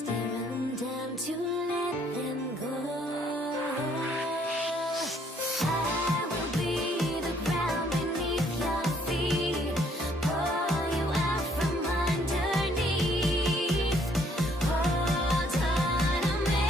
stare 'em down to let them go. I will be the ground beneath your feet, pull you out from underneath, hold on to me.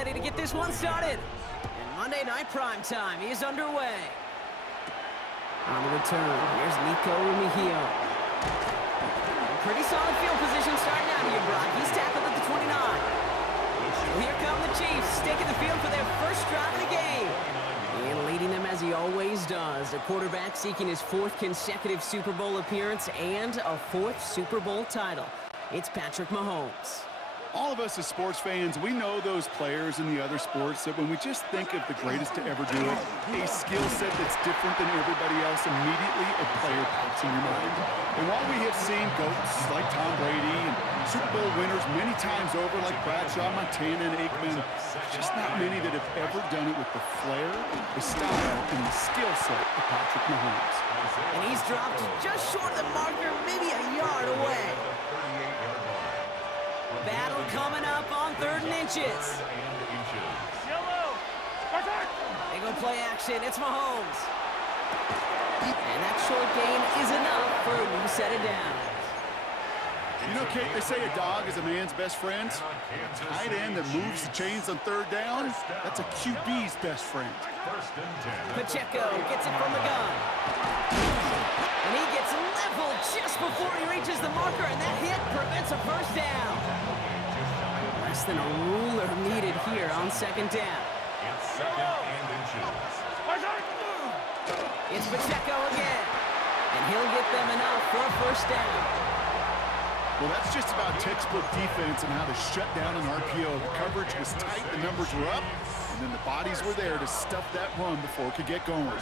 ready to get this one started. And Monday Night Primetime is underway. On the return, here's Nico Mejia. Pretty solid field position starting out here, Brock. He's tackled at the 29. So here come the Chiefs, taking the field for their first drive of the game. And leading them as he always does, the quarterback seeking his 4th consecutive Super Bowl appearance and a 4th Super Bowl title. It's Patrick Mahomes. All of us as sports fans, we know those players in the other sports that when we just think of the greatest to ever do it, a skill set that's different than everybody else, immediately a player pops in your mind. And while we have seen GOATs like Tom Brady and Super Bowl winners many times over like Bradshaw, Montana, and Aikman, there's just not many that have ever done it with the flair, the style, and the skill set of Patrick Mahomes. And he's dropped just short of the marker, maybe a yard away. Battle coming up on 3rd and inches. They go play action. It's Mahomes. And that short gain is enough for a new set of downs. You know, Kate, they say a dog is a man's best friend. A tight end that moves the chains on 3rd down, that's a QB's best friend. Pacheco gets it from the gun. And he gets leveled just before he reaches the marker, and that hit prevents a first down. Less than a ruler needed here on 2nd down. It's Pacheco again, and he'll get them enough for a first down. Well, that's just about textbook defense and how to shut down an RPO. The coverage was tight, the numbers were up, and then the bodies were there to stuff that run before it could get going.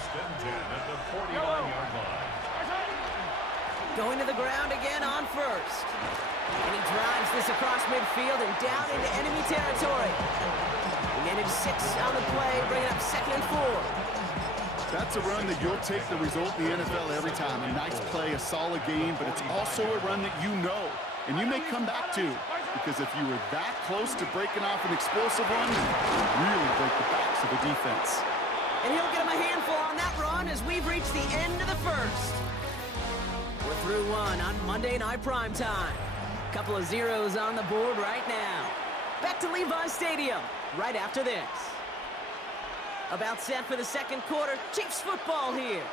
Going to the ground again on 1st. And he drives this across midfield and down into enemy territory. Again, it's 6 on the play, bringing up 2nd and 4. That's a run that you'll take the result in the NFL every time. A nice play, a solid game, but it's also a run that you know, and you may come back to, because if you were that close to breaking off an explosive one, you really break the backs of the defense. And he'll get him a handful on that run as we've reached the end of the first. We're through one on Monday Night Primetime. Couple of zeros on the board right now. Back to Levi's Stadium right after this. About set for the 2nd quarter. Chiefs football here.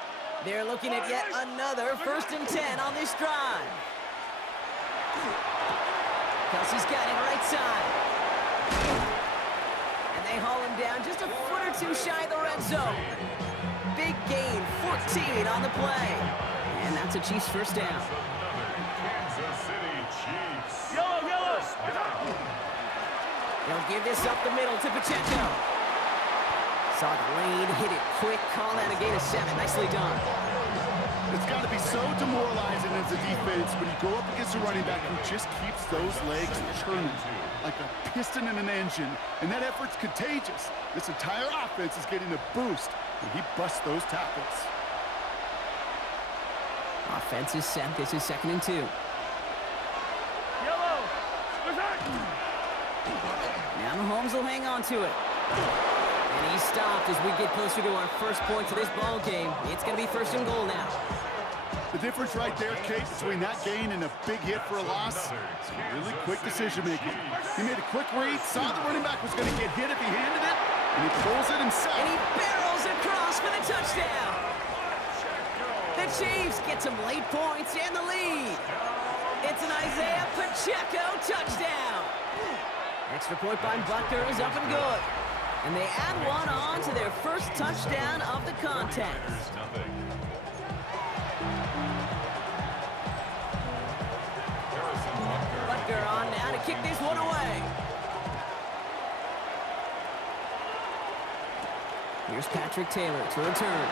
They're looking at yet another 1st and 10 on this drive. Kelsey's got it right side. And they haul him down just a foot or 2 shy of the red zone. Big gain, 14 on the play. And that's a Chiefs first down. They'll give this up the middle to Pacheco. Saw the lane, hit it quick, call that a gain of 7. Nicely done. It's got to be so demoralizing as a defense when you go up against a running back who just keeps those legs churning like a piston in an engine, and that effort's contagious. This entire offense is getting a boost when he busts those tackles. Offense is set. This is 2nd and 2. Now Mahomes will hang on to it. And he's stopped as we get closer to our first points of this ball game. It's going to be 1st and goal now. The difference right there, Kate, between that gain and a big hit for a loss, is really quick decision-making. He made a quick read, saw the running back was going to get hit if he handed it, and he pulls it himself. And he barrels across for the touchdown. The Chiefs get some late points and the lead. It's an Isaiah Pacheco touchdown. Extra point by Butker is up and good. And they add one on to their first touchdown of the contest. Butker on now to kick this one away. Here's Patrick Taylor to return.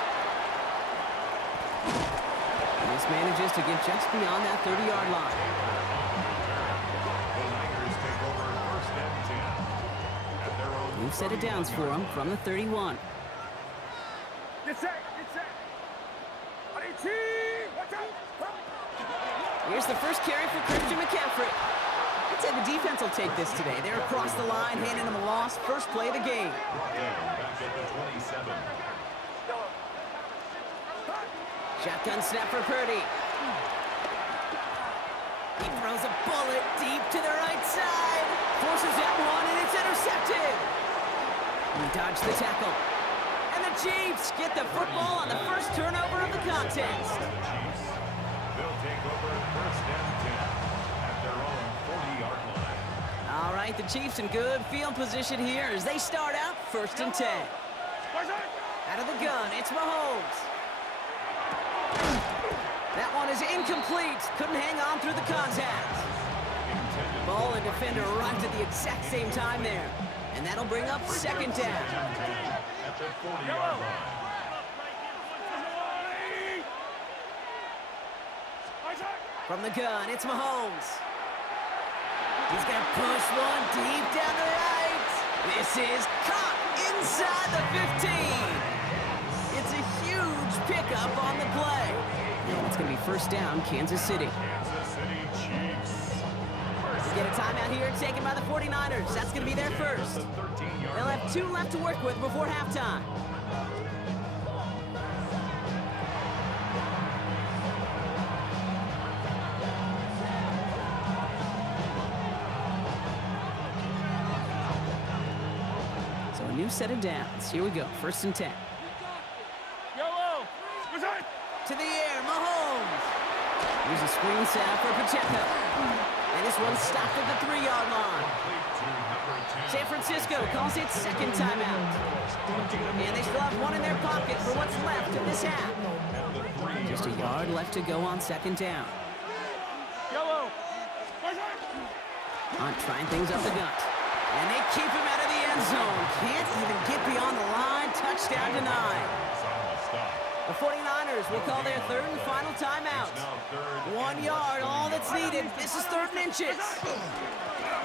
This manages to get just beyond that 30-yard line. New set of downs for him from the 31. Here's the first carry for Christian McCaffrey. I'd say the defense will take this today. They're across the line, handing him a loss. First play of the game. Shotgun snap for Purdy. He throws a bullet deep to the right side. Forces that one, and it's intercepted. He dodged the tackle. And the Chiefs get the football on the first turnover of the contest. They'll take over first and 10 at their own 40-yard line. All right, the Chiefs in good field position here as they start out first and 10. Out of the gun, it's Mahomes. That one is incomplete. Couldn't hang on through the contact. Ball and defender arrived at the exact same time there. And that'll bring up second down. At the 40-yard line. From the gun, it's Mahomes. He's going to push one deep down the right. This is caught inside the 15. It's a huge pickup on the play. And it's going to be first down, Kansas City. Kansas City Chiefs. We get a timeout here taken by the 49ers. That's going to be their first. The 13-yard They'll have 2 left to work with before halftime. So a new set of downs. Here we go. First and 10. To the air, Mahomes. Here's a screen set for Pacheco. And this one's stopped at the 3-yard line. San Francisco calls it second timeout. And they still have one in their pocket for what's left of this half. Just a yard left to go on second down. Hunt trying things up the gut. And they keep him out of the end zone. Can't even get beyond the line. Touchdown denied. The 49ers will call their third and final timeout. 1 yard, all that's needed. This is third and inches.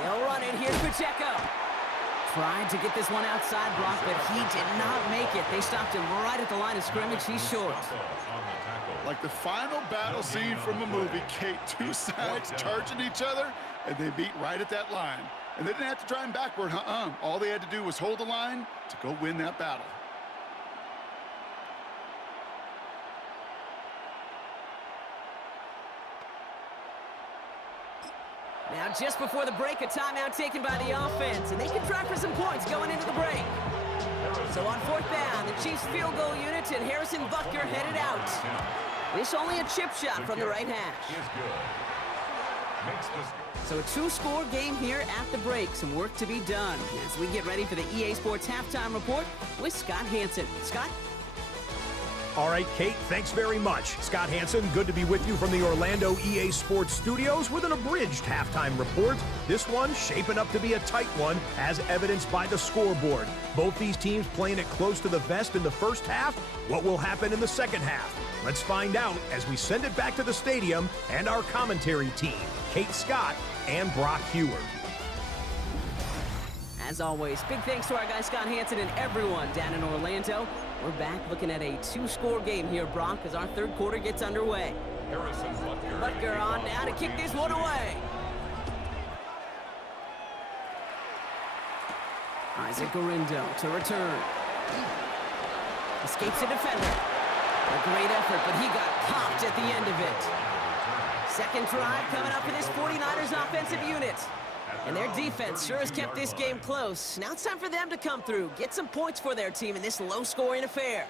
They'll run it. Here's Pacheco. Tried to get this one outside, Brock, but he did not make it. They stopped him right at the line of scrimmage. He's short. Like the final battle scene from a movie, Kate, 2 sides charging each other, and they meet right at that line. And they didn't have to drive him backward, All they had to do was hold the line to go win that battle. Now, just before the break, a timeout taken by the offense, and they can try for some points going into the break. So on fourth down, the Chiefs field goal unit and Harrison Butker headed out. This only a chip shot from the right hash. So a 2-score game here at the break. Some work to be done as we get ready for the EA Sports Halftime Report with Scott Hanson. Scott? All right, Kate, thanks very much. Scott Hanson, good to be with you from the Orlando EA Sports Studios with an abridged halftime report. This one shaping up to be a tight one, as evidenced by the scoreboard. Both these teams playing it close to the vest in the first half. What will happen in the second half? Let's find out as we send it back to the stadium and our commentary team, Kate Scott and Brock Hewer. As always, big thanks to our guy Scott Hanson and everyone down in Orlando. We're back looking at a 2-score game here, Brock, as our third quarter gets underway. Harrison Butker on now to kick this one away. Isaac Gorindo to return. Escapes a defender. A great effort, but he got popped at the end of it. Second drive coming up for this 49ers offensive unit. And their defense sure has kept this game close. Now it's time for them to come through, get some points for their team in this low-scoring affair.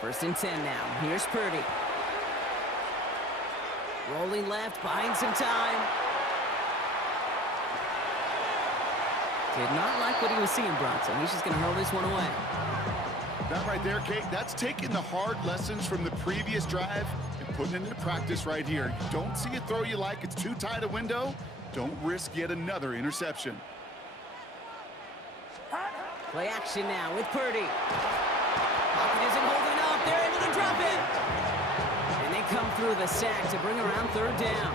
First and 10 now. Here's Purdy. Rolling left, buying some time. Did not like what he was seeing, Brock, so he's just going to hurl this one away. That right there, Kate, that's taking the hard lessons from the previous drive and putting it into practice right here. You don't see a throw you like, it's too tight a window. Don't risk yet another interception. Play action now with Purdy. Pocket isn't holding up. They're able to drop it. And they come through the sack to bring around third down.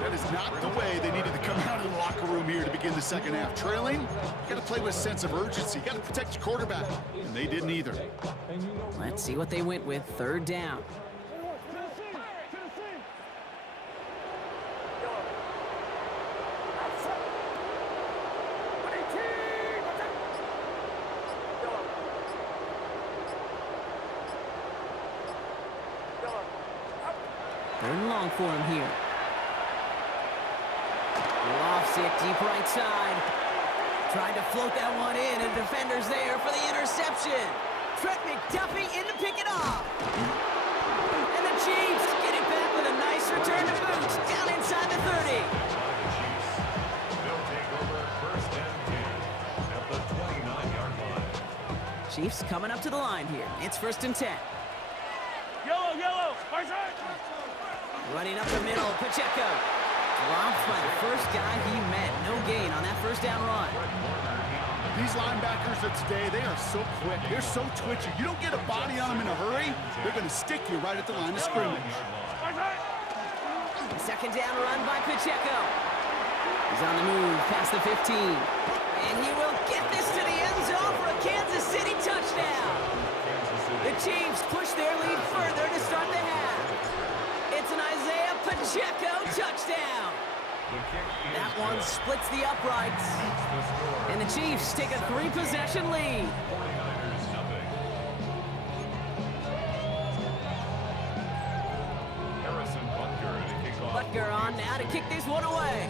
That is not the way they needed to come out of the locker room here to begin the second half. Trailing, you got to play with a sense of urgency. You got to protect your quarterback, and they didn't either. Let's see what they went with. Third down. Third and long for him here. Lofts it deep right side. Tried to float that one in, and defender's there for the interception. Trent McDuffie in to pick it off. And the Chiefs get it back with a nice return to boot, down inside the 30. They'll take over first and 10 at the 29-yard line. Chiefs coming up to the line here. It's first and 10. Yellow, my side. Running up the middle, Pacheco. Dropped by the first guy he met. No gain on that first down run. These linebackers of today, they are so quick. They're so twitchy. You don't get a body on them in a hurry, they're going to stick you right at the line of scrimmage. Second down run by Pacheco. He's on the move past the 15. And he will get this to the end zone for a Kansas City touchdown. The Chiefs push their lead further to start the half. It's an Isaiah Pacheco touchdown. That one splits the uprights. And the Chiefs take a 3-possession lead. 49ers nothing. Harrison Butker to kick off. Butker on now to kick this one away.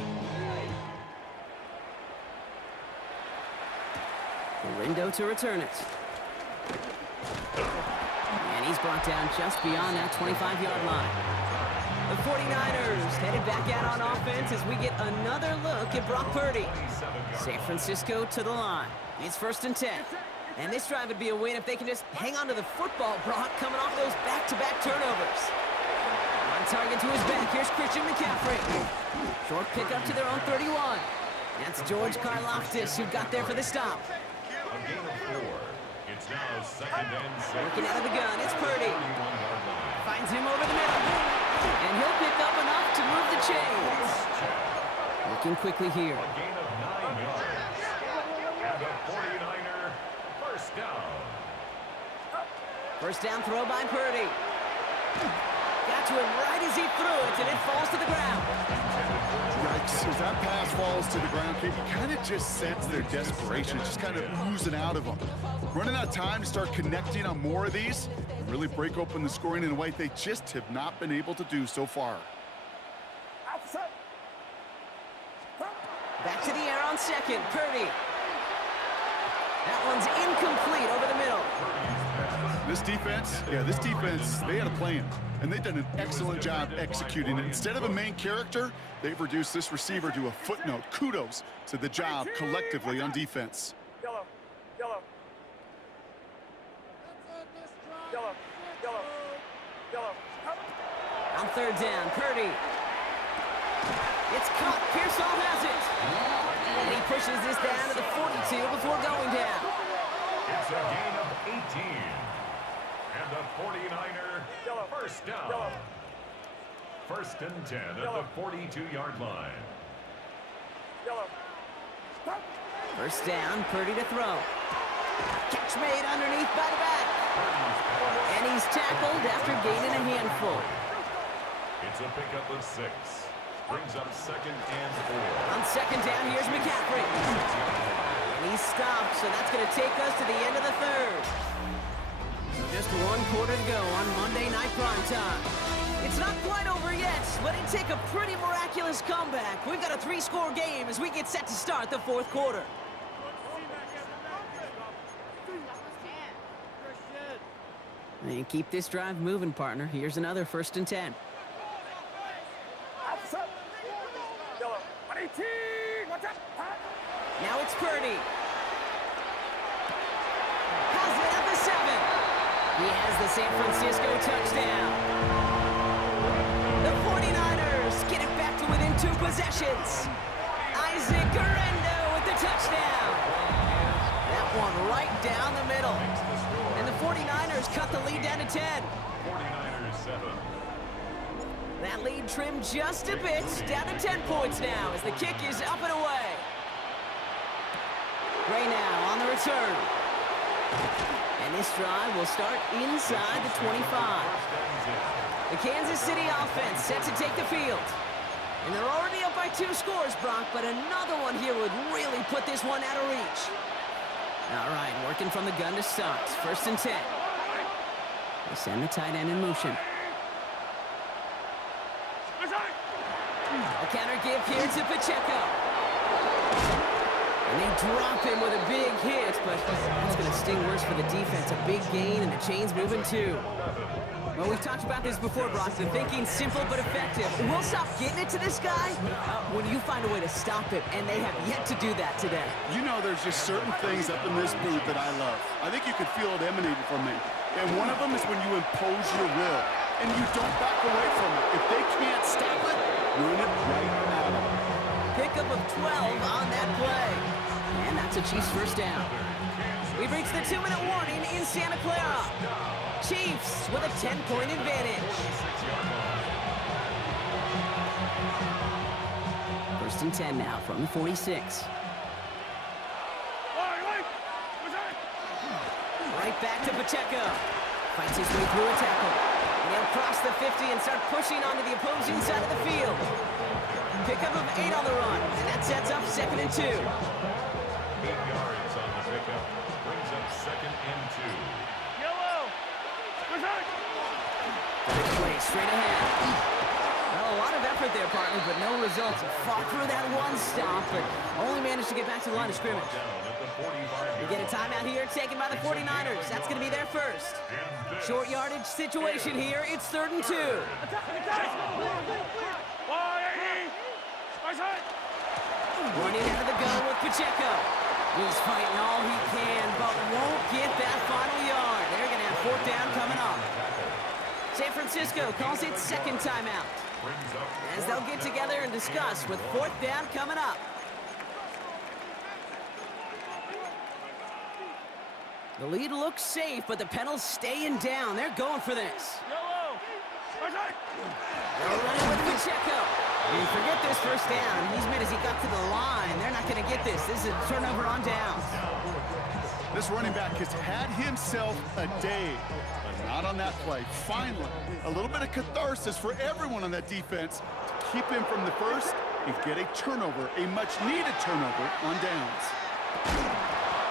Lindo to return it. And he's brought down just beyond that 25-yard line. The 49ers headed back out on offense as we get another look at Brock Purdy. San Francisco to the line. It's first and 10. And this drive would be a win if they can just hang on to the football, Brock, coming off those back-to-back turnovers. On target to his back, here's Christian McCaffrey. Short pickup to their own 31. That's George Karlaftis who got there for the stop. A gain of 4. It's now second and 6. Working out of the gun, it's Purdy. 31-yard line. Finds him over the middle. And he'll pick up enough to move the chains. Looking quickly here. A gain of 9 yards. And a 49er first down. First down throw by Purdy. Got to him right as he threw it, and it falls to the ground. Yikes, as that pass falls to the ground, you kind of just sense their desperation, just kind of oozing out of them. Running out of time to start connecting on more of these and really break open the scoring in a way they just have not been able to do so far. Back to the air on second, Purdy. That one's incomplete over the middle. This defense, they had a plan, and they've done an excellent job executing it. Instead of a main character, they've reduced this receiver to a footnote. Kudos to the job collectively on defense. Yellow. On third down, Purdy. It's caught. Pearsall has it. And he pushes this down to the 42 before going down. It's a gain of 18. And the 49er first down. First and 10 at the 42-yard line. First down, Purdy to throw. Catch made underneath by the back. And he's tackled after gaining a handful. It's a pickup of 6. Brings up second and 4. On second down, here's McCaffrey. And he's stopped, so that's going to take us to the end of the third. So just one quarter to go on Monday Night Primetime. It's not quite over yet, but it'd take a pretty miraculous comeback. We've got a 3-score game as we get set to start the fourth quarter. And keep this drive moving, partner. Here's another first and 10. Now it's Purdy. Has it at the 7. He has the San Francisco touchdown. The 49ers get it back to within 2 possessions. Isaac Guerrero with the touchdown. That one right down the middle. And the 49ers cut the lead down to 10. 49ers 7. That lead trimmed just a bit, down to 10 points now as the kick is up and away. Gray now on the return. And this drive will start inside the 25. The Kansas City offense set to take the field. And they're already up by 2 scores, Brock, but another one here would really put this one out of reach. All right, working from the gun to start. First and 10. They send the tight end in motion. A counter give here to Pacheco. And they drop him with a big hit, but that's going to sting worse for the defense. A big gain, and the chain's moving too. Well, we've talked about this before, Brock. The thinking's simple but effective. We'll stop getting it to this guy when you find a way to stop it, and they have yet to do that today. You know, there's just certain things up in this booth that I love. I think you could feel it emanating from me. And one of them is when you impose your will, and you don't back away from it. If they can't stop it, run it right at them. Pickup of 12 on that play. And that's a Chiefs first down. We've reached the 2-minute warning in Santa Clara. Chiefs with a 10-point advantage. First and 10 now from the 46. Right back to Pacheco. Fights his way through a tackle. And he'll cross the 50 and start pushing onto the opposing side of the field. Pickup of 8 on the run, and that sets up 2nd and 2. 8 yards on the pickup. Brings up 2nd and 2. Big play straight ahead. Well, a lot of effort there, partner, but no results. Fought through that one stop, but only managed to get back to the line of scrimmage. We get a timeout here taken by the 49ers. That's going to be their first. Short yardage situation here. It's 3rd and 2. Running out of the gun with Pacheco. He's fighting all he can, but won't get that final yard. They're going to have 4th down coming up. San Francisco calls it 2nd timeout, as they'll get together and discuss with 4th down coming up. The lead looks safe, but the Penals staying down. They're going for this. They're running with Pacheco. And forget this first down. He's made as he got to the line. They're not going to get this. This is a turnover on downs. This running back has had himself a day, but not on that play. Finally, a little bit of catharsis for everyone on that defense to keep him from the first and get a turnover, a much-needed turnover on downs.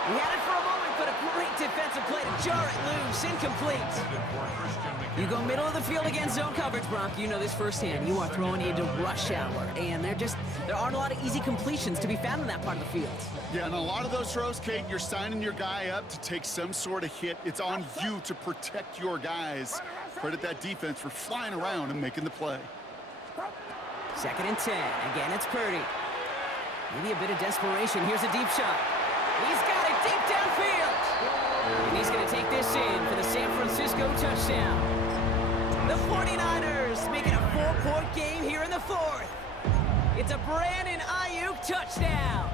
We had it for a moment, but a great defensive play to jar it loose. Incomplete. You go middle of the field against zone coverage, Brock. You know this firsthand. You are throwing into rush hour, and there aren't a lot of easy completions to be found in that part of the field. Yeah, and a lot of those throws, Kate, you're signing your guy up to take some sort of hit. It's on you to protect your guys. Credit that defense for flying around and making the play. 2nd and 10. Again, it's Purdy. Maybe a bit of desperation. Here's a deep shot. He's got it deep downfield. And he's going to take this in for the San Francisco touchdown. The 49ers making a 4-point game here in the 4th. It's a Brandon Ayuk touchdown.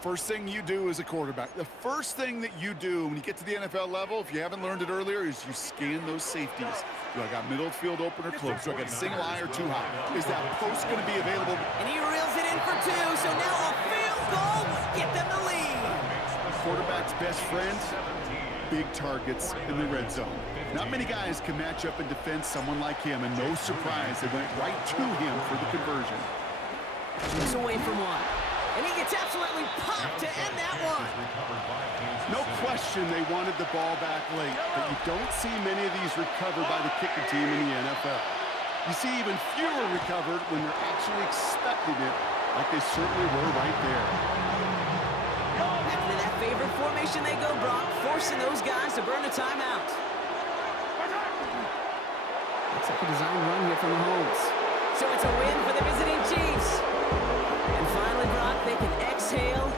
First thing you do as a quarterback, the first thing that you do when you get to the NFL level, if you haven't learned it earlier, is you scan those safeties. Do I got middle field open or close? Do I got a single eye or too high? Is that post going to be available? And he reels it in for 2, so now a field goal will get them the lead. Quarterback's best friend, big targets in the red zone. Not many guys can match up and defend someone like him, and no surprise, they went right to him for the conversion. He's away from one. And he gets absolutely popped to end that one. No question they wanted the ball back late, but you don't see many of these recovered by the kicking team in the NFL. You see even fewer recovered when they're actually expecting it, like they certainly were right there. Back into that favorite formation they go, Brock, forcing those guys to burn a timeout. Looks like a design run here from Mahomes. So it's a win for the visiting Chiefs. And finally, Brock, they can exhale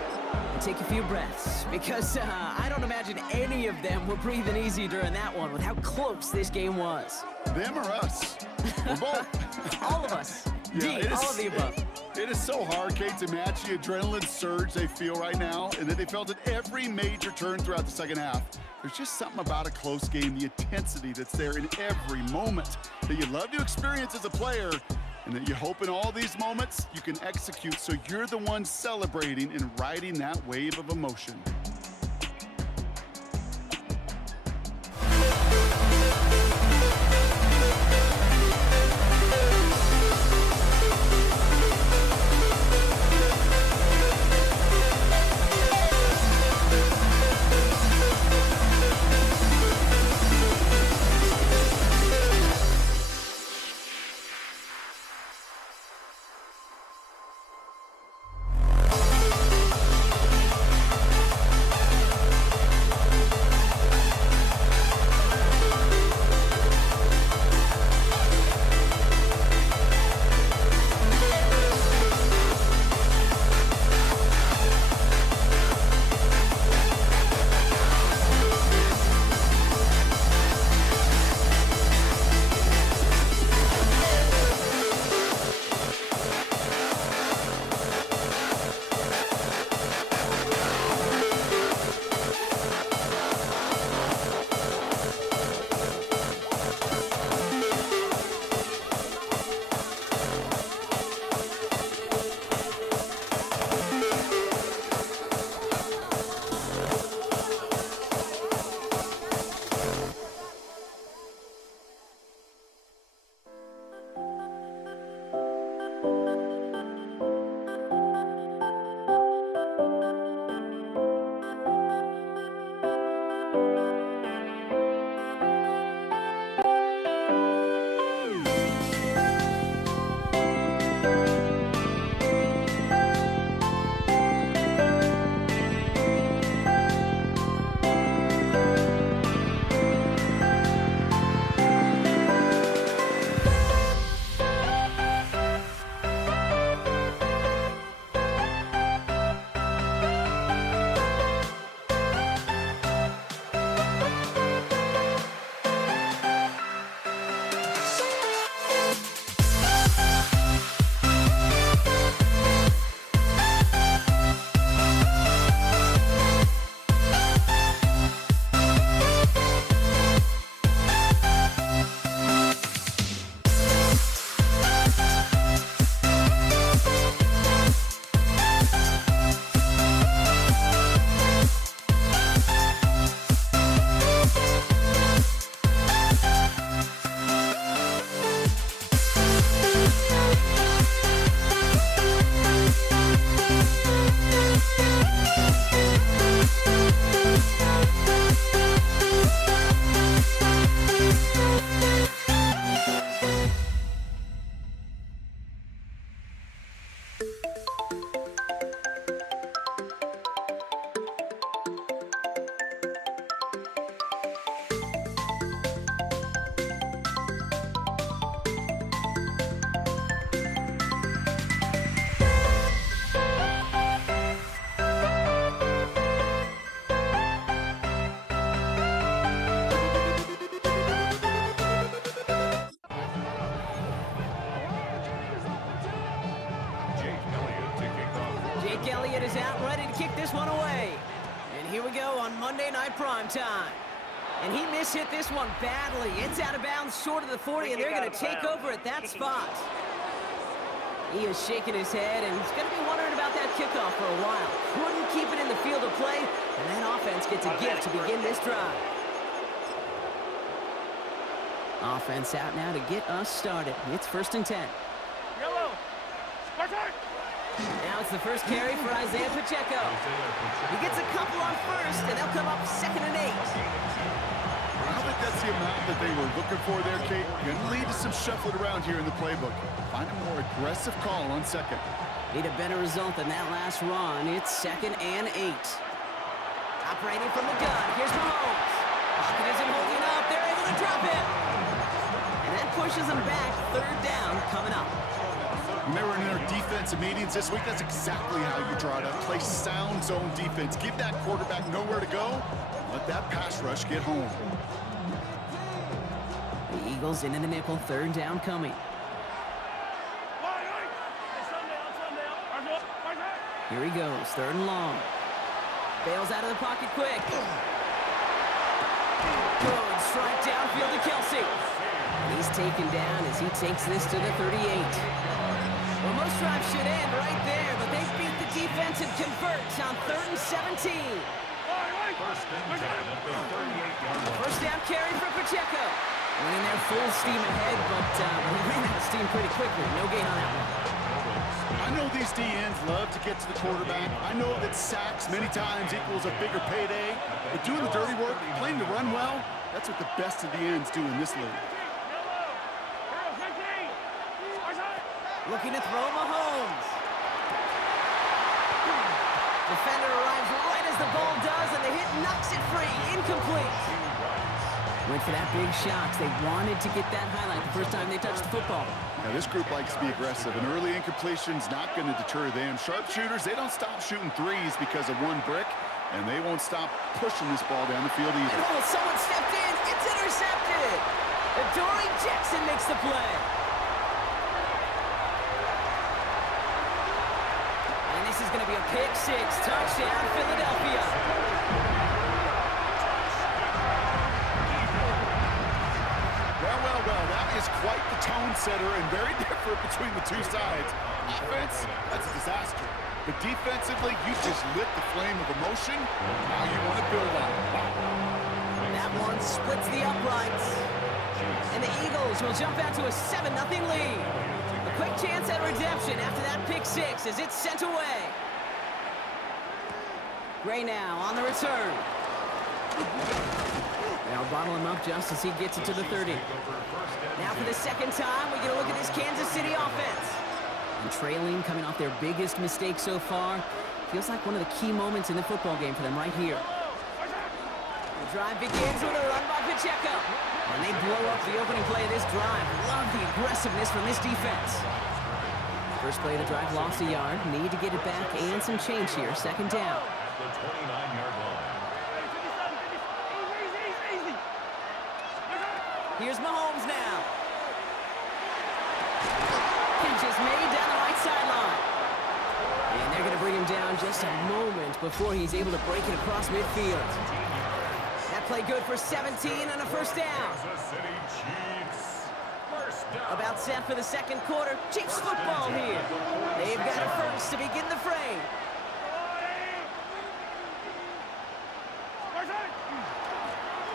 and take a few breaths, because I don't imagine any of them were breathing easy during that one with how close this game was. Them or us? We're both. All of us. Yeah, all of the above. It is so hard, Kate, to match the adrenaline surge they feel right now, and that they felt at every major turn throughout the second half. There's just something about a close game, the intensity that's there in every moment that you love to experience as a player, and that you hope in all these moments you can execute so you're the one celebrating and riding that wave of emotion. Zeke Elliott is out ready to kick this one away. And here we go on Monday Night Primetime. And he mishit this one badly. It's out of bounds short of the 40, and they're going to take over at that spot. He is shaking his head, and he's going to be wondering about that kickoff for a while. Couldn't keep it in the field of play, and that offense gets a gift to begin this drive. Offense out now to get us started. It's 1st and 10. Yellow. Now it's the first carry for Isaiah Pacheco. He gets a couple on first, and they'll come up 2nd and 8. I don't think that's the amount that they were looking for there, Kate. Going to lead to some shuffling around here in the playbook. Find a more aggressive call on 2nd. Need a better result than that last run. It's 2nd and 8. Operating from the gun. Here's Mahomes. Pocket isn't holding up. They're able to drop him. And that pushes them back. 3rd down coming up. Remember in our defensive meetings this week, that's exactly how you draw it up. Play sound zone defense. Give that quarterback nowhere to go. Let that pass rush get home. The Eagles into the nickel. 3rd down coming. Here he goes. 3rd and long. Bails out of the pocket quick. Good strike downfield to Kelsey. He's taken down as he takes this to the 38. Well, most drives should end right there, but they beat the defense and convert on 3rd and 17. First and 10 at the 38-yard line. First down carry for Pacheco. Winning their full steam ahead, but he ran out of steam pretty quickly. No gain on that one. I know these DNs love to get to the quarterback. I know that sacks many times equals a bigger payday. But doing the dirty work, playing to run well, that's what the best of the ends do in this league. Looking to throw Mahomes. Defender arrives right as the ball does, and the hit knocks it free. Incomplete. Went for that big shot. They wanted to get that highlight the first time they touched the football. Now, this group likes to be aggressive. An early incompletion's not going to deter them. Sharpshooters, they don't stop shooting threes because of one brick, and they won't stop pushing this ball down the field either. Oh, someone stepped in. It's intercepted. Adoree Jackson makes the play. And this is going to be a pick six. Touchdown, Philadelphia. Well, that is quite the tone setter and very different between the two sides. Offense, that's a disaster. But defensively, you just lit the flame of emotion. Now you want to build on it. That one splits the uprights. And the Eagles will jump out to a 7-0 lead. A quick chance at redemption after that pick six as it's sent away. Gray now on the return. They'll bottle him up just as he gets it to the 30. Now for the 2nd time, we get a look at this Kansas City offense. And trailing, coming off their biggest mistake so far. Feels like one of the key moments in the football game for them right here. The drive begins with a run by Pacheco. And they blow up the opening play of this drive. Love the aggressiveness from this defense. First play of the drive lost a yard. Need to get it back and some change here. 2nd down. The 29-yard line. Here's Mahomes now. Catch is made down the right sideline. And they're going to bring him down just a moment before he's able to break it across midfield. That play good for 17 and a first down. Kansas City Chiefs. First down. About set for the 2nd quarter. Chiefs football here. They've got it first to begin the fray.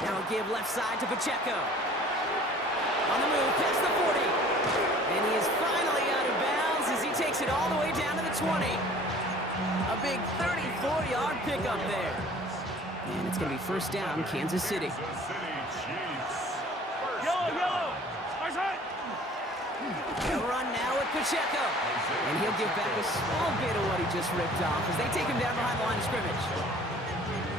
Now a give left side to Pacheco. On the move, past the 40. And he is finally out of bounds as he takes it all the way down to the 20. A big 34-yard pickup there. And it's going to be first down, Kansas City. Kansas City Chiefs. Yellow. A run now with Pacheco. And he'll give back a small bit of what he just ripped off as they take him down behind the line of scrimmage.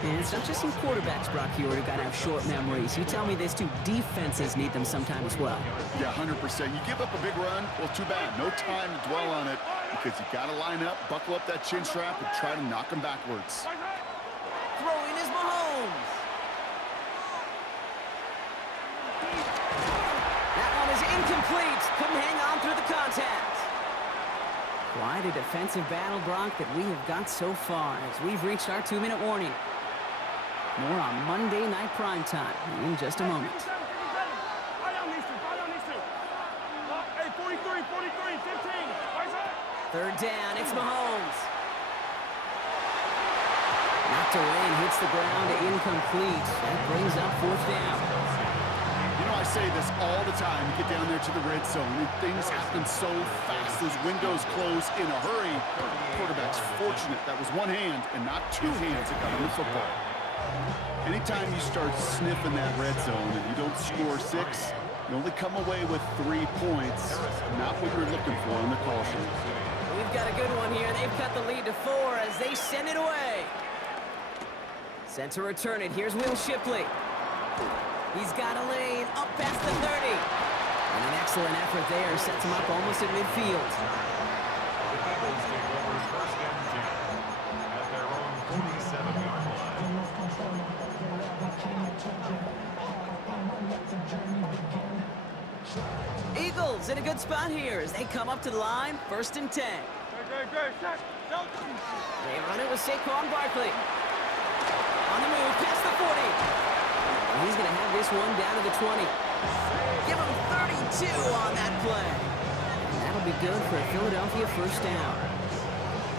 And it's not just some quarterbacks, Brock Huard, who got to have short memories. You tell me this too, defenses need them sometime as well. Yeah, 100%. You give up a big run, well, too bad. No time to dwell on it because you got to line up, buckle up that chin strap, and try to knock them backwards. Throwing is Mahomes. That one is incomplete. Couldn't hang on through the contact. Quite a defensive battle, Brock, that we have got so far as we've reached our 2-minute warning. More on Monday Night Primetime in just a moment. Hey, 43, 15. Third down, it's Mahomes. Knocked away and hits the ground, incomplete. That brings up fourth down. You know, I say this all the time. You get down there to the red zone, and things happen so fast. Those windows close in a hurry. Quarterback's fortunate that was one hand and not two hands that got on the football. Anytime you start sniffing that red zone and you don't score 6, you only come away with 3 points, not what you're looking for in the call sheet. We've got a good one here. They've cut the lead to 4 as they send it away. Set to return it. Here's Will Shipley. He's got a lane up past the 30. And an excellent effort there. Sets him up almost at midfield. The Eagles take over first and 10 at their own 47-yard line. Eagles in a good spot here as they come up to the line. First and 10. They run it with Saquon Barkley. On the move, past the 40. And he's going to have this one down to the 20. Give him 32 on that play. And that'll be good for a Philadelphia first down.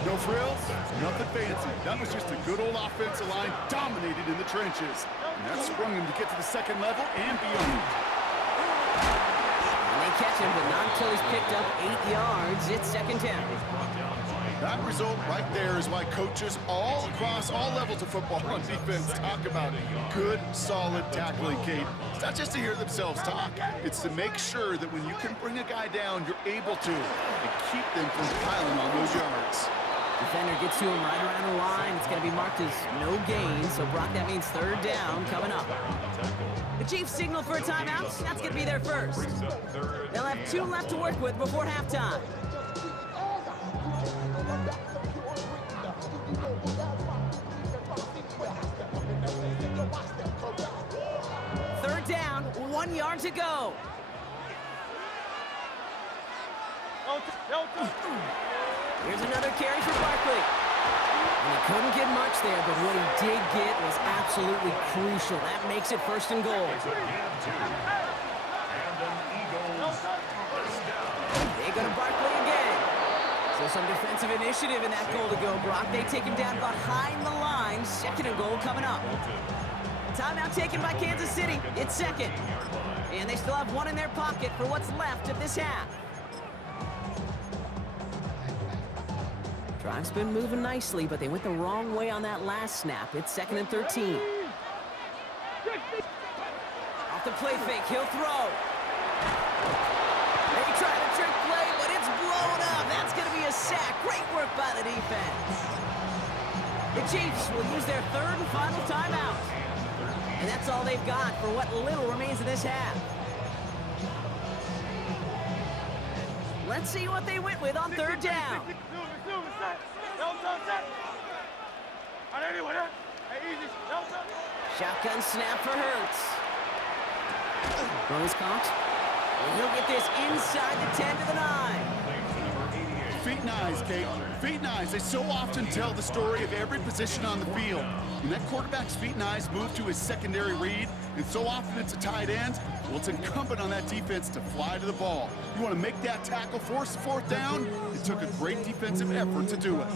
No frills, nothing fancy. That was just a good old offensive line dominated in the trenches. And that sprung him to get to the second level and beyond. And they catch him, but not until he's picked up 8 yards. It's second down. That result right there is why coaches all across all levels of football on defense talk about it. Good, solid tackling, Kate. It's not just to hear themselves talk. It's to make sure that when you can bring a guy down, you're able to and keep them from piling on those yards. Defender gets to him right around the line. It's going to be marked as no gain. So, Brock, that means third down coming up. The Chiefs signal for a timeout. That's going to be their first. They'll have 2 left to work with before halftime. Third down, 1 yard to go. Here's another carry for Barkley. And he couldn't get much there, but what he did get was absolutely crucial. That makes it first and goal. They go to Barkley again. So some defensive initiative in that goal to go, Brock. They take him down behind the line. Second and goal coming up. Timeout taken by Kansas City. It's second. And they still have 1 in their pocket for what's left of this half. Drive's been moving nicely, but they went the wrong way on that last snap. It's second and 13. Off the play fake, he'll throw. They try to trick play, but it's blown up. That's going to be a sack. Great work by the defense. The Chiefs will use their third and final timeout. And that's all they've got for what little remains of this half. Let's see what they went with on third down. Shotgun snap for Hurts. Throw is caught. And he'll get this inside the 10 to the 9. Feet and eyes, Kate. Feet and eyes. They so often tell the story of every position on the field. When that quarterback's feet and eyes move to his secondary read, and so often it's a tight end, well, it's incumbent on that defense to fly to the ball. You want to make that tackle, force the fourth down? It took a great defensive effort to do it.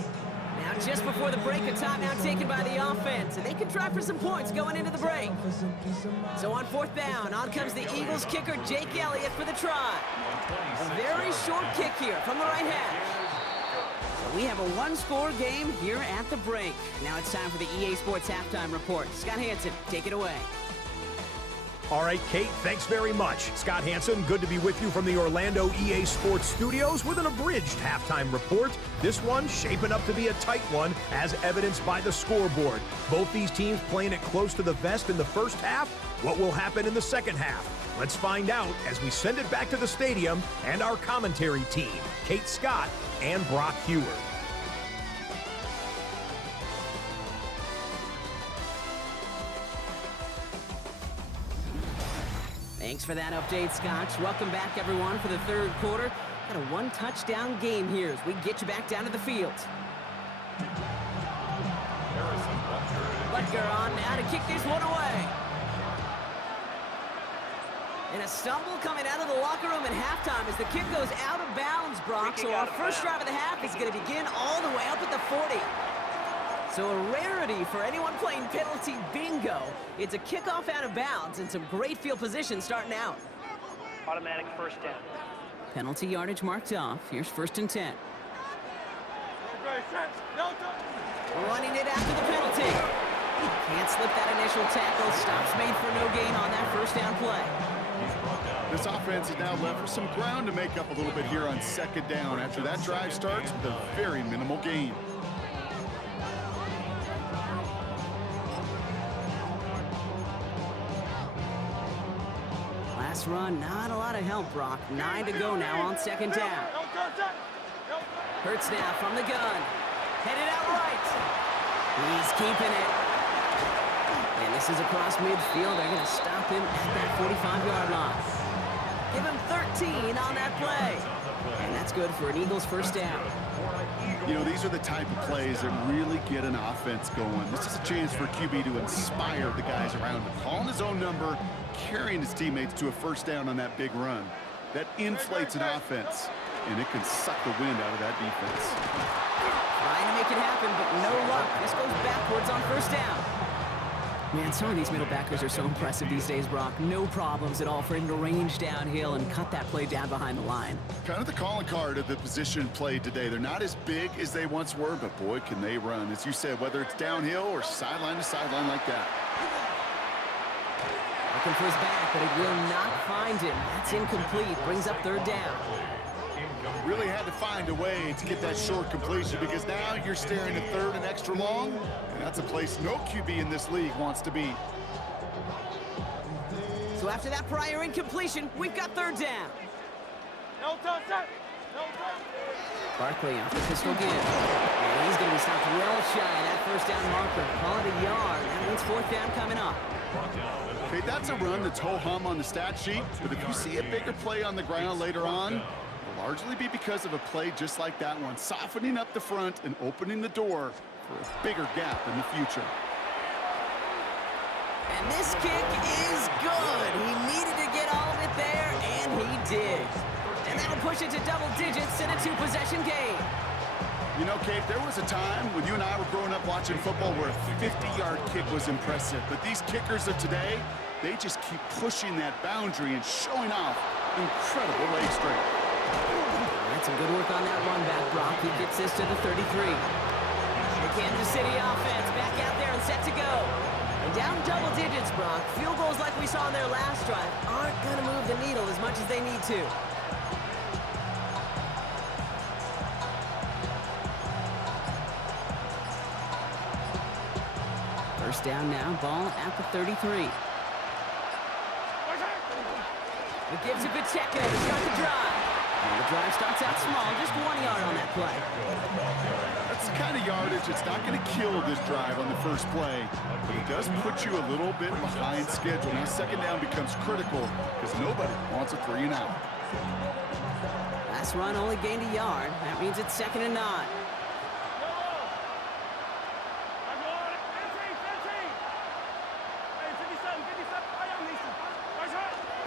Now, just before the break, a timeout taken by the offense, and they can try for some points going into the break. So on fourth down, on comes the Eagles kicker, Jake Elliott, for the try. A very short kick here from the right hash. So we have a one-score game here at the break. Now it's time for the EA Sports Halftime Report. Scott Hanson, take it away. All right, Kate, thanks very much. Scott Hanson, good to be with you from the Orlando EA Sports Studios with an abridged halftime report. This one shaping up to be a tight one, as evidenced by the scoreboard. Both these teams playing it close to the vest in the first half. What will happen in the second half? Let's find out as we send it back to the stadium and our commentary team, Kate Scott and Brock Huard. Thanks for that update, Scotch. Welcome back, everyone, for the third quarter. Got a one-touchdown game here as we get you back down to the field. Butker on now to kick this one away. And a stumble coming out of the locker room at halftime as the kick goes out of bounds, Brock. So our first drive of the half is going to begin all the way up at the 40. So a rarity for anyone playing penalty bingo. It's a kickoff out of bounds and some great field position starting out. Automatic first down. Penalty yardage marked off. Here's 1st and 10. Running it after the penalty. Can't slip that initial tackle. Stops made for no gain on that first down play. This offense is now left with some ground to make up a little bit here on 2nd down after that drive starts with a very minimal gain. Last run, not a lot of help, Brock. 9 to go now on 2nd down. Hurts now from the gun. Headed out right. He's keeping it. And this is across midfield. They're going to stop him at that 45-yard line. Give him 13 on that play. And that's good for an Eagles first down. You know, these are the type of plays that really get an offense going. This is a chance for QB to inspire the guys around him. Calling his own number, carrying his teammates to a first down on that big run. That inflates an offense, and it can suck the wind out of that defense. Trying to make it happen, but no luck. This goes backwards on first down. Man, some of these middle backers are so impressive these days, Brock. No problems at all for him to range downhill and cut that play down behind the line. Kind of the calling card of the position played today. They're not as big as they once were, but boy, can they run. As you said, whether it's downhill or sideline to sideline like that. Looking for his back, but it will not find him. That's incomplete. Brings up 3rd down. Really had to find a way to get that short completion because now you're staring at 3rd and extra long. And that's a place no QB in this league wants to be. So after that prior incompletion, we've got 3rd down. Barkley off the pistol give. And he's going to be stopped well shy of that first down marker. Call it a yard. That means 4th down coming up. Okay, that's a run that's ho-hum on the stat sheet, but if you see a bigger play on the ground later on, it'll largely be because of a play just like that one, softening up the front and opening the door for a bigger gap in the future. And this kick is good. He needed to get all of it there, and he did. And that'll push it to double digits in a 2-possession game. You know, Kate, there was a time when you and I were growing up watching football where a 50-yard kick was impressive. But these kickers of today, they just keep pushing that boundary and showing off incredible leg strength. That's some good work on that run back, Brock. He gets this to the 33. The Kansas City offense back out there and set to go. And down double digits, Brock. Field goals like we saw in their last drive aren't going to move the needle as much as they need to. First down now, ball at the 33. It gives it Pacheco to start the drive. And the drive starts out small, just 1 yard on that play. That's the kind of yardage that's not going to kill this drive on the first play, but it does put you a little bit behind schedule. Now 2nd down becomes critical because nobody wants a 3 and out. Last run only gained a yard. That means it's 2nd and 9.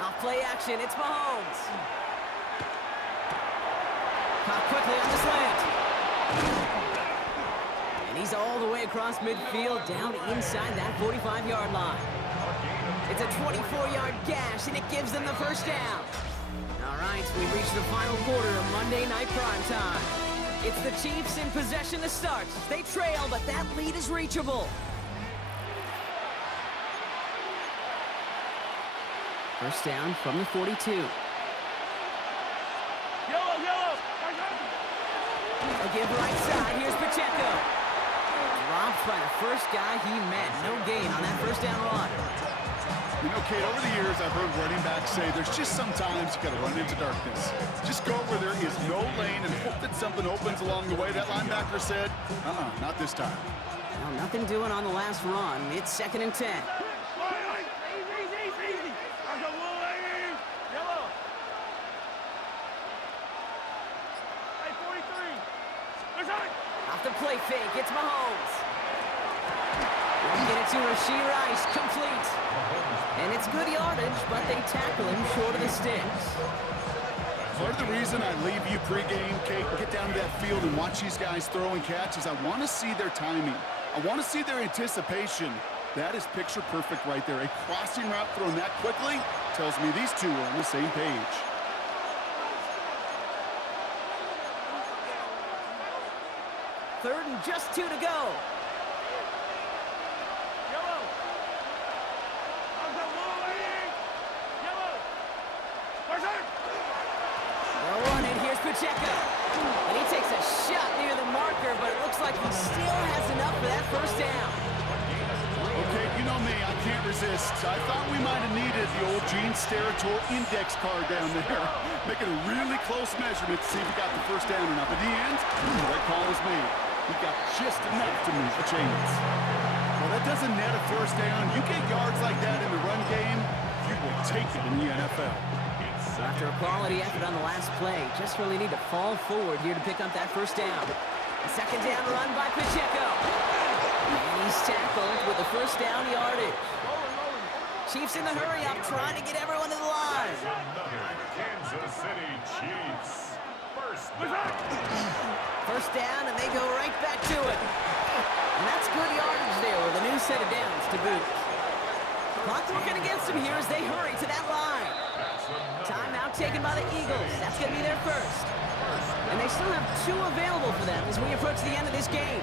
Off play action, it's Mahomes. Caught quickly on the slant. And he's all the way across midfield, down inside that 45-yard line. It's a 24-yard gash, and it gives them the first down. All right, we've reached the final quarter of Monday Night Primetime. It's the Chiefs in possession to start. They trail, but that lead is reachable. First down from the 42. Yellow. A give right side. Here's Pacheco. Dropped by the first guy he met. No gain on that first down run. You know, Kate, over the years, I've heard running backs say there's just sometimes you got to run into darkness. Just go where there is no lane and hope that something opens along the way. That linebacker said, not this time. Well, nothing doing on the last run. It's 2nd and 10. play fake. It's Mahomes. Won't get it to Rashee Rice. Complete. And it's good yardage, but they tackle him short of the sticks. Part of the reason I leave you pregame, Kate, get down to that field and watch these guys throw and catch is I want to see their timing. I want to see their anticipation. That is picture perfect right there. A crossing route thrown that quickly tells me these two are on the same page. Third and just 2 to go. Yellow. Yellow. They'll run it. Here's Pacheco. And he takes a shot near the marker, but it looks like he still has enough for that first down. Okay, you know me, I can't resist. I thought we might have needed the old Gene Steratore index card down there. Making a really close measurement to see if he got the first down or not. But in the end, that call was made. He got just enough to move the chains. Well, that doesn't net a first down. You get yards like that in the run game, you will take it in the NFL. After a quality effort on the last play, just really need to fall forward here to pick up that first down. A second down run by Pacheco. And he's tackled with the first down yardage. Chiefs in the hurry-up, trying to get everyone to the line. Another Kansas City Chiefs. First down, and they go right back to it. And that's good yardage there with a new set of downs to boot. Clock working against them here as they hurry to that line. Timeout taken by the Eagles. That's going to be their first. And they still have 2 available for them as we approach the end of this game.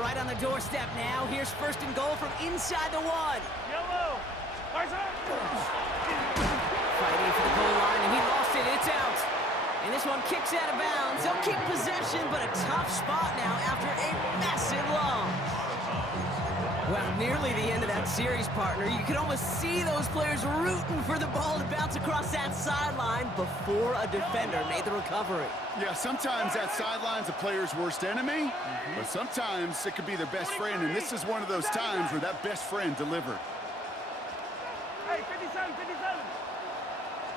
Right on the doorstep now. Here's first and goal from inside the 1. Yellow. Fighting for the goal line, and he lost it. It's out. And this one kicks out of bounds. They'll keep possession, but a tough spot now after a massive loss. Well, nearly the end of that series, partner. You can almost see those players rooting for the ball to bounce across that sideline before a defender made the recovery. Yeah, sometimes that sideline's a player's worst enemy, but sometimes it could be their best friend, and this is one of those times where that best friend delivered. Hey, 57.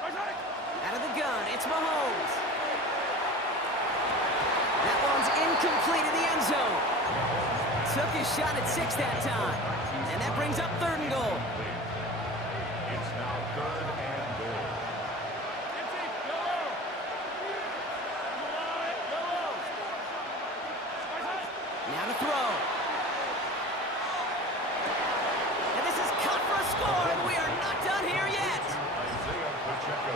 Out of the gun, it's Mahomes. That one's incomplete in the end zone. Took his shot at 6 that time. And that brings up third and goal. It's now third and goal. Now to throw. And this is cut for a score, and we are not done here yet. Isaiah Pacheco.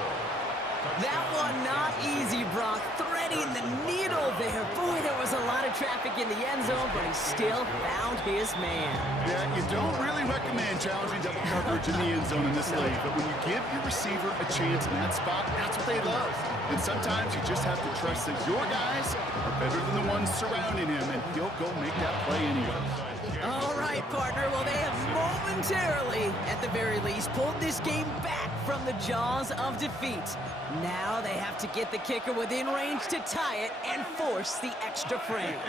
That one not easy, Brock. Threading the needle there. Boy, there was a lot of traffic in the end zone, but he still found his man. Yeah, you don't really recommend challenging double coverage in the end zone in this league, but when you give your receiver a chance in that spot, that's what they love. And sometimes you just have to trust that your guys are better than the ones surrounding him, and he'll go make that play anyway. All right, partner. Well, they have momentarily, at the very least, pulled this game back from the jaws of defeat. Now they have to get the kicker within range to tie it and force the extra frame.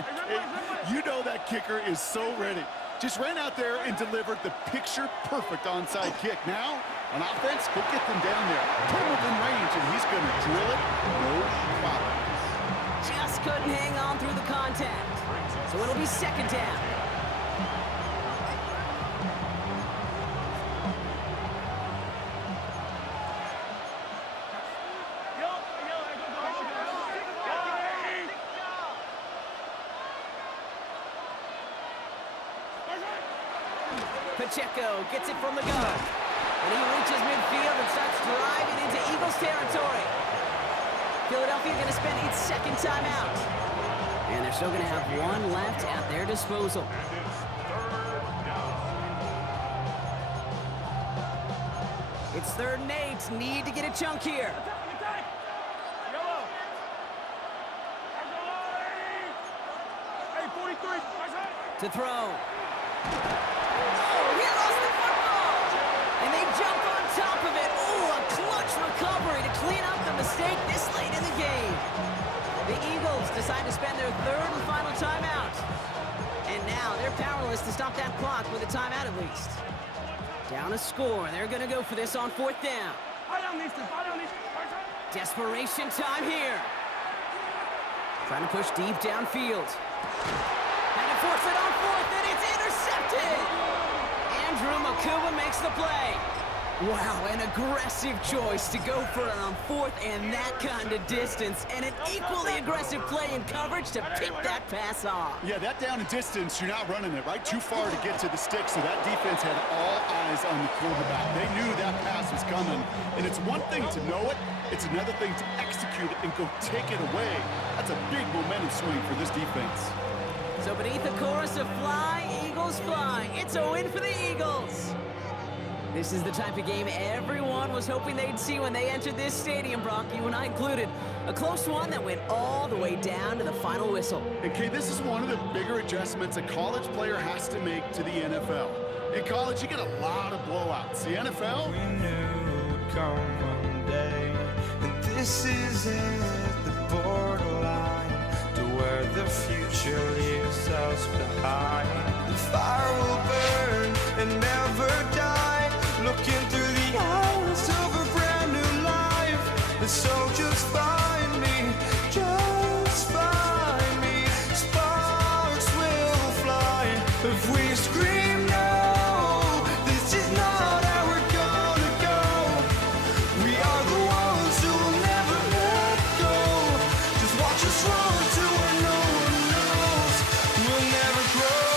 You know that kicker is so ready. Just ran out there and delivered the picture-perfect onside kick. Now, on offense, he'll get them down there. Put him within range, and he's going to drill it. No problem. Just couldn't hang on through the contact. So it'll be second down. Pacheco gets it from the gun. And he reaches midfield and starts driving into Eagles territory. Philadelphia going to spend its second timeout. And they're still going to have one left at their disposal. It's third and 8. Need to get a chunk here. Yellow. Hey, 43. To throw. Oh, he lost the football! And they jump on top of it. Oh, a clutch recovery to clean up the mistake this late in the game. The Eagles decide to spend their third and final timeout. And now they're powerless to stop that clock with a timeout at least. Down a score. They're going to go for this on fourth down. Desperation time here. Trying to push deep downfield. And to force it on fourth, and it's intercepted! Andrew Makuba makes the play. Wow, an aggressive choice to go for it on fourth and that kind of distance, and an equally aggressive play in coverage to pick that pass off. Yeah, that down and distance, you're not running it, right? Too far to get to the stick, so that defense had all eyes on the quarterback. They knew that pass was coming, and it's one thing to know it, it's another thing to execute it and go take it away. That's a big momentum swing for this defense. So beneath the chorus of Fly, Eagles Fly, it's a win for the Eagles. This is the type of game everyone was hoping they'd see when they entered this stadium, Brock, you and I included. A close one that went all the way down to the final whistle. And Kay, this is one of the bigger adjustments a college player has to make to the NFL. In college, you get a lot of blowouts. The NFL? We knew it would come one day, and this is it, the borderline to where the future leaves us behind. The fire will burn and never die. Looking through the eyes of a brand new life. And so just find me, just find me. Sparks will fly if we scream no. This is not how we're gonna go. We are the ones who will never let go. Just watch us run to where no one knows. We'll never grow.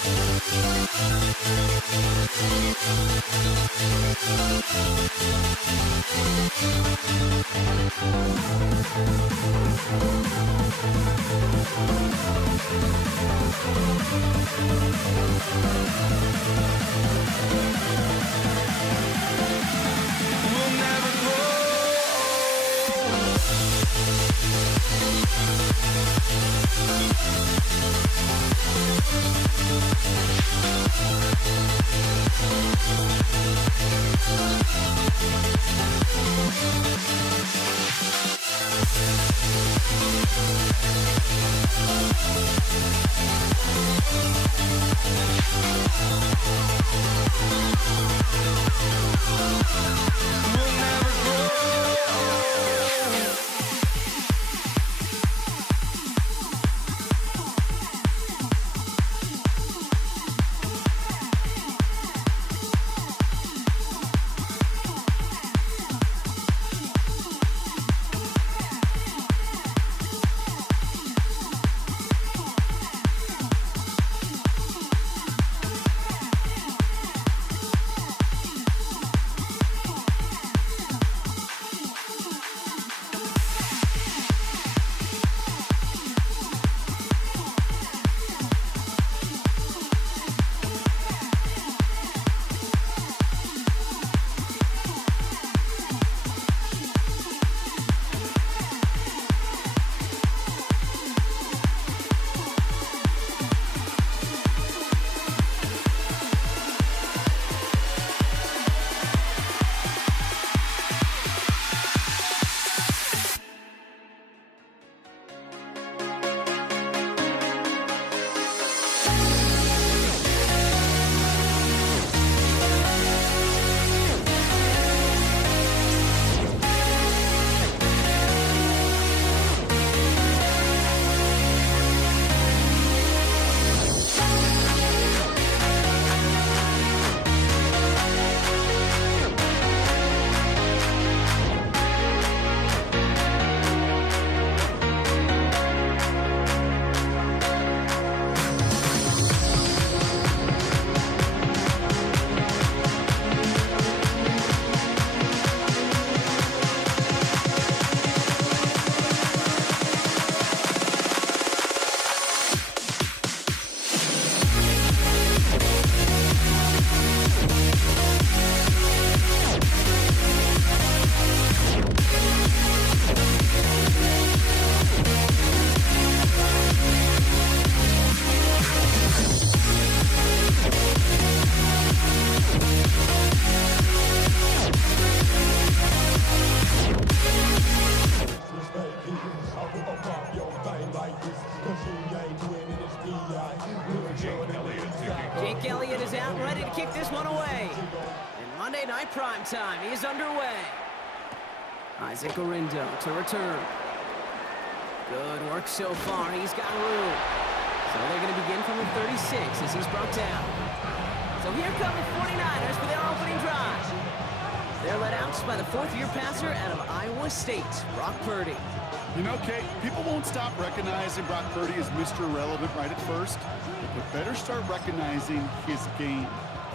Thank you. Night Prime Time is underway. Isaac Orindo to return. Good work so far. He's got room. So they're going to begin from the 36 as he's brought down. So here come the 49ers for their opening drive. They're led out by the fourth-year passer out of Iowa State, Brock Purdy. You know, Kate, people won't stop recognizing Brock Purdy as Mr. Irrelevant right at first, but better start recognizing his game.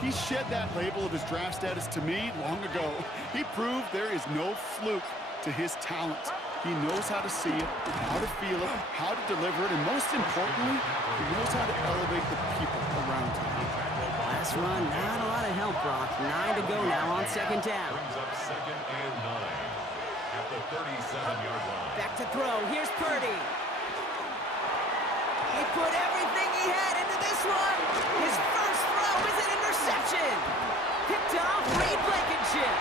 He shed that label of his draft status to me long ago. He proved there is no fluke to his talent. He knows how to see it, how to feel it, how to deliver it, and most importantly, he knows how to elevate the people around him. Last run, not a lot of help, Brock. 9 to go now on second down. Brings up 2nd and 9 at the 37-yard line. Back to throw. Here's Purdy. He put everything he had into this one. His first throw is an interception. Picked off Reed Blankenship.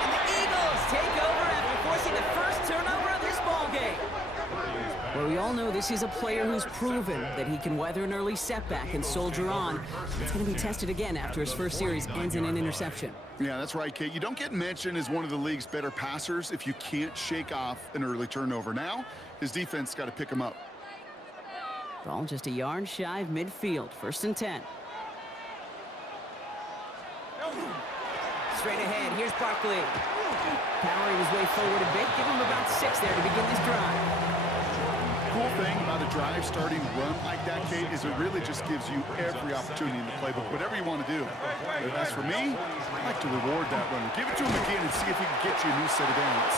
And the Eagles take over after forcing the first turnover of this ballgame. Well, we all know this is a player who's proven that he can weather an early setback and soldier on. It's going to be tested again after his first series ends in an interception. Yeah, that's right, Kate. You don't get mentioned as one of the league's better passers if you can't shake off an early turnover. Now, his defense got to pick him up. Ball just a yard shy of midfield. 1st and 10. Straight ahead, here's Barkley. Powering his way forward a bit. Give him about 6 there to begin this drive. Cool thing about a drive starting run like that, Kate, is it really just gives you every opportunity in the playbook, whatever you want to do. But as for me, I like to reward that runner. Give it to him again and see if he can get you a new set of downs.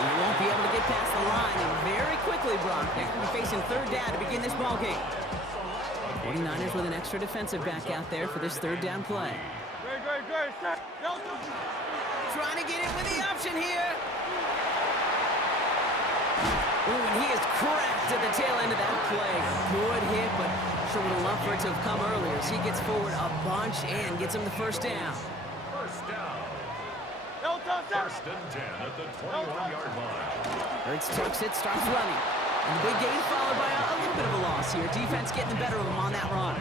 He won't be able to get past the line, and very quickly, Brock, they're going to be facing 3rd down to begin this ballgame. 49ers with an extra defensive back out there for this 3rd down play. Trying to get in with the option here. Ooh, and he is cracked at the tail end of that play. Good hit, but sure would have loved for it to have come earlier as he gets forward a bunch and gets him the 1st down. First down. 1st and 10 at the 21-yard line. Hurts tucks it, starts running. And the big gain followed by a little bit of a loss here. Defense getting the better of him on that run.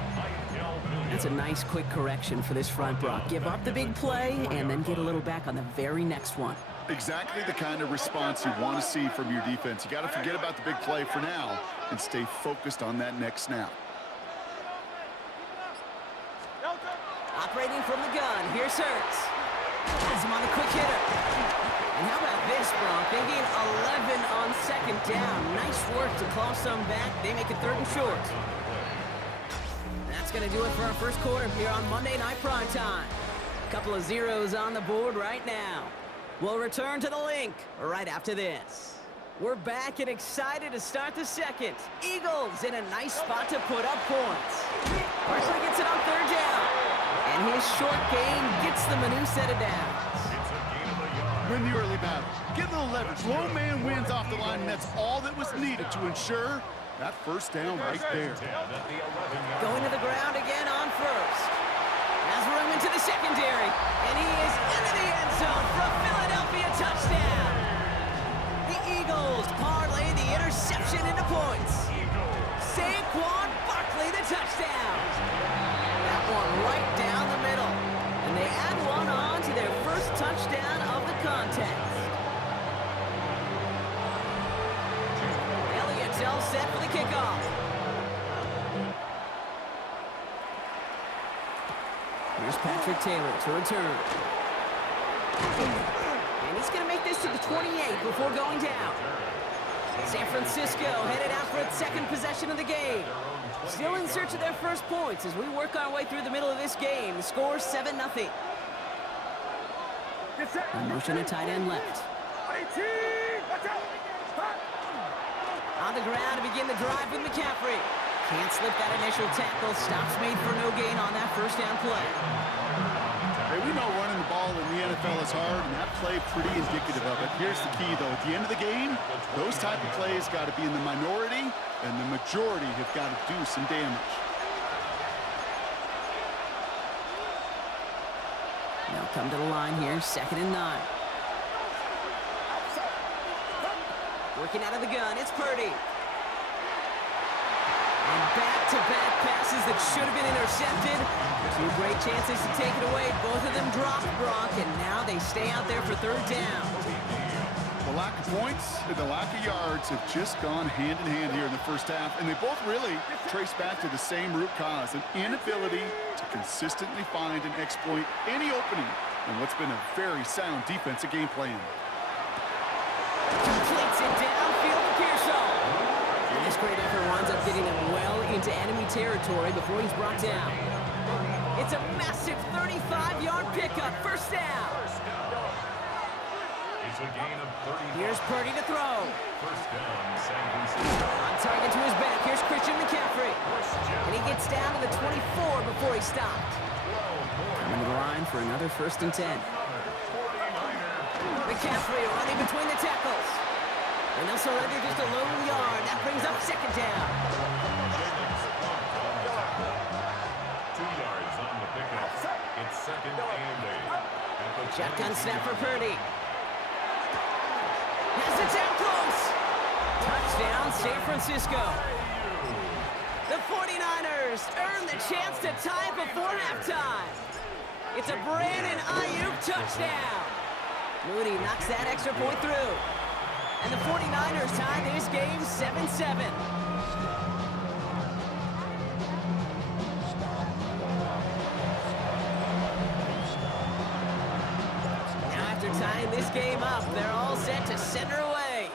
That's a nice quick correction for this front, Brock. Give up the big play and then get a little back on the very next one. Exactly the kind of response you want to see from your defense. You got to forget about the big play for now and stay focused on that next snap. Operating from the gun, here's Hurts. Has him on the quick hitter. And how about this, Brock? They gain 11 on 2nd down. Nice work to claw some back. They make it 3rd and short. That's going to do it for our first quarter here on Monday Night Prime Time. Couple of zeros on the board right now. We'll return to the link right after this. We're back and excited to start the second. Eagles in a nice spot to put up points. Barkley gets it on 3rd down. And his short gain gets them a new set of downs. Win the early battle. Get a little leverage. Low man wins off the line, and that's all that was needed to ensure that 1st down right there. Going to the ground again on 1st. Has room into the secondary. And he is into the end zone for a Philadelphia touchdown. The Eagles parlay the interception into points. Saquon Barkley the touchdown. That one right down the middle. And they add one on to their first touchdown of the contest. Elliott's all set for the kickoff. Here's Patrick Taylor to return. And he's going to make this to the 28 before going down. San Francisco headed out for its 2nd possession of the game. Still in search of their first points as we work our way through the middle of this game. The score 7-0. Motion at tight end left. On the ground to begin the drive with McCaffrey. Can't slip that initial tackle. Stops made for no gain on that 1st down play. Hey, we know running the ball in the NFL is hard, and that play pretty indicative of it. Here's the key, though. At the end of the game, those type of plays got to be in the minority, and the majority have got to do some damage. Now come to the line here, 2nd and 9. Working out of the gun, it's Purdy. And back-to-back passes that should have been intercepted. Two great chances to take it away. Both of them dropped, Brock, and now they stay out there for third down. The lack of points and the lack of yards have just gone hand in hand here in the first half, and they both really trace back to the same root cause, an inability to consistently find and exploit any opening in what's been a very sound defensive game plan. Completes it downfield to Pearsall. And this great effort winds up getting him well into enemy territory before he's brought down. It's a massive 35-yard pickup, first down. It's a gain of 30. Here's Purdy to throw. First down, San Francisco. On target to his back, here's Christian McCaffrey. And he gets down to the 24 before he stopped. Coming to the line for another 1st and 10. McCaffrey running between the tackles. And they'll surrender just a lone yard. That brings up 2nd down. 2 yards on the pickup. It's 2nd and 8. Shotgun snap for Purdy. Has it down close. Touchdown, San Francisco. The 49ers earn the chance to tie it before halftime. It's a Brandon Ayuk touchdown. Moody knocks that extra point through. And the 49ers tie this game 7-7. Now after tying this game up, they're all set to center away.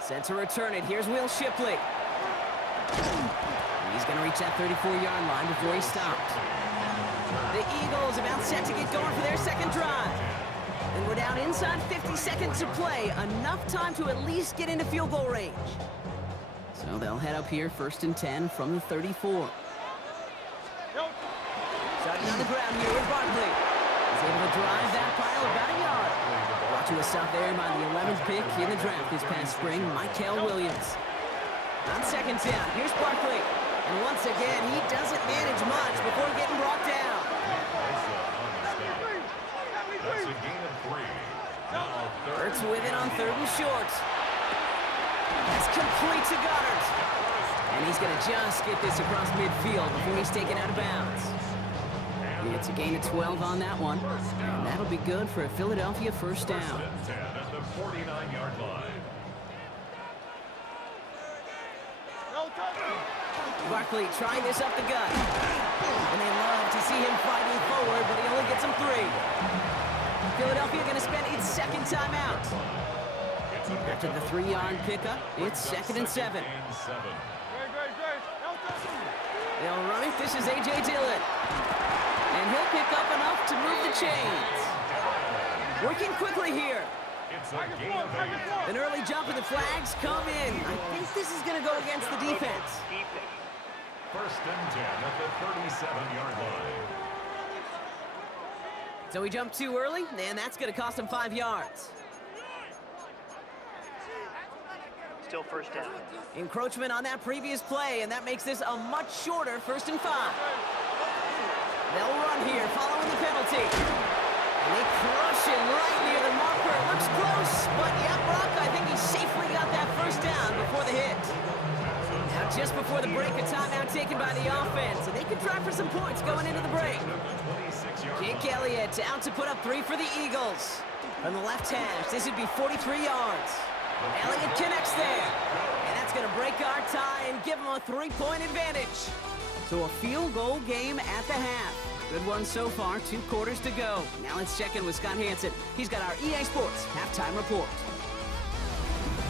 Set to return it. Here's Will Shipley. He's going to reach that 34-yard line before he stopped. The Eagles about set to get going for their 2nd drive. And we're down inside 50 seconds to play. Enough time to at least get into field goal range. So they'll head up here 1st and 10 from the 34. Starting on the ground here with Barkley. He's able to drive that pile about a yard. Brought to a stop there by the 11th pick in the draft this past spring, Mykel Williams. On 2nd down, here's Barkley. And once again, he doesn't manage much before getting brought down. That's a gain of 3. Now Hurts with it on 3rd and short. That's complete to Goddard. And he's going to just get this across midfield before he's taken out of bounds. It's a gain of 12 on that one. And that'll be good for a Philadelphia 1st down. 10 at the 49-yard line. Barkley trying this up the gut. And they love to see him fighting forward, but he only gets him 3. Philadelphia going to spend its 2nd timeout. After the 3-yard pickup, it's 2nd and 7. They'll run it. This is A.J. Dillon. And he'll pick up enough to move the chains. Working quickly here. It's a gain of 8. An early jump and the flags come in. I think this is going to go against the defense. 1st and 10 at the 37-yard line. So he jumped too early, and that's going to cost him 5 yards. Still 1st down. Encroachment on that previous play, and that makes this a much shorter 1st and 5. They'll run here following the penalty. And they crush it right near the marker. Looks close, but yeah, Brock, I think he safely got that 1st down before the hit. Now just before the break, a timeout taken by the offense, and they can try for some points going into the break. Jake Elliott out to put up 3 for the Eagles. From the left hash, this would be 43 yards. Elliott connects there. And that's going to break our tie and give them a 3-point advantage. So a field goal game at the half. Good one so far, 2 quarters to go. Now let's check in with Scott Hanson. He's got our EA Sports halftime report.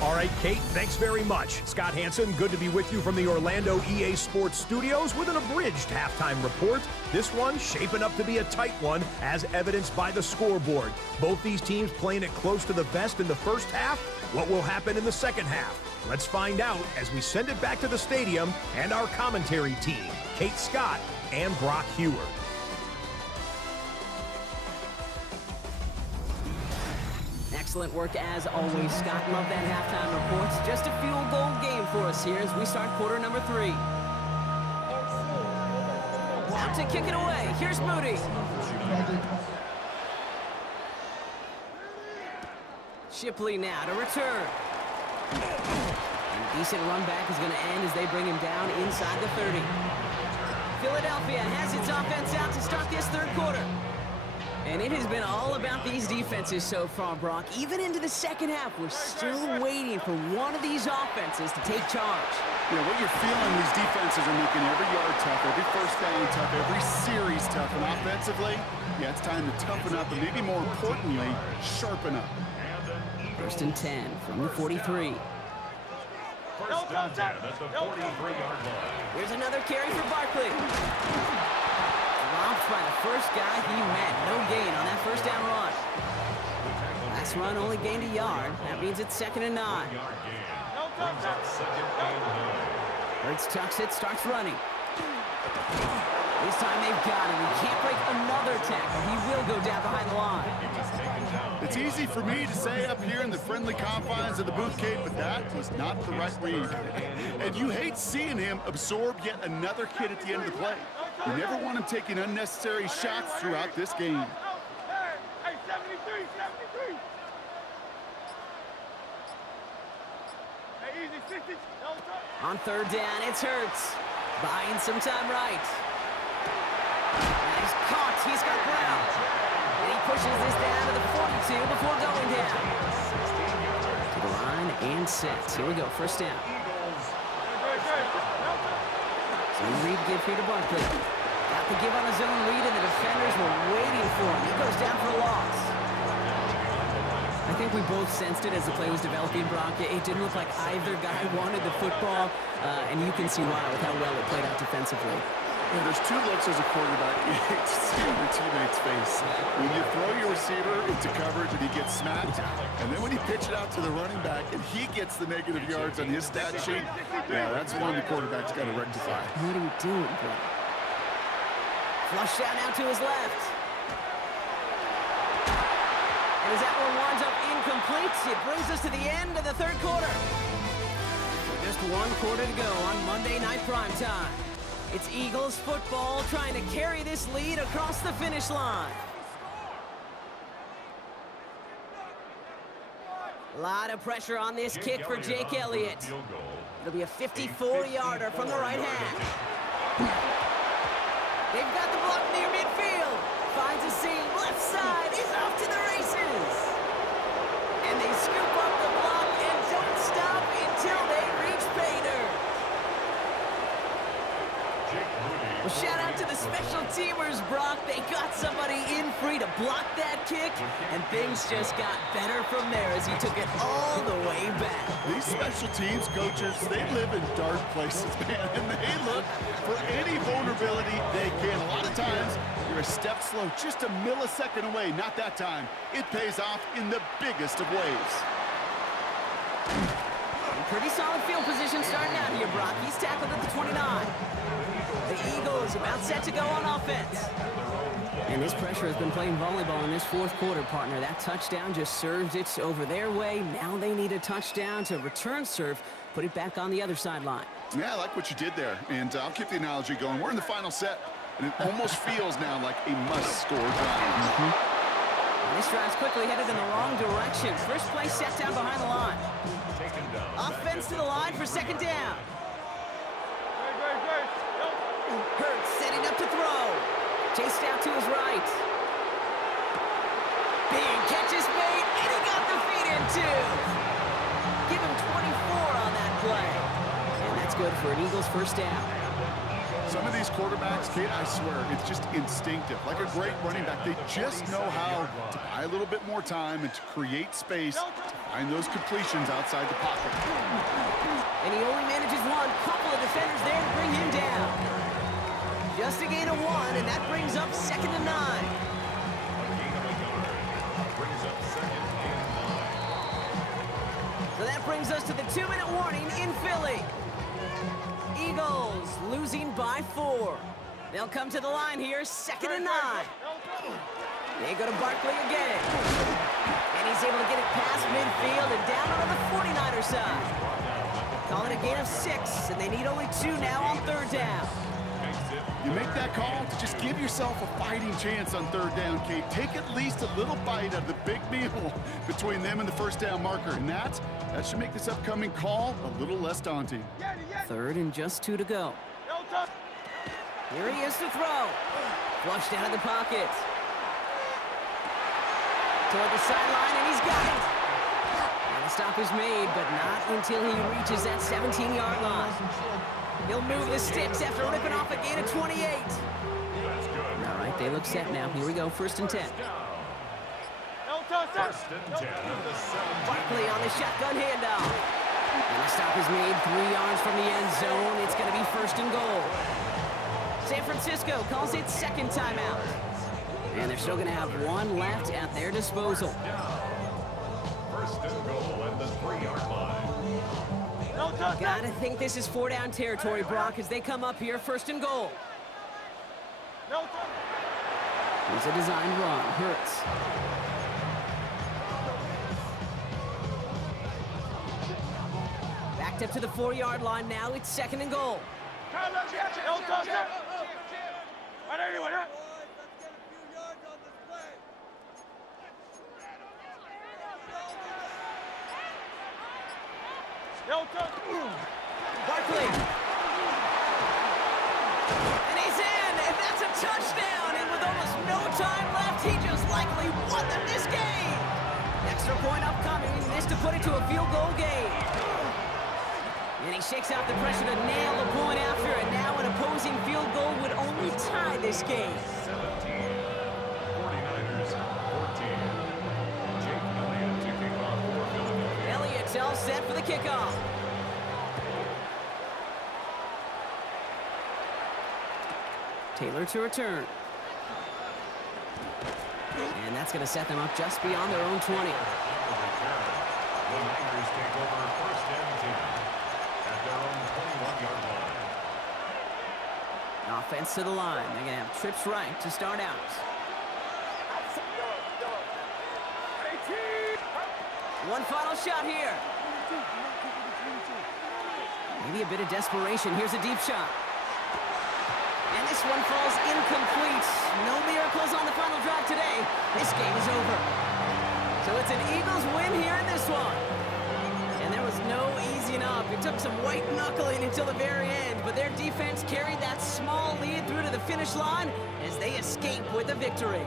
All right, Kate, thanks very much. Scott Hanson, good to be with you from the Orlando EA Sports Studios with an abridged halftime report. This one shaping up to be a tight one, as evidenced by the scoreboard. Both these teams playing it close to the vest in the first half. What will happen in the second half? Let's find out as we send it back to the stadium and our commentary team, Kate Scott and Brock Huard. Excellent work as always, Scott. Love that halftime report. Just a field goal game for us here as we start quarter number 3. Out to kick it away. Here's Moody. Shipley now to return. And a decent run back is going to end as they bring him down inside the 30. Philadelphia has its offense out to start this third quarter. And it has been all about these defenses so far, Brock. Even into the second half, we're still waiting for one of these offenses to take charge. You know, what you're feeling, these defenses are making every yard tough, every first down tough, every series tough. And offensively, yeah, it's time to toughen up, and maybe more importantly, sharpen up. First and 10 from the 43. First and 10 at the 43-yard line. Here's another carry for Barkley. Dropped by the first guy he met. No gain on that first down run. Last run only gained a yard. That means it's 2nd and 9. Yard gain. Brings up 2nd and 9. Hurts tucks it, starts running. This time they've got him. He can't break another tackle. He will go down behind the line. He was taken down. It's easy for me to say up here in the friendly confines of the booth, Kate, but that was not the right read. And you hate seeing him absorb yet another hit at the end of the play. You never want him taking unnecessary shots throughout this game. Hey, 73, 73. Hey, easy, 60. On third down, it's Hurts. Buying some time right. And he's caught. He's got Brown. And he pushes this down to the 42 before going down. To the line and set. Here we go, first down. So read give here to Barkley. Got the give on his own read, and the defenders were waiting for him. He goes down for a loss. I think we both sensed it as the play was developing, Brock. It didn't look like either guy wanted the football, and you can see why with how well it played out defensively. Yeah, there's two looks as a quarterback. You hate to see your teammate's face. When you throw your receiver into coverage and he gets smacked, and then when you pitch it out to the running back and he gets the negative yards on his stat sheet, yeah, that's one the quarterback's got to rectify. What are we doing, bro? Flush down now to his left. And as that one winds up incomplete, it brings us to the end of the third quarter. Just one quarter to go on Monday Night Primetime. It's Eagles football trying to carry this lead across the finish line. A lot of pressure on this kick for Jake Elliott. It'll be a 54-yarder from the right hash. They've got the block near midfield. Finds a seam, left side, is off to the races. And they scoop up the block and don't stop until they reach Painter. Well, shout out to the special teamers, Brock. They got somebody in free to block that kick, and things just got better from there as he took it all the way back. These special teams coaches, they live in dark places, man, and they look for any vulnerability they can. A lot of times, you're a step slow, just a millisecond away. Not that time. It pays off in the biggest of ways. Pretty solid field position starting out here, Brock. He's tackled at the 29. The Eagles about set to go on offense. And this pressure has been playing volleyball in this fourth quarter, partner. That touchdown just served it over their way. Now they need a touchdown to return serve, put it back on the other sideline. Yeah, I like what you did there. And I'll keep the analogy going. We're in the final set, and it almost feels now like a must-score drive. This drive's quickly headed in the wrong direction. First play set down behind the line. Offense to the line for second down. Hurts setting up to throw. Chased out to his right. Big catch is made, and he got the feet in too. Give him 24 on that play. And that's good for an Eagles first down. Some of these quarterbacks, Kate, I swear, it's just instinctive. Like a great running back, they just know how to buy a little bit more time and to create space to find those completions outside the pocket. And he only manages one. Couple of defenders there to bring him down. Just a gain of one, and that brings up 2nd and 9. So that brings us to the 2-minute warning in Philly. Eagles losing by 4. They'll come to the line here, 2nd and 9. They go to Barkley again. And he's able to get it past midfield and down on the 49er side. Calling a gain of 6, and they need only 2 now on third down. You make that call to just give yourself a fighting chance on third down, Kate. Take at least a little bite out of the big meal between them and the first down marker. And that should make this upcoming call a little less daunting. Third and just 2 to go. Here he is to throw. Flushed out of the pocket. Toward the sideline, and he's got it. And the stop is made, but not until he reaches that 17-yard line. He'll move the sticks after ripping off a gain of 28. All right, they look set now. Here we go, first and 10. First and 10 of the 17. Barkley on the shotgun handoff. And the stop is made 3 yards from the end zone. It's going to be first and goal. San Francisco calls it second timeout. And they're still going to have one left at their disposal. First and goal at the 3-yard line. Gotta think this is 4-down territory, Brock, as they come up here, first and goal. Here's a design run. Hurts. Backed up to the 4-yard line now. It's second and goal. Barkley. And he's in, and that's a touchdown. And with almost no time left, he just likely won them this game. Extra point upcoming. Missed to put it to a field goal game. And he shakes out the pressure to nail the point after, and now an opposing field goal would only tie this game. 17. 49ers 14. Jake Elliott to kick off for Philadelphia. Elliott's all set for the kickoff. Taylor to return. And that's going to set them up just beyond their own 20. The Niners take over first and 10 at their own 21-yard line. Offense to the line. They're going to have trips right to start out. One final shot here. Maybe a bit of desperation. Here's a deep shot. And this one falls incomplete. No miracles on the final drive today. This game is over. So it's an Eagles win here in this one. And there was no easing up. It took some white knuckling until the very end, but their defense carried that small lead through to the finish line as they escape with a victory.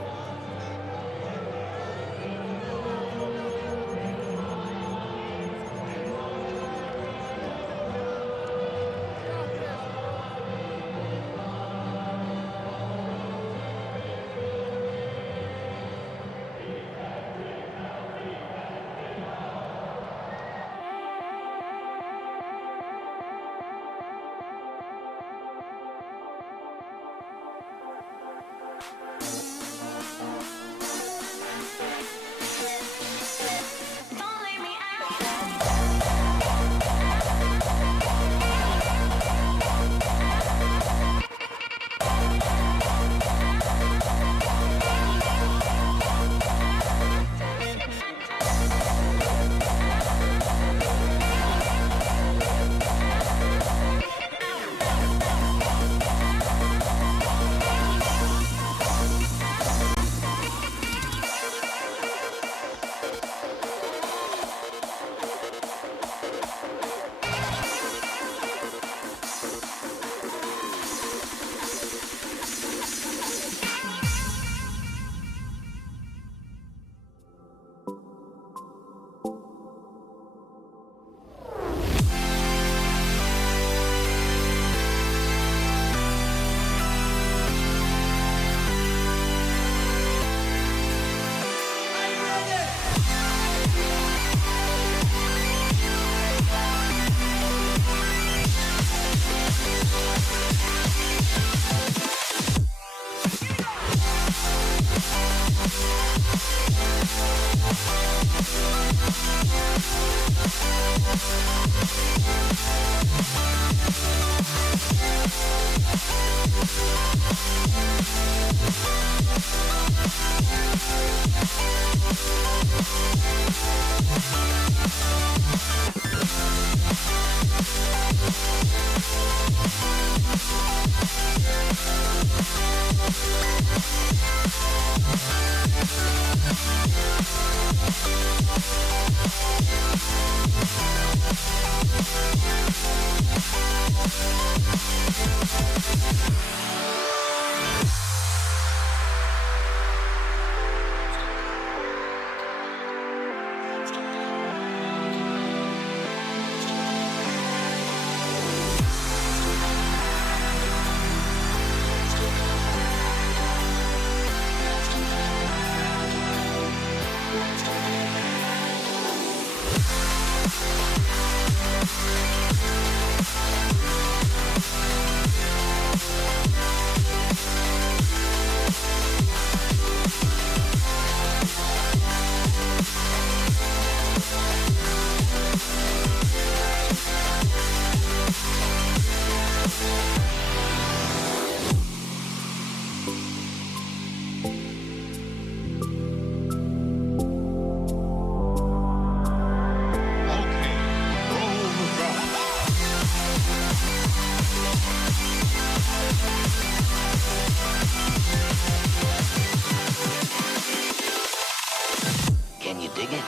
Can you dig it?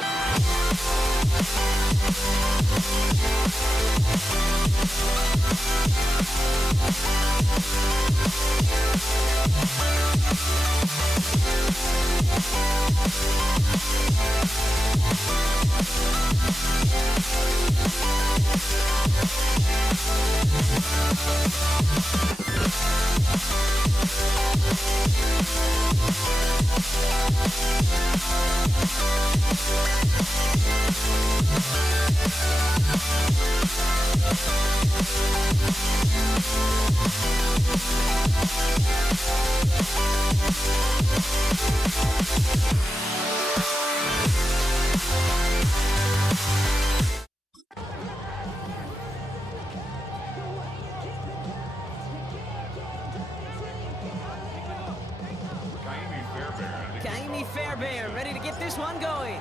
Kaimi Fairbairn ready to get this one going.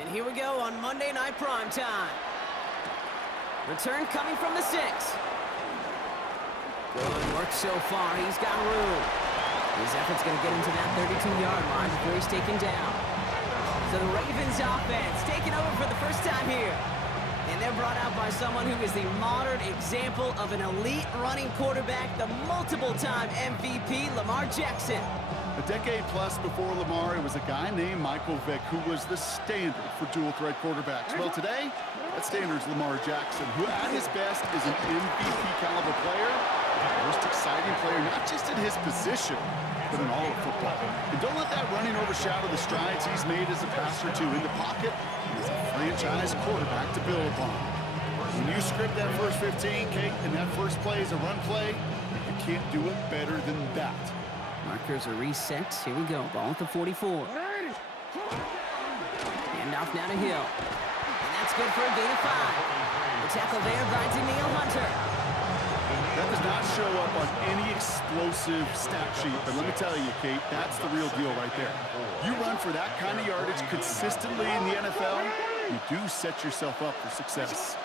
And here we go on Monday Night Primetime. Return coming from the 6. Good work so far. He's got room. His effort's going to get him to that 32-yard line before he's taken down. So the Ravens offense taking over for the first time here. And they're brought out by someone who is the modern example of an elite running quarterback, the multiple-time MVP, Lamar Jackson. A decade plus before Lamar, it was a guy named Michael Vick who was the standard for dual-threat quarterbacks. Well, today, that standard's Lamar Jackson, who at his best is an MVP-caliber player, the most exciting player, not just in his position, but in all of football. And don't let that running overshadow the strides he's made as a passer, too, in the pocket, and as a franchise quarterback to build upon. When you script that first 15, Kate, and that first play is a run play, you can't do it better than that. Markers are reset. Here we go. Ball at the 44. Hand off now to Hill. And that's good for a gain of 5. The tackle there by Danielle Hunter. That does not show up on any explosive stat sheet, but let me tell you, Kate, that's the real deal right there. You run for that kind of yardage consistently in the NFL, you do set yourself up for success.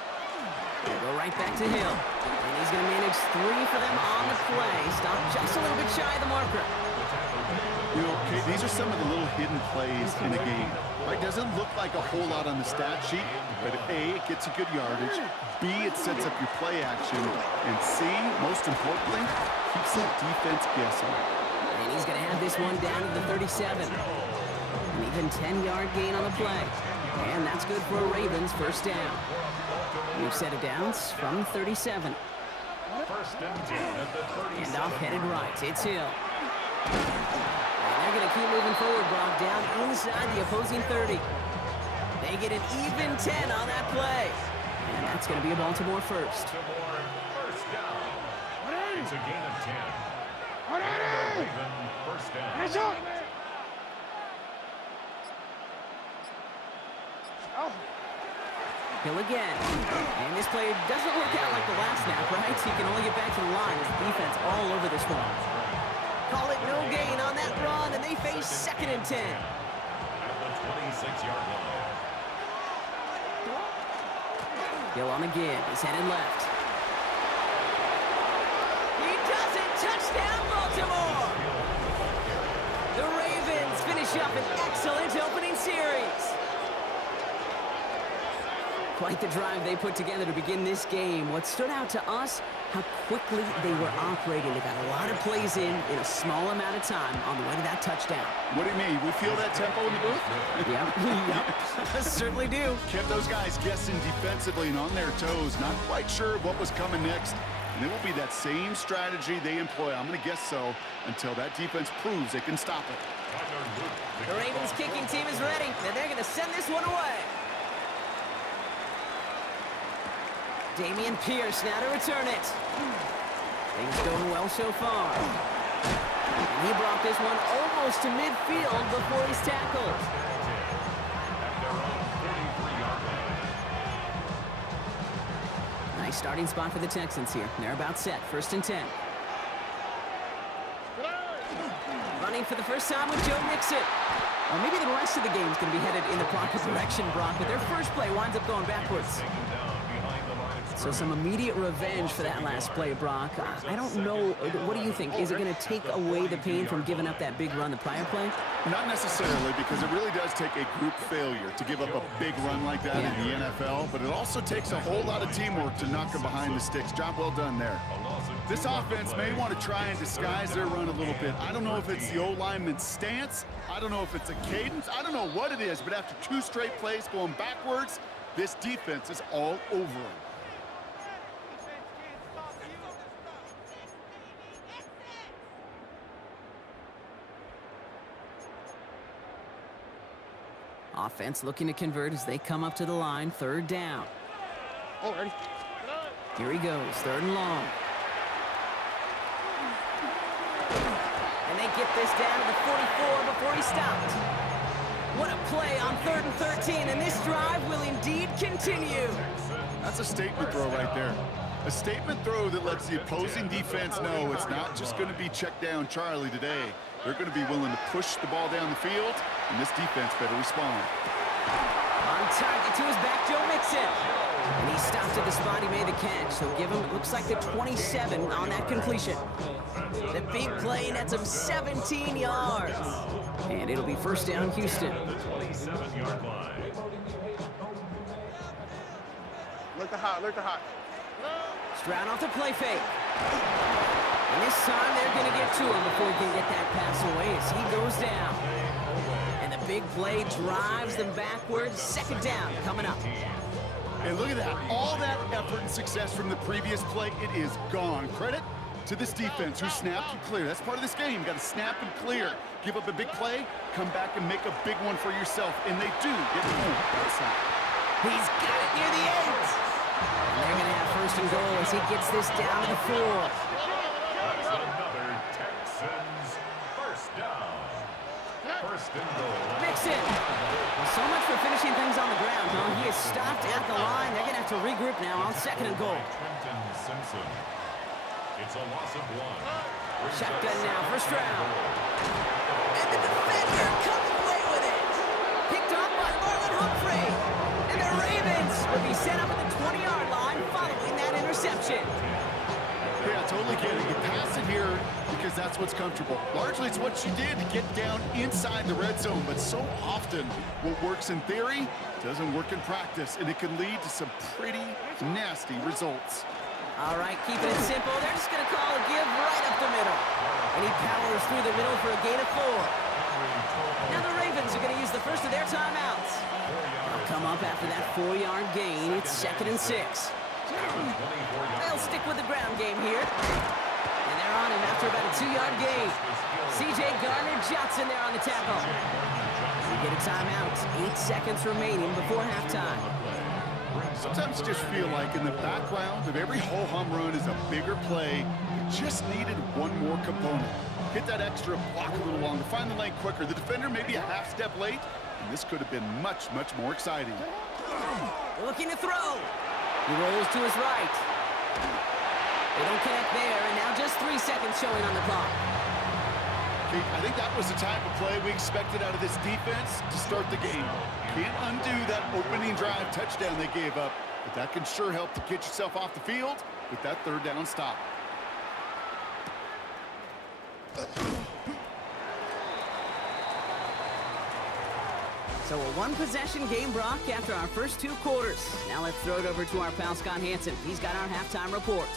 We'll go right back to Hill. And he's going to manage 3 for them on the play. Stop just a little bit shy of the marker. You know, Kate, these are some of the little hidden plays in a game. Right? Doesn't look like a whole lot on the stat sheet, but A, it gets you good yardage. B, it sets up your play action. And C, most importantly, keeps that defense guessing. And he's going to have this one down to the 37. An even 10-yard gain on the play. And that's good for a Ravens first down. New set of downs from 37. First and 10 at the 37. And off headed right. It's Hill. And they're going to keep moving forward, Brock, down inside the opposing 30. They get an even 10 on that play. And that's going to be a Baltimore first. Baltimore first down. It's a gain of 10. And the Raven first down. Hill again. And this play doesn't work out like the last snap, right? He can only get back to the line as the defense all over this one. Call it no gain on that run, and they face 2nd and 10. At the 26-yard line. Hill on again. He's headed left. He does it! Touchdown, Baltimore! The Ravens finish finish up an excellent opening series. Quite the drive they put together to begin this game. What stood out to us, how quickly they were operating. They got a lot of plays in a small amount of time on the way to that touchdown. What do you mean? We feel that tempo in the booth? Yep, certainly do. Kept those guys guessing defensively and on their toes, not quite sure what was coming next. And it will be that same strategy they employ, I'm going to guess so, until that defense proves they can stop it. The Ravens kicking team is ready, and they're going to send this one away. Dameon Pierce now to return it. Things going well so far. And he brought this one almost to midfield before he's tackled. Nice starting spot for the Texans here. They're about set. 1st and 10. Running for the first time with Joe Mixon. Well, maybe the rest of the game is going to be headed in the proper direction, Brock, but their first play winds up going backwards. So some immediate revenge for that last play, Brock. I don't know. What do you think? Is it going to take away the pain from giving up that big run the prior play? Not necessarily, because it really does take a group failure to give up a big run like that in the NFL, but it also takes a whole lot of teamwork to knock them behind the sticks. Job well done there. This offense may want to try and disguise their run a little bit. I don't know if it's the O-lineman's stance. I don't know if it's a cadence. I don't know what it is, but after 2 straight plays going backwards, this defense is all over them. Offense looking to convert as they come up to the line. 3rd down. Here he goes. 3rd and long. And they get this down to the 44 before he stopped. What a play on 3rd and 13, and this drive will indeed continue. That's a statement throw right there. A statement throw that lets the opposing defense know it's not just going to be check down Charlie today. They're going to be willing to push the ball down the field, and this defense better respond. On target to his back, Joe Mixon. And he stopped at the spot he made the catch, so give him, it looks like the 27 on that completion. The big play nets him 17 yards. And it'll be 1st down, Houston. The 27-yard line. Look the hot. Stroud off the play fake. And this time they're going to get to him before he can get that pass away as he goes down. And the big play drives them backwards. 2nd down coming up. And look at that. All that effort and success from the previous play, it is gone. Credit to this defense who snapped and cleared. That's part of this game. You got to snap and clear. Give up a big play, come back and make a big one for yourself. And they do get the move. He's got it near the 8. And they're going to have 1st and goal as he gets this down to the 4. That's another Texans 1st down. 1st and goal. Mixon. Well, so much for finishing things on the ground, huh? He is stopped at the line. They're going to have to regroup now on 2nd and goal. Trenton Simpson. It's a loss of 1. Shotgun now for Stroud. And the defender comes away with it. Picked off by Marlon Humphrey. And the Ravens will be set up at the 20-yard line following that interception. Yeah, totally get it. You pass it here because that's what's comfortable. Largely, it's what you did to get down inside the red zone, but so often what works in theory doesn't work in practice, and it can lead to some pretty nasty results. All right, keeping it simple. They're just going to call a give right up the middle. And he powers through the middle for a gain of 4. Now the Ravens are going to use the first of their timeouts. They'll come up after that 4-yard gain. It's 2nd and 6. They'll stick with the ground game here. And they're on him after about a 2-yard gain. C.J. Gardner-Johnson there on the tackle. We get a timeout. 8 seconds remaining before halftime. Sometimes you just feel like in the background of every ho-hum run is a bigger play. You just needed one more component. Hit that extra block a little longer. Find the lane quicker. The defender may be a half step late, and this could have been much, much more exciting. Looking to throw. He rolls to his right. They don't connect there, and now just 3 seconds showing on the clock. Kate, I think that was the type of play we expected out of this defense to start the game. Can't undo that opening drive touchdown they gave up, but that can sure help to get yourself off the field with that 3rd down stop. So a one-possession game, Brock, after our first 2 quarters. Now let's throw it over to our pal Scott Hanson. He's got our halftime report.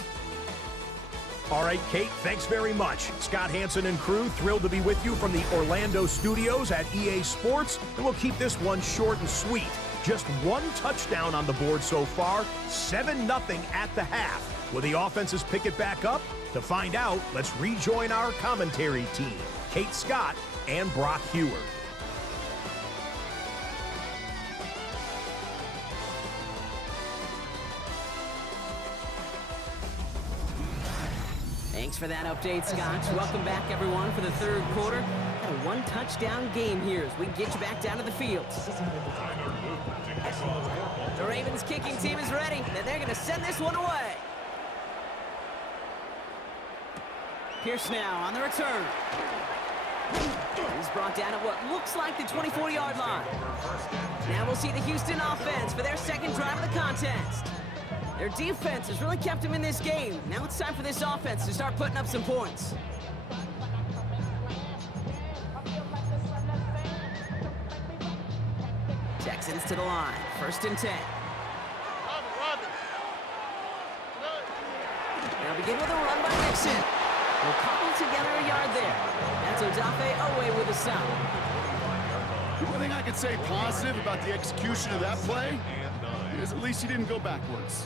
All right, Kate, thanks very much. Scott Hanson and crew, thrilled to be with you from the Orlando studios at EA Sports, and we'll keep this one short and sweet. Just 1 touchdown on the board so far, 7-0 at the half. Will the offenses pick it back up? To find out, let's rejoin our commentary team, Kate Scott and Brock Huard. Thanks for that update, Scott. Welcome back, everyone, for the 3rd quarter. Got a 1-touchdown game here as we get you back down to the field. The Ravens kicking team is ready, and they're going to send this one away. Pierce now on the return. He's brought down at what looks like the 24-yard line. Now we'll see the Houston offense for their 2nd drive of the contest. Their defense has really kept them in this game. Now it's time for this offense to start putting up some points. Texans to the line. 1st and 10. They'll begin with a run by Mixon. We'll cobble together a yard there. That's Odafe Oweh with a stop. The one thing I could say positive about the execution of that play is at least he didn't go backwards.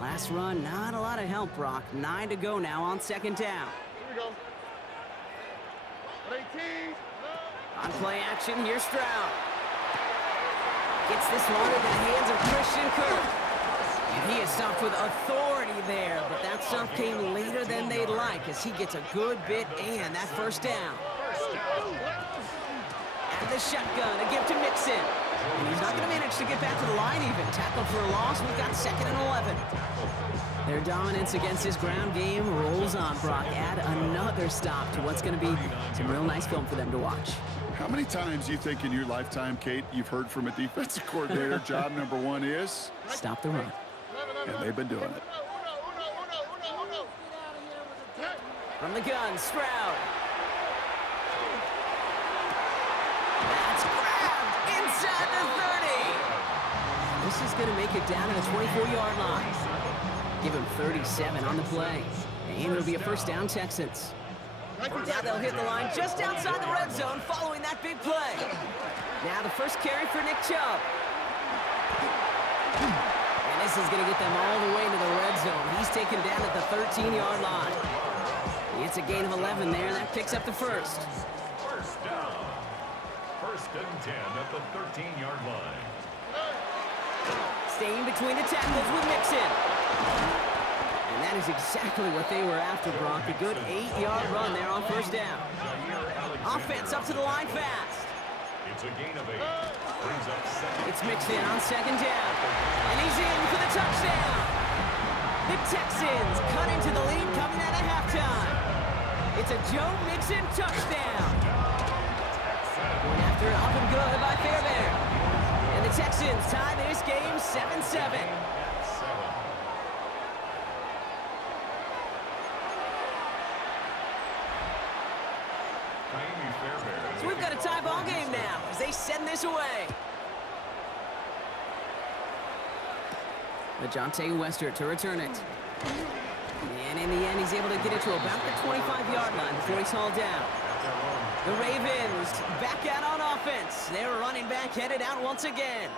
Last run, not a lot of help, Brock. 9 to go now on 2nd down. Here we go. 18. On play action, here's Stroud. Gets this one into the hands of Christian Kirk. And he is stopped with authority there, but that stuff came later than they'd like as he gets a good bit and that 1st down. And the shotgun, a give to Mixon. And he's not going to manage to get back to the line even. Tackled for a loss, we've got 2nd and 11. Their dominance against his ground game rolls on, Brock. Add another stop to what's going to be some real nice film for them to watch. How many times do you think in your lifetime, Kate, you've heard from a defensive coordinator, job number 1 is? Stop the run. And they've been doing it. From the gun, Stroud. That's grabbed inside the 30. This is going to make it down to the 24-yard line. Give him 37 on the play. And it'll be a 1st down, Texans. Now they'll hit the line just outside the red zone following that big play. Now the first carry for Nick Chubb. And this is going to get them all the way into the red zone. He's taken down at the 13-yard line. It's a gain of 11 there. That picks up the 1st. 1st down. 1st and 10 at the 13-yard line. Staying between the tackles with Mixon. And that is exactly what they were after, Brock. A good 8-yard run there on 1st down. Offense up to the line fast. It's a gain of 8. Brings up 2nd. It's Mixon on 2nd down. And he's in for the touchdown. The Texans cut into the lead coming out of halftime. It's a Joe Mixon touchdown. Going after it, up and good by Fairbairn. And the Texans tie this game 7-7. So we've got a tie ball game now as they send this away. LeJohntay Wester to return it. And in the end, he's able to get it to about the 25-yard line before he's hauled down. The Ravens back out on offense. Their running back headed out once again.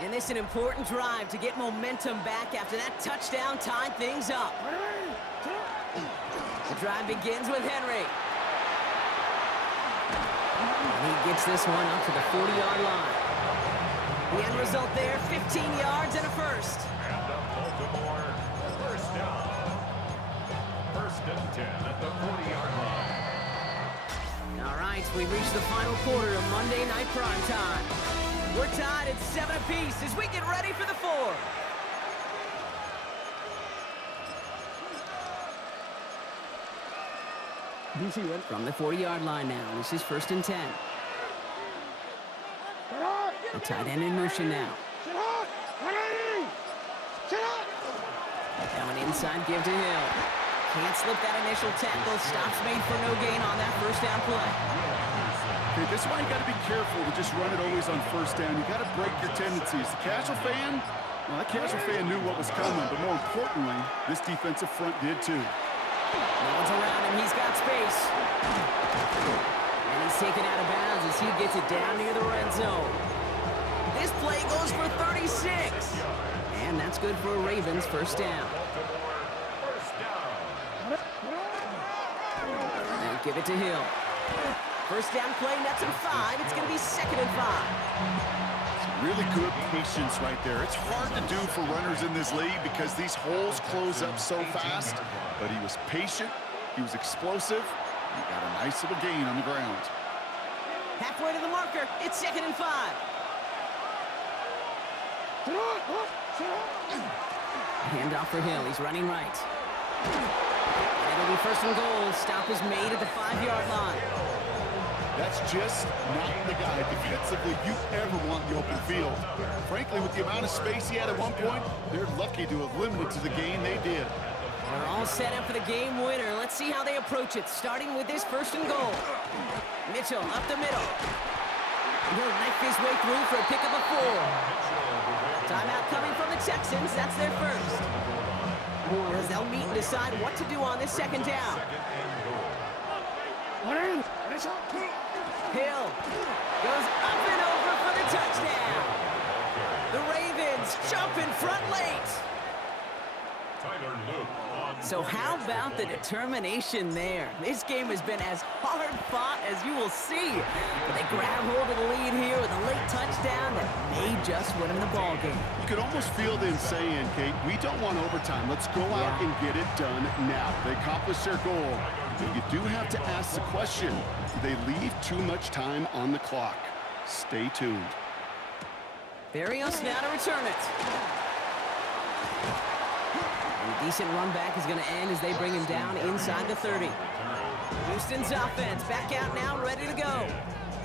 And this is an important drive to get momentum back after that touchdown tied things up. The drive begins with Henry. And he gets this one up to the 40-yard line. The end result there, 15 yards and a 1st. And the Baltimore 1st down. 1st and 10 at the 40-yard line. All right, we've reached the final quarter of Monday Night Prime Time. We're tied at 7 apiece as we get ready for the 4th. From the 40-yard line now, this is 1st and 10. The tight end in motion now. Now an inside give to Hill. Can't slip that initial tackle. Stops made for no gain on that first down play. Okay, this is why you got to be careful to just run it always on first down. You got to break your tendencies. The casual fan, well, that casual fan knew what was coming, but more importantly, this defensive front did too. No one's around him. He's got space. And he's taken out of bounds as he gets it down near the red zone. This play goes for 36. And that's good for a Ravens first down. Now give it to Hill. First down play, nets him 5. It's going to be 2nd and 5. Really good patience right there. It's hard to do for runners in this league because these holes close up so fast. But he was patient. He was explosive. He got a nice little gain on the ground. Halfway to the marker. It's 2nd and 5. Handoff for Hill. He's running right. And it'll be 1st and goal. Stop is made at the 5-yard line. That's just not the guy defensively you ever want in the open field. Frankly, with the amount of space he had at one point, they're lucky to have limited to the gain they did. We're all set up for the game winner. Let's see how they approach it, starting with this 1st and goal. Mitchell up the middle. He'll knife his way through for a pick of a 4. Timeout coming from the Texans. That's their first. As they'll meet and decide what to do on this 2nd down. Hill goes up and over for the touchdown. The Ravens jump in front late. So how about the determination there? This game has been as hard fought as you will see. But they grab hold of the lead here with a late touchdown that may just win them the ball game. You could almost feel them saying, Kate, we don't want overtime. Let's go out and get it done now. They accomplished their goal. But you do have to ask the question, do they leave too much time on the clock? Stay tuned. Berrios now to return it. And a decent run back is going to end as they bring him down inside the 30. Houston's offense back out now, ready to go.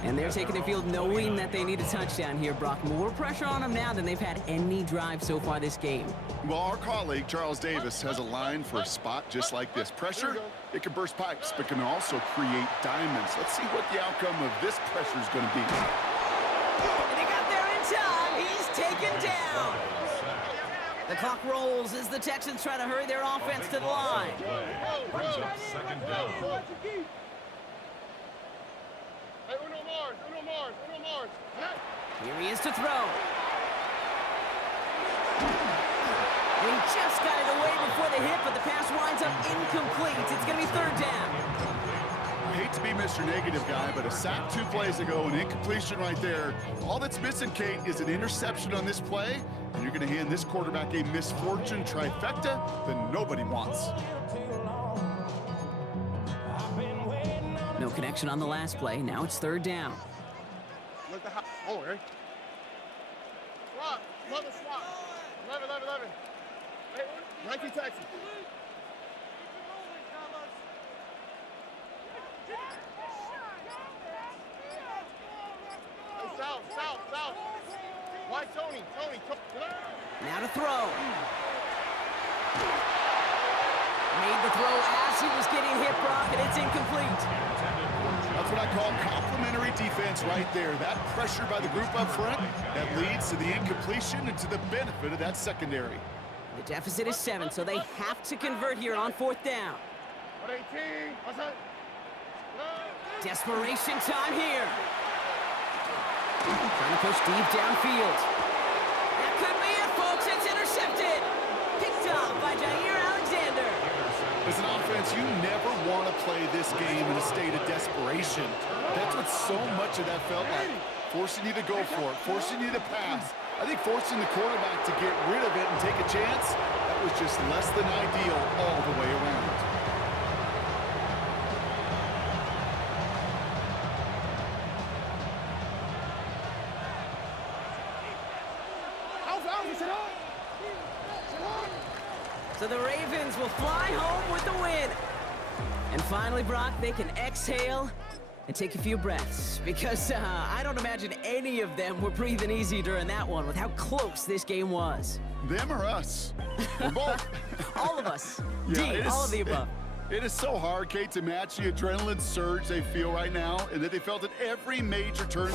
And they're taking the field knowing that they need a touchdown here, Brock. More pressure on them now than they've had any drive so far this game. Well, our colleague, Charles Davis, has a line for a spot just like this. Pressure, it can burst pipes, but can also create diamonds. Let's see what the outcome of this pressure is going to be. And they got there in time. He's taken down. The clock rolls as the Texans try to hurry their offense to the line. Brings up 2nd down. Hey, Uno Mars. Here he is to throw. And he just got it away before the hit, but the pass winds up incomplete. It's going to be 3rd down. I hate to be Mr. Negative guy, but a sack 2 plays ago, an incompletion right there. All that's missing, Kate, is an interception on this play, and you're going to hand this quarterback a misfortune trifecta that nobody wants. No connection on the last play. Now it's 3rd down. Look the hot. Oh, hey. Swap. Mother swap. 11. Hey, Nike taxi. Hey, south. Why Tony? Now to throw. Made the throw as he was getting hit, Brock, and it's incomplete. That's what I call complimentary defense right there. That pressure by the group up front, that leads to the incompletion and to the benefit of that secondary. The deficit is 7, so they have to convert here on 4th down. 118. What's that? Desperation time here. Trying to push deep downfield. That could be it, folks. It's intercepted. Picked off by Jair Alexander. As an offense, you never want to play this game in a state of desperation. That's what so much of that felt like. Forcing you to go for it, forcing you to pass. I think forcing the quarterback to get rid of it and take a chance, that was just less than ideal all the way around. So the Ravens will fly home with the win. And finally, Brock, they can exhale and take a few breaths. Because I don't imagine any of them were breathing easy during that one with how close this game was. Them or us? We're both. All of us. Yeah, D, all of the above. It is so hard, Kate, to match the adrenaline surge they feel right now and that they felt at every major turn.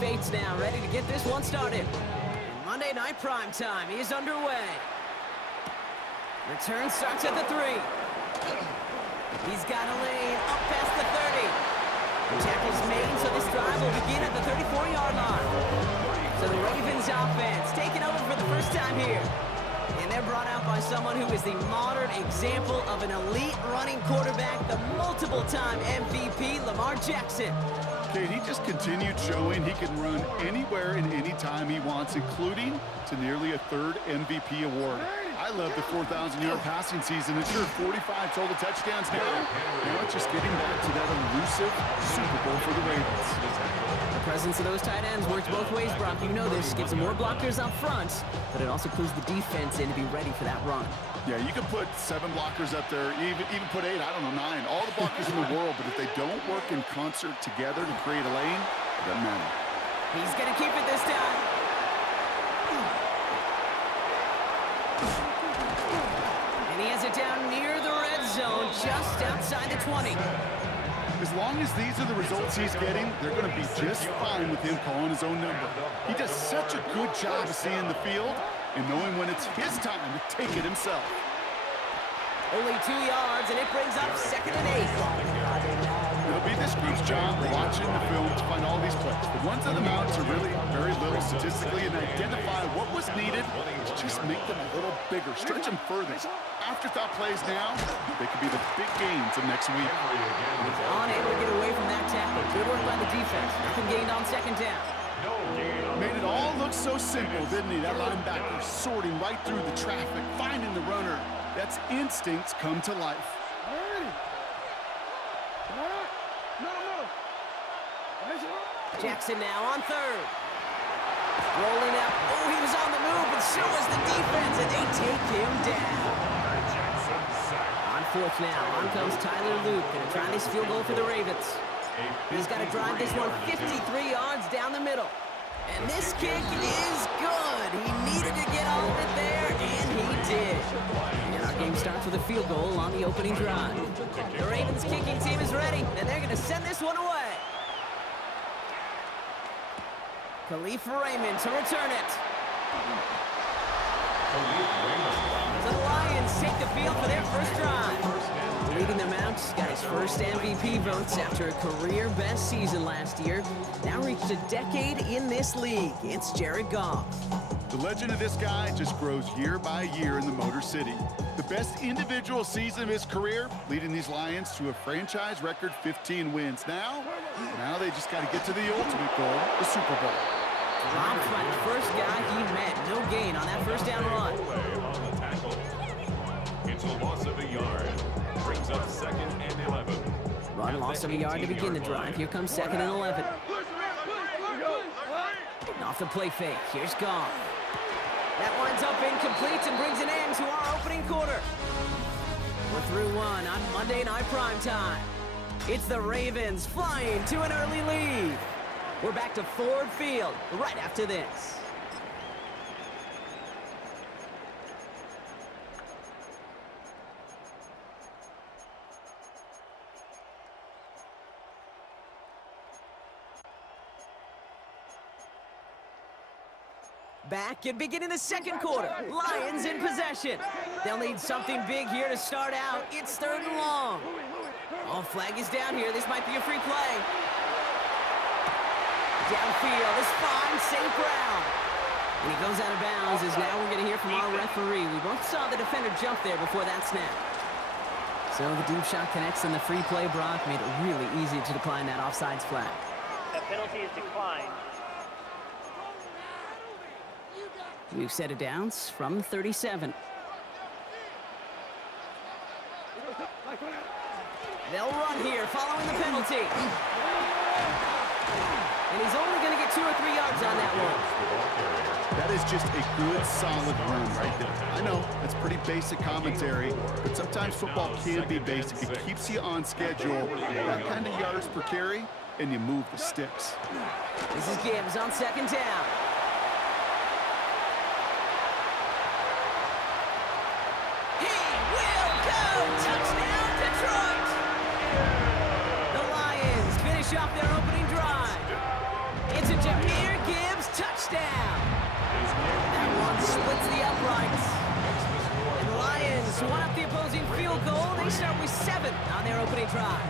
Bates now, ready to get this one started. Monday Night Prime Time is underway. Return starts at the 3. He's got a lane up past the 30. Tackles made, so this drive will begin at the 34-yard line. So the Ravens offense taking over for the first time here. And they're brought out by someone who is the modern example of an elite running quarterback, the multiple-time MVP, Lamar Jackson. Kate, he just continued showing he can run anywhere and anytime he wants, including to nearly a third MVP award. I love the 4,000-yard passing season. It's sure 45 total touchdowns now. Now it's just getting back to that elusive Super Bowl for the Ravens. presence of those tight ends works both ways, Brock. You know this. Gives them more blockers up front, but it also clues the defense in to be ready for that run. Yeah, you can put 7 blockers up there, even put 8, I don't know, 9. All the blockers in the world, but if they don't work in concert together to create a lane, it doesn't matter. He's going to keep it this time. And he has it down near the red zone, just outside the 20. As long as these are the results he's getting, they're going to be just fine with him calling his own number. He does such a good job of seeing the field and knowing when it's his time to take it himself. Only 2 yards, and it brings up 2nd and 8. It'll be this group's job watching the film to find all these plays. The ones on the mountains are really very little statistically and identify what was needed to just make them a little bigger, stretch them further. Afterthought plays now, they could be the big gains of next week. Unable to get away from that tackle. Good work by the defense. Nothing gained on 2nd down. Made it all look so simple, didn't he? That linebacker sorting right through the traffic, finding the runner. That's instincts come to life. Jackson now on 3rd. Rolling up. Oh, he was on the move, but so was the defense, and they take him down. On 4th now, on comes Tyler Luke, gonna try this field goal for the Ravens. He's got to drive this one 53 yards down the middle. And this kick is good. He needed to get all of it there, and he did. And our game starts with a field goal on the opening drive. The Ravens kicking team is ready, and they're going to send this one away. Khalif Raymond to return it. So the Lions take the field for their first drive. Leading them out, got his first MVP votes after a career-best season last year. Now reached a decade in this league. It's Jared Goff. The legend of this guy just grows year by year in the Motor City. The best individual season of his career, leading these Lions to a franchise record 15 wins. Now they just got to get to the ultimate goal, the Super Bowl. Dropped by the first guy he met. No gain on that first down run. It's a loss of a yard. Brings up 2nd and 11. Run loss of a yard to begin the drive. Here comes 2nd and 11. Off the play fake. Here's Goff. That winds up incomplete and brings an end to our opening quarter. We're through one on Monday Night Primetime. It's the Ravens flying to an early lead. We're back to Ford Field right after this. Back and beginning the second quarter. Lions in possession. They'll need something big here to start out. It's 3rd and long. Oh, flag is down here. This might be a free play. Downfield is fine. St. Brown. And he goes out of bounds as now we're going to hear from our referee. We both saw the defender jump there before that snap. So the deep shot connects and the free play, Brock, made it really easy to decline that offsides flag. That penalty is declined. We've set it down from 37. They'll run here following the penalty. And he's only going to get 2 or 3 yards on that one. That is just a good, solid run right there. I know, that's pretty basic commentary, but sometimes football can be basic. It keeps you on schedule, that kind of yards per carry, and you move the sticks. This is Gibbs on 2nd down. Touchdown, Detroit! The Lions finish off their opening drive. It's a Jahmyr Gibbs touchdown. That one splits the uprights. And the Lions won up the opposing field goal. They start with 7 on their opening drive.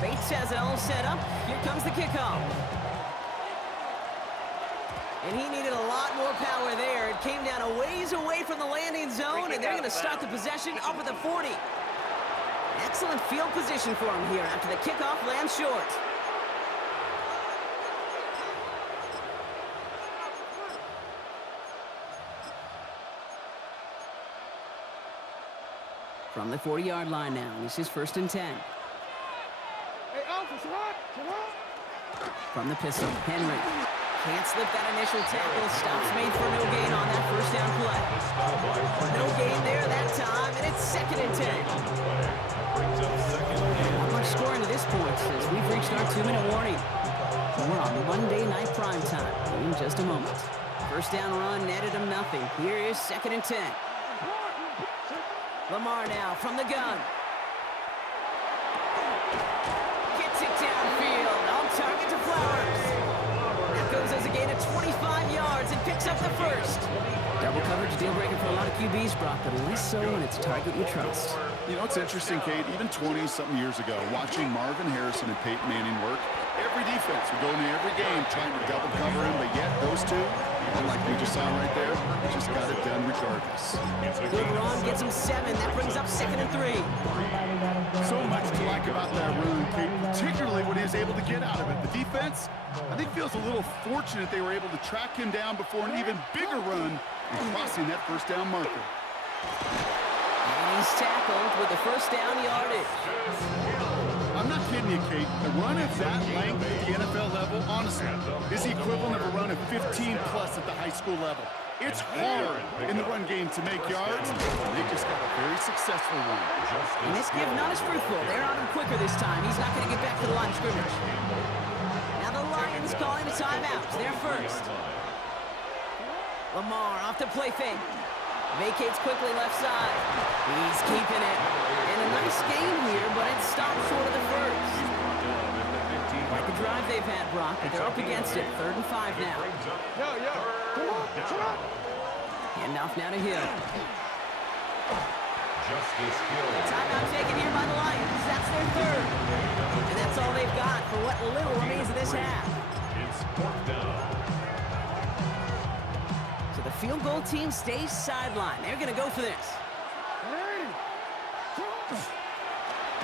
Bates has it all set up. Here comes the kickoff. And he needed a lot more power there. It came down a ways away from the landing zone, and they're going to start the possession up at the 40. Excellent field position for him here after the kickoff lands short. From the 40-yard line now, this is 1st and 10. Hey, From the pistol, Henry. Can't slip that initial tackle. Stops made for no gain on that first down play. No gain there that time, and it's 2nd and 10. Not much scoring to this point since we've reached our 2-minute warning. We're on Monday Night Primetime in just a moment. First down run netted him nothing. Here is 2nd and 10. Lamar now from the gun. Gets it downfield. On target to Flowers. That goes as a gain of 25 yards and picks up the first. Double coverage deal breaker for a lot of QBs, Brock, but less so when it's a target you trust. You know, it's interesting, Kate, even 20-something years ago, watching Marvin Harrison and Peyton Manning work, every defense would go into every game trying to double cover him, but yet those two, like we just saw right there, just got it done regardless. Good run, gets him 7. That brings up 2nd and 3. So much to like about that run, Kate, particularly when he was able to get out of it. The defense, I think, feels a little fortunate they were able to track him down before an even bigger run and crossing that first down marker. And he's tackled with the first down yardage. I'm not kidding you, Kate. A run of that length at the NFL level, honestly, is the equivalent of a run of 15-plus at the high school level. It's hard in the run game to make yards, and they just got a very successful one. And this give not as fruitful. They're on him quicker this time. He's not going to get back to the line of scrimmage. Now the Lions calling a timeout. They're first. Lamar off the play fake. Vacates quickly left side. He's keeping it. And a nice game here, but it stopped short of the first. Quite the drive they've had, Brock, but they're up against it. 3rd and 5 now. Hand off now to Hill. Timeout taken here by the Lions. That's their 3rd. And that's all they've got for what little remains of this half. It's 4th down. So the field goal team stays sidelined. They're going to go for this.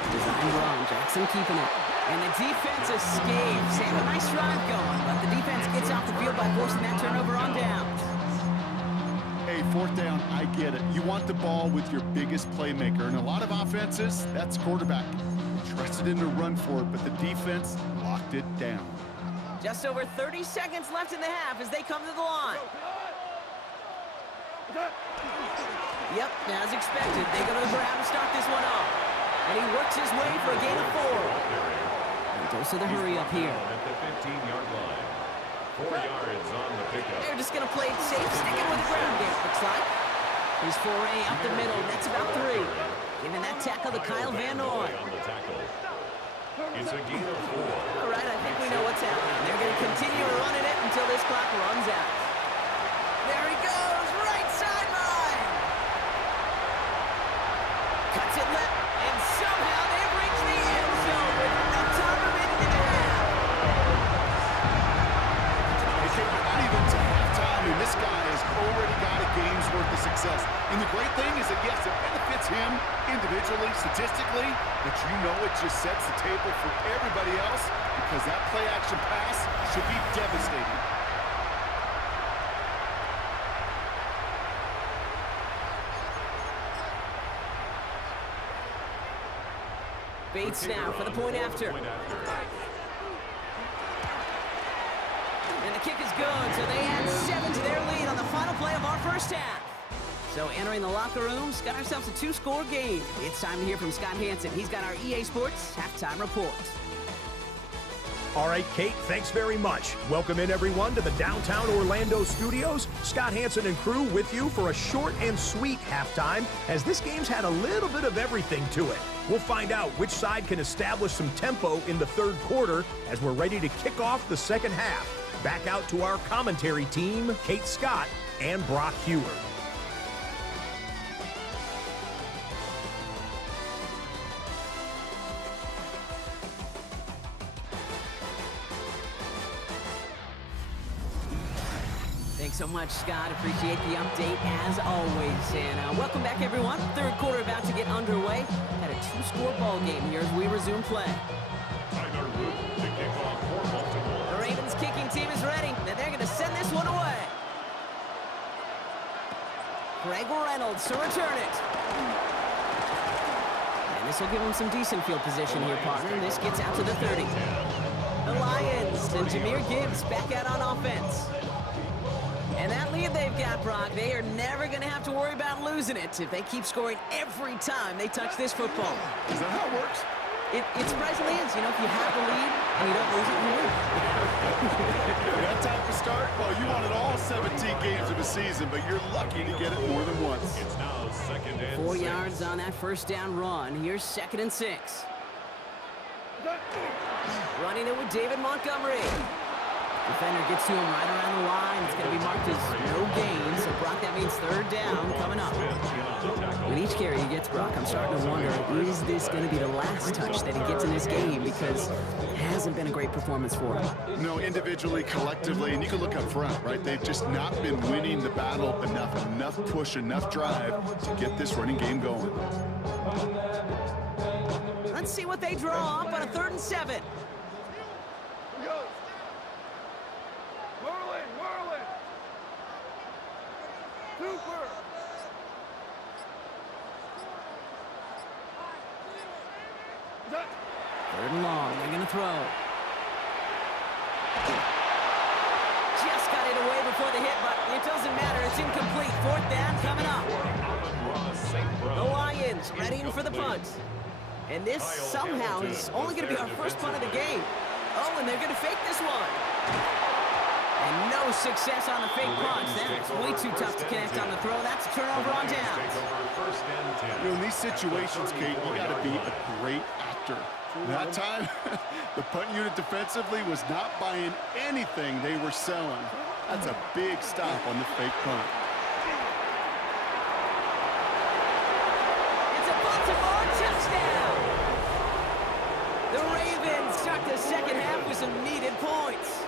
Design wrong. Jackson keeping it. And the defense escapes. They have a nice drive going, but the defense gets off the field by forcing that turnover on downs. Hey, 4th down, I get it. You want the ball with your biggest playmaker. And a lot of offenses, that's quarterback. Trusted him to run for it, but the defense locked it down. Just over 30 seconds left in the half as they come to the line. Yep, as expected, they go to the ground to start this one off. And he works his way for a gain of 4. And goes to the hurry up here. At the 15-yard line. 4 yards on the pickup. They're just going to play it safe, sticking with the ground game, looks like. His foray up the middle, that's about 3. Giving that tackle to Kyle Van Noy. It's a gain of 4. All right, I think we know what's happening. They're going to continue running it until this clock runs out. There he goes, right sideline. Cuts it left, and somehow they've reached the end zone with no time remaining in the half. We're not even to halftime, and this guy has already got a game's worth of success. And the great thing is that, yes, it benefits him individually, statistically, but you know it just sets the table for everybody else because that play-action pass should be devastating. Bates now for the point after. And the kick is good, so they add 7 to their lead on the final play of our first half. So entering the locker rooms, got ourselves a 2-score game. It's time to hear from Scott Hanson. He's got our EA Sports halftime report. All right, Kate, thanks very much. Welcome in, everyone, to the downtown Orlando studios. Scott Hanson and crew with you for a short and sweet halftime, as this game's had a little bit of everything to it. We'll find out which side can establish some tempo in the 3rd quarter as we're ready to kick off the 2nd half. Back out to our commentary team, Kate Scott and Brock Huard. Thanks so much, Scott. Appreciate the update as always. And welcome back, everyone. 3rd quarter about to get underway. Had a 2-score ball game here as we resume play. Tyler Root to kick off for Baltimore. The Ravens kicking team is ready, and they're going to send this one away. Greg Reynolds to return it. And This will give him some decent field position here, partner. This gets out to the 30. The Lions and Jahmyr Gibbs back out on offense. And that lead they've got, Brock, they are never going to have to worry about losing it if they keep scoring every time they touch this football. Is that how it works? It surprisingly is. You know, if you have the lead and you don't lose it, you win. That type of start, well, you wanted all 17 games of the season, but you're lucky to get it more than once. It's now 2nd and 4 6. yards on that first down run. Here's 2nd and 6. Running it with David Montgomery. Defender gets to him right around the line. It's going to be marked as no gain. So, Brock, that means 3rd down coming up. With each carry he gets, Brock, I'm starting to wonder, is this going to be the last touch that he gets in this game? Because it hasn't been a great performance for him. No, individually, collectively, and you can look up front, right? They've just not been winning the battle enough push, enough drive to get this running game going. Let's see what they draw up on a 3rd and 7. Whirling. Super. 3rd and long. They're going to throw. Just got it away before the hit, but it doesn't matter. It's incomplete. 4th down coming up. The Lions readying for the punt. And this somehow is only going to be our first punt of the game. Oh, and they're going to fake this one. And no success on the fake punt. That's way too tough to connect on the throw. That's a turnover on downs. You know, in these situations, Kate, you got to be a great actor. That time, the punt unit defensively was not buying anything they were selling. That's a big stop on the fake punt. It's a Baltimore touchdown. The Ravens start the second half with some needed points.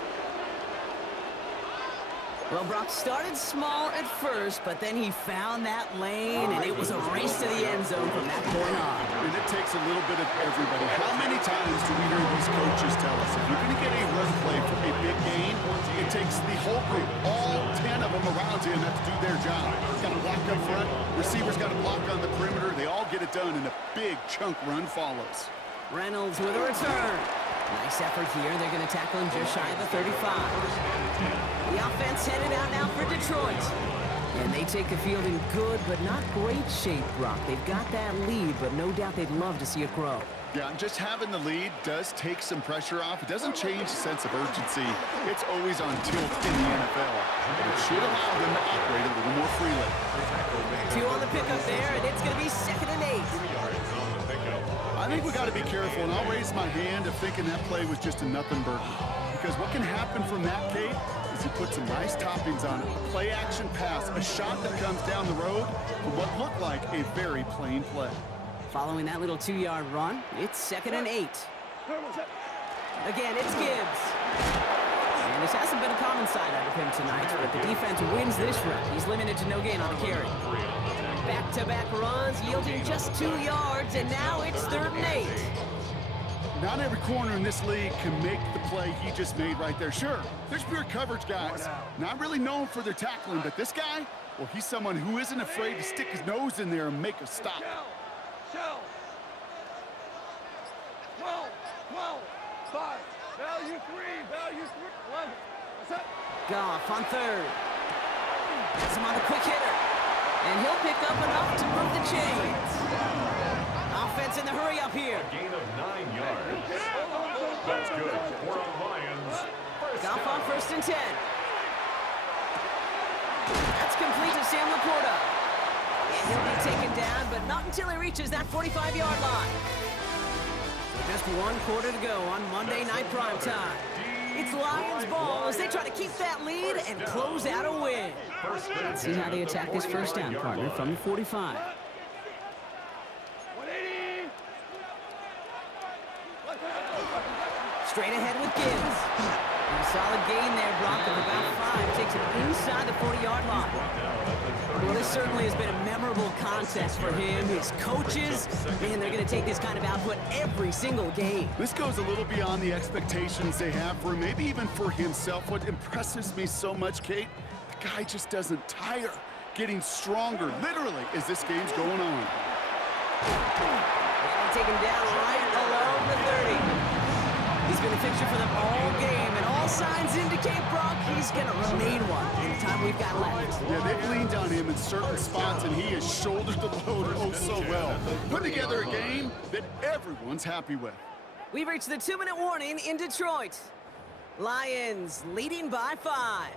Well, Brock started small at first, but then he found that lane, and it was a race to the end zone from that point on. And it takes a little bit of everybody. How many times do we hear these coaches tell us, if you're going to get a run play for a big gain, it takes the whole group, all 10 of them around him have to do their job. Got to block up front, receivers got to block on the perimeter. They all get it done, and a big chunk run follows. Reynolds with a return. Nice effort here. They're going to tackle him just shy of the 35. The offense headed out now for Detroit. And they take the field in good but not great shape, Brock. They've got that lead, but no doubt they'd love to see it grow. Yeah, and just having the lead does take some pressure off. It doesn't change the sense of urgency. It's always on tilt in the NFL. But it should allow them to operate a little more freely. 2 on the pickup there, and it's going to be 2nd and 8. I think we got to be careful, and I'll raise my hand of thinking that play was just a nothing burger. Because what can happen from that, Kate, is you put some nice toppings on it. A play-action pass, a shot that comes down the road for what looked like a very plain play. Following that little 2-yard run, it's 2nd and 8. Again, it's Gibbs. And this hasn't been a common side out of him tonight, but the defense wins this run. He's limited to no gain on the carry. Back-to-back runs, yielding just 2 yards, and now it's 3rd and 8. Not every corner in this league can make the play he just made right there. Sure, there's pure coverage guys. Not really known for their tackling, but this guy, well, he's someone who isn't afraid to stick his nose in there and make a stop. Shell. 12, 5, value 3, 11. What's up? Goff on 3rd. Gets him on the quick hitter. And he'll pick up enough to move the chains. Offense in the hurry up here. A gain of 9 yards. That's good for the Lions. Goff on 1st and 10. That's complete to Sam Laporta. And he'll be taken down, but not until he reaches that 45-yard line. So just 1 quarter to go on Monday Night Primetime. It's Lions ball as they try to keep that lead and close out a win. Let's see how they attack this first down, partner, from the 45. 180. Straight ahead with Gibbs. And a solid gain there, Brock, of about 5. Takes him inside the 40-yard line. Well, this certainly has been a memorable contest for him. His coaches, man, they're going to take this kind of output every single game. This goes a little beyond the expectations they have for him, maybe even for himself. What impresses me so much, Kate, the guy just doesn't tire. Getting stronger, literally, as this game's going on. And they take him down right along the 30. He's been a fixture for them all game, and all signs indicate, Brock, he's going to remain one in the time we've got left. Yeah, they've leaned on him in certain spots, and he has shouldered the load oh so well. Put together a game that everyone's happy with. We've reached the 2-minute warning in Detroit. Lions leading by 5.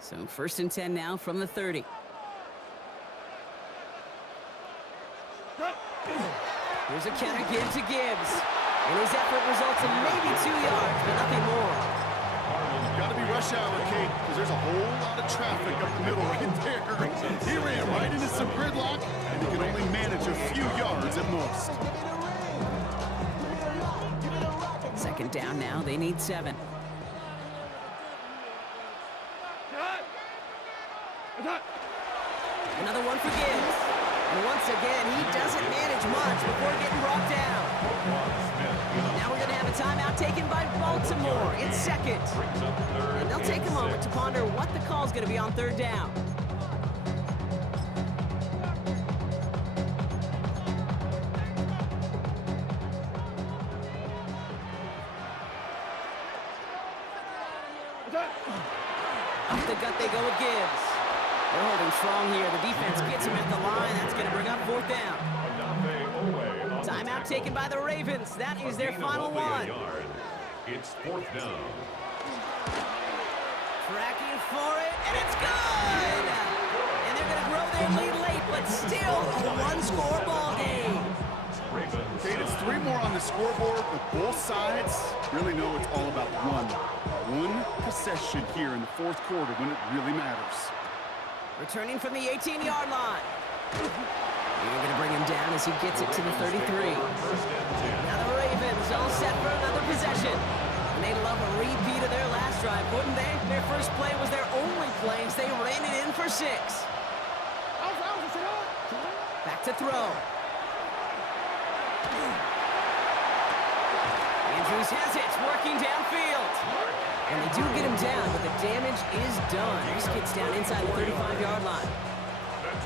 So 1st and 10 now from the 30. Here's a counter give to Gibbs. And his effort results in maybe 2 yards, but nothing more. Got to be rush hour, Kate, because there's a whole lot of traffic up the middle right there. He ran right into some gridlock, and he can only manage a few yards at most. 2nd down now, they need 7. Another one for Gibbs. And once again, he doesn't manage much before getting brought down. Now we're going to have a timeout taken by Baltimore in 2nd. And they'll take a moment to ponder what the call's going to be on 3rd down. Off the gut they go with Gibbs. They're holding strong here. The defense gets him at the line. That's going to bring up 4th down. Timeout taken by the Ravens. That is their final one. It's 4th down. Tracking for it, and it's good! And they're going to grow their lead late, but still a one-score ball game. Kate, it's 3 more on the scoreboard, but both sides really know it's all about one possession here in the 4th quarter when it really matters. Returning from the 18-yard line. You're going to bring him down as he gets it to the 33. Now the Ravens all set for another possession. And they'd love a repeat of their last drive, wouldn't they? Their first play was their only play as they ran it in for 6. Back to throw. Andrews has it, working downfield. And they do get him down, but the damage is done. He gets down inside the 35-yard line.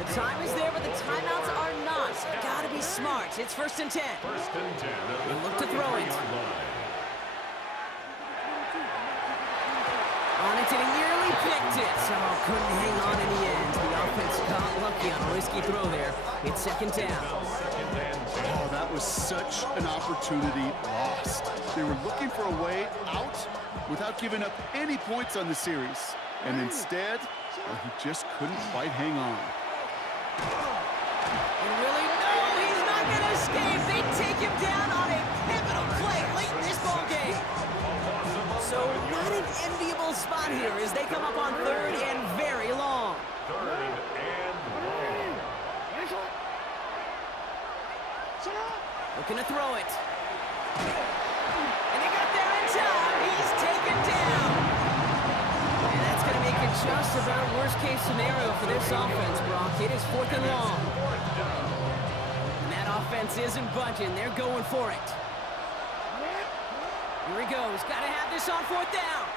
The time is there, but the timeouts are not. Gotta be smart. It's 1st and 10. They look to throw it. On it, and he nearly picked it. So couldn't hang on in the end. The offense got lucky on a risky throw there. It's 2nd down. Oh, that was such an opportunity lost. They were looking for a way out without giving up any points on the series. And instead, well, he just couldn't quite hang on. And really, no, he's not going to escape. They take him down on a pivotal play late in this ball game. So not an enviable spot here as they come up on 3rd and very long. 3rd and long. Looking to throw it. And he got there in time. He's taken down. And that's going to make it just about worst-case scenario for this offense, Brock. It is 4th and long. And that offense isn't budging. They're going for it. Here he goes. Got to have this on 4th down.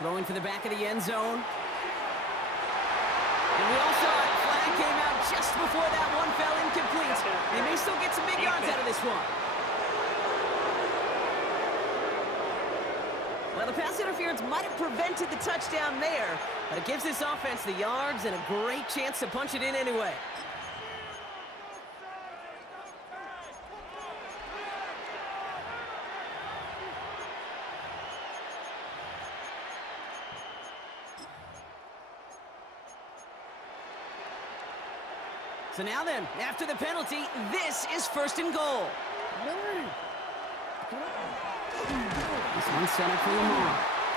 Throwing to the back of the end zone. And we all saw it. Flag came out just before that one fell incomplete. They may still get some big yards out of this one. Well, the pass interference might have prevented the touchdown there, but it gives this offense the yards and a great chance to punch it in anyway. So now then, after the penalty, this is 1st and goal. This one's centered for Lamar.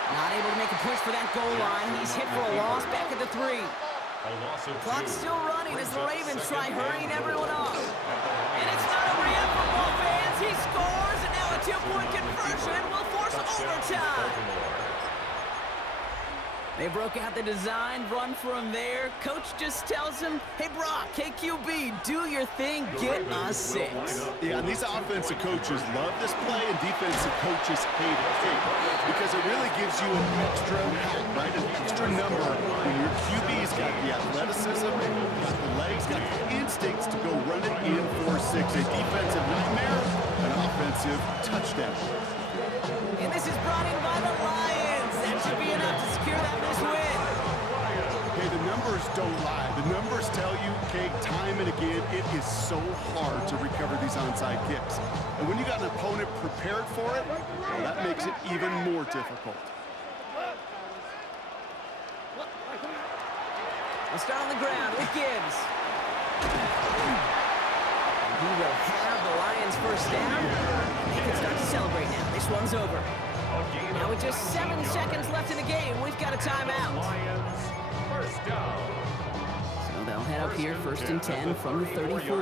Not able to make a push for that goal line. He's hit for a loss back at the 3. Clock's still running as the Ravens try hurrying everyone up. And it's not over yet for both fans. He scores, and now a 2-point conversion will force overtime. They broke out the design run for him there. Coach just tells him, hey, Brock, KQB, do your thing, get us 6. Yeah, and these offensive coaches love this play, and defensive coaches hate it because it really gives you an extra hat, right? An extra number when your QB's got the athleticism, got the legs, got the instincts to go run it in for 6. A defensive nightmare, an offensive touchdown. And this is brought in by the Lions. That should be enough to secure that first win. Okay, the numbers don't lie. The numbers tell you, okay, time and again, it is so hard to recover these onside kicks. And when you got an opponent prepared for it, well, that makes it even more difficult. We'll start on the ground with Gibbs. He will have the Lions first down. They can start to celebrate now. This one's over. Now with just 7 seconds left in the game, we've got a timeout. Lions, first down. So they'll head up here, 1st and 10 from the 34.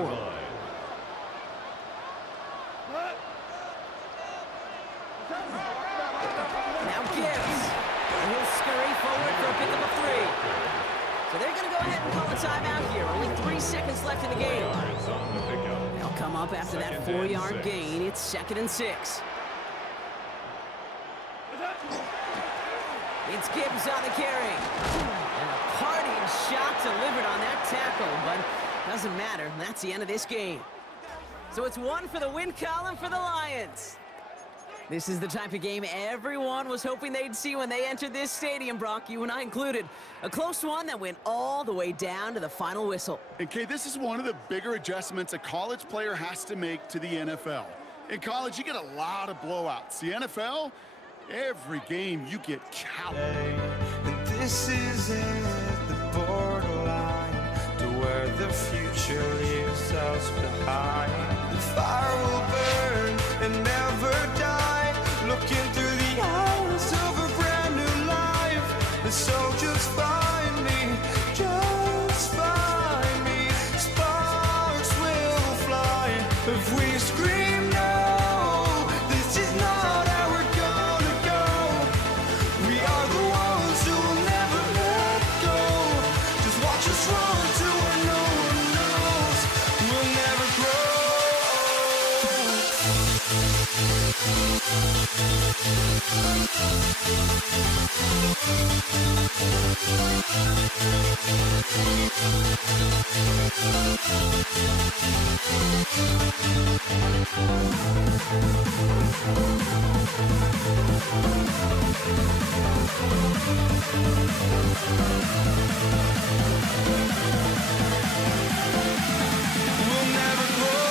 Now Gibbs. And he'll scurry forward for a pickup of 3. So they're going to go ahead and call a timeout here. Only 3 seconds left in the game. They'll come up after that 4-yard gain. It's 2nd and 6. It's Gibbs on the carry. And a parting shot delivered on that tackle, but doesn't matter. That's the end of this game. So it's 1 for the win column for the Lions. This is the type of game everyone was hoping they'd see when they entered this stadium, Brock, you and I included. A close one that went all the way down to the final whistle. And Kay, this is one of the bigger adjustments a college player has to make to the NFL. In college, you get a lot of blowouts. The NFL, every game you get counted. And this is it, the borderline to where the future leaves us behind. The fire will burn and never die, looking through the eyes of a brand new life. And so just find me, just find me. Sparks will fly if we scream no. This is not how we're gonna go. We are the ones who will never let go. Just watch us run to where no one knows. We'll never grow. We'll never grow. We'll never grow.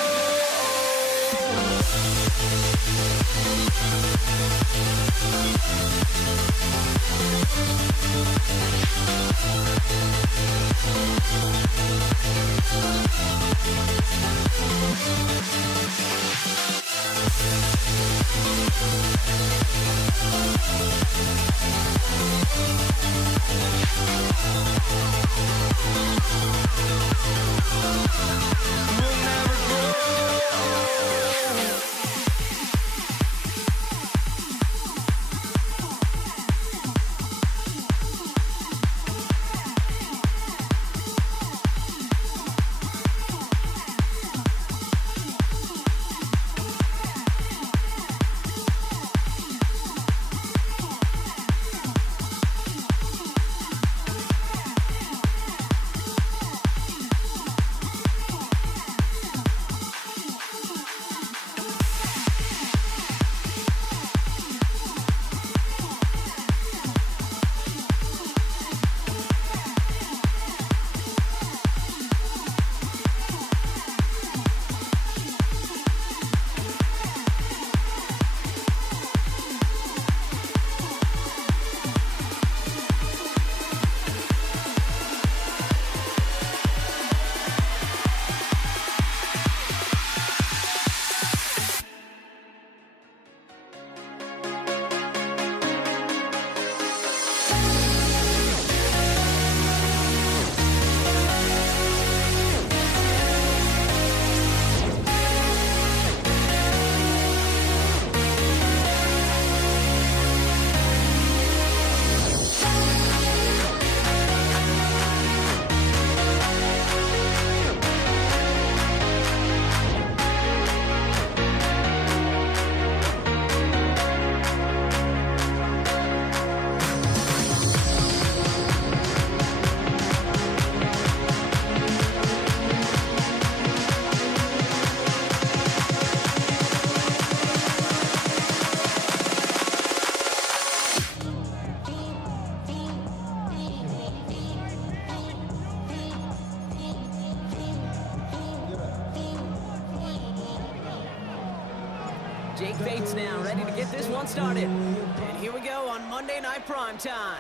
Jake Bates now, ready to get this one started. And here we go on Monday Night Primetime.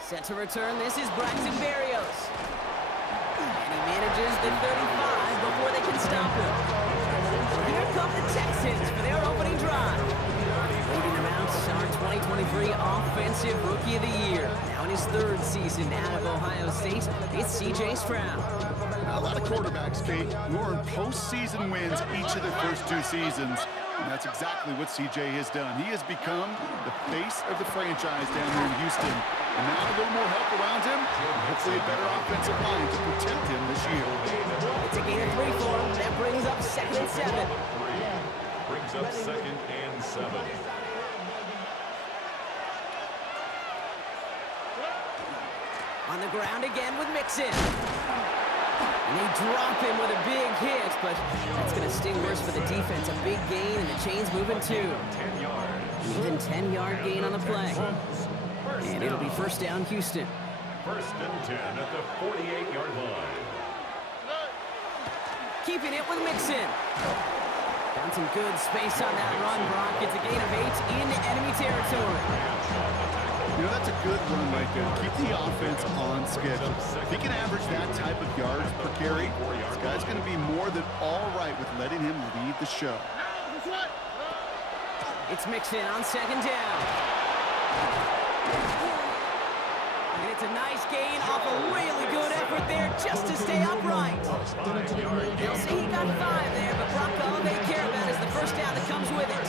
Set to return, this is Braxton Berrios. And he manages the 35 before they can stop him. Here come the Texans for their opening drive. Leading them out, our 2023 Offensive Rookie of the Year. Now in his third season out of Ohio State, it's C.J. Stroud. A lot of quarterbacks, Kate, who earn postseason wins each of their first 2 seasons. And that's exactly what C.J. has done. He has become the face of the franchise down here in Houston. And now a little more help around him, and hopefully a better offensive line to protect him this year. It's a gain of 3 for him. That brings up 2nd and 7. Brings up 2nd and 7. On the ground again with Mixon. And they drop him with a big hit, but that's going to sting worse for the defense. A big gain, and the chain's moving too. 10 yards. An even 10-yard gain on the play. And it'll be first down, Houston. 1st and 10 at the 48-yard line. Keeping it with Mixon. Found some good space on that run, Brock. It's a gain of 8 in enemy territory. You know, that's a good run right there. Keep the offense on schedule. If he can average that type of yards per carry, this guy's going to be more than all right with letting him lead the show. It's Mixon on 2nd down. And it's a nice gain off a really good effort there just to stay upright. They'll say he got 5 there, but Brock, all they care about is the first down that comes with it.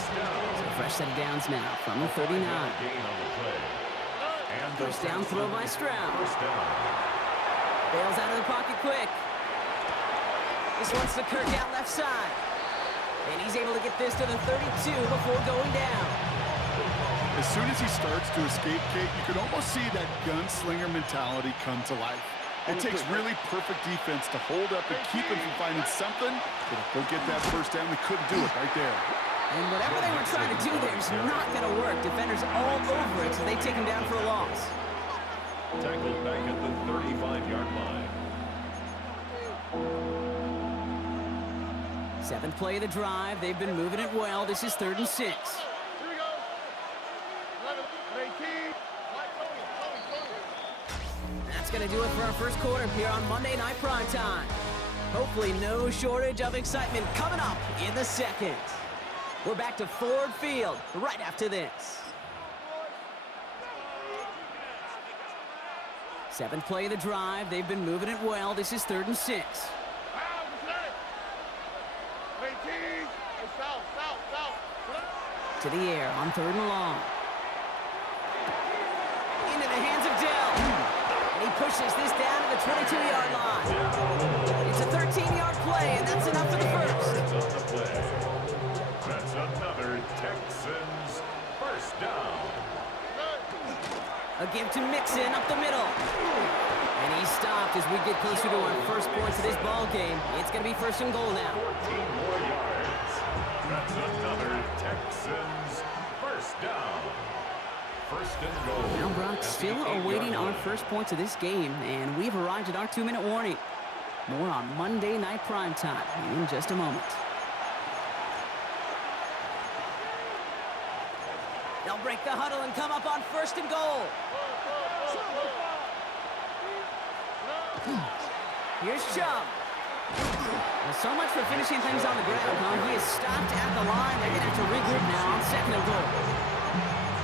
So fresh set of downs now from the 39. First down throw by Stroud. Bails out of the pocket quick. This one's to Kirk out left side. And he's able to get this to the 32 before going down. As soon as he starts to escape, Kate, you can almost see that gunslinger mentality come to life. It takes really perfect defense to hold up and keep him from finding something, but if they'll get that first down, they couldn't do it right there. And whatever they were trying to do there is not going to work. Defenders all over it, so they take him down for a loss. Tackled back at the 35-yard line. 7th play of the drive. They've been moving it well. This is 3rd and 6. Here we go. 18. That's going to do it for our first quarter here on Monday Night Primetime. Hopefully no shortage of excitement coming up in the second. We're back to Ford Field right after this. 7th play of the drive. They've been moving it well. This is 3rd and 6. To the air on 3rd and long. Into the hands of Dell. And he pushes this down to the 22-yard line. It's a 13-yard play, and that's enough for the first. That's another Texans first down. A give to Mixon up the middle. And he's stopped as we get closer to our first points of this ball game. It's going to be 1st and goal now. 14 more yards. That's another Texans first down. 1st and goal. Now Brock still awaiting our first points of this game, and we've arrived at our 2-minute warning. More on Monday Night Primetime in just a moment. They'll break the huddle and come up on 1st and goal. Here's Chubb. Well, so much for finishing things on the ground, huh? He is stopped at the line. They're going to have to regroup now on 2nd and goal.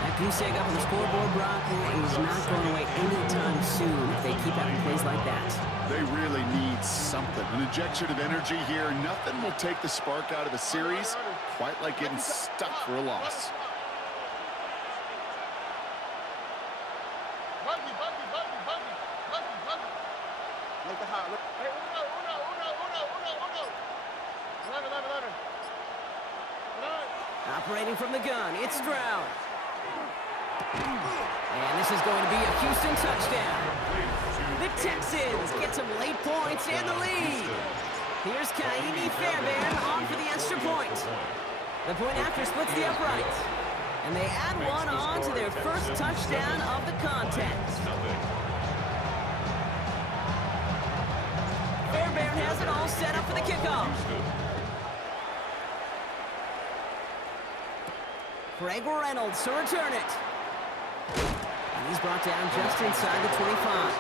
That goose egg up on the scoreboard, Brock, is not going away anytime soon if they keep having plays like that. They really need something. An injection of energy here. Nothing will take the spark out of a series quite like getting stuck for a loss. Operating from the gun, it's Stroud. And this is going to be a Houston touchdown. The Texans get some late points and the lead. Here's Kaimi Fairbairn on for the extra point. The point after splits the uprights. And they add one on to their first touchdown of the contest. Fairbairn has it all set up for the kickoff. Greg Reynolds to return it. And he's brought down just inside the 25.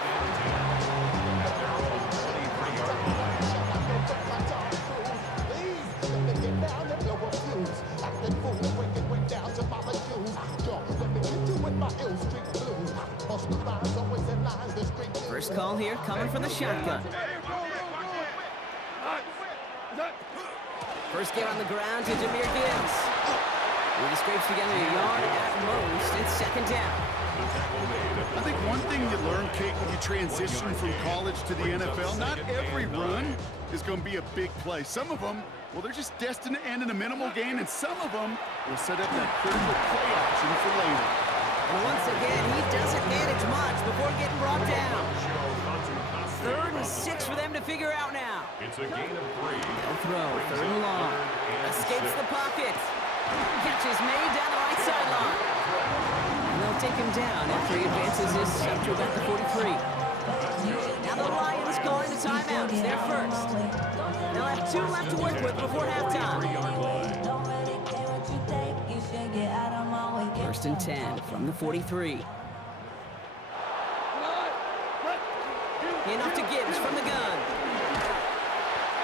First call here coming from the shotgun. First get on the ground to Jahmyr Gibbs. He scrapes together a yard at most. It's second down. I think one thing you learn, Kate, when you transition from college to the NFL, not every run is going to be a big play. Some of them, well, they're just destined to end in a minimal gain, and some of them will set up that critical play action for later. And once again, he doesn't manage much before getting brought down. 3rd and 6 for them to figure out now. It's a gain of 3. They'll throw, 3rd and long. Escapes the pocket. Catch is made down the right sideline. And they'll take him down after he advances this up to about the 43. Now the Lions calling the timeouts. They're first. They'll have 2 left to work with before halftime. 1st and 10 from the 43. Enough to Gibbs from the gun.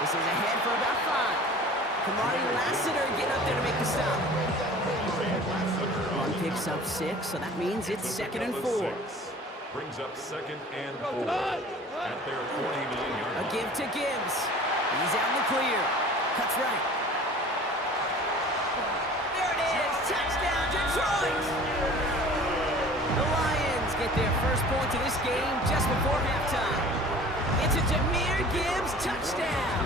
This is ahead for about 5. Kamari Lassiter getting up there to make the stop. One picks up 6, so that means it's 2nd and 4. Brings up 2nd and 4 at their 49-yard line. A give to Gibbs. He's out in the clear. Cuts right. There it is. Touchdown, Detroit! The Lions get their first point of this game just before halftime. It's a Jahmyr Gibbs touchdown.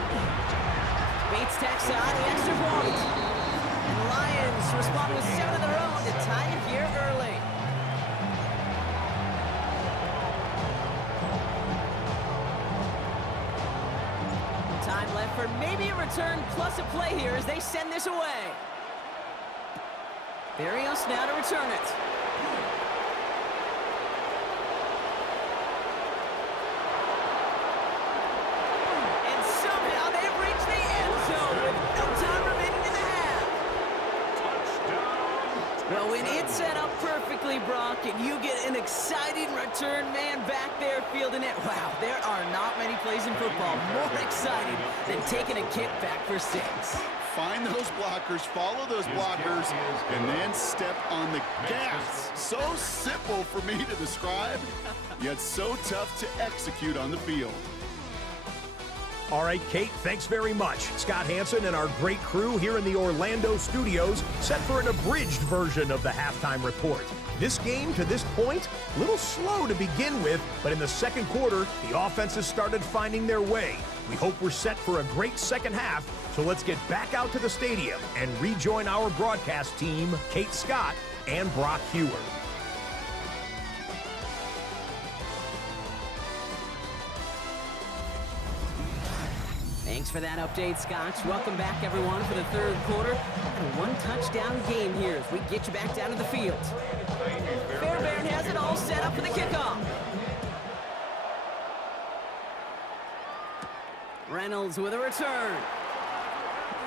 Bates tacks on the extra point. And the Lions respond with 7 of their own to tie it here early. Time left for maybe a return plus a play here as they send this away. Barrios now to return it. And somehow they've reached the end zone with no time remaining in the half. Well, when it's set up perfectly, Brock, and you get an exciting return man back there fielding it, wow, there are not many plays in football more exciting than taking a kick back for 6. Find those blockers, follow those blockers, and then step on the gas. So simple for me to describe, yet so tough to execute on the field. All right, Kate, thanks very much. Scott Hanson and our great crew here in the Orlando studios set for an abridged version of the halftime report. This game, to this point, a little slow to begin with, but in the second quarter, the offenses started finding their way. We hope we're set for a great second half, so let's get back out to the stadium and rejoin our broadcast team, Kate Scott and Brock Hewer. Thanks for that update, Scotch. Welcome back, everyone, for the third quarter. A one-touchdown game here as we get you back down to the field. Fairbairn has it all set up for the kickoff. Reynolds with a return.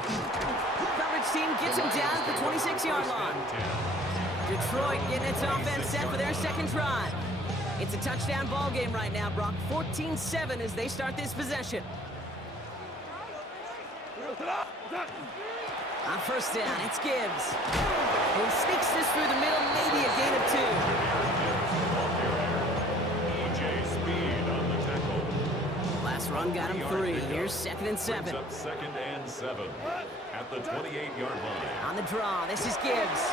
Coverage team gets him down at the 26-yard line. Detroit getting its offense set for their second drive. It's a touchdown ball game right now, Brock. 14-7 as they start this possession. On first down, it's Gibbs. He sneaks this through the middle, maybe a gain of 2. E.J. Speed on the tackle. Last run got him 3. Here's 2nd and 7. Brings up 2nd and 7 at the 28-yard line. On the draw, this is Gibbs.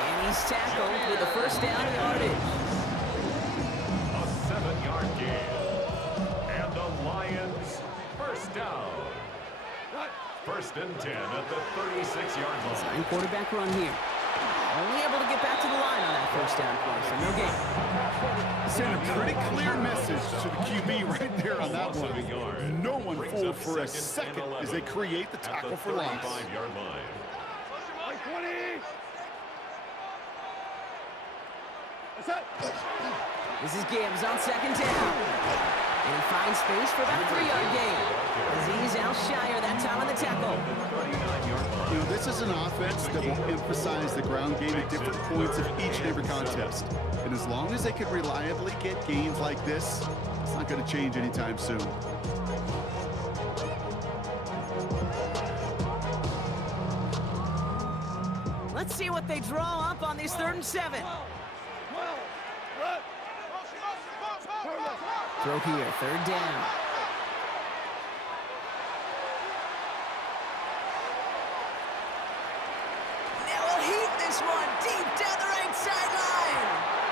And he's tackled with the first down yardage. A 7-yard gain. And the Lions first down. 1st and 10 at the 36-yard line. Sign quarterback run here. Only able to get back to the line on that first down play, so no gain. Send a pretty clear message to the QB right there on that one. No one fooled for a second as they create the tackle for loss. 35-yard line. This is Gibbs on 2nd down. And he finds space for about a 3-yard gain. As he's out shy that time on the tackle. You know, this This is an offense that will emphasize the ground game at different points of each and every contest. And as long as they can reliably get gains like this, it's not going to change anytime soon. Let's see what they draw up on this 3rd and 7. Throw here, 3rd down. Now we'll heat this one deep down the right sideline.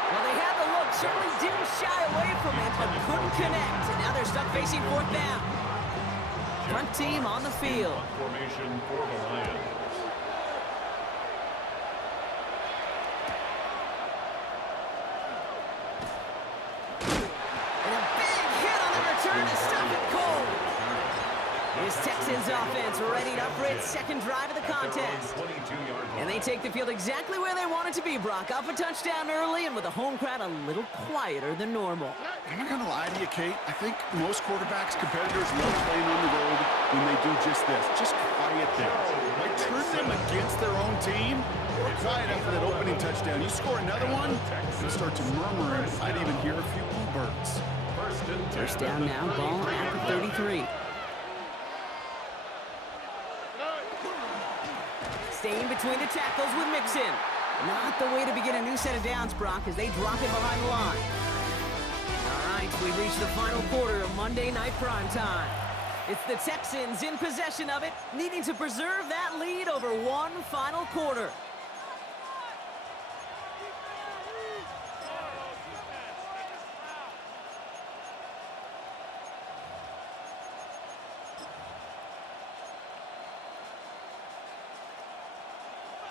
Well, they had the look, certainly didn't shy away from it, but couldn't connect. And now they're stuck facing 4th down. Front team on the field. Formation for the Lions. To stop it cold. This Texans offense ready up for its 2nd drive of the contest. And they take the field exactly where they want it to be, Brock. Off a touchdown early and with a home crowd a little quieter than normal. I'm not going to lie to you, Kate. I think most quarterbacks, competitors love playing on the road when they do just this. Just quiet them. Like turn them against their own team. Or quiet after that opening touchdown. You score another one, you start to murmur and might even hear a few bluebirds. First down now, ball at the 33. Staying between the tackles with Mixon. Not the way to begin a new set of downs, Brock, as they drop it behind the line. All right, we've reached the final quarter of Monday Night Primetime. It's the Texans in possession of it, needing to preserve that lead over one final quarter.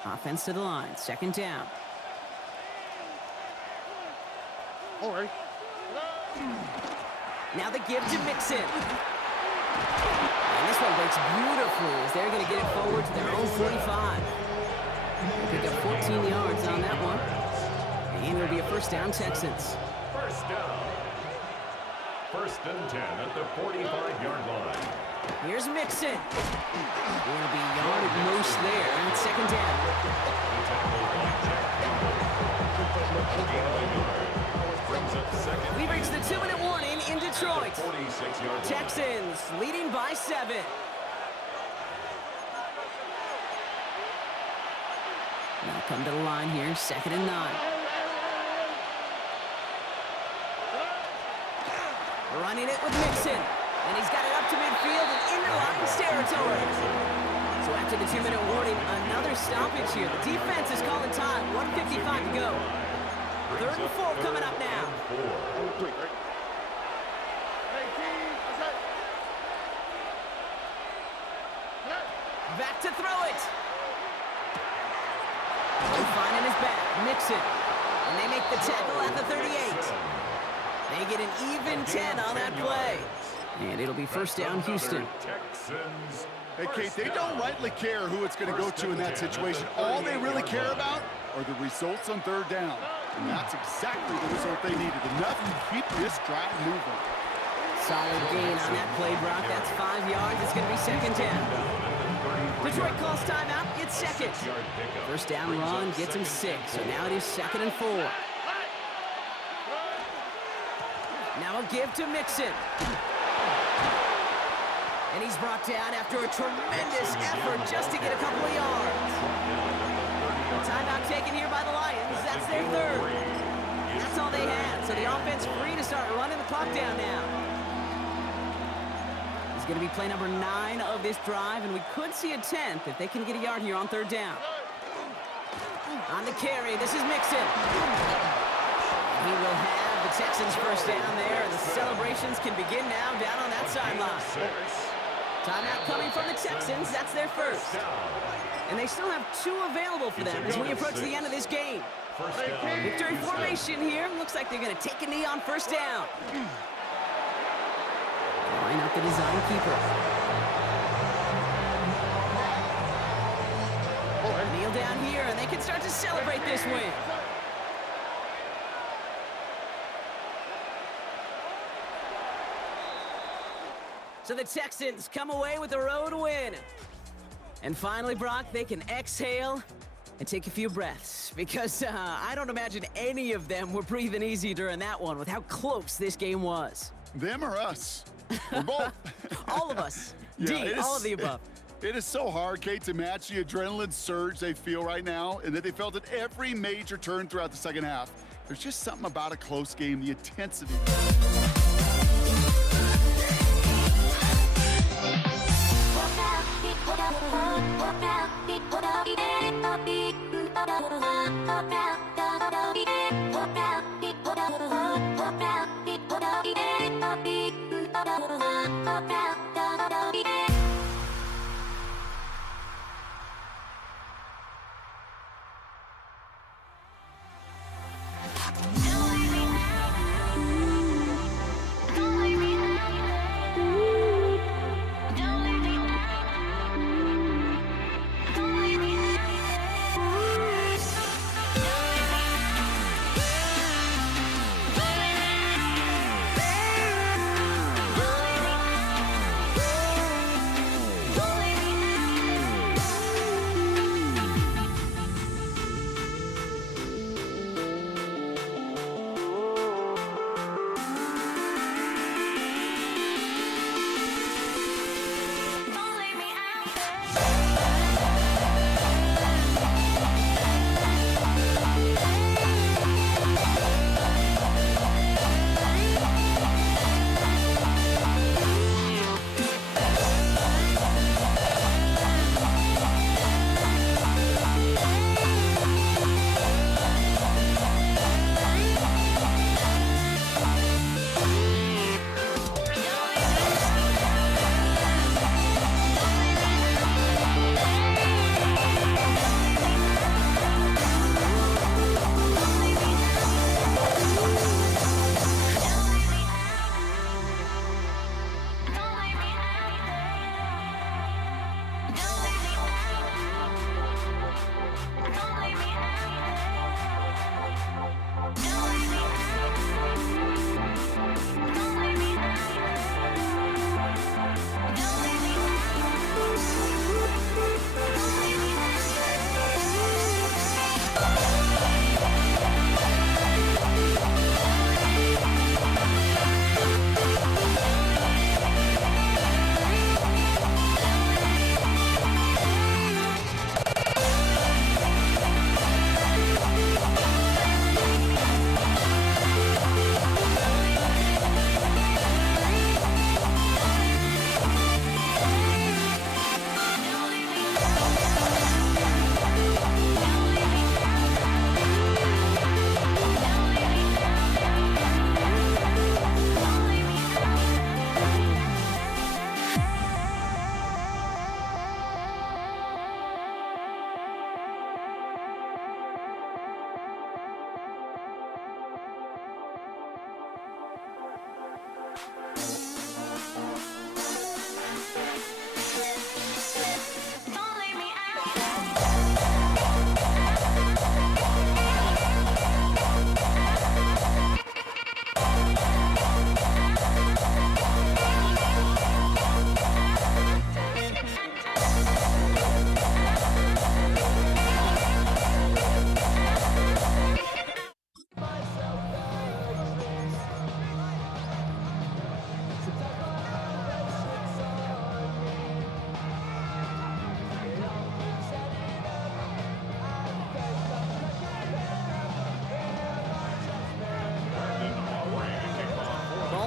Offense to the line, 2nd down. All right. Now the give to Mixon. And this one breaks beautifully as they're going to get it forward to their own 45. Pick up 14 yards on that one. And it'll be a 1st down, Texans. 1st down. 1st and 10 at the 45-yard line. Here's Mixon. Going to be a yard at most there, and it's 2nd down. We reached the 2-minute warning in Detroit. Texans leading by 7. Now come to the line here, 2nd and 9. Running it with Mixon. And he's got it up to midfield and into Lions territory. So after the 2-minute warning, another stoppage here. The defense is calling time. 1:55 to go. 3rd and 4 coming up now. Back to throw it. Finding his back. Mixon. And they make the tackle at the 38. They get an even 10 on that play. And it'll be 1st down, Houston. Hey, Kate, they don't rightly care who it's going to go to in that situation. All they really care about are the results on 3rd down. And that's exactly the result they needed. Enough to keep this drive moving. Solid gain on that play, Brock. That's 5 yards. It's going to be 2nd down. Detroit calls timeout. It's 2nd. 1st down run gets him 6. So now it is 2nd and 4. Now a give to Mixon. And he's brought down after a tremendous effort just to get a couple of yards. Timeout taken here by the Lions. That's their 3rd. That's all they had. So the offense free to start running the clock down now. He's going to be play number 9 of this drive, and we could see a 10th if they can get a yard here on 3rd down. On the carry, this is Mixon. He will have the Texans 1st down there, and the celebrations can begin now down on that sideline. Timeout coming from the Texans. That's their 1st. And they still have 2 available for them as we approach the end of this game. Victory formation here. Looks like they're going to take a knee on 1st down. Line up the design keeper. Kneel down here, and they can start to celebrate this win. So the Texans come away with a road win. And finally, Brock, they can exhale and take a few breaths. Because I don't imagine any of them were breathing easy during that one with how close this game was. Them or us? We're both. All of us. Yeah, D, all of the above. It is so hard, Kate, to match the adrenaline surge they feel right now and that they felt at every major turn throughout the second half. There's just something about a close game, the intensity.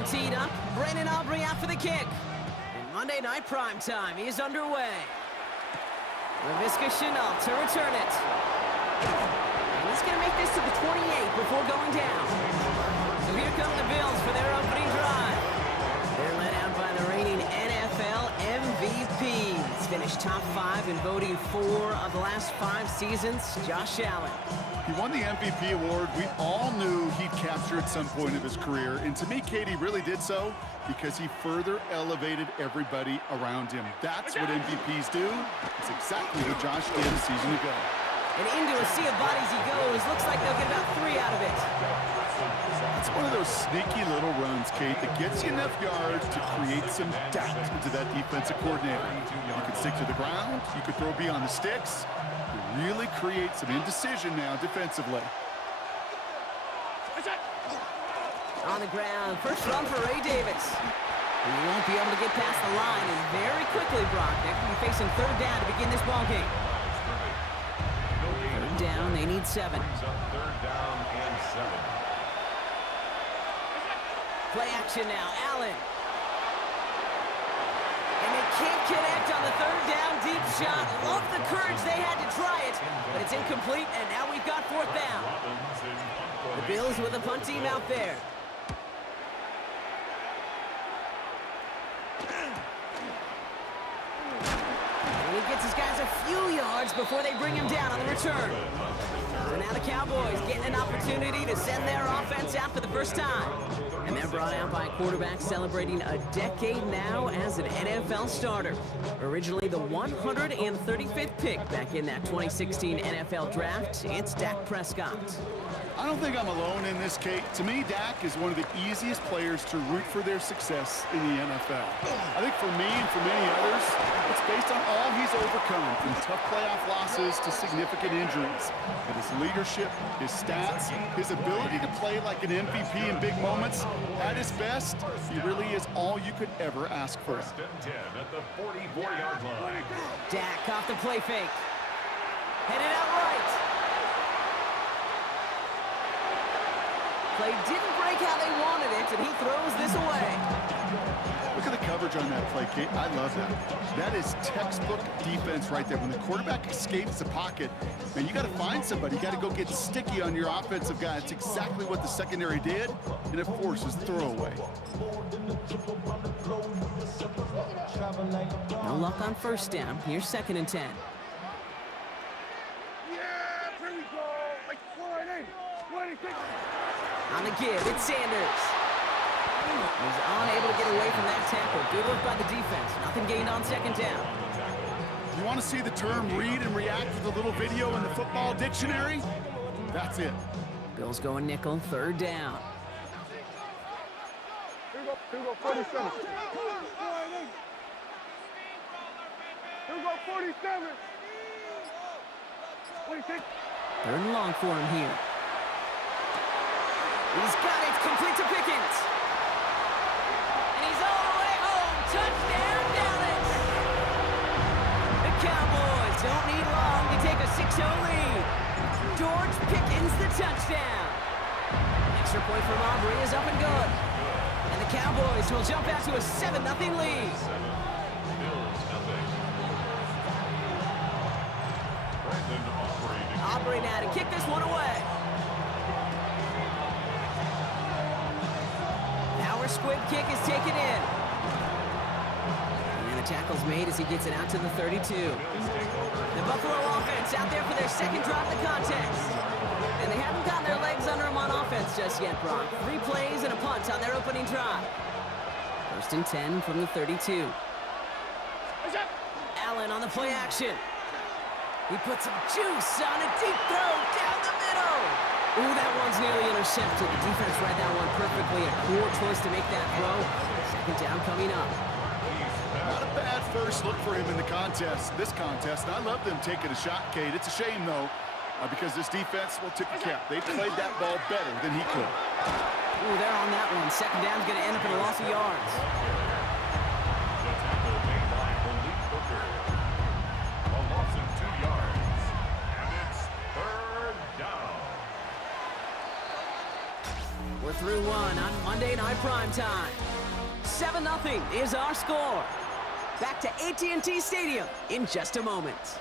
Teed up, Brandon Aubrey out for the kick. And Monday Night Prime Time is underway. Laviska Shenault to return it. And he's going to make this to the 28 before going down. So here come the Bills for their opening drive. They're led out by the reigning NFL MVP. He's finished top 5 in voting 4 of the last 5 seasons, Josh Allen. He won the MVP award. We all knew he'd capture at some point of his career. And to me, Katie really did so because he further elevated everybody around him. That's what MVPs do. It's exactly what Josh did a season ago. And into a sea of bodies he goes. Looks like they'll get about 3 out of it. It's one of those sneaky little runs, Kate, that gets you enough yards to create some doubt into that defensive coordinator. You can stick to the ground, you could throw beyond the sticks, you really create some indecision now defensively. On the ground, first run for Ray Davis. He won't be able to get past the line, and very quickly, Brock, they're going to be facing third down to begin this ball game. Third down, they need 7. Third down and 7. Play action now, Allen. And they can't connect on the third down deep shot. Love the courage they had to try it, but it's incomplete, and now we've got fourth down. The Bills with a punt team out there. And he gets his guys a few yards before they bring him down on the return. So now the Cowboys getting an opportunity to send their offense out for the first time. And they're brought out by a quarterback celebrating a decade now as an NFL starter. Originally the 135th pick back in that 2016 NFL Draft, it's Dak Prescott. I don't think I'm alone in this, Kate. To me, Dak is one of the easiest players to root for their success in the NFL. I think for me and for many others, it's based on all he's overcome, from tough playoff losses to significant injuries. But his leadership, his stats, his ability to play like an MVP in big moments, at his best, he really is all you could ever ask for. First and 10 at the 44-yard line. Dak off the play fake. Headed out right. Play didn't break how they wanted it, and he throws this away. Look at the coverage on that play, Kate. I love that. That is textbook defense right there. When the quarterback escapes the pocket, man, you got to find somebody. You got to go get sticky on your offensive guy. It's exactly what the secondary did, and it forces throwaway. No luck on first down. Here's 2nd and 10. Yeah, here we go. Like 20. On the give, it's Sanders. He's unable to get away from that tackle. Good work by the defense. Nothing gained on 2nd down. You want to see the term read and react with a little video in the football dictionary? That's it. Bills going nickel, 3rd down. Here we go 47. Here we go 47. 26. 3rd and long for him here. He's got it, complete to Pickens. And he's all the way home. Touchdown, Dallas. The Cowboys don't need long to take a 6-0 lead. George Pickens the touchdown. Extra point from Aubrey is up and good. And the Cowboys will jump out to a 7-0 lead. Aubrey now to kick this one away. Power squib kick is taken in. And the tackle's made as he gets it out to the 32. The Buffalo offense out there for their 2nd drive of the contest. And they haven't gotten their legs under them on offense just yet, Brock. 3 plays and a punt on their opening drive. 1st and 10 from the 32. Allen on the play action. He puts some juice on a deep throw down the middle. Ooh, that one's nearly intercepted. The defense read that one perfectly. A poor choice to make that throw. 2nd down coming up. Not a bad first look for him in the contest, this contest. And I love them taking a shot, Kate. It's a shame, though, because this defense will tip the cap. They played that ball better than he could. Ooh, they're on that one. 2nd down's going to end up in a loss of yards. The tackle made by Malik Hooker. A loss of 2 yards. And it's 3rd down. We're through 1 on Monday Night Primetime. 7-0 is our score. Back to AT&T Stadium in just a moment.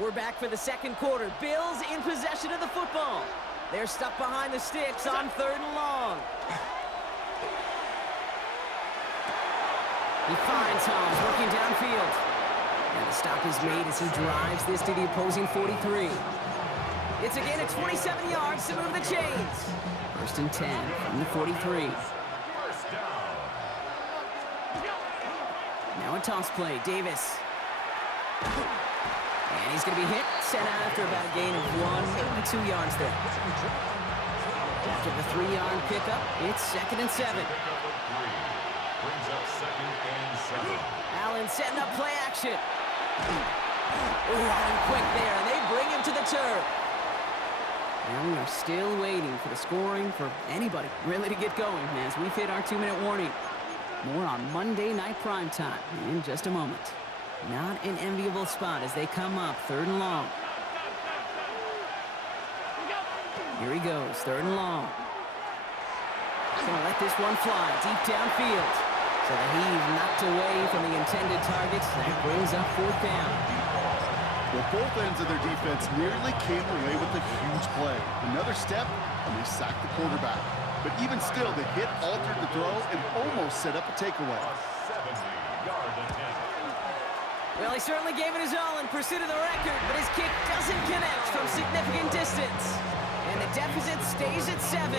We're back for the 2nd quarter. Bills in possession of the football. They're stuck behind the sticks on 3rd and long. He finds Holmes working downfield. And the stop is made as he drives this to the opposing 43. It's again at 27 yards to move the chains. 1st and 10 from the 43. First down. Now a toss play. Davis. And he's going to be hit, sent out after about a gain of 1, maybe 2 yards there. After the 3-yard pickup, it's 2nd and 7. Brings up 2nd and 7. Allen setting up play action. Ooh, running quick there, and they bring him to the turf. And we are still waiting for the scoring for anybody really to get going as we've hit our 2-minute warning. More on Monday Night Primetime in just a moment. Not an enviable spot as they come up 3rd and long. Here he goes, 3rd and long. Gonna let this one fly deep downfield so that he's knocked away from the intended targets. That brings up 4th down. Well, both ends of their defense nearly came away with a huge play. Another step, and they sacked the quarterback. But even still, the hit altered the throw and almost set up a takeaway. A 70-yard attempt. Well, he certainly gave it his all in pursuit of the record, but his kick doesn't connect from significant distance. And the deficit stays at 7.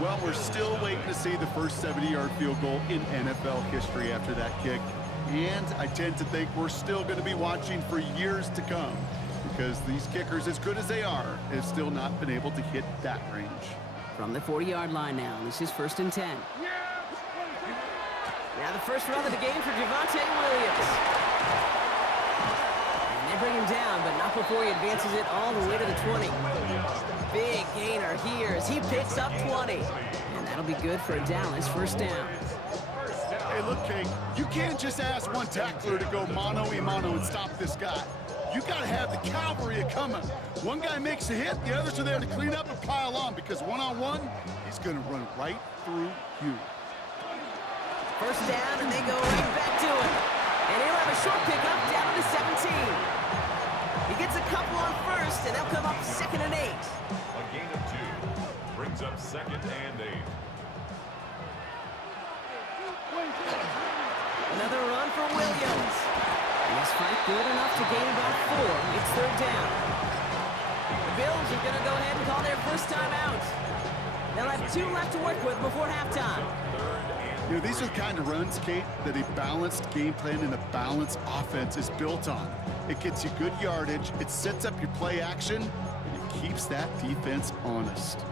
Well, we're still waiting to see the first 70-yard field goal in NFL history after that kick. And I tend to think we're still going to be watching for years to come because these kickers, as good as they are, have still not been able to hit that range. From the 40-yard line now, this is 1st and 10. Now the first run of the game for Javonte Williams. And they bring him down, but not before he advances it all the way to the 20. Big gainer here as he picks up 20. And that'll be good for a Dallas 1st down. Hey, look, Kate, you can't just ask one tackler to go mano-a-mano and stop this guy. You got to have the cavalry coming. One guy makes a hit, the others are there to clean up and pile on because one-on-one, he's going to run right through you. 1st down, and they go right back to him. And he'll have a short pickup down to 17. He gets a couple on 1st, and they'll come up 2nd and 8. A gain of 2. Brings up 2nd and 8. Another run for Williams. And his fight good enough to gain about 4. It's 3rd down. The Bills are going to go ahead and call their first time out. They'll have 2 left to work with before halftime. You know, these are the kind of runs, Kate, that a balanced game plan and a balanced offense is built on. It gets you good yardage, it sets up your play action, and it keeps that defense honest.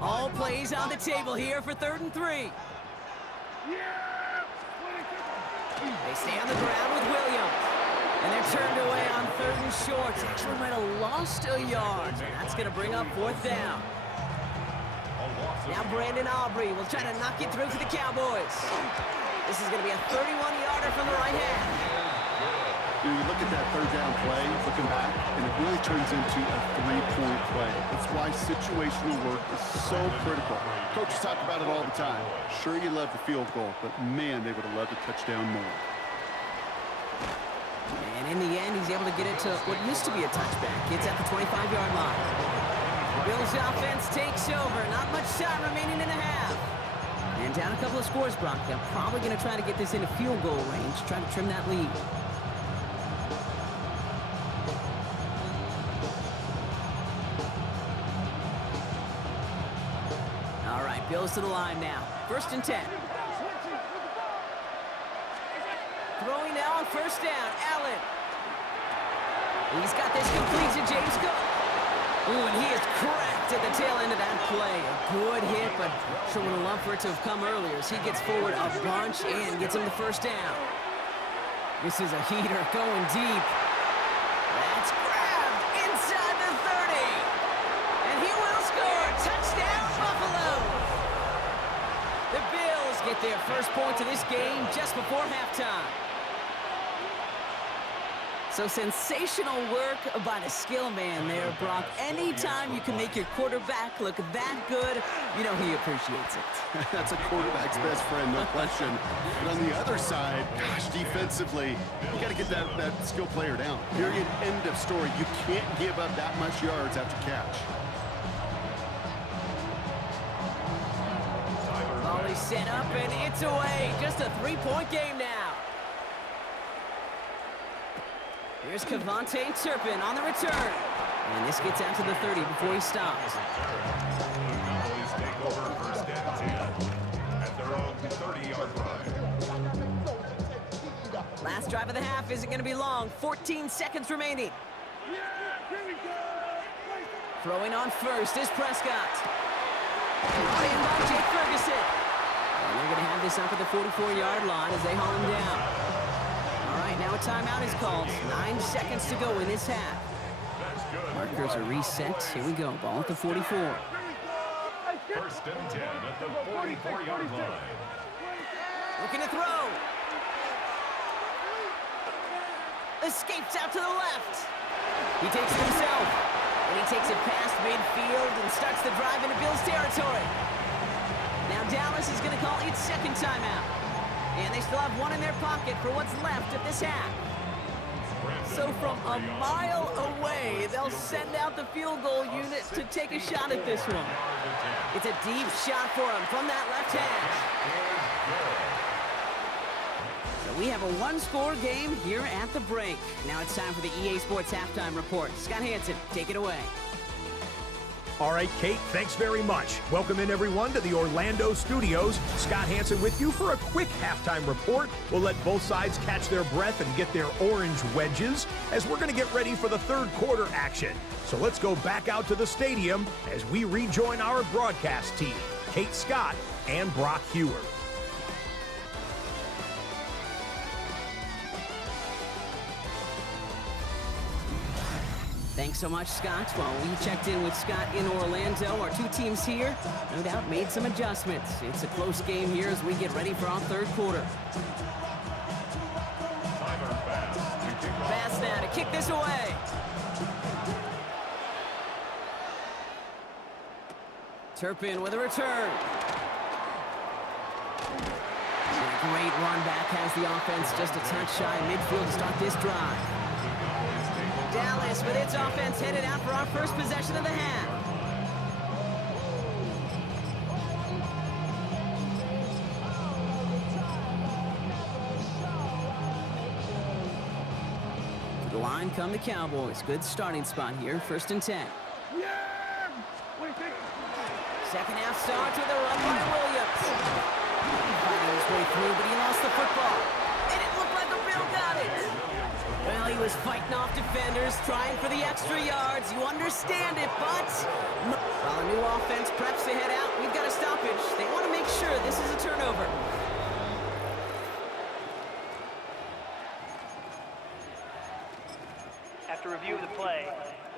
All plays on the table here for 3rd and 3. They stay on the ground with Williams. And they're turned away on 3rd and short. Actually might have lost a yard. And that's going to bring up 4th down. Now Brandon Aubrey will try to knock it through for the Cowboys. This is going to be a 31-yarder from the right hand. You look at that 3rd down play, looking back, and it really turns into a 3-point play. That's why situational work is so critical. Coaches talk about it all the time. Sure, you love the field goal, but man, they would have loved a touchdown more. And in the end, he's able to get it to what used to be a touchback. It's at the 25-yard line. Bills offense takes over. Not much time remaining in the half. And down a couple of scores, Brock. They're probably going to try to get this into field goal range, try to trim that lead. All right, Bills to the line now. 1st and 10. Throwing now on 1st down, Allen. He's got this complete to James Cook. Ooh, and he is cracked at the tail end of that play. A good hit, but sure would have loved for it to have come earlier as he gets forward a bunch and gets him the 1st down. This is a heater going deep. That's grabbed inside the 30. And he will score. Touchdown, Buffalo. The Bills get their first points of this game just before halftime. So sensational work by the skill man there, Brock. Anytime you can make your quarterback look that good, you know he appreciates it. That's a quarterback's best friend, no question. But on the other side, gosh, defensively, you got to get that skill player down. Period, end of story. You can't give up that much yards after catch. Ball is set up, and it's away. Just a 3-point game now. Here's Kevontae Turpin on the return. And this gets out to the 30 before he stops. The Cowboys take over first and 10 at their own 30-yard line. Last drive of the half isn't going to be long. 14 seconds remaining. Throwing on first is Prescott. Brought in by Jake Ferguson. And they're going to have this up at the 44-yard line as they haul him down. All right, now a timeout is called. 9 seconds to go in this half. Markers are reset. Here we go. Ball at the 44. First and 10 at the 44-yard line. Looking to throw. Escapes out to the left. He takes it himself. And he takes it past midfield and starts the drive into Bills territory. Now Dallas is going to call its second timeout. And they still have one in their pocket for what's left of this half. So from a mile away, they'll send out the field goal unit to take a shot at this one. It's a deep shot for him from that left hash. So we have a one-score game here at the break. Now it's time for the EA Sports Halftime Report. Scott Hanson, take it away. All right, Kate, thanks very much. Welcome in, everyone, to the Orlando studios. Scott Hanson with you for a quick halftime report. We'll let both sides catch their breath and get their orange wedges as we're going to get ready for the third quarter action. So let's go back out to the stadium as we rejoin our broadcast team, Kate Scott and Brock Hewer. Thanks so much, Scott. Well, we checked in with Scott in Orlando. Our two teams here, no doubt, made some adjustments. It's a close game here as we get ready for our third quarter. Bass now to kick this away. Turpin with a return. And a great run back has the offense just a touch shy midfield to start this drive. Dallas with its offense headed out for our first possession of the half. To the line come the Cowboys. Good starting spot here, 1st and 10. Second half starts with a run by Williams. Fighting his way through, but he lost the football. And it looked like the Bill got it. Well, he was fighting off defenders, trying for the extra yards. You understand it, but while a new offense preps to head out, we've got a stoppage. They want to make sure this is a turnover. After review of the play,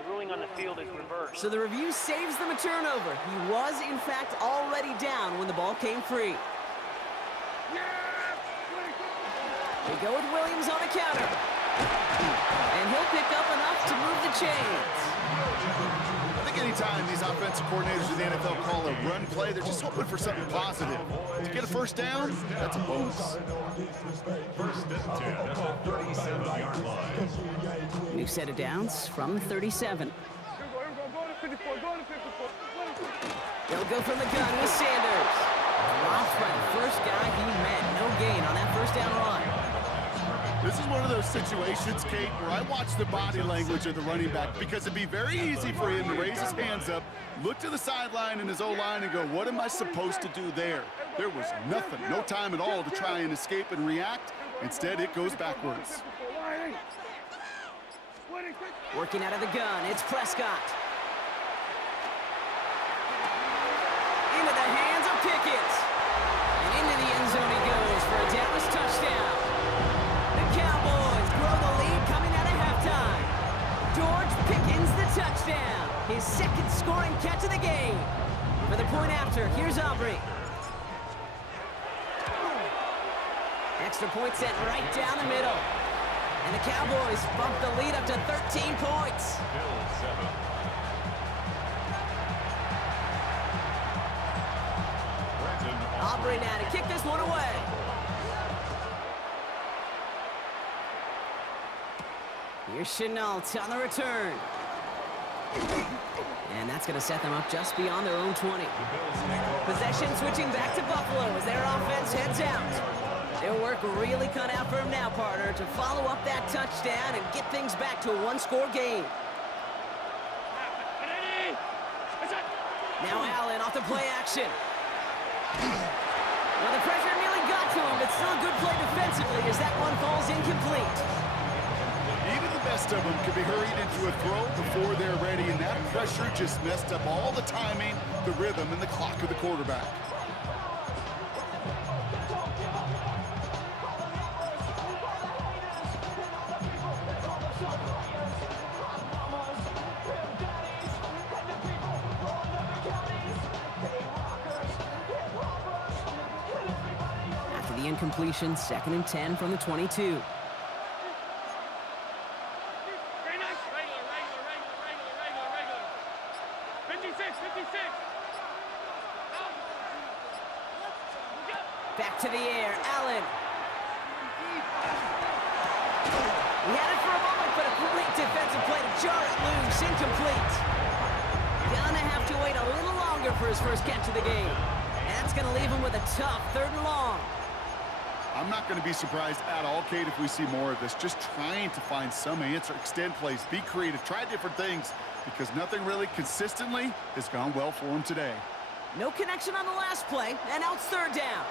the ruling on the field is reversed. So the review saves them a turnover. He was, in fact, already down when the ball came free. They go with Williams on the counter. And he'll pick up enough to move the chains. I think anytime these offensive coordinators in the NFL call a run play, they're just hoping for something positive. To get a first down, that's a bonus. First and 10 at the 37-yard line. New set of downs from 37. They'll go from the gun with Sanders. Drops by the first guy he met. No gain on that first down run. This is one of those situations, Kate, where I watch the body language of the running back because it'd be very easy for him to raise his hands up, look to the sideline in his O-line and go, what am I supposed to do there? There was nothing, no time at all to try and escape and react. Instead, it goes backwards. Working out of the gun, it's Prescott. Into the hands of Pickett. And into the end zone he goes for a Dallas touchdown. The Cowboys grow the lead coming out of halftime. George Pickens the touchdown. His second scoring catch of the game. For the point after, here's Aubrey. Extra point set right down the middle. And the Cowboys bump the lead up to 13 points. Aubrey now to kick this one away. Here's Chenault on the return. And that's going to set them up just beyond their own 20. Possession switching back to Buffalo as their offense heads out. Their work really cut out for him now, partner, to follow up that touchdown and get things back to a one-score game. Now Allen off the play action. Well, the pressure nearly got to him, but still a good play defensively as that one falls incomplete. Even the best of them can be hurried into a throw before they're ready, and that pressure just messed up all the timing, the rhythm, and the clock of the quarterback. After the incompletion, 2nd and 10 from the 22. Back to the air, Allen. He had it for a moment, but a great defensive play to jar it loose, incomplete. Gonna have to wait a little longer for his first catch of the game. That's gonna leave him with a tough 3rd and long. I'm not going to be surprised at all, Kate, if we see more of this. Just trying to find some answer, extend plays, be creative, try different things, because nothing really consistently has gone well for him today. No connection on the last play, and now it's 3rd down.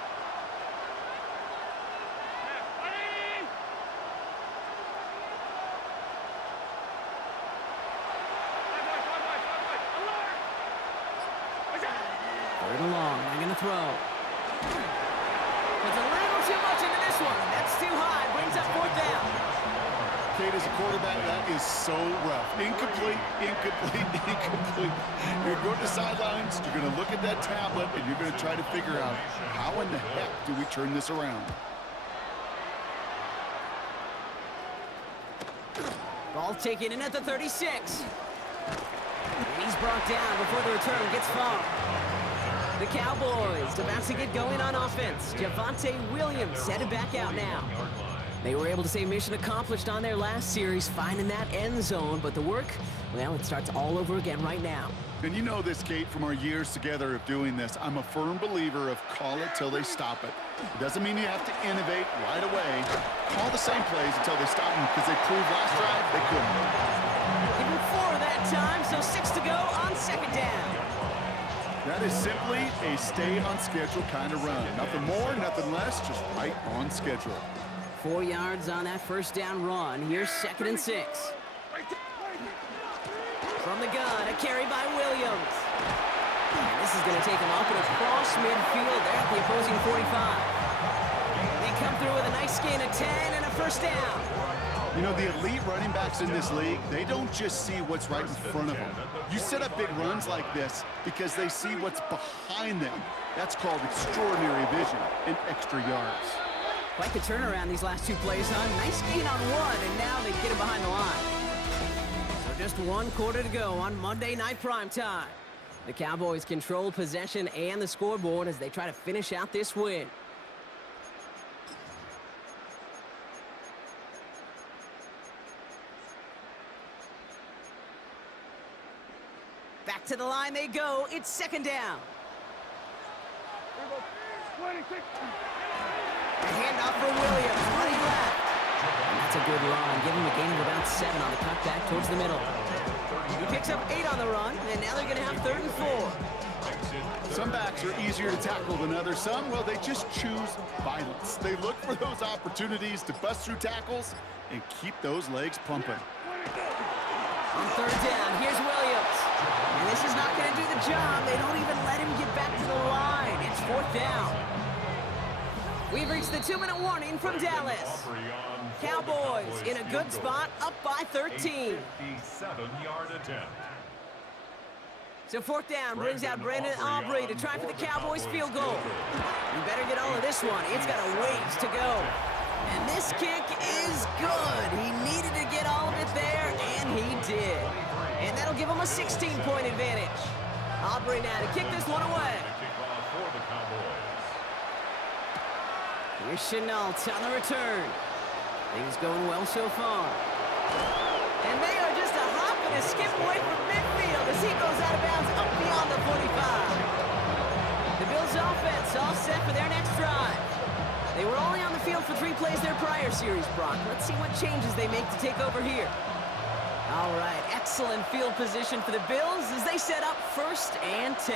Third and long, they're going to throw. Puts a little too much into this one. That's too high, brings up 4th down. Kate, as a quarterback, that is so rough. Incomplete, incomplete, incomplete. You're going to the sidelines, you're going to look at that tablet, and you're going to try to figure out how in the heck do we turn this around. Ball taken in at the 36. And he's brought down before the return gets far. The Cowboys about to get going on offense. Javonte Williams headed back out now. They were able to say mission accomplished on their last series, finding that end zone, but the work, well, it starts all over again right now. And you know this, Kate, from our years together of doing this. I'm a firm believer of call it till they stop it. It doesn't mean you have to innovate right away. Call the same plays until they stop them, because they proved last drive they couldn't. Give him 4 that time, so 6 to go on 2nd down. That is simply a stay-on-schedule kind of run. Nothing more, nothing less, just right on schedule. 4 yards on that 1st down run. Here's 2nd and 6. From the gun, a carry by Williams. And this is going to take him up and across midfield there at the opposing 45. They come through with a nice gain of 10 and a 1st down. You know, the elite running backs in this league, they don't just see what's right in front of them. You set up big runs like this because they see what's behind them. That's called extraordinary vision and extra yards. Quite the turnaround these last 2 plays, huh? Nice gain on 1, and now they get him behind the line. So just 1 quarter to go on Monday Night Primetime. The Cowboys control possession and the scoreboard as they try to finish out this win. Back to the line they go. It's 2nd down. The handoff for Williams, running left. And that's a good run. Give him a gain of about 7 on the cutback towards the middle. He picks up 8 on the run, and now they're going to have 3rd and 4. Some backs are easier to tackle than others. Some, well, they just choose violence. They look for those opportunities to bust through tackles and keep those legs pumping. On 3rd down, here's Williams. And this is not going to do the job. They don't even let him get back to the line. It's 4th down. We've reached the 2-minute warning from Dallas. Cowboys in a good spot, up by 13. 57-yard attempt. So 4th down brings out Brandon Aubrey to try for the Cowboys field goal. You better get all of this one. It's got a ways to go. And this kick is good. He needed to get all of it there, and he did. And that'll give him a 16-point advantage. Aubrey now to kick this one away. Here's Chenault on the return. Things going well so far. And they are just a hop and a skip away from midfield as he goes out of bounds up beyond the 45. The Bills offense all set for their next drive. They were only on the field for 3 plays their prior series, Brock. Let's see what changes they make to take over here. All right, excellent field position for the Bills as they set up 1st and 10.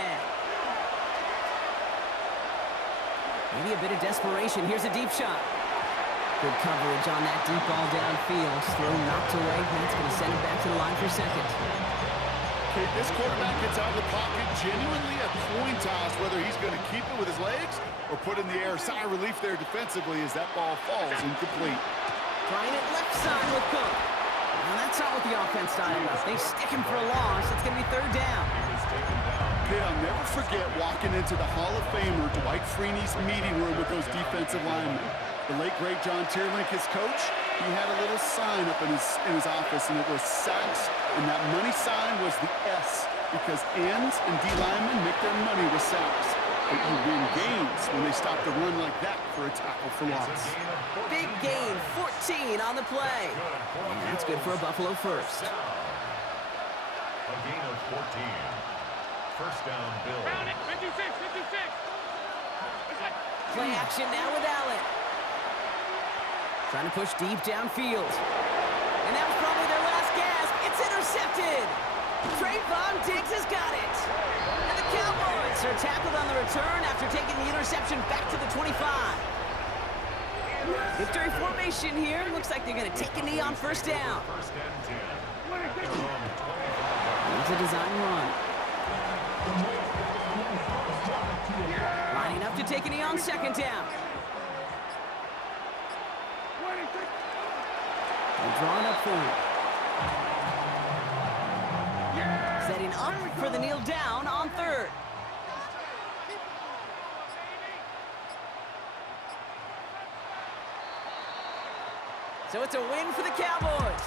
Maybe a bit of desperation. Here's a deep shot. Good coverage on that deep ball downfield. Throw knocked away. That's going to send it back to the line for 2nd. Okay, this quarterback gets out of the pocket, genuinely a coin toss whether he's going to keep it with his legs or put in the air. Sigh of relief there defensively as that ball falls incomplete. Trying it left side with Cook. And that's not what the offense started with. They stick him for a loss. It's going to be 3rd down. Okay, I'll never forget walking into the Hall of Famer Dwight Freeney's meeting room with those defensive linemen. The late, great John Tierlink, his coach, he had a little sign up in his office, and it was sacks, and that money sign was the S, because ends and D linemen make their money with sacks. But you win games when they stop the run like that for a tackle for loss. Big gain, 14 on the play. And that's good for a Buffalo first. A gain of 14. First down, Bill. 56, 56. Play action now with Allen. Trying to push deep downfield. And that was probably their last gasp. It's intercepted. Trayvon Diggs has got it. And the Cowboys are tackled on the return after taking the interception back to the 25. Victory formation here. Looks like they're going to take a knee on 1st down. First and 10. Here's a design run. Lining up to take a knee on 2nd down. They're drawing up for it. Setting up for the kneel down on 3rd. So it's a win for the Cowboys.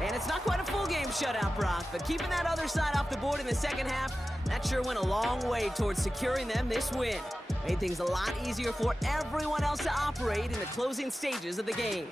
And it's not quite a full game shutout, Brock, but keeping that other side off the board in the 2nd half, that sure went a long way towards securing them this win. Made things a lot easier for everyone else to operate in the closing stages of the game.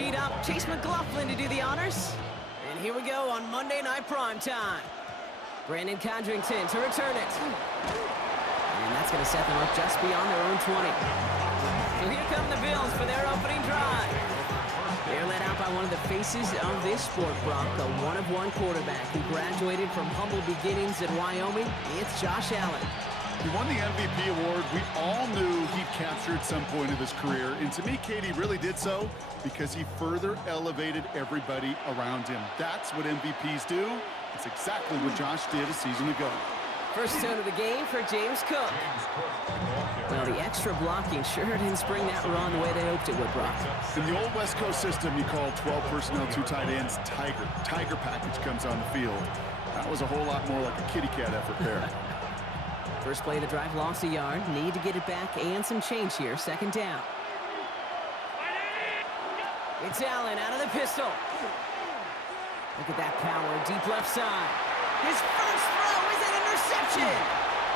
teed up. Chase McLaughlin to do the honors. And here we go on Monday Night Primetime. Brandon Condrington to return it. And that's going to set them up just beyond their own 20. So here come the Bills for their opening drive. They're led out by one of the faces of this sport, Brock, a one-of-one quarterback who graduated from humble beginnings at Wyoming. It's Josh Allen. He won the MVP award. We all knew he'd capture at some point of his career. And to me, Katie really did so because he further elevated everybody around him. That's what MVPs do. It's exactly what Josh did a season ago. First tone of the game for James Cook. Well, the extra blocking sure didn't spring that run the way they hoped it would, Brock. In the old West Coast system, you call 12 personnel, 2 tight ends, Tiger. Tiger package comes on the field. That was a whole lot more like a kitty cat effort there. First play of the drive lost a yard. Need to get it back and some change here. Second down. It's Allen out of the pistol. Look at that power, deep left side. His first throw is an interception.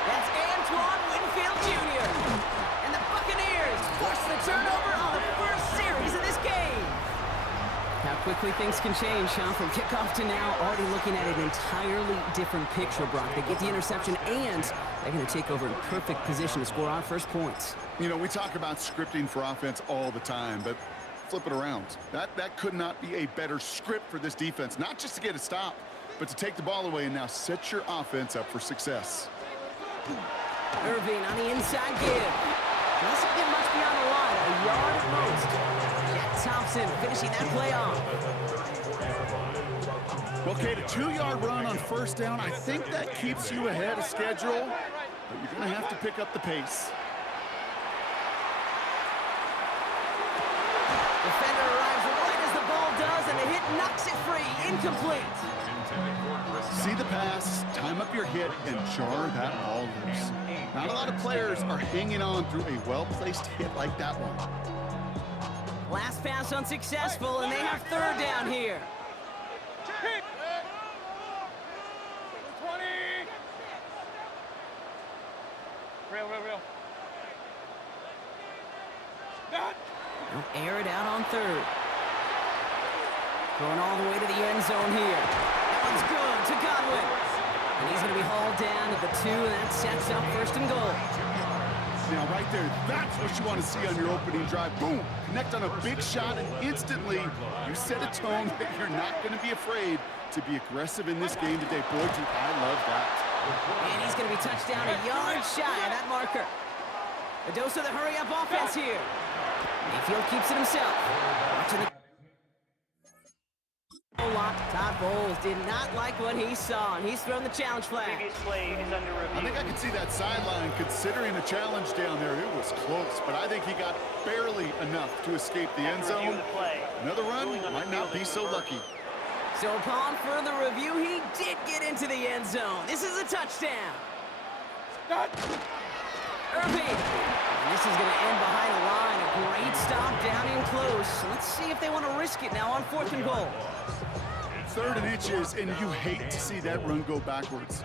That's Antoine Winfield Jr. And the Buccaneers force the turnover on the first series of this game. How quickly things can change, huh? From kickoff to now, already looking at an entirely different picture, Brock. They get the interception, and they're going to take over in perfect position to score our first points. You know, we talk about scripting for offense all the time, but flip it around. That could not be a better script for this defense, not just to get a stop, but to take the ball away and now set your offense up for success. Irving on the inside give. Doesn't get much beyond the line, a yard at most. Jack Thompson finishing that play off. Well, Kate, a 2-yard run on first down, I think that keeps you ahead of schedule, but you're going to have to pick up the pace. Defender arrives right as the ball does, and the hit knocks it free. Incomplete. See the pass, time up your hit, and jar that ball loose. Not a lot of players are hanging on through a well-placed hit like that one. Last pass unsuccessful, and they have third down here. 20. Real. They'll air it out on third. Going all the way to the end zone here. That one's good to Godwin. And he's going to be hauled down at the 2, and that sets up first and goal. Now, right there, that's what you want to see on your opening drive. Boom! Connect on a big shot, and instantly you set a tone that you're not going to be afraid to be aggressive in this game today. Boy, do I love that. And he's going to be touched down a yard shy of that marker. A dose of the hurry-up offense here. Mayfield keeps it himself. Watching the Todd Bowles did not like what he saw, and he's thrown the challenge flag. Previous play is under review. I think I could see that sideline considering a challenge down there. It was close, but I think he got barely enough to escape the end zone. Another run might not be so lucky. So upon further review, he did get into the end zone. This is a touchdown. Irving. And this is going to end behind the line. A great stop down in close. Let's see if they want to risk it now on 4th and goal. 3rd and inches, and you hate to see that run go backwards.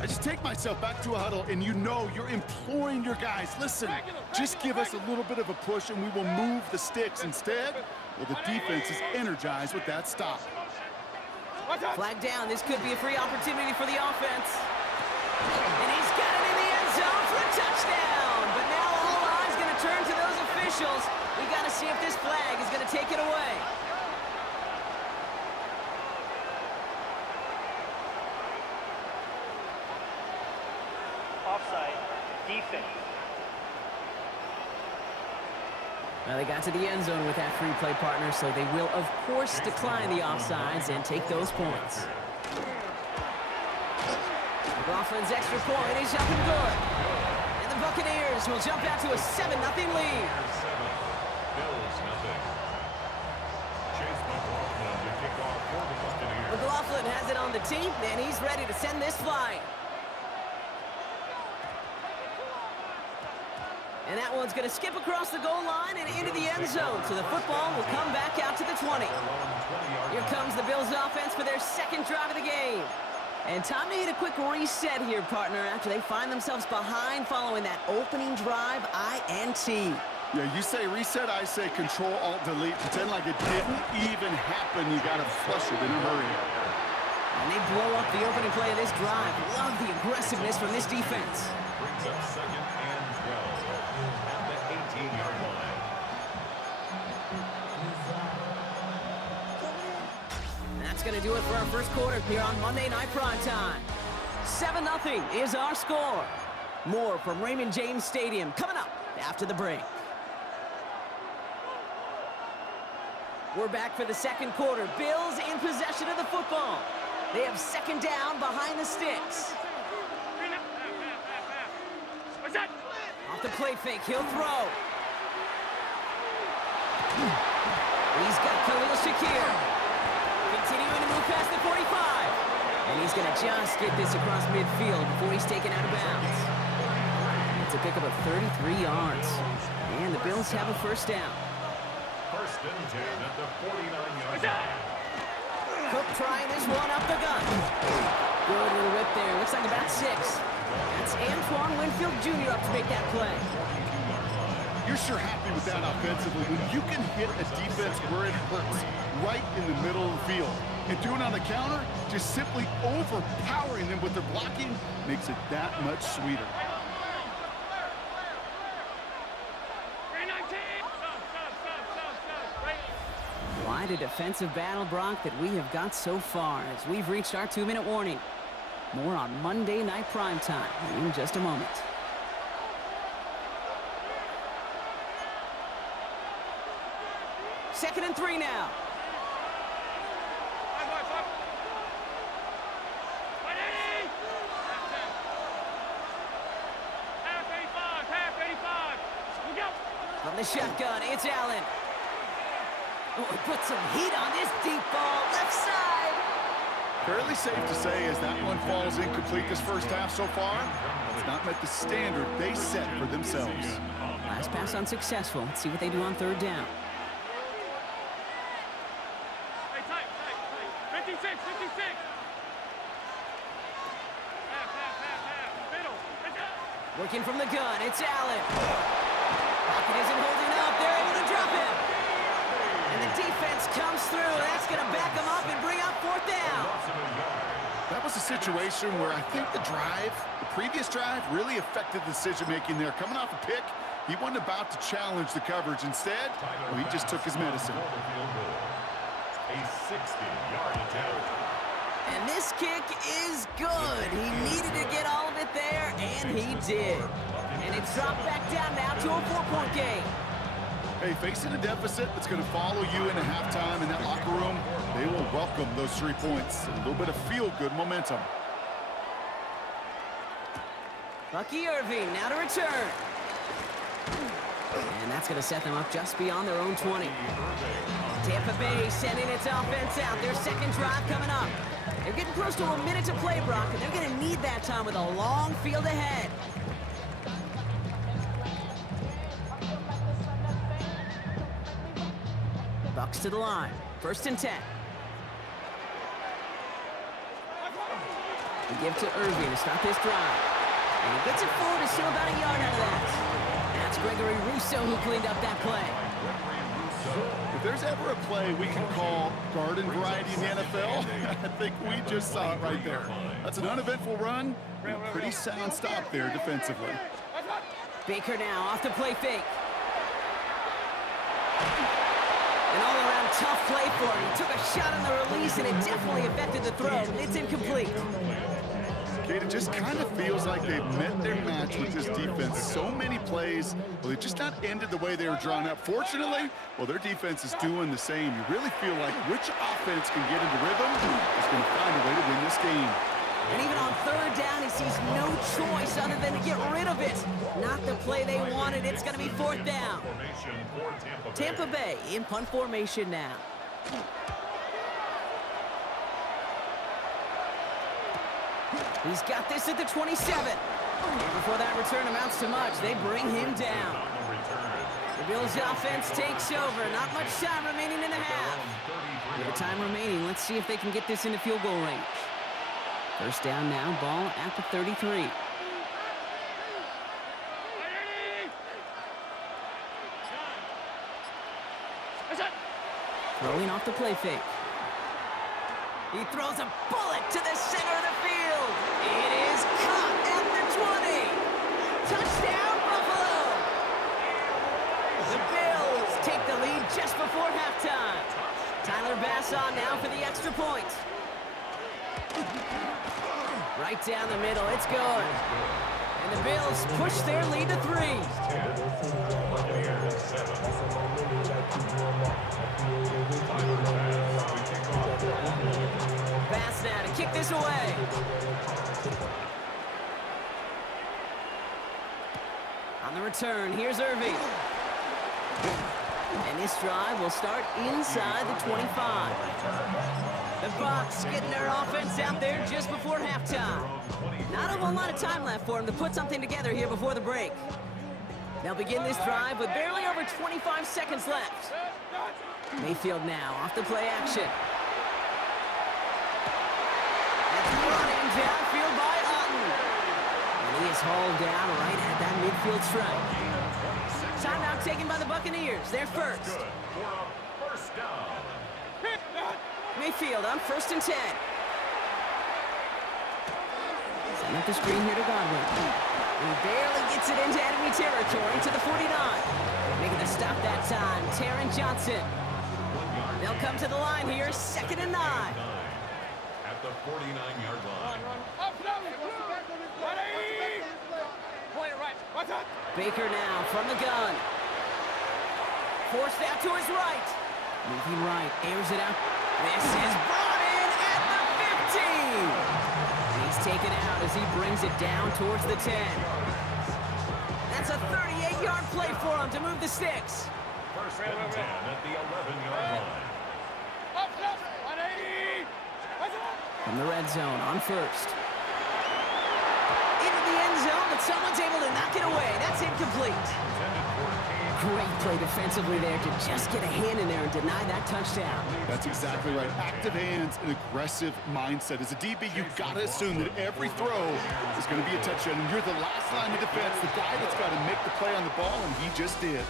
I just take myself back to a huddle, and you know you're imploring your guys, listen, just give us a little bit of a push, and we will move the sticks. Instead, well, the defense is energized with that stop. Flag down. This could be a free opportunity for the offense. And he's got it in the end zone for a touchdown. But now all eyes going to turn to those officials. We got to see if this flag is going to take it away. Offside. Defense. Well, they got to the end zone with that free play partner, so they will, of course, decline the offsides and take those points. McLaughlin's extra point is up and good. And the Buccaneers will jump out to a 7-0 lead. Bills nothing. Chase McLaughlin to kick off for the Buccaneers. McLaughlin has it on the tee, and he's ready to send this flying. And that one's going to skip across the goal line and into the end zone. So the football will come back out to the 20. Here comes the Bills offense for their second drive of the game. And time to hit a quick reset here, partner, after they find themselves behind following that opening drive INT. Yeah, you say reset, I say Control, Alt, Delete. Pretend like it didn't even happen. You got to flush it in a hurry. And they blow up the opening play of this drive. Love the aggressiveness from this defense. Brings up 2nd and 12 at the 18-yard line. That's going to do it for our first quarter here on Monday Night Primetime. 7-0 is our score. More from Raymond James Stadium coming up after the break. We're back for the second quarter. Bills in possession of the football. They have 2nd down behind the sticks. Off the play fake, he'll throw. He's got Khalil Shakir. Continuing to move past the 45. And he's going to just get this across midfield before he's taken out of bounds. It's a pickup of 33 yards. And the Bills have a first down. 1st and 10 at the 49-yard line. Cook trying this one up the gut. Good little whip there. Looks like about 6. That's Antoine Winfield Jr. up to make that play. You're sure happy with that offensively when you can hit a defense where it hurts, right in the middle of the field. And doing it on the counter, just simply overpowering them with their blocking makes it that much sweeter. Quite a defensive battle, Brock, that we have got so far as we've reached our 2-minute warning. More on Monday Night Primetime in just a moment. Second and 3 now. From the shotgun, it's Allen. Oh, put some heat on this deep ball, left side. Fairly safe to say as that one falls incomplete this first half so far, it's not met the standard they set for themselves. Last pass unsuccessful. Let's see what they do on 3rd down. 56, 56. Working from the gun, it's Allen. Pocket isn't holding up. They're able to drop him. And the defense comes through. That's going to back them up and bring up 4th down. That was a situation where I think the previous drive, really affected the decision-making there. Coming off a pick, he wasn't about to challenge the coverage. Instead, he just took his medicine. A 60-yard attempt. And this kick is good. He needed to get all of it there, and he did. And it's dropped back down now to a 4-point game. Hey, facing a deficit that's going to follow you into halftime in that locker room, they will welcome those 3 points. And a little bit of feel-good momentum. Bucky Irving now to return. And that's going to set them up just beyond their own 20. Tampa Bay sending its offense out. Their second drive coming up. They're getting close to a minute to play, Brock, and they're going to need that time with a long field ahead. Bucks to the line. 1st and 10. We give to Irving to start this drive. And he gets it forward, is still about a yard out of that. That's Gregory Rousseau who cleaned up that play. If there's ever a play we can call garden variety in the NFL, I think we just saw it right there. That's an uneventful run and a pretty sound stop there defensively. Baker now off the play fake. An all-around tough play for him. He took a shot on the release, and it definitely affected the throw. It's incomplete. Kate, it just kind of feels like they've met their match with this defense. So many plays, well, they just not ended the way they were drawn up. Fortunately, well, their defense is doing the same. You really feel like which offense can get into rhythm is going to find a way to win this game. And even on 3rd down, he sees no choice other than to get rid of it. Not the play they wanted. It's going to be 4th down. Tampa Bay in punt formation now. He's got this at the 27. And before that return amounts to much, they bring him down. The Bills offense takes over. Not much time remaining in the half. With the time remaining, let's see if they can get this into field goal range. 1st down now, ball at the 33. Throwing off the play fake. He throws a bullet to the center of the field. It is caught at the 20. Touchdown, Buffalo. The Bills take the lead just before halftime. Tyler Bass on now for the extra point. Right down the middle, it's good. And the Bills push their lead to 3. Bass now to kick this away. On the return, here's Irving. And this drive will start inside the 25. The Bucs getting their offense out there just before halftime. Not a whole lot of time left for them to put something together here before the break. They'll begin this drive with barely over 25 seconds left. Mayfield now off the play action. That's running downfield by Otton. And he is hauled down right at that midfield stripe. Timeout taken by the Buccaneers. They're first. First down. Mayfield on 1st and 10. Setting up the screen here to Godwin. He barely gets it into enemy territory to the 49. Making the stop that time, Taron Johnson. They'll come to the line here, 2nd and 9. At the 49-yard line. Baker now from the gun. Forced out to his right. Moving right, airs it out. This is brought in at the 15. And he's taken out as he brings it down towards the 10. That's a 38-yard play for him to move the sticks. 1st and 10 at the 11-yard line. From the red zone on 1st. Into the end zone, but someone's able to knock it away. That's incomplete. Great play defensively there to just get a hand in there and deny that touchdown. That's exactly right. Active hands and aggressive mindset. As a DB, you've got to assume that every throw is going to be a touchdown. And you're the last line of defense, the guy that's got to make the play on the ball, and he just did.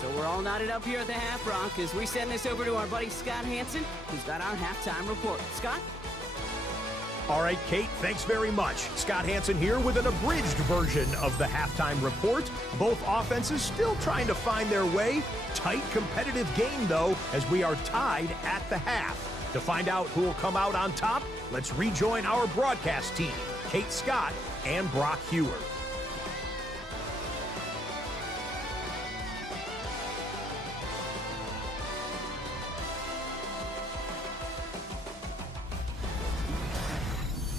So we're all knotted up here at the half, Bronc, as we send this over to our buddy Scott Hanson, who's got our halftime report. Scott? All right, Kate, thanks very much. Scott Hanson here with an abridged version of the halftime report. Both offenses still trying to find their way. Tight, competitive game, though, as we are tied at the half. To find out who will come out on top, let's rejoin our broadcast team, Kate Scott and Brock Hewer.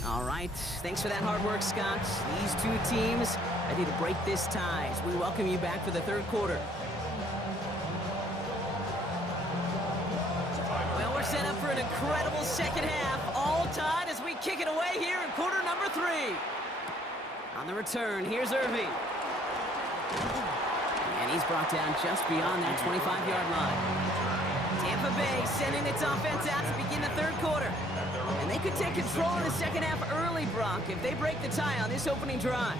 All right, thanks for that hard work, Scott. These two teams ready to break this tie as we welcome you back for the 3rd quarter. Well, we're set up for an incredible 2nd half, all tied as we kick it away here in quarter number 3. On the return, here's Irving. And he's brought down just beyond that 25-yard line. Tampa Bay sending its offense out to begin the 3rd quarter. And they could take control of the 2nd half early, Brock, if they break the tie on this opening drive.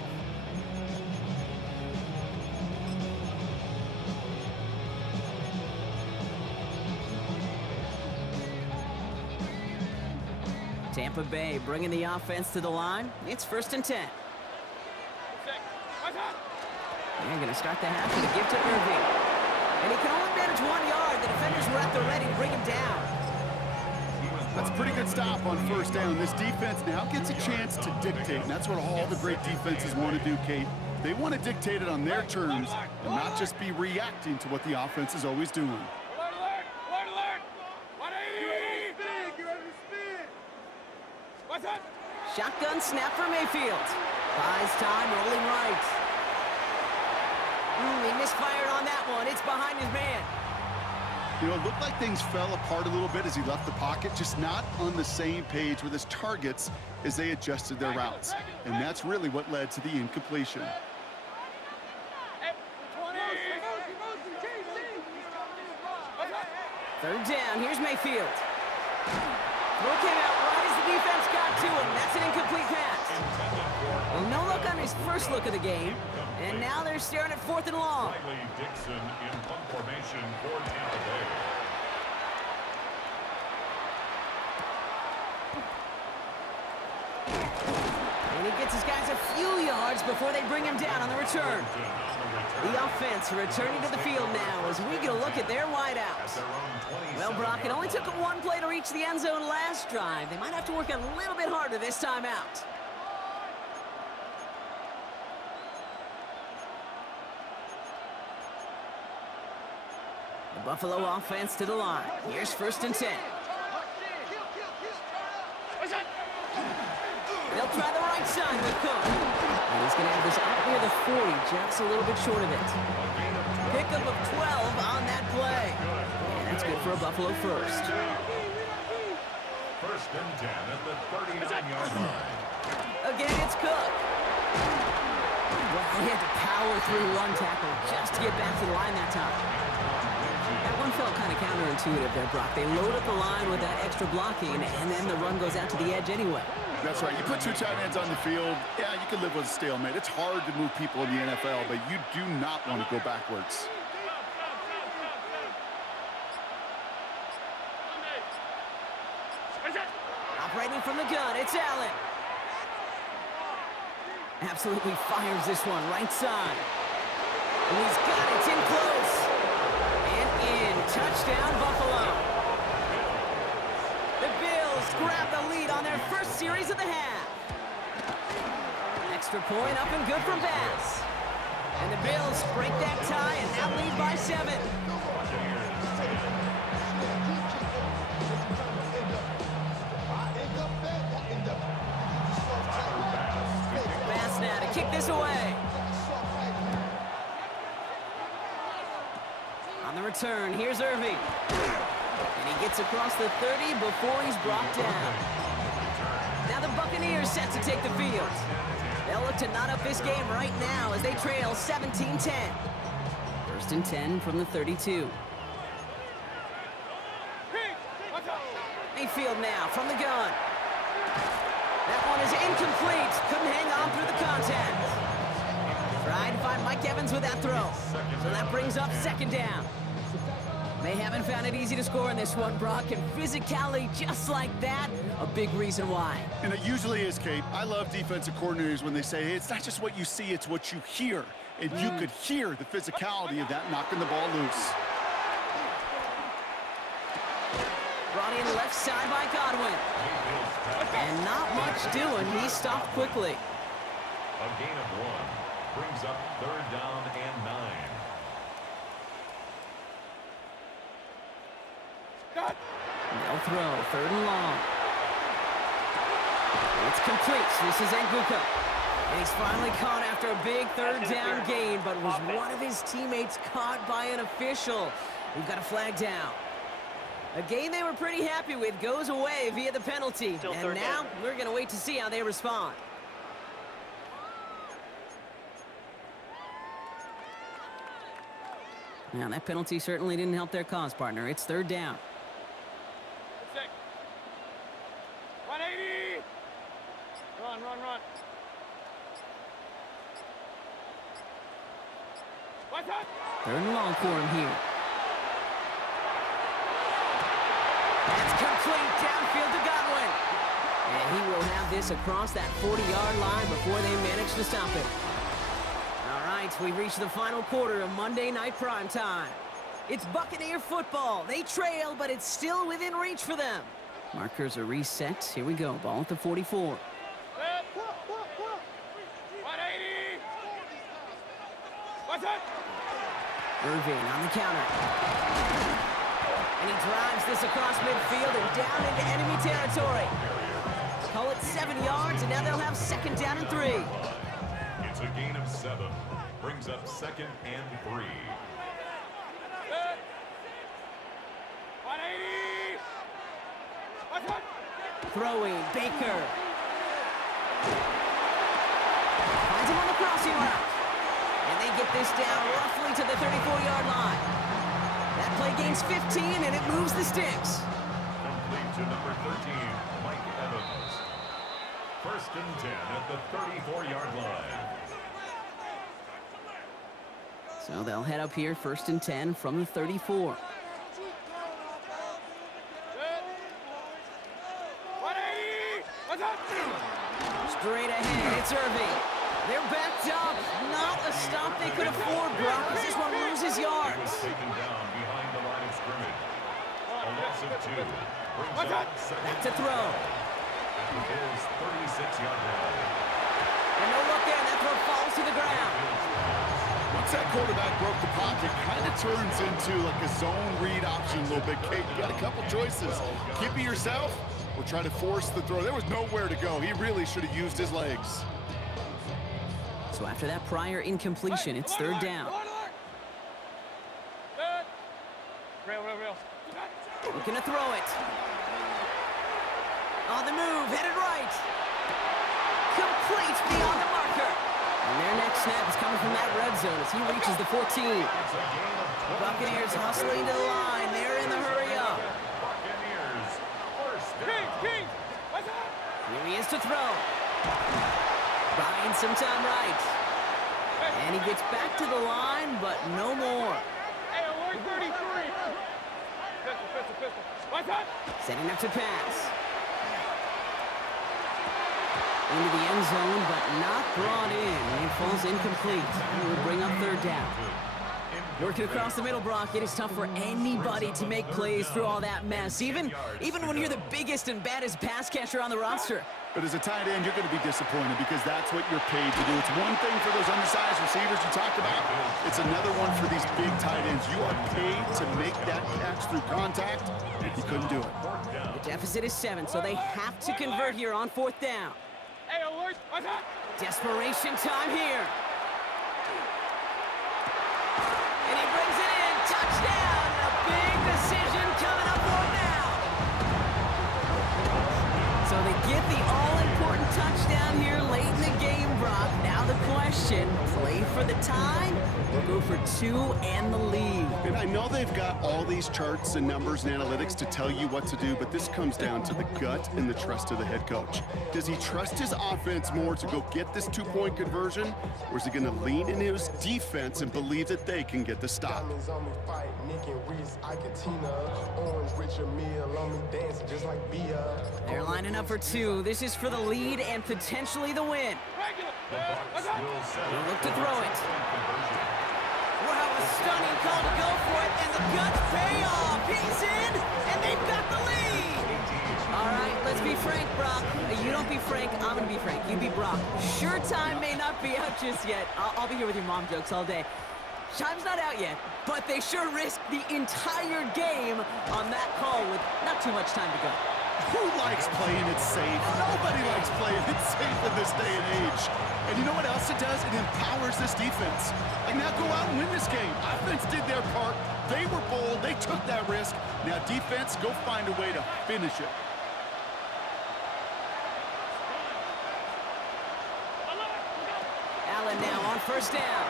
Tampa Bay bringing the offense to the line. It's 1st and 10. They're going to start the half with a give to Irving. And he can only manage 1 yard. The defenders were at the ready to bring him down. That's a pretty good stop on 1st down. This defense now gets a chance to dictate, and that's what all the great defenses want to do, Kate. They want to dictate it on their terms and not just be reacting to what the offense is always doing. Shotgun snap for Mayfield. Buys time, rolling right. He misfired on that one. It's behind his man. You know, it looked like things fell apart a little bit as he left the pocket, just not on the same page with his targets as they adjusted their routes. And that's really what led to the incompletion. Third down, here's Mayfield. Throw came out right as the defense got to him. That's an incomplete pass. Well, no look on his first look of the game. And now they're staring at 4th and long. Riley Dixon in punt formation for Tampa Bay. And he gets his guys a few yards before they bring him down on the return. The offense returning to the field now as we get a look at their wideouts. Well, Brock, it only took one play to reach the end zone last drive. They might have to work a little bit harder this time out. The Buffalo offense to the line. Here's 1st and 10. They'll try the right side with Cook. And he's going to have this out near the 40, just a little bit short of it. Pickup of 12 on that play. And that's good for a Buffalo first. 1st and 10 at the 39-yard line. Again, it's Cook. Well, he had to power through one tackle just to get back to the line that time. That one felt kind of counterintuitive there, Brock. They load up the line with that extra blocking, and then the run goes out to the edge anyway. That's right. You put 2 tight ends on the field, yeah, you can live with a stalemate. It's hard to move people in the NFL, but you do not want to go backwards. Operating from the gun, it's Allen. Absolutely fires this one, right side. And he's got it, it's in close. And in, touchdown Buffalo. The Bills grab the lead on their first series of the half. Extra point up and good from Bass. And the Bills break that tie and now lead by 7. Bass now to kick this away. On the return, here's Irving. And he gets across the 30 before he's brought down. Now the Buccaneers set to take the field. They'll look to knot up this game right now as they trail 17-10. 1st and 10 from the 32. Mayfield now from the gun. That one is incomplete. Couldn't hang on through the contact. Tried to find Mike Evans with that throw. So that brings up 2nd down. They haven't found it easy to score in this one, Brock, and physicality just like that, a big reason why. And it usually is, Kate. I love defensive coordinators when they say, hey, it's not just what you see, it's what you hear. And you could hear the physicality of that knocking the ball loose. Brought in left side by Godwin. And not much doing. He stopped quickly. A gain of 1 brings up 3rd down and 9. They'll throw 3rd and long. It's complete. This is Nguka. And he's finally caught after a big 3rd down gain, but was one of his teammates caught by an official. We've got a flag down. A game they were pretty happy with goes away via the penalty. And now we're going to wait to see how they respond. Now that penalty certainly didn't help their cause, partner. It's 3rd down. 180! Run. 3rd and long for him here. That's complete downfield to Godwin. And he will have this across that 40-yard line before they manage to stop it. All right, we've reached the final quarter of Monday Night Prime Time. It's Buccaneer football. They trail, but it's still within reach for them. Markers are reset. Here we go. Ball at the 44. 180! What's up? Irving on the counter. And he drives this across midfield and down into enemy territory. Call it 7 yards, and now they'll have 2nd down and 3. It's a gain of 7. Brings up 2nd and 3. 180! What's up? Throwing, Baker. Finds him on the crossing route. And they get this down roughly to the 34-yard line. That play gains 15, and it moves the sticks. Complete to number 13, Mike Evans. 1st and 10 at the 34-yard line. So they'll head up here, 1st and 10 from the 34. 180! What's up? Straight ahead, it's Irving. They're backed up. Not a stop they could afford, Brock, as this one loses yards. Taken down behind the line of scrimmage. A loss of 2. Brings up Back to throw. his 36-yard line. And no look there, that throw falls to the ground. Once that quarterback broke the pocket, kind of turns into like a zone read option a little bit. Kate, you got a couple choices. Keep it yourself or try to force the throw. There was nowhere to go. He really should have used his legs. So after that prior incompletion, it's third down. Real. Looking to throw it. On the move, headed right. Complete beyond the marker. And their next snap is coming from that red zone as he reaches the 14. Buccaneers hustling to the line. They're in the hurry up. Buccaneers, first down. Here he is to throw. Buying some time right. And he gets back to the line, but no more. Hey, alert 33. Pistol. Setting up to pass. Into the end zone, but not brought in. It falls incomplete. It will bring up third down. Working across the middle, Brock, it is tough for anybody to make plays through all that mess, even when you're the biggest and baddest pass catcher on the roster. But as a tight end, you're going to be disappointed because that's what you're paid to do. It's one thing for those undersized receivers you talked about. It's another one for these big tight ends. You are paid to make that catch through contact. You couldn't do it. The deficit is 7, so they have to convert here on fourth down. Hey, alert. Desperation time here. And he brings it in. Touchdown. And a big decision coming up for him now. So they get the all-important touchdown here late in the game, Brock. Now the question, play for the tie or go for 2 and the lead? And I know they've got all these charts and numbers and analytics to tell you what to do, but this comes down to the gut and the trust of the head coach. Does he trust his offense more to go get this 2-point conversion, or is he going to lean into his defense and believe that they can get the stop? They're lining up for 2. This is for the lead and potentially the win. He'll look to throw it. Wow, a stunning call to go for it, and the guts pay off. He's in, and they've got the lead. All right, let's be frank, Brock. You don't be Frank, I'm going to be Frank. You be Brock. Sure, time may not be out just yet. I'll be here with your mom jokes all day. Time's not out yet, but they sure risked the entire game on that call with not too much time to go. Who likes playing it safe? Nobody likes playing it safe in this day and age. And you know what else it does? It empowers this defense. Like, now go out and win this game. Offense did their part. They were bold. They took that risk. Now defense, go find a way to finish it. Allen now on first down.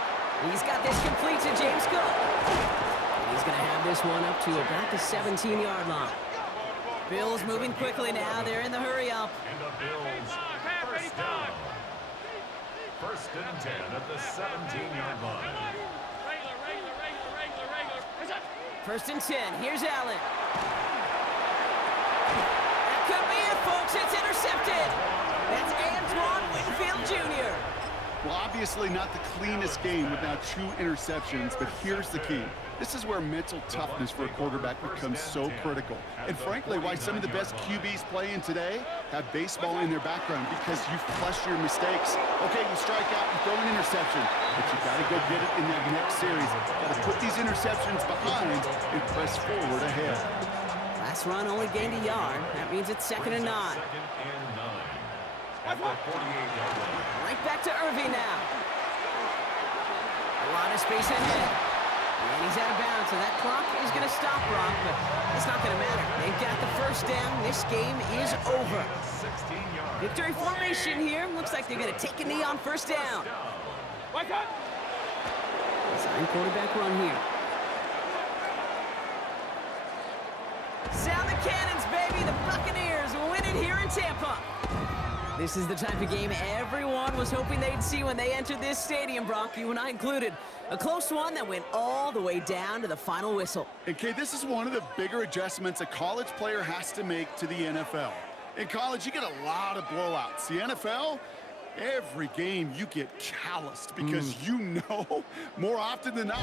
He's got this complete to James Cook. And he's going to have this one up to about the 17-yard line. Bills moving quickly now. They're in the hurry up. And the Bills, first down. First and 10 at the 17-yard line. First and 10. Here's Allen. That could be it, folks. It's intercepted. That's Antoine Winfield Jr. Well, obviously not the cleanest game without 2 interceptions, but here's the key. This is where mental toughness for a quarterback becomes so critical. And frankly, why some of the best QBs playing today have baseball in their background, because you flush your mistakes. Okay, you strike out and throw an interception, but you got to go get it in that next series. Got to put these interceptions behind and press forward ahead. Last run only gained a yard. That means it's 2nd and 9. Second and 9 at the 48-yard line. Right back to Irving now. A lot of space ahead. And he's out of bounds, so that clock is going to stop, Brock, but it's not going to matter. They've got the first down. This game is over. 16-yard. Victory formation here. Looks like they're going to take a knee on first down. Design quarterback run here. Sound the cannons, baby. The Buccaneers win it here in Tampa. This is the type of game everyone was hoping they'd see when they entered this stadium, Brock, you and I included. A close one that went all the way down to the final whistle. And Kay, this is one of the bigger adjustments a college player has to make to the NFL. In college, you get a lot of blowouts. The NFL, every game you get calloused because you know more often than not.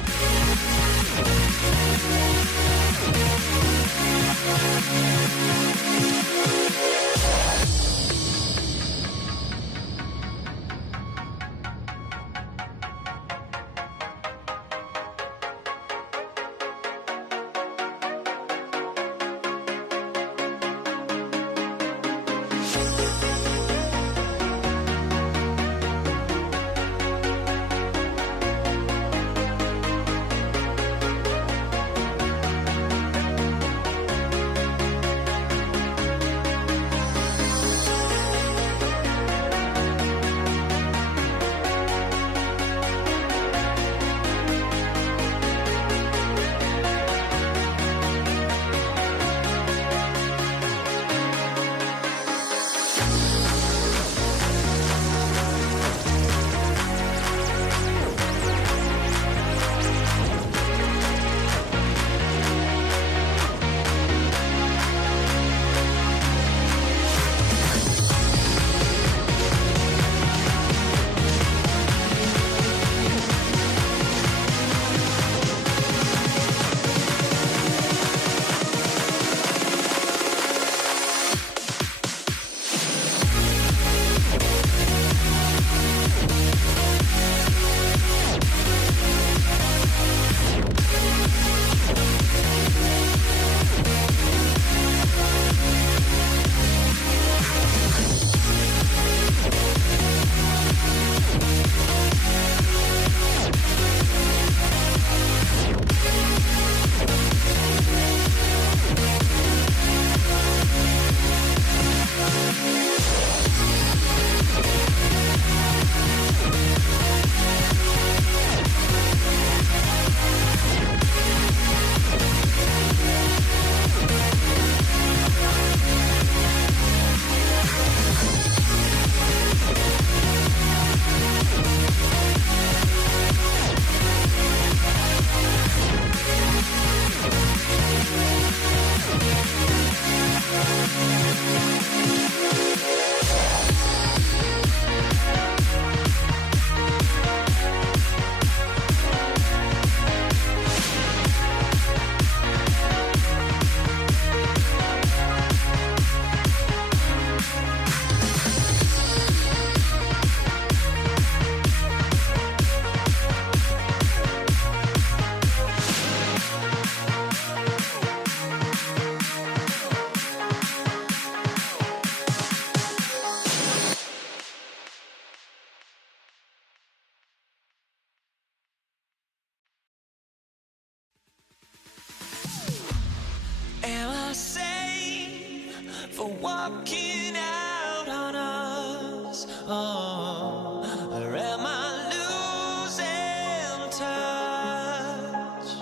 for walking out on us? Oh, or am I losing touch?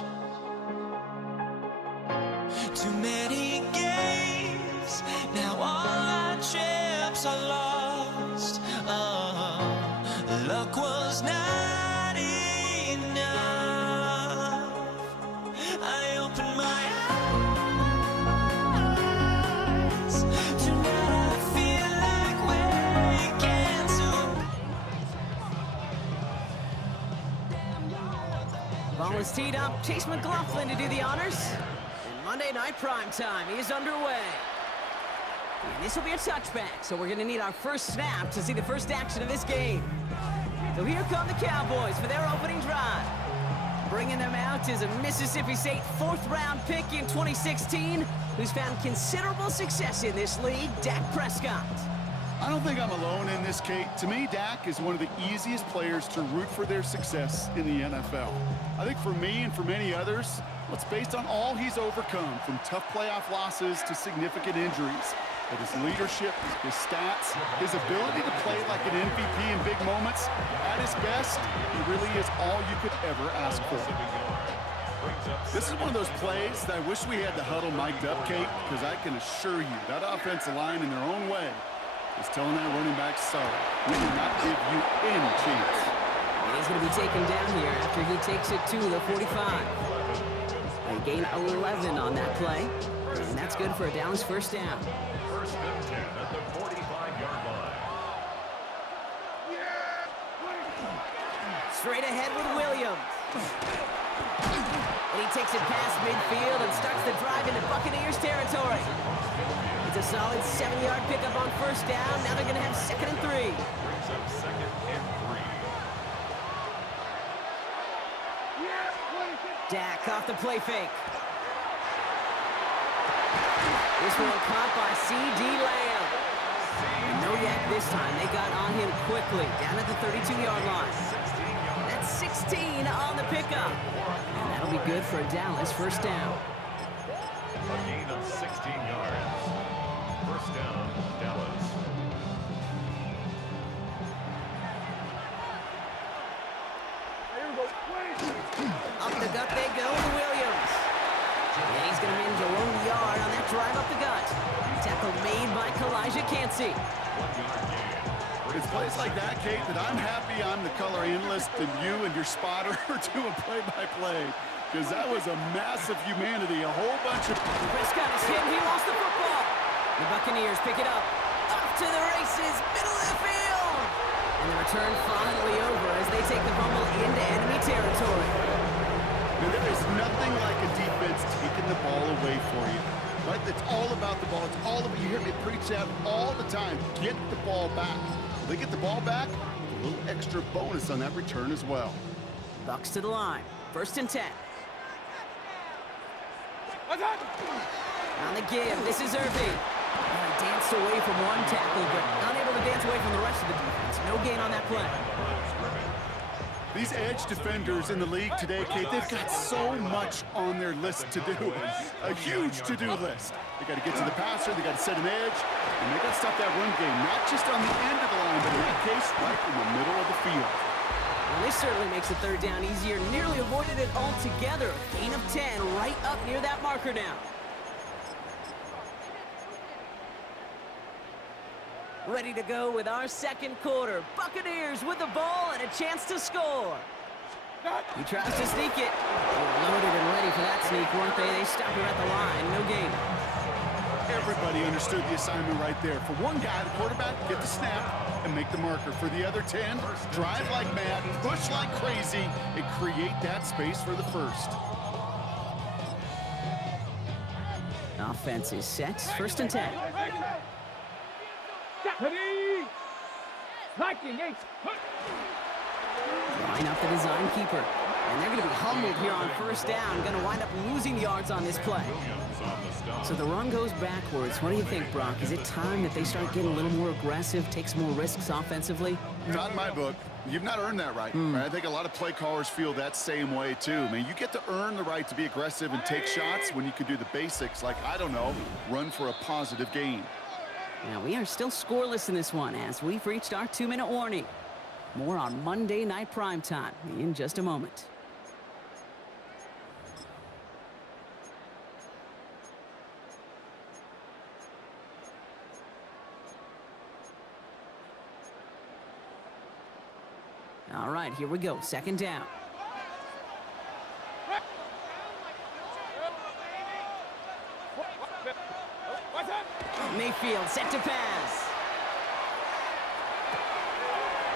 Too many games, now all our chips are lost. Oh, luck was not enough. I opened my eyes. Tonight I feel like waking to. Ball is teed up. Chase McLaughlin to do the honors. And Monday Night Prime Time is underway. And this will be a touchback, so we're going to need our first snap to see the first action of this game. So here come the Cowboys for their opening drive. Bringing them out is a Mississippi State fourth-round pick in 2016 who's found considerable success in this league, Dak Prescott. I don't think I'm alone in this, Kate. To me, Dak is one of the easiest players to root for their success in the NFL. I think for me and for many others, it's based on all he's overcome, from tough playoff losses to significant injuries. But his leadership, his stats, his ability to play like an MVP in big moments, at his best, he really is all you could ever ask for. This is one of those plays that I wish we had the huddle mic'd up, Kate, because I can assure you that offensive line in their own way is telling that running back, sorry, we do not give you any chance. And he's going to be taken down here after he takes it to the 45. They gain 11 on that play. And that's good for a Dallas first down. First and 10 at the 45-yard line. Straight ahead with Williams. And he takes it past midfield and starts the drive into Buccaneers territory. It's a solid 7-yard pickup on first down. Now they're going to have 2nd and 3. Brings up 2nd and 3. Dak off the play fake. This one caught by C.D. Lamb. And no yak this time. They got on him quickly, down at the 32-yard line. That's 16 on the pickup. And that'll be good for a Dallas first down. A gain of 16 yards. First down, Dallas. Up the gut they go with Williams. And he's going to manage a lone yard on that drive up the gut. Tackle made by Kalijah Cansey. 1-yard gain. It's plays like that, Kate, that I'm happy I'm the color analyst and you and your spotter are doing play-by-play. Because that was a massive humanity, a whole bunch of... Prescott is hit and he lost the football. The Buccaneers pick it up. Off to the races, middle of the field. And the return finally over as they take the fumble into enemy territory. Now, there is nothing like a defense taking the ball away for you. Right? It's all about the ball. It's all about, you hear me preach that all the time. Get the ball back. If they get the ball back, a little extra bonus on that return as well. Bucks to the line. 1st and 10. On the give, this is Irving. He danced away from one tackle, but unable to dance away from the rest of the defense. No gain on that play. These edge defenders in the league today, Kate, they've got so much on their list to do. A huge to-do list. They got to get to the passer, they got to set an edge, and they got to stop that run game, not just on the end of the line, but in that case, right in the middle of the field. Well, this certainly makes the 3rd down easier. Nearly avoided it altogether. Gain of 10 right up near that marker now. Ready to go with our 2nd quarter. Buccaneers with the ball and a chance to score. He tries to sneak it. They were loaded and ready for that sneak, weren't they? They stopped him at the line. No gain. Everybody understood the assignment right there. For one guy, the quarterback, get the snap and make the marker. For the other 10, drive like mad, push like crazy, and create that space for the first. Offense is set. 1st and 10. Line up the design keeper. And they're going to be humbled here on 1st down. Going to wind up losing yards on this play. So the run goes backwards. What do you think, Brock? Is it time that they start getting a little more aggressive, take some more risks offensively? Not in my book. You've not earned that right. Right? I think a lot of play callers feel that same way, too. I mean, you get to earn the right to be aggressive and take shots when you can do the basics, like, I don't know, run for a positive gain. Now, we are still scoreless in this one as we've reached our 2-minute warning. More on Monday Night Primetime in just a moment. All right, here we go. 2nd down. Mayfield set to pass.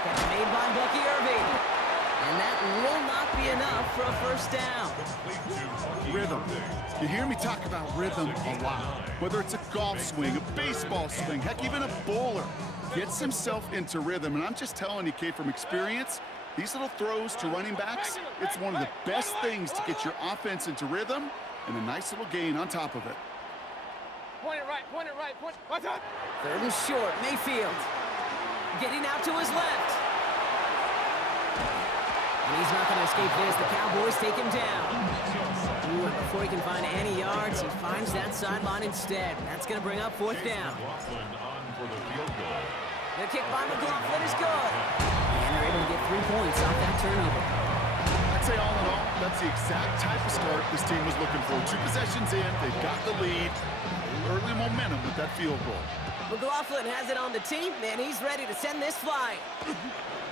Catch made by Bucky Irving. And that will not be enough for a 1st down. Rhythm. You hear me talk about rhythm a lot. Whether it's a golf swing, a baseball swing, heck, even a bowler gets himself into rhythm. And I'm just telling you, Kate, from experience, these little throws to running backs, it's one of the best things to get your offense into rhythm and a nice little gain on top of it. Point it right, point it right, point. What's up? 3rd and short, Mayfield. Getting out to his left. And he's not going to escape this. The Cowboys take him down. Ooh, and before he can find any yards, he finds that sideline instead. That's going to bring up 4th down. The kick by McLaughlin is good. And they're able to get 3 points off that turnover. I'd say all in all, that's the exact type of start this team was looking for. 2 possessions in, they've got the lead. Early momentum with that field goal. McLaughlin has it on the team, and he's ready to send this flying.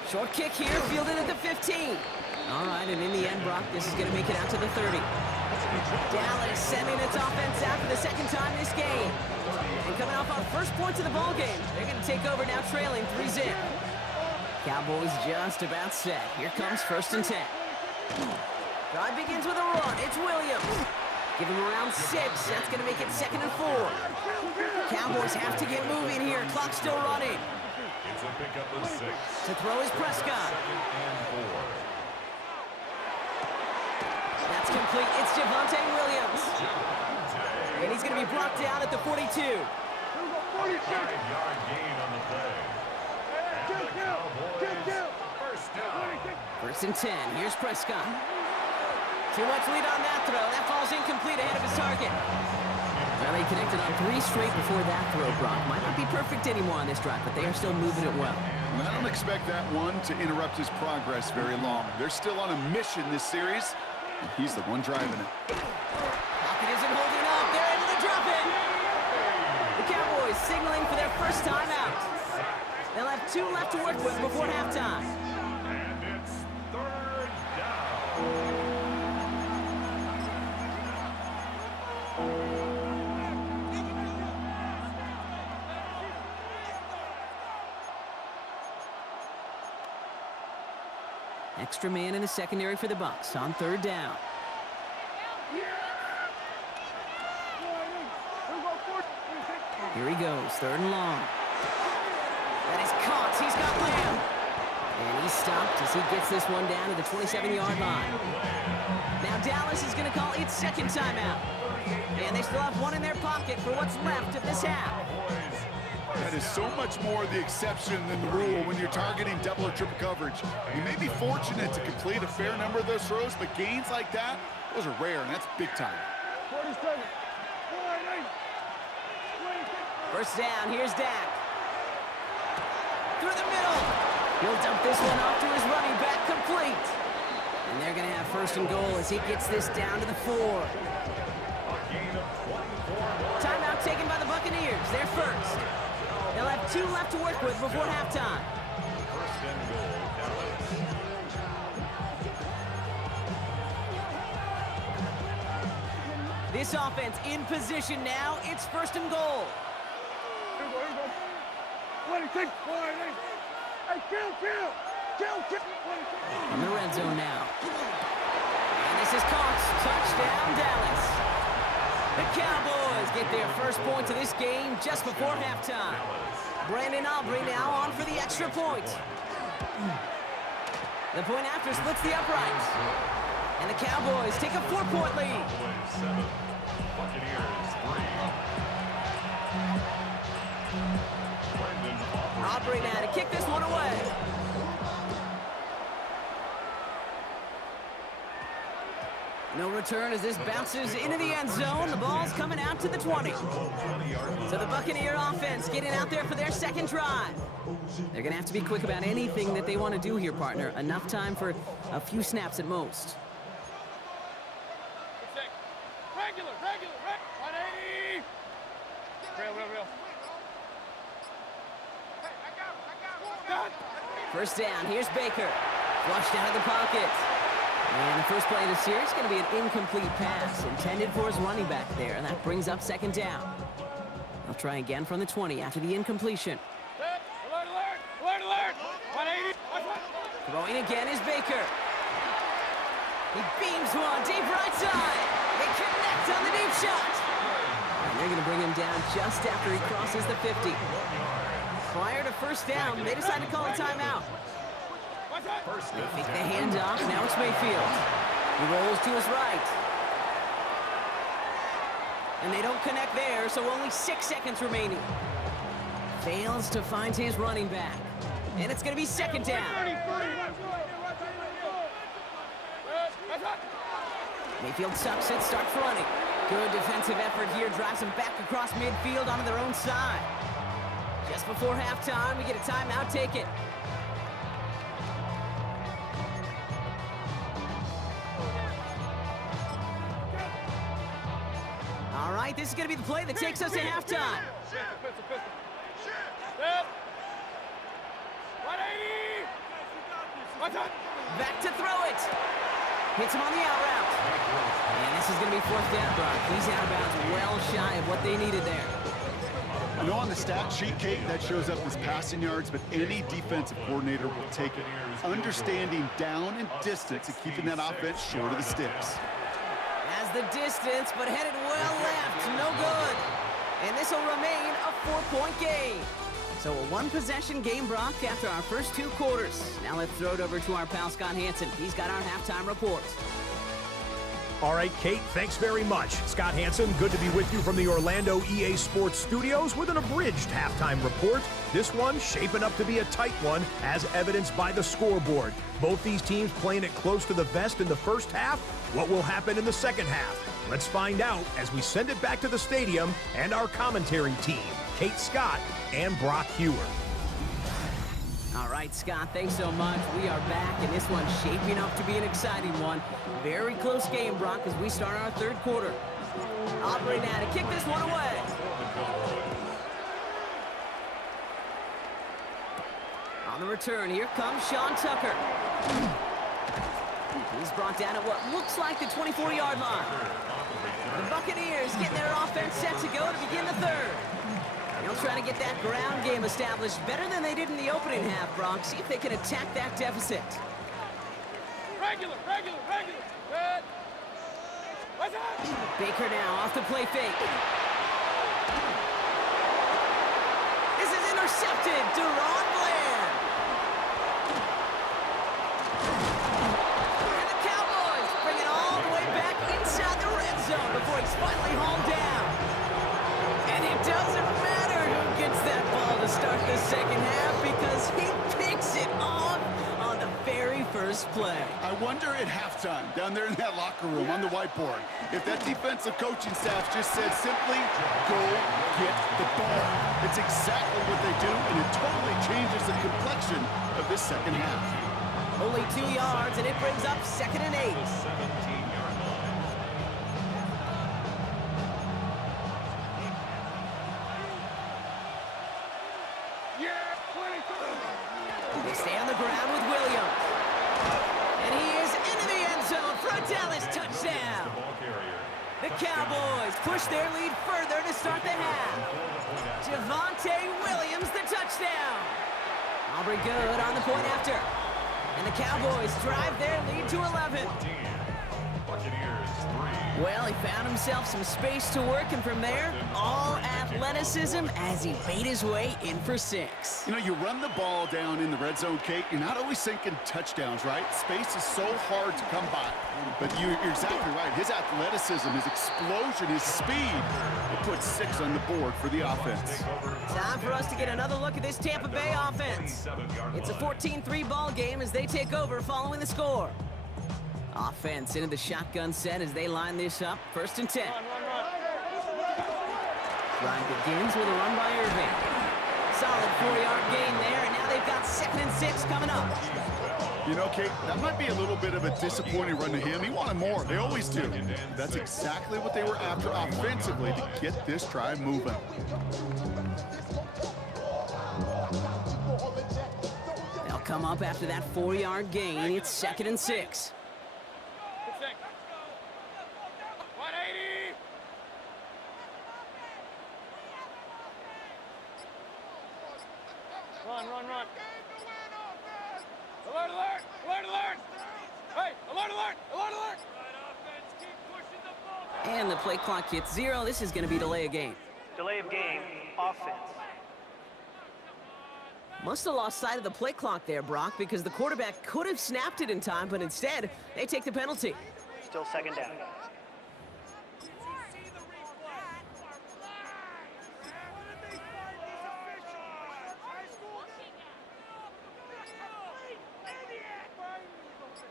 Short kick here, fielded at the 15. All right, and in the end, Brock, this is going to make it out to the 30. Dallas sending its offense out for the second time this game. And coming off our first points of the ball game, they're going to take over now trailing 3-0. Cowboys just about set. Here comes 1st and 10. Drive begins with a run. It's Williams. Give him around 6. That's going to make it 2nd and 4. Cowboys have to get moving here. Clock still running. It's a pickup of 6. To throw is Prescott. 2nd and 4. That's complete. It's Javonte Williams. And he's going to be brought down at the 42. 5-yard gain on the play. And the Cowboys, first down. 1st and 10. Here's Prescott. Too much lead on that throw. That falls incomplete ahead of his target. Well, they connected on 3 straight before that throw, Brock. Might not be perfect anymore on this drive, but they are still moving it well. And I don't expect that one to interrupt his progress very long. They're still on a mission this series, and he's the one driving it. Pocket isn't holding up. They're able to drop it. The Cowboys signaling for their first time out. They'll have 2 left to work with before halftime. And it's 3rd down. Extra man in the secondary for the Bucs on 3rd down. Here he goes, 3rd and long. That is caught. He's got Lamb. And he's stopped as he gets this one down to the 27-yard line. Now Dallas is going to call its 2nd timeout. And they still have 1 in their pocket for what's left of this half. That is so much more the exception than the rule when you're targeting double or triple coverage. You may be fortunate to complete a fair number of those throws, but gains like that, those are rare, and that's big time. 47. 1st down, here's Dak. Through the middle. He'll dump this one off to his running back, complete. And they're going to have 1st and goal as he gets this down to the 4. Timeout taken by the Buccaneers. They're first. They'll have 2 left to work with before halftime. 1st and goal, Dallas. This offense in position now. It's 1st and goal. Here we go. 26. Hey, kill. In the red zone now. And this is caught. Touchdown, Dallas. The Cowboys get their first points of this game just before halftime. Brandon Aubrey now on for the extra point. The point after splits the uprights. And the Cowboys take a 4-point lead. Cowboys 7, Buccaneers 3. Brandon Aubrey now to kick this one away. No return as this bounces into the end zone. The ball's coming out to the 20. So the Buccaneer offense getting out there for their 2nd drive. They're going to have to be quick about anything that they want to do here, partner. Enough time for a few snaps at most. Regular. 180. Real. Hey, I got him. 1st down, here's Baker. Flushed out of the pocket. And the first play of the series is going to be an incomplete pass intended for his running back there, and that brings up 2nd down. They'll try again from the 20 after the incompletion. Alert. 180. Throwing again is Baker. He beams one deep right side. They connect on the deep shot. And they're going to bring him down just after he crosses the 50. Prior to 1st down, they decide to call a timeout. They fake the handoff. Now it's Mayfield. He rolls to his right. And they don't connect there, so only 6 seconds remaining. Fails to find his running back. And it's going to be 2nd down. Mayfield sucks it, starts running. Good defensive effort here, drives them back across midfield onto their own side. Just before halftime, we get a timeout, take it. All right, this is going to be the play that takes us to halftime. Back to throw it. Hits him on the out route. And this is going to be fourth down, Brock. He's out of bounds, well shy of what they needed there. You know, on the stat sheet, Kate, that shows up as passing yards, but any defensive coordinator will take it. Understanding down and distance and keeping that offense short of the sticks. Has the distance, but headed well left. No good. And this will remain a 4-point game. So a one-possession game, Brock, after our first 2 quarters. Now let's throw it over to our pal Scott Hanson. He's got our halftime report. All right, Kate, thanks very much. Scott Hanson, good to be with you from the Orlando EA Sports Studios with an abridged halftime report. This one shaping up to be a tight one, as evidenced by the scoreboard. Both these teams playing it close to the vest in the first half. What will happen in the second half? Let's find out as we send it back to the stadium and our commentary team, Kate Scott and Brock Hewer. All right, Scott, thanks so much. We are back, and this one's shaping up to be an exciting one. Very close game, Brock, as we start our third quarter. Aubrey now to kick this one away. On the return, here comes Sean Tucker. He's brought down at what looks like the 24-yard line. The Buccaneers getting their offense set to go to begin the third. They'll try to get that ground game established better than they did in the opening half, Brock. See if they can attack that deficit. Regular. Good. What's up? Baker now off the play fake. This is intercepted. Deron Blair. And the Cowboys bring it all the way back inside the red zone before he's finally hauled down. And it doesn't matter who gets that ball to start the second half because he picks it off on the very first play. I wonder at halftime, down there in that locker room on the whiteboard, if that defensive coaching staff just said simply, go get the ball. It's exactly what they do, and it totally changes the complexion of this second half. Only 2 yards, and it brings up 2nd and 8. They stay on the ground with Williams. And he is into the end zone for a Dallas touchdown. The Cowboys push their lead further to start the half. Javonte Williams, the touchdown. Aubrey good on the point after. And the Cowboys drive their lead to 11. Well, he found himself some space to work, and from there, all athleticism as he made his way in for 6. You know, you run the ball down in the red zone, Kate, you're not always thinking touchdowns, right? Space is so hard to come by. But you're exactly right. His athleticism, his explosion, his speed will put 6 on the board for the offense. Time for us to get another look at this Tampa Bay offense. It's a 14-3 ball game as they take over following the score. Offense into the shotgun set as they line this up. 1st and 10. Drive begins with a run by Irving. Solid 4-yard gain there, and now they've got 2nd and 6 coming up. You know, Kate, that might be a little bit of a disappointing run to him. He wanted more. They always do. That's exactly what they were after offensively to get this drive moving. They'll come up after that 4-yard gain. It's 2nd and 6. 180. Run. Alert. Hey, alert. And the play clock hits 0. This is going to be delay of game. Delay of game, offense. Must have lost sight of the play clock there, Brock, because the quarterback could have snapped it in time, but instead, they take the penalty. Still 2nd down.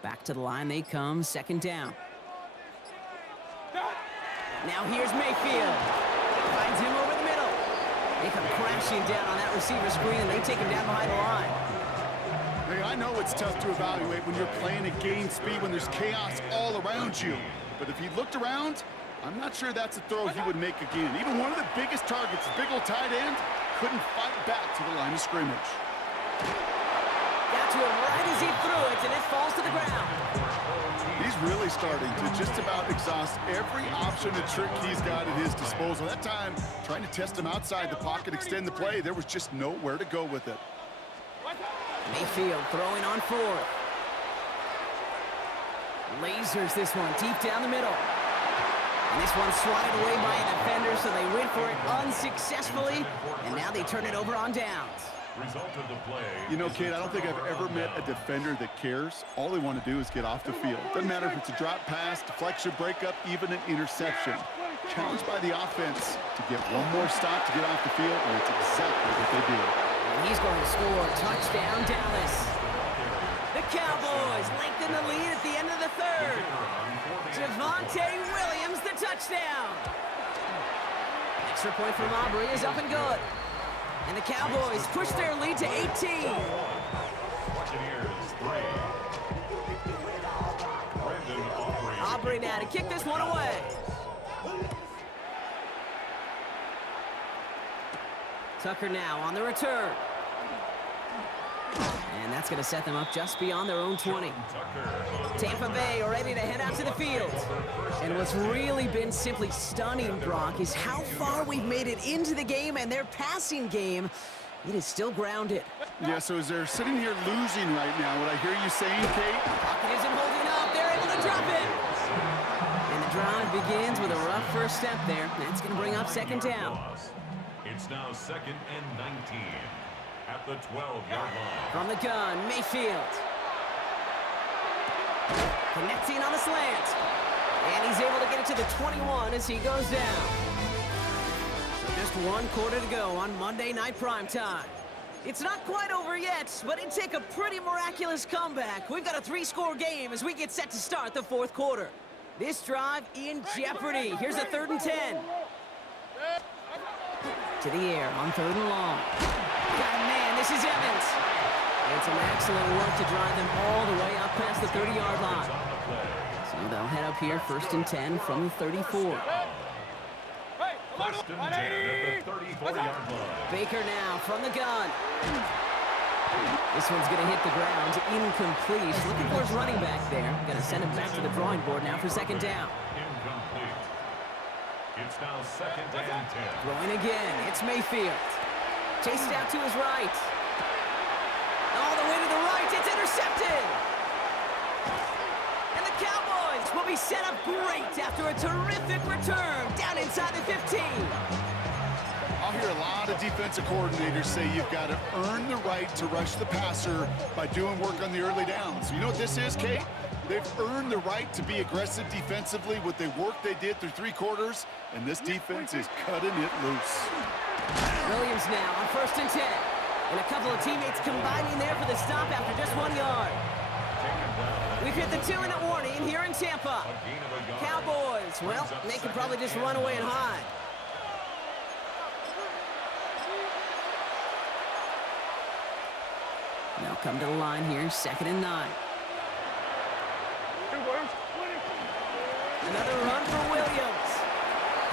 Back to the line they come, 2nd down. Now here's Mayfield. Finds him over the middle. They come crashing down on that receiver screen, and they take him down behind the line. Hey, I know it's tough to evaluate when you're playing at game speed, when there's chaos all around you. But if he looked around, I'm not sure that's a throw he would make again. Even one of the biggest targets, big old tight end, couldn't fight back to the line of scrimmage. Got to him right as he threw it, and it falls to the ground. These really starting to just about exhaust every option and trick he's got at his disposal. That time, trying to test him outside the pocket, extend the play, there was just nowhere to go with it. Mayfield throwing on fourth. Lasers this one deep down the middle. And this one's swatted away by a defender, so they went for it unsuccessfully, and now they turn it over on downs. Result of the play. You know, Kate, I don't think I've ever met a defender that cares. All they want to do is get off the field. Doesn't matter if it's a drop pass, deflection, breakup, even an interception. Challenged by the offense to get one more stop to get off the field, and it's exactly what they do. And he's going to score. Touchdown, Dallas. The Cowboys lengthen the lead at the end of the third. Javonte Williams, the touchdown. Extra point from Aubrey is up and good. And the Cowboys push their lead to 18. Buccaneers 3. Brandon Aubrey. Aubrey now to kick this one away. Tucker now on the return. And that's going to set them up just beyond their own 20. Tampa Bay are ready to head out to the field. And what's really been simply stunning, Brock, is how far we've made it into the game, and their passing game, it is still grounded. Yeah, so as they're sitting here losing right now, what I hear you saying, Kate? Pocket isn't holding up. They're able to drop it. And the drive begins with a rough first step there. That's going to bring up second down. It's now 2nd and 19 at the 12-yard line. From the gun, Mayfield. Connecting on the slant. And he's able to get it to the 21 as he goes down. So just one quarter to go on Monday Night Primetime. It's not quite over yet, but it'd take a pretty miraculous comeback. We've got a 3-score game as we get set to start the fourth quarter. This drive in jeopardy. Here's a 3rd and 10. To the air on 3rd and long. Got a man, this is Evans. And some excellent work to drive them all the way up past the 30-yard line. So they'll head up here 1st and 10 from the 34. 1st and 10 at the 34-yard line. Baker now from the gun. This one's going to hit the ground, incomplete. Looking for his running back there. Going to send him back to the drawing board now for 2nd down. Incomplete. It's now 2nd and 10. Throwing again, it's Mayfield. Chased out to his right. All the way to the right, it's intercepted. And the Cowboys will be set up great after a terrific return down inside the 15. I'll hear a lot of defensive coordinators say you've got to earn the right to rush the passer by doing work on the early downs. You know what this is, Kate? They've earned the right to be aggressive defensively with the work they did through 3 quarters, and this defense is cutting it loose. Williams now on 1st and 10. And a couple of teammates combining there for the stop after just 1 yard. We've hit the 2-minute warning here in Tampa. Cowboys, well, they could probably just run away and hide. Now come to the line here, 2nd and 9. Another run for Williams.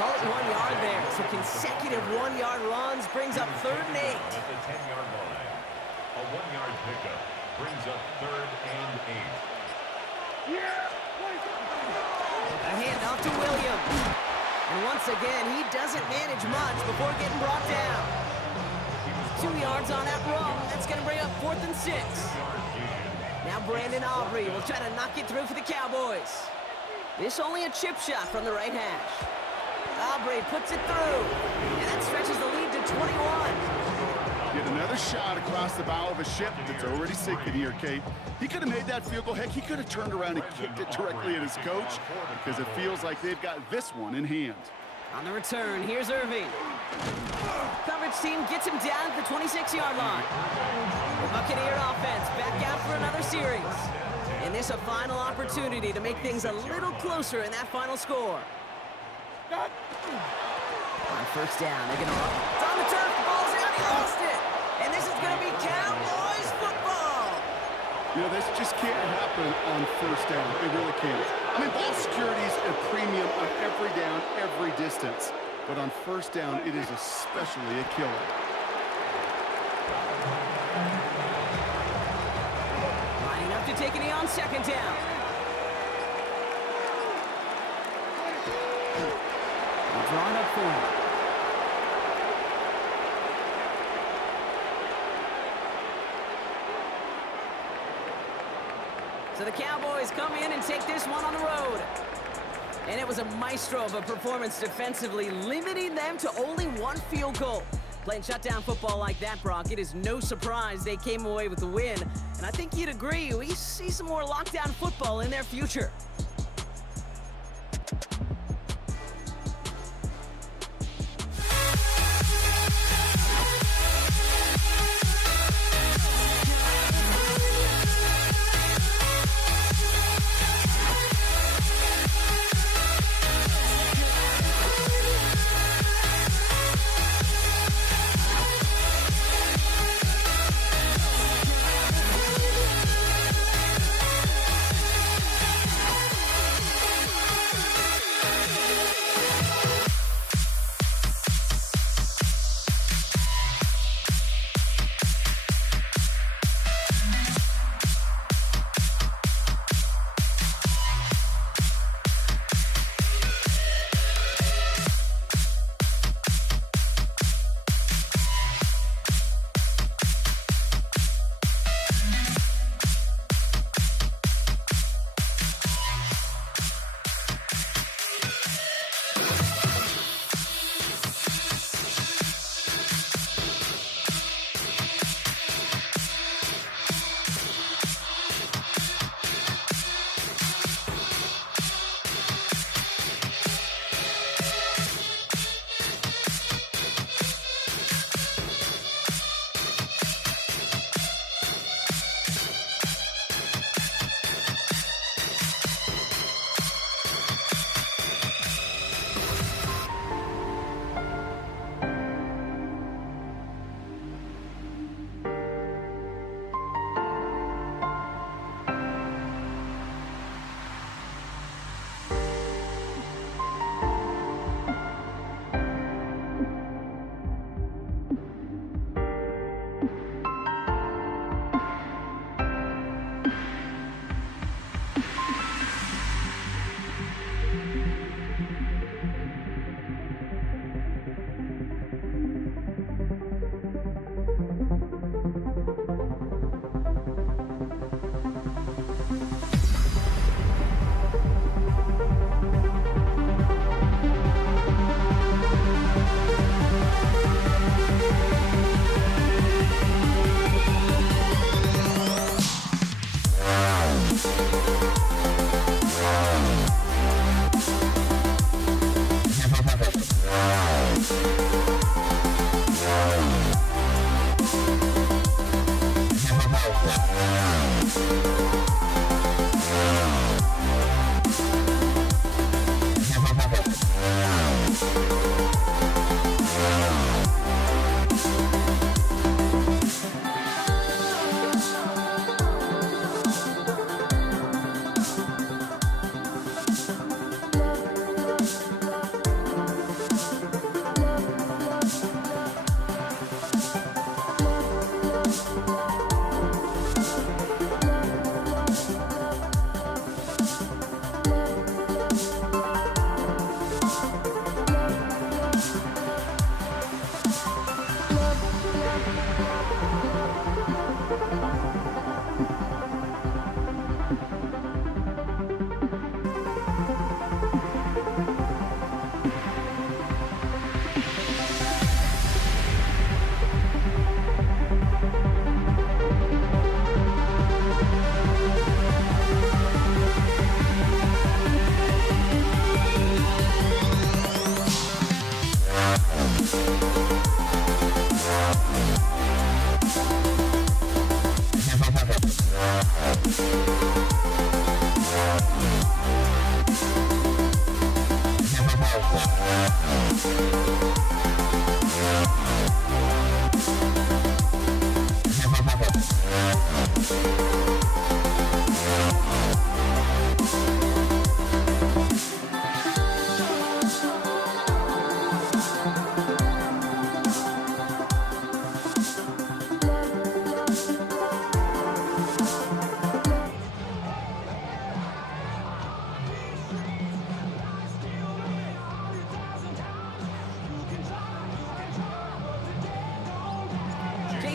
Call it 1 yard there. So consecutive 1-yard runs brings up 3rd and 8. At the 10-yard line. A 1-yard pickup brings up 3rd and 8. A handoff to Williams. And once again, he doesn't manage much before getting brought down. 2 yards on that run. That's going to bring up 4th and 6. Now Brandon Aubrey will try to knock it through for the Cowboys. This only a chip shot from the right hash. Aubrey puts it through. And that stretches the lead to 21. Get another shot across the bow of a ship that's already sinking here, Kate. He could have made that field goal. Heck, he could have turned around and kicked it directly at his coach because it feels like they've got this one in hand. On the return, here's Irving. Coverage team gets him down at the 26-yard line. The Buccaneer offense back out for another series. And this a final opportunity to make things a little closer in that final score. On 1st down, they're going to run. It's on the turf, the ball's out, he lost it. And this is going to be Cowboys football. You know, this just can't happen on 1st down. It really can't. I mean, ball security's a premium on every down, every distance. But on 1st down, it is especially a killer. Lining up to take a knee on 2nd down. They'll draw it up for him. So the Cowboys come in and take this one on the road. And it was a maestro of a performance defensively, limiting them to only one field goal. Playing shutdown football like that, Brock, it is no surprise they came away with the win. And I think you'd agree, we see some more lockdown football in their future.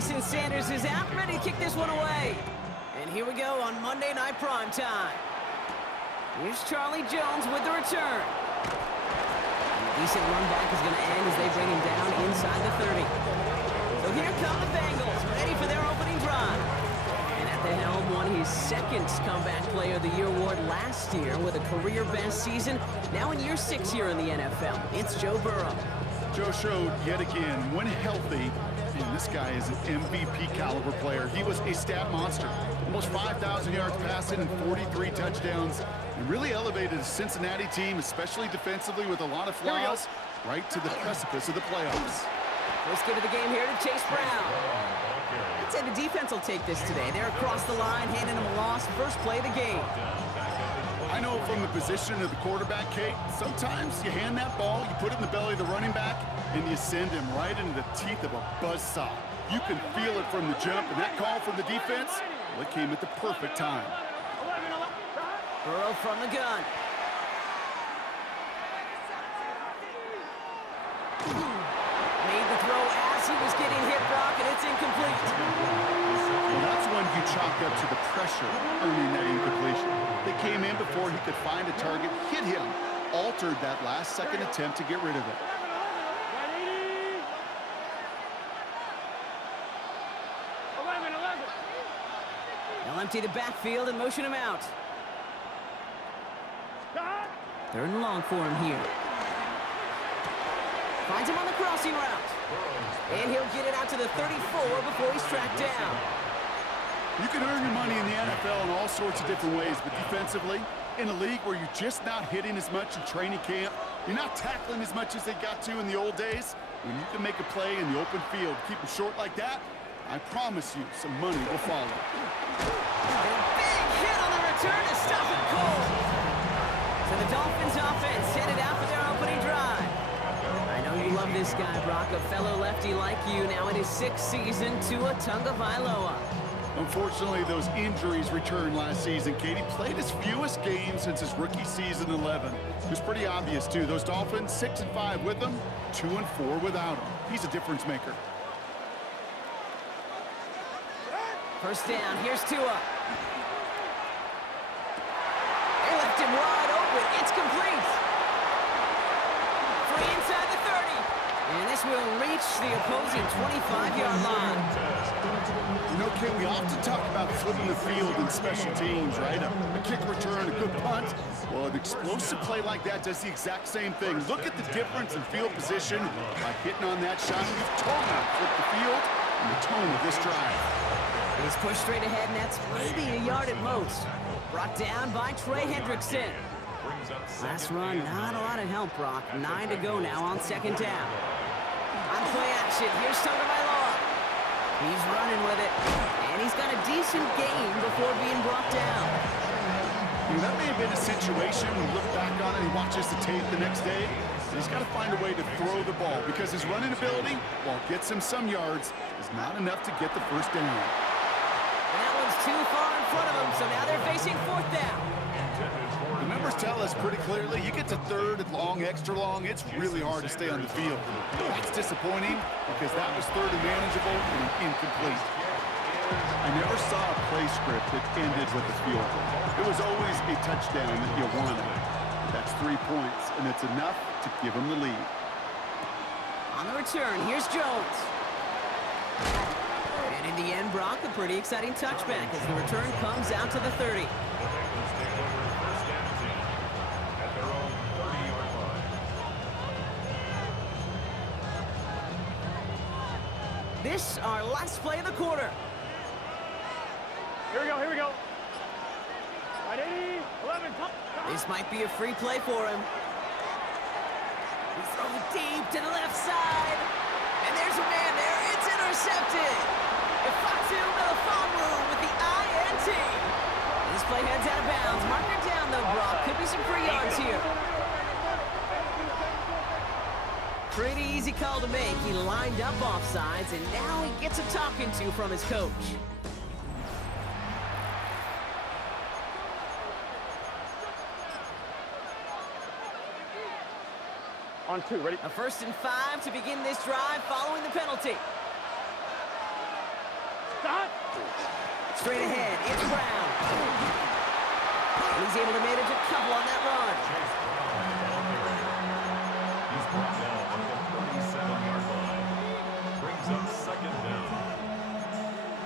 Jason Sanders is out, ready to kick this one away. And here we go on Monday Night Primetime. Here's Charlie Jones with the return. And a decent run back is going to end as they bring him down inside the 30. So here come the Bengals, ready for their opening drive. And at the helm won his second Comeback Player of the Year award last year with a career-best season. Now in year 6 here in the NFL, it's Joe Burrow. Joe showed yet again, when healthy, and this guy is an MVP caliber player. He was a stat monster. Almost 5,000 yards passing and 43 touchdowns. And really elevated the Cincinnati team, especially defensively with a lot of flaws, right to the precipice of the playoffs. Let's get to the game here to Chase Brown. I'd say the defense will take this today. They're across the line, handing him a loss. First play of the game. I know from the position of the quarterback, Kate, sometimes you hand that ball, you put it in the belly of the running back, and you send him right into the teeth of a buzzsaw. You can feel it from the jump, and that call from the defense, well, it came at the perfect time. Burrow from the gun. Made the throw as he was getting hit, Brock, and it's incomplete. Well, that's when you chalk up to the pressure earning that incompletion. They came in before he could find a target, hit him, altered that last-second attempt to get rid of it. They'll empty the backfield and motion him out. Third and long for him here. Finds him on the crossing route. And he'll get it out to the 34 before he's tracked down. You can earn your money in the NFL in all sorts of different ways, but defensively, in a league where you're just not hitting as much in training camp, you're not tackling as much as they got to in the old days, when you can make a play in the open field, keep them short like that, I promise you some money will follow. And a big hit on the return to stop it cold. So the Dolphins offense headed out for their opening drive. I know you love this guy, Brock, a fellow lefty like you, now in his 6th season, Tua Tagovailoa. Unfortunately, those injuries returned last season. Katie played his fewest games since his rookie season 11. It was pretty obvious, too. Those Dolphins, 6-5 with him, 2-4 without him. He's a difference maker. First down, here's Tua. They left him wide open. It's complete. Free inside the 30. And this will reach the opposing 25-yard line. You know, Ken, we often talk about flipping the field in special teams, right? A kick return, a good punt. Well, an explosive play like that does the exact same thing. Look at the difference in field position by hitting on that shot. We've totally flipped the field and the tone of this drive. He's pushed straight ahead, and that's maybe a yard at most. Brought down by Trey Hendrickson. Last run, not a lot of help, Brock. 9 to go now on second down. On play action, here's Tagovailoa. He's running with it, and he's got a decent gain before being brought down. You know, that may have been a situation when you look back on it and he watches the tape the next day. He's got to find a way to throw the ball because his running ability, while it gets him some yards, is not enough to get the first down. And that one's too far in front of him, so now they're facing fourth down. The numbers tell us pretty clearly, you get to third and long, extra long, it's really hard to stay on the field. That's disappointing because that was third and manageable and incomplete. I never saw a play script that ended with a field goal. It was always a touchdown that you wanted. That's 3 points, and it's enough to give them the lead. On the return, here's Jones. And in the end, Brock, a pretty exciting touchback as the return comes out to the 30. This, our last play of the quarter. Here we go, here we go. Right, 80, 11, top. This might be a free play for him. He's throwing deep to the left side. And there's a man there. It's intercepted. Ifeatu Melifonwu with the INT. This play heads out of bounds. Mark it down, though, Brock. Could be some free yards here. Pretty easy call to make. He lined up offsides, and now he gets a talking to from his coach. On 2, ready? A 1st and 5 to begin this drive following the penalty. Straight ahead, it's Brown. And he's able to manage a couple on that run. Chase Brown, the ball carrier. He's brought down at the 37-yard line. Brings up second down.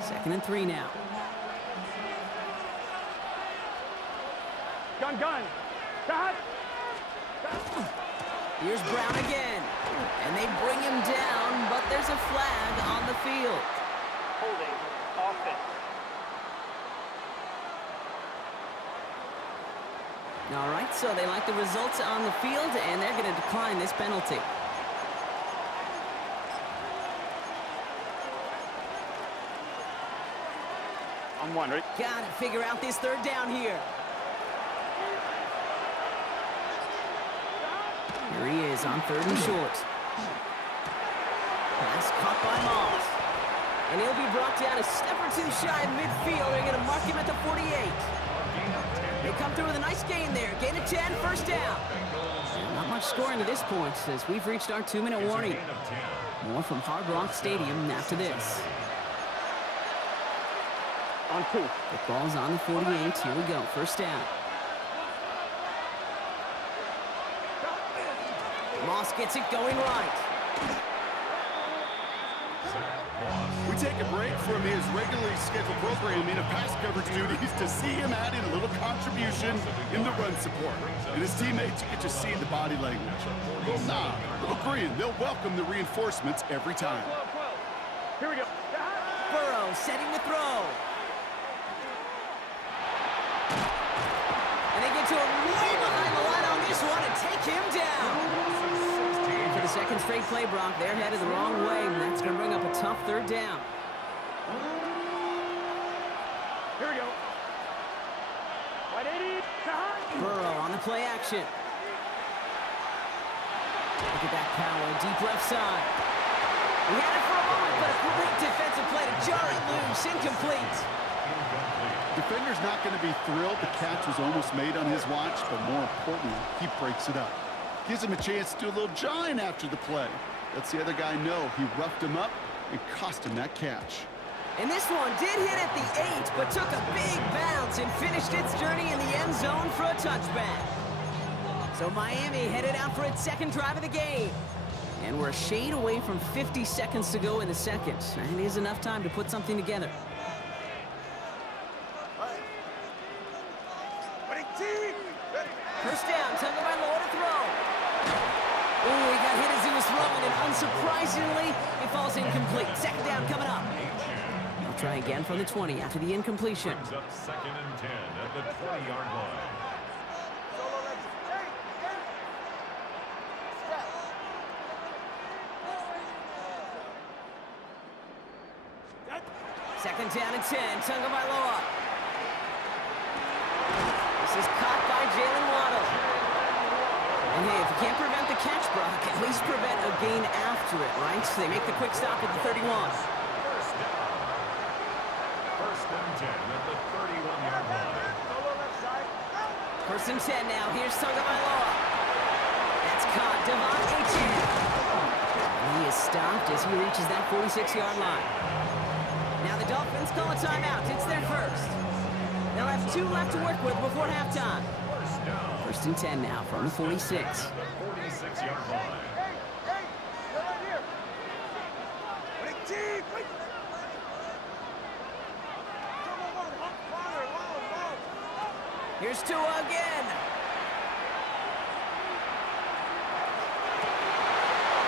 2nd and 3 now. Gun. Cut. Here's Brown again. And they bring him down, but there's a flag on the field. Holding. Offense. All right, so they like the results on the field, and they're going to decline this penalty. On one, right? Got to figure out this 3rd down here. Here he is on 3rd and short. Pass caught by Moss. And he'll be brought down a step or two shy of midfield. They're going to mark him at the 48. They come through with a nice gain there. Gain of 10, 1st down. Not much scoring to this point as we've reached our 2-minute warning. More from Hard Rock Stadium after this. On 2. The ball's on the 48. Here we go. 1st down. Moss gets it going right. We take a break from his regularly scheduled programming of pass coverage duties to see him add in a little contribution in the run support. And his teammates, you can just see the body language. Little nod, little grin. They'll welcome the reinforcements every time. Here we go. Burrow setting the throw. And they get to him way behind the line on this one and take him down. For the 2nd straight play, Brock, they're headed the wrong way, and that's going to bring up a tough 3rd down. Here we go. 180. Burrow on the play action. Look at that power, deep left side. He had it for a moment, but a great defensive play to jar it loose, incomplete. Defender's not going to be thrilled the catch was almost made on his watch, but more importantly, he breaks it up. Gives him a chance to do a little jawing after the play. Lets the other guy know he roughed him up and cost him that catch. And this one did hit at the 8, but took a big bounce and finished its journey in the end zone for a touchback. So Miami headed out for its 2nd drive of the game. And we're a shade away from 50 seconds to go in the 2nd. And it is enough time to put something together. First down, Tagovailoa to throw. Oh, he got hit as he was throwing, and unsurprisingly, it falls incomplete. 2nd down coming up. They'll try again from the 20 after the incompletion. Brings up 2nd and 10 at the 20-yard line. Second down and 10, Tagovailoa. This is caught by Jalen Waddle. And hey, if you can't prevent the catch, Brock, at least prevent a gain after it, right? So they make the quick stop at the 31. First down. 1st and 10 at the 31-yard line. 1st and 10 now. Here's Tagovailoa. That's caught. Devon Achane. He is stopped as he reaches that 46-yard line. Now the Dolphins call a timeout. It's their 1st. They'll have 2 left to work with before halftime. 1st and 10 now from the 46. The 46-yard line. Here's Tua again.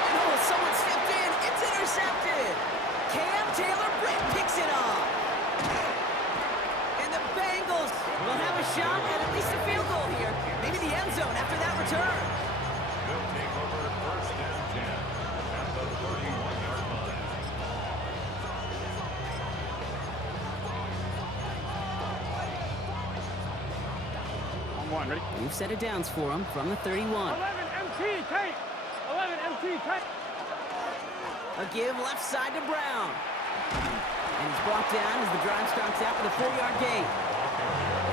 Oh, someone stepped in. It's intercepted. Cam Taylor-Britt picks it off. And the Bengals will have a shot at least a field goal here. Maybe the end zone after that return. They'll take over 1st and 10 at the 31-yard line. On 1, ready? We've set it downs for him from the 31. 11 MT, tight. 11 MT, tight. A give left side to Brown. And he's brought down as the drive starts out with a 4-yard gain.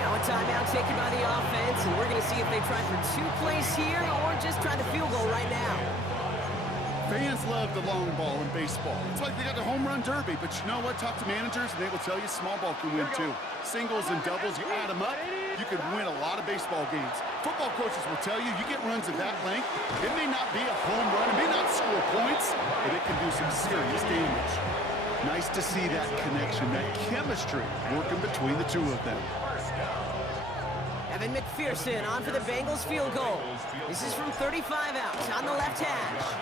Now a timeout taken by the offense, and we're going to see if they try for 2 plays here or just try the field goal right now. Fans love the long ball in baseball. It's like they got the home run derby, but you know what? Talk to managers and they will tell you small ball can win too. Singles and doubles, you add them up, you can win a lot of baseball games. Football coaches will tell you, you get runs of that length, it may not be a home run, it may not score points, but it can do some serious damage. Nice to see that connection, that chemistry working between the two of them. Evan McPherson on for the Bengals field goal. This is from 35 out on the left hash.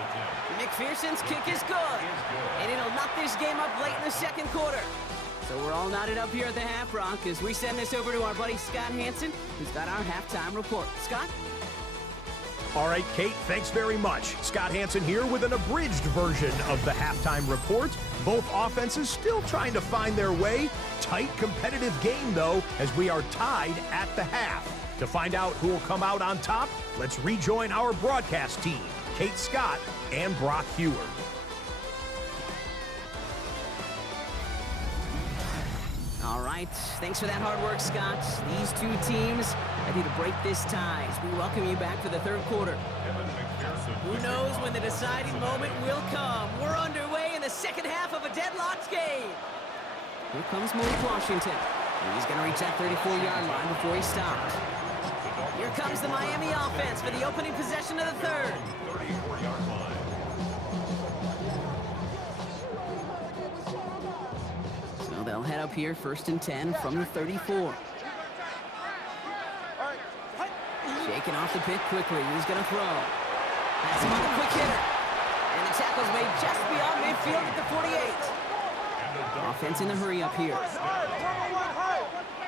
McPherson's kick is good, and it'll knock this game up late in the second quarter. So we're all knotted up here at the half, Brock, as we send this over to our buddy Scott Hanson, who's got our halftime report. Scott? All right, Kate, thanks very much. Scott Hanson here with an abridged version of the halftime report. Both offenses still trying to find their way. Tight, competitive game, though, as we are tied at the half. To find out who will come out on top, let's rejoin our broadcast team, Kate Scott and Brock Hewer. All right, thanks for that hard work, Scott. These two teams ready to break this tie as we welcome you back for the third quarter. Who knows when the deciding moment will come? We're underway in the second half of a deadlocked game. Here comes Malik Washington. And he's going to reach that 34-yard line before he stopped. Here comes the Miami offense for the opening possession of the third. 34-yard line. So they'll head up here, 1st and 10 from the 34. Shaking off the pick quickly. He's going to throw. That's him on the quick hitter. And the tackle's made just beyond midfield at the 48. Offense in the hurry up here.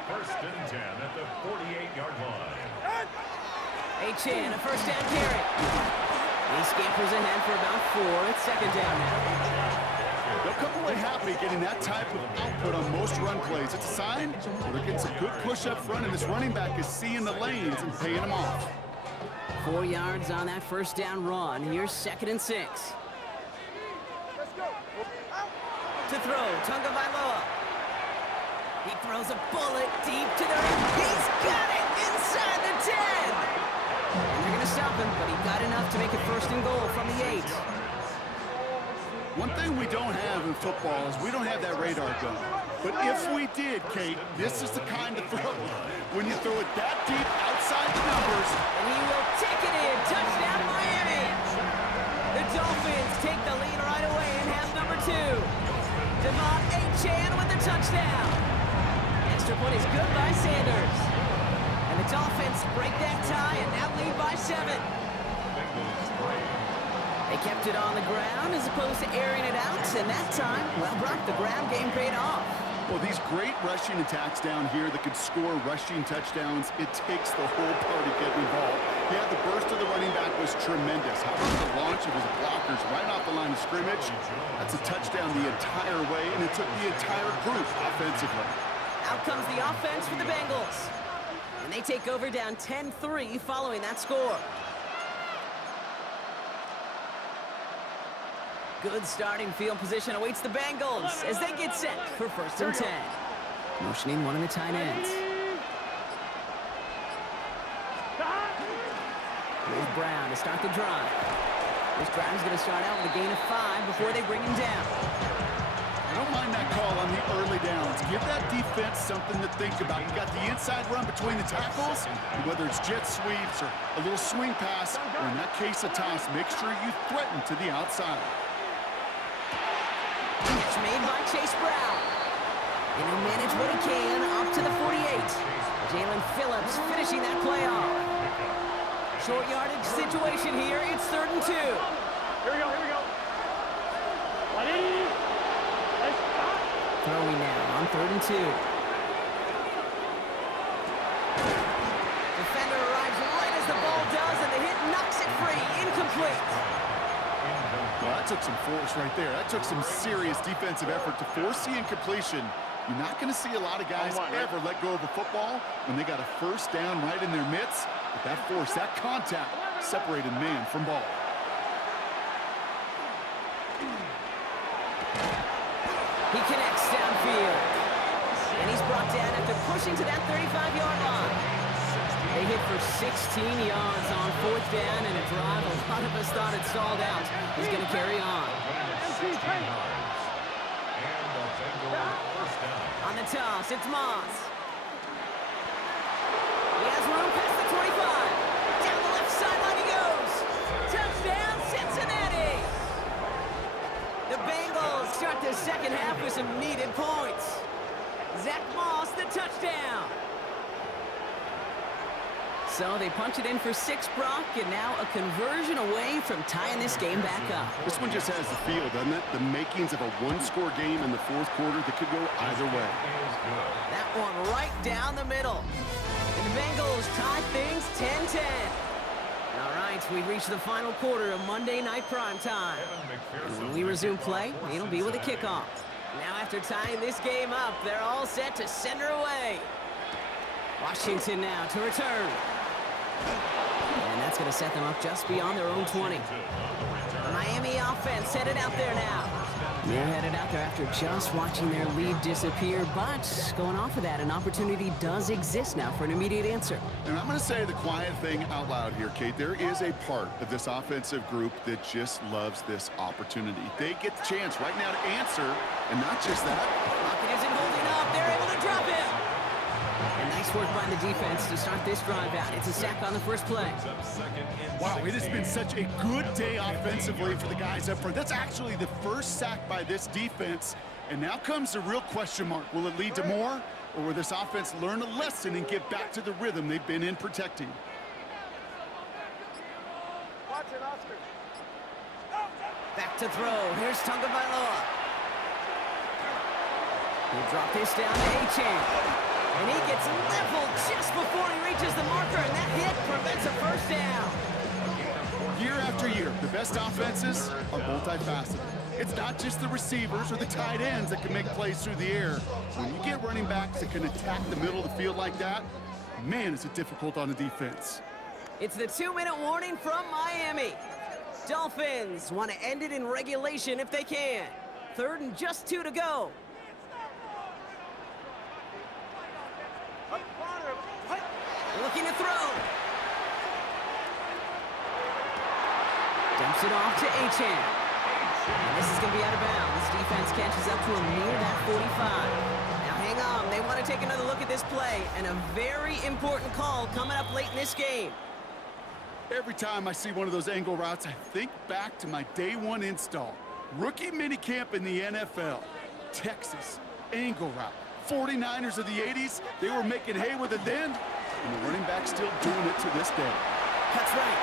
1st and 10 at the 48-yard line. Achane, a first down carry. He scampers ahead for about 4. It's 2nd down now. They'll come away happy getting that type of output on most run plays. It's a sign they're getting some good push up front, and this running back is seeing the lanes and paying them off. 4 yards on that first down run. Here's 2nd and 6. To throw, Tunga Vailoa. He throws a bullet deep to the right. He's got it inside the 10. And they're going to stop him, but he got enough to make it 1st and goal from the 8. One thing we don't have in football is we don't have that radar gun. But if we did, Kate, this is the kind of throw. When you throw it that deep outside the numbers. And he will take it in. Touchdown, Miami. The Dolphins take the lead right away in half number 2. Devon Achane with the touchdown. Extra point is good by Sanders. And the Dolphins break that tie and now lead by 7. They kept it on the ground as opposed to airing it out, and that time, well, Brock, the ground game paid off. Well, these great rushing attacks down here that could score rushing touchdowns, it takes the whole party getting involved. Yeah, the burst of the running back was tremendous. How about the launch of his blockers right off the line of scrimmage? That's a touchdown the entire way, and it took the entire group offensively. Out comes the offense for the Bengals. And they take over down 10-3 following that score. Good starting field position awaits the Bengals as they get set for 1st and 10. Motioning one of the tight ends. Here's Brown to start the drive. This drive is going to start out with a gain of 5 before they bring him down. I don't mind that call on the early downs. Give that defense something to think about. You got the inside run between the tackles, and whether it's jet sweeps or a little swing pass, or in that case a toss, make sure you threaten to the outside. Catch made by Chase Brown. And he'll manage what he can up to the 48. Jalen Phillips finishing that play off. Short yardage situation here. It's 3rd and 2. Here we go, here we go. Throwing now on 3rd and 2. Defender arrives right as the ball does, and the hit knocks it free. Incomplete. Well, that took some force right there. That took some serious defensive effort to force the incompletion. You're not going to see a lot of guys ever let go of a football when they got a 1st down right in their midst. But that force, that contact, separated man from ball. He connects downfield. And he's brought down after pushing to that 35-yard line. They hit for 16 yards on 4th down and a drive a lot of us thought had stalled out. He's going to carry on. On the toss, it's Moss. He has room past the 25. Down the left sideline he goes. Touchdown, Cincinnati! The Bengals start the second half with some needed points. Zach Moss, the touchdown. So they punch it in for 6, Brock, and now a conversion away from tying this game back up. This one just has the feel, doesn't it? The makings of a one-score game in the 4th quarter that could go either way. That one right down the middle. And the Bengals tie things 10-10. All right, we've reached the final quarter of Monday Night Primetime. And when we resume play, it'll be with a kickoff. Now after tying this game up, they're all set to send her away. Washington now to return. And that's going to set them up just beyond their own 20. The Miami offense headed out there now. They're headed out there after just watching their lead disappear, but going off of that, an opportunity does exist now for an immediate answer. And I'm going to say the quiet thing out loud here, Kate. There is a part of this offensive group that just loves this opportunity. They get the chance right now to answer, and not just that. Lockett isn't holding up. They're able to drop him. And nice work by the defense to start this drive out. It's a sack on the first play. Wow, it has been such a good day offensively for the guys up front. That's actually the first sack by this defense. And now comes the real question mark. Will it lead to more? Or will this offense learn a lesson and get back to the rhythm they've been in protecting? Watch it, Oscar. Back to throw. Here's Tagovailoa. He'll drop this down to Achane. And he gets leveled just before he reaches the marker, and that hit prevents a first down. Year after year, the best offenses are multifaceted. It's not just the receivers or the tight ends that can make plays through the air. When you get running backs that can attack the middle of the field like that, man, is it difficult on the defense. It's the 2-minute warning from Miami. Dolphins want to end it in regulation if they can. 3rd and just 2 to go. Looking to throw. Dumps it off to Achane. And this is going to be out of bounds. Defense catches up to him near that 45. Now hang on. They want to take another look at this play. And a very important call coming up late in this game. Every time I see one of those angle routes, I think back to my day 1 install. Rookie minicamp in the NFL. Texas, angle route. 49ers of the 80s, they were making hay with it then, and the running back's still doing it to this day. That's right.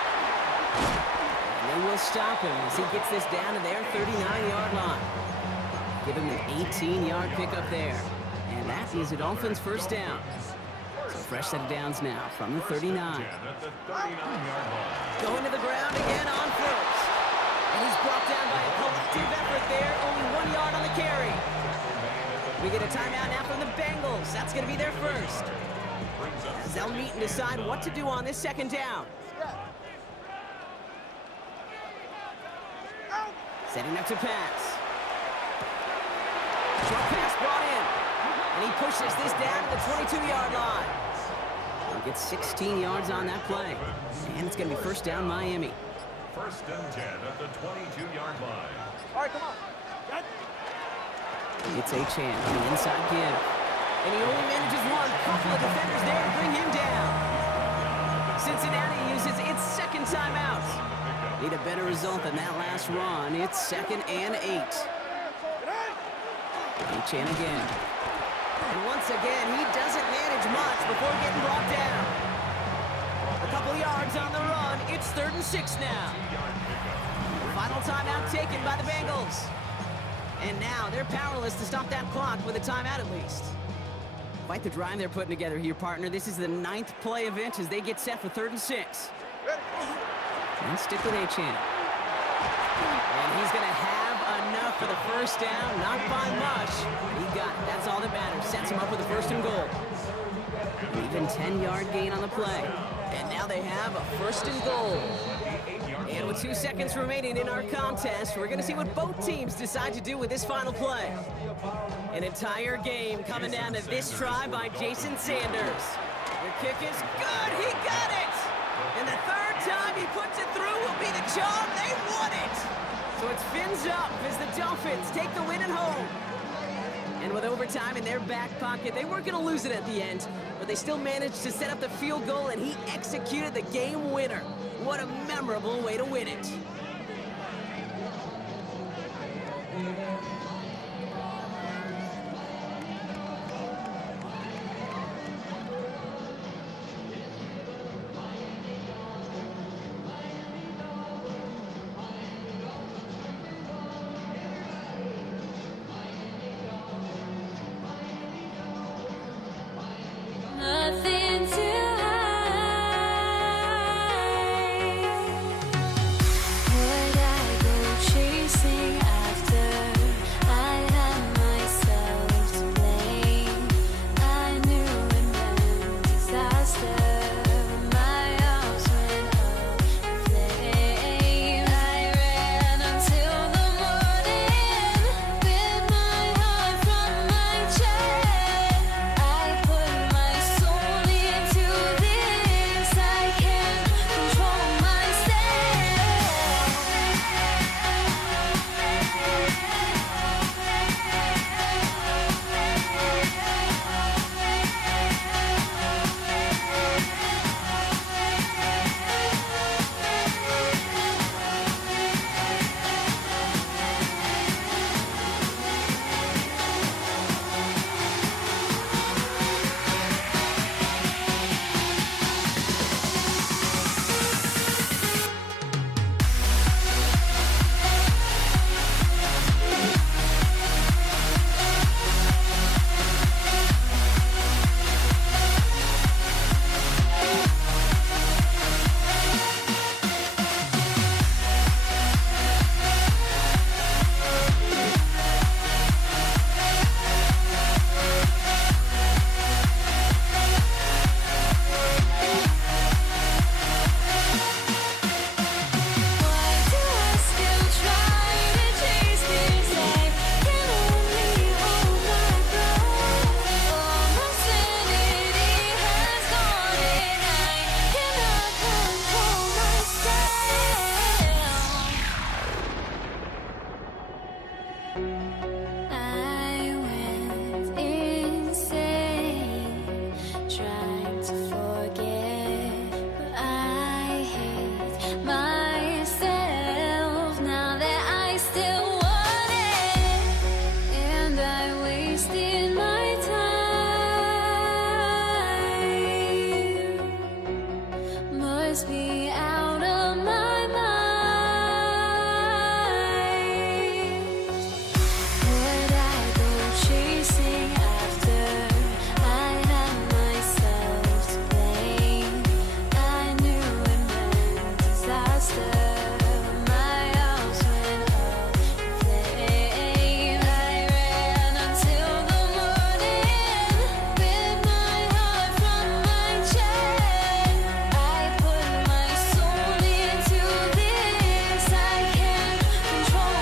And they will stop him as he gets this down to their 39-yard line. Give him an 18-yard pickup there. And that is a Dolphins first down. So fresh set of downs now from the 39. Going to the ground again on first. And he's brought down by a collective effort there. Only 1 yard on the carry. We get a timeout now from the Bengals. That's going to be their first. As they'll meet and decide what to do on this second down. Setting up to pass. Short pass brought in. And he pushes this down to the 22-yard line. He'll get 16 yards on that play. And it's going to be first down Miami. 1st and 10 at the 22-yard line. All right, come on. It's Achane on the inside give. And he only manages one. Couple of defenders there to bring him down. Cincinnati uses its second timeout. Need a better result than that last run. It's 2nd and 8. Achane again. And once again, he doesn't manage much before getting brought down. A couple yards on the run. It's 3rd and 6 now. Final timeout taken by the Bengals. And now they're powerless to stop that clock with a timeout at least. Quite the drive they're putting together here, partner. This is the 9th play event as they get set for 3rd and 6. And stick with Achane. And he's going to have enough for the first down. Not by much. He got it. That's all that matters. Sets him up with a 1st and goal. An even 10-yard gain on the play. And now they have a 1st and goal. And with 2 seconds remaining in our contest, we're going to see what both teams decide to do with this final play. An entire game coming down to this try by Jason Sanders. The kick is good. He got it. And the third time he puts it through will be the charm. They won it. So it's fins up as the Dolphins take the win at home. And with overtime in their back pocket, they weren't going to lose it at the end, but they still managed to set up the field goal, and he executed the game winner. What a memorable way to win it. Nothing to hide. Would I go chasing after? I had myself to blame. I knew it meant disaster. My arms went up in flames. I ran until the morning with my heart from my chest. I put my soul into this. I can't control Why do I still try to chase this? I can only hold my breath. All my sanity has gone, and I cannot control myself. I went insane, trying to forget, but I hate myself now that I still want it, and I wasted my time. Must be out of my mind. Would I go chasing after? I had myself to blame. I knew it meant disaster. My arms went up in flames. I ran until the morning with my heart from my chest. I put my soul into this. I can't control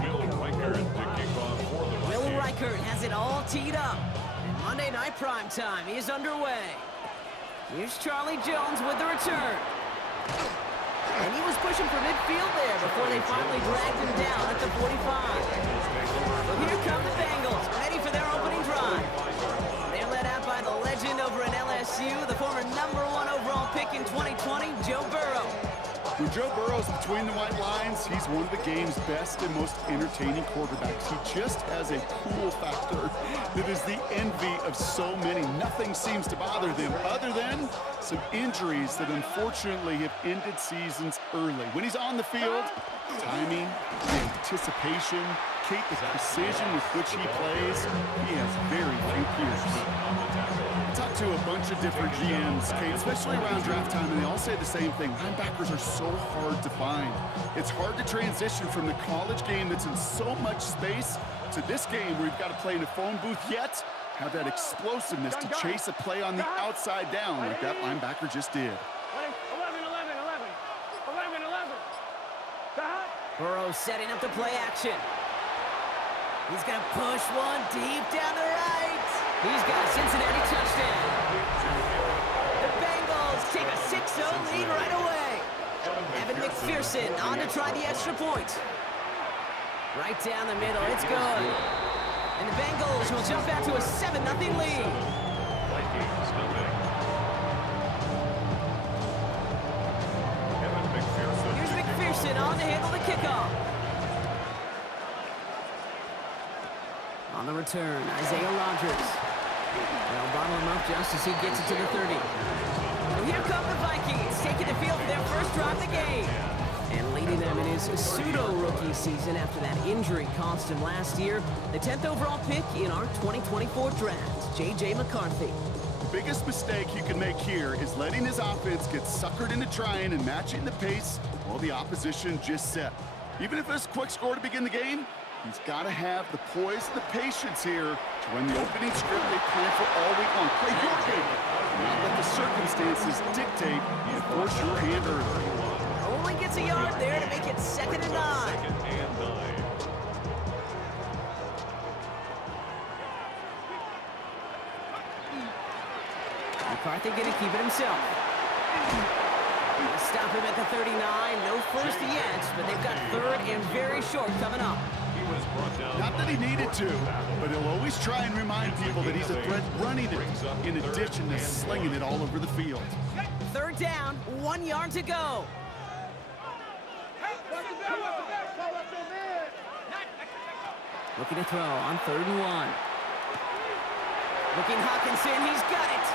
Will Reichert to kick off for the Will Redskins. Reichert has it all teed up. And Monday Night Primetime is underway. Here's Charlie Jones with the return. And he was pushing for midfield there before they finally dragged him down at the 45. So here come the Bengals, ready for their opening drive. They're led out by the legend over in LSU, the former #1 overall pick in 2020, Joe Burrow. When Joe Burrow's between the white lines, he's one of the game's best and most entertaining quarterbacks. He just has a cool factor that is the envy of so many. Nothing seems to bother them other than some injuries that unfortunately have ended seasons early. When he's on the field, timing, the anticipation, Kate, the precision with which he plays, he has very few peers. Talk to a bunch of different GMs, Kate, especially around draft time, and they all say the same thing. Linebackers are so hard to find. It's hard to transition from the college game that's in so much space to this game where you've got to play in a phone booth, yet have that explosiveness to chase a play on the outside down like that linebacker just did. 11, 11, 11. 11, 11. Burrow setting up the play action. He's going to push one deep down the right. He's got a Cincinnati touchdown. The Bengals take a 6-0 lead right away. Evan McPherson on to try the extra point. Right down the middle, it's good. And the Bengals will jump out to a 7-0 lead. Here's McPherson on to handle the kickoff. On the return, Isaiah Rodgers. They'll bottle him up just as he gets it to the 30. And here come the Vikings, taking the field for their first drive of the game. And leading them in his pseudo-rookie season after that injury cost him last year. The 10th overall pick in our 2024 draft, J.J. McCarthy. The biggest mistake you can make here is letting his offense get suckered into trying and matching the pace while the opposition just set. Even if it's a quick score to begin the game, he's got to have the poise and the patience here to run the opening script they planned for all week long. Play your game. Not let the circumstances dictate and force your hand early. Only gets a yard there to make it 2nd and 9. McCarthy going to keep it himself. Stop him at the 39. No first yet, but they've got 3rd and very short coming up. Not that he needed to, but he'll always try and remind people that he's a threat running it, in addition to slinging it all over the field. 3rd down, 1 yard to go. Looking to throw on 3rd and 1. Looking Hawkinson, he's got it.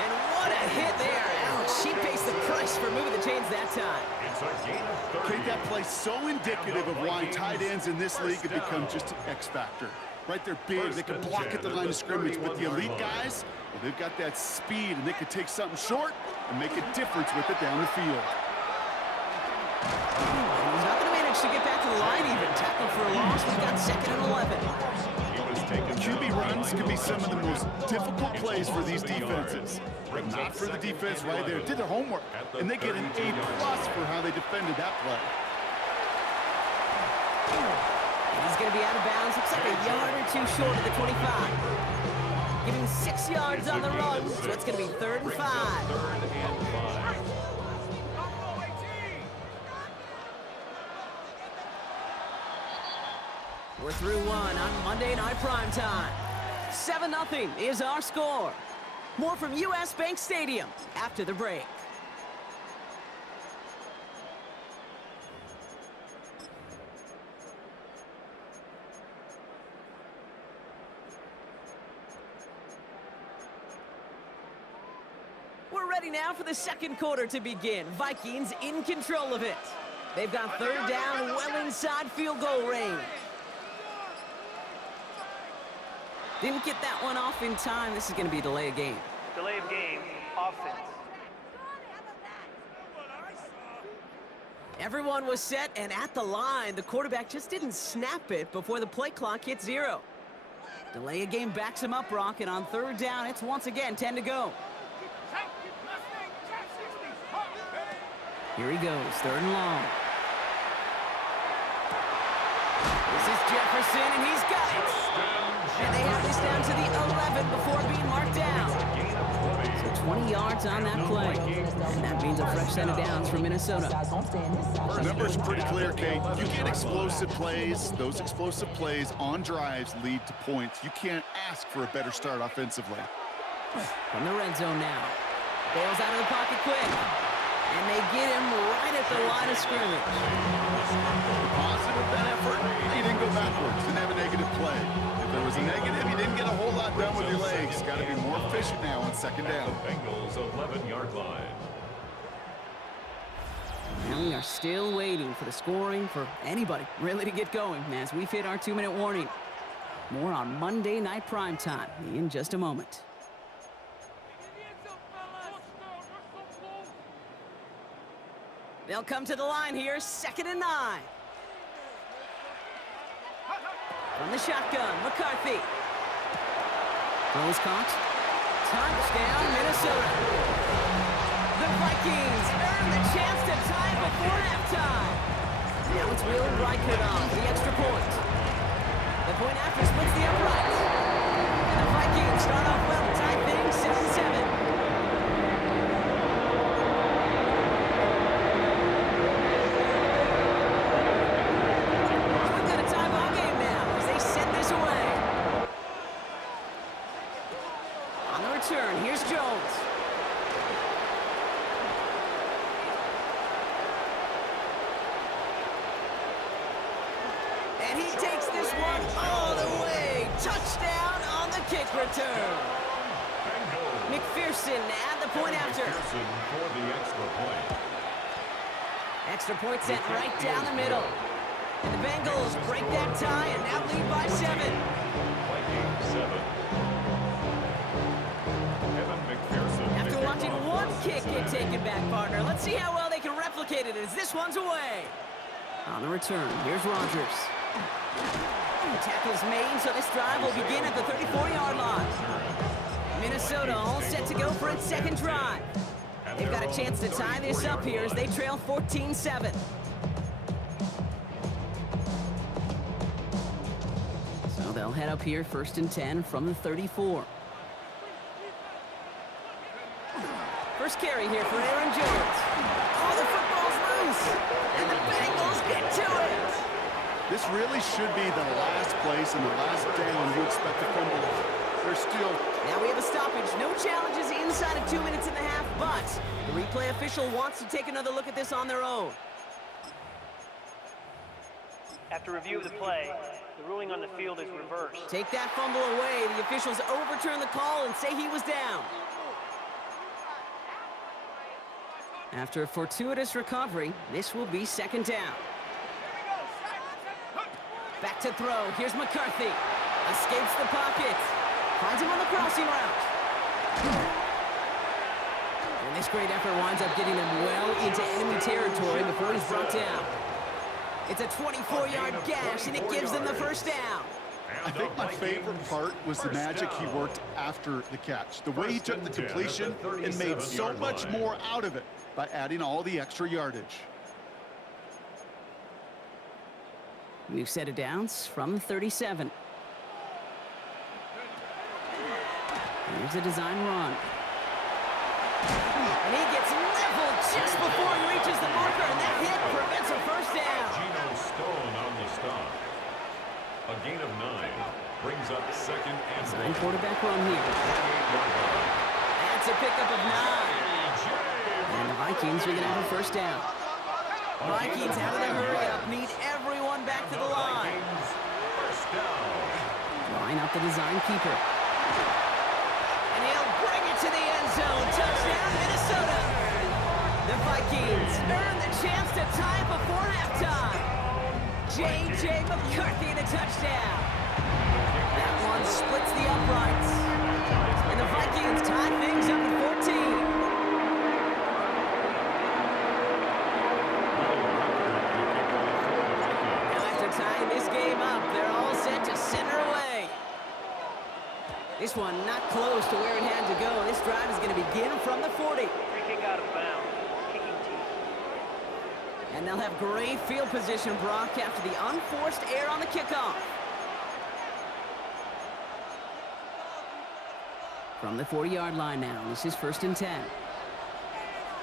And what a hit there. Ouch, he pays the price for moving the chains that time. Kate, that play so indicative of why tight ends in this league have become just an X factor. Right, they're big, they can block at the line of scrimmage, but the elite guys, well, they've got that speed, and they can take something short and make a difference with it down the field. He's not going to manage to get back to the line even. Tackle for a loss. We've got 2nd and 11. QB runs can be some of the most difficult plays for these defenses. But not for the defense right there. Did their homework, and they get an A+ for how they defended that play. He's going to be out of bounds. Looks like a yard or 2 short of the 25. Giving 6 yards on the run, so it's going to be 3rd and 5. We're through 1 on Monday Night Primetime. 7-0 is our score. More from U.S. Bank Stadium after the break. We're ready now for the 2nd quarter to begin. Vikings in control of it. They've got 3rd down, well inside field goal range. Didn't get that one off in time. This is going to be a delay of game. Delay of game, offense. Everyone was set and at the line. The quarterback just didn't snap it before the play clock hit 0. Delay of game backs him up, Brock, and on 3rd down, it's once again 10 to go. Here he goes, 3rd and long. This is Jefferson, and he's got it. And they have this down to the 11 before being marked down. So 20 yards on that play. And that means a fresh set of downs for Minnesota. The number's pretty clear, Kate. You get explosive plays. Those explosive plays on drives lead to points. You can't ask for a better start offensively. From the red zone now. Bales out of the pocket quick. And they get him right at the line of scrimmage. The positive of that effort, he didn't go backwards, didn't have a negative play. If there was a negative, you didn't get a whole lot done with your legs. Got to be more efficient now on 2nd down. Bengals 11-yard line. And we are still waiting for the scoring for anybody really to get going as we've hit our 2-minute warning. More on Monday Night Primetime in just a moment. They'll come to the line here, 2nd and 9. From the shotgun, McCarthy. Throws caught. Touchdown, Minnesota. The Vikings earn the chance to tie it before halftime. Now it's Will Reichert on the extra point. The point after splits the uprights. And the Vikings start off well to tie things 7-7. Here's Jones. And he takes this one all the way. Touchdown on the kick return. McPherson at the point after. For the extra point. Extra point sent right down the middle. And the Bengals break that tie and now lead by 7. Vikings 7. After watching one kick get taken back, partner, let's see how well they can replicate it as this one's away. On the return, here's Rodgers. The tackle's made, so this drive will begin at the 34-yard line. Minnesota all set to go for its second drive. They've got a chance to tie this up here as they trail 14-7. So they'll head up here 1st and 10 from the 34. First carry here for Aaron Jones. Oh, the football's loose. And the Bengals get to it. This really should be the last place and the last down you expect to fumble. They're still... Now we have a stoppage. No challenges inside of 2 minutes and a half, but the replay official wants to take another look at this on their own. After review of the play, the ruling on the field is reversed. Take that fumble away. The officials overturn the call and say he was down. After a fortuitous recovery, this will be 2nd down. Back to throw. Here's McCarthy. Escapes the pocket. Finds him on the crossing route. And this great effort winds up getting him well into enemy territory before he's brought down. It's a 24-yard gash, and it gives them the first down. I think my favorite part was the magic he worked after the catch. The way he took the completion and made so much more out of it by adding all the extra yardage. We've set it downs from 37. Here's a design run. And he gets leveled just before he reaches the marker, and that hit prevents a first down. Geno Stone on the stop. A gain of 9 brings up 2nd and 1. Quarterback run here. That's a pickup of 9. And the Vikings are going to have a first down. Vikings out of the hurry up, need everyone back to the line. First down. Line up the design keeper. And he'll bring it to the end zone. Touchdown, Minnesota. The Vikings earn the chance to tie it before halftime. J.J. McCarthy in a touchdown. That one splits the uprights. And the Vikings tie things up at 14. Tying this game up, they're all set to center away. This one not close to where it had to go. This drive is going to begin from the 40. Free kick out of bounds. Kicking team. And they'll have great field position, Brock, after the unforced error on the kickoff. From the 40-yard line now, this is 1st and 10.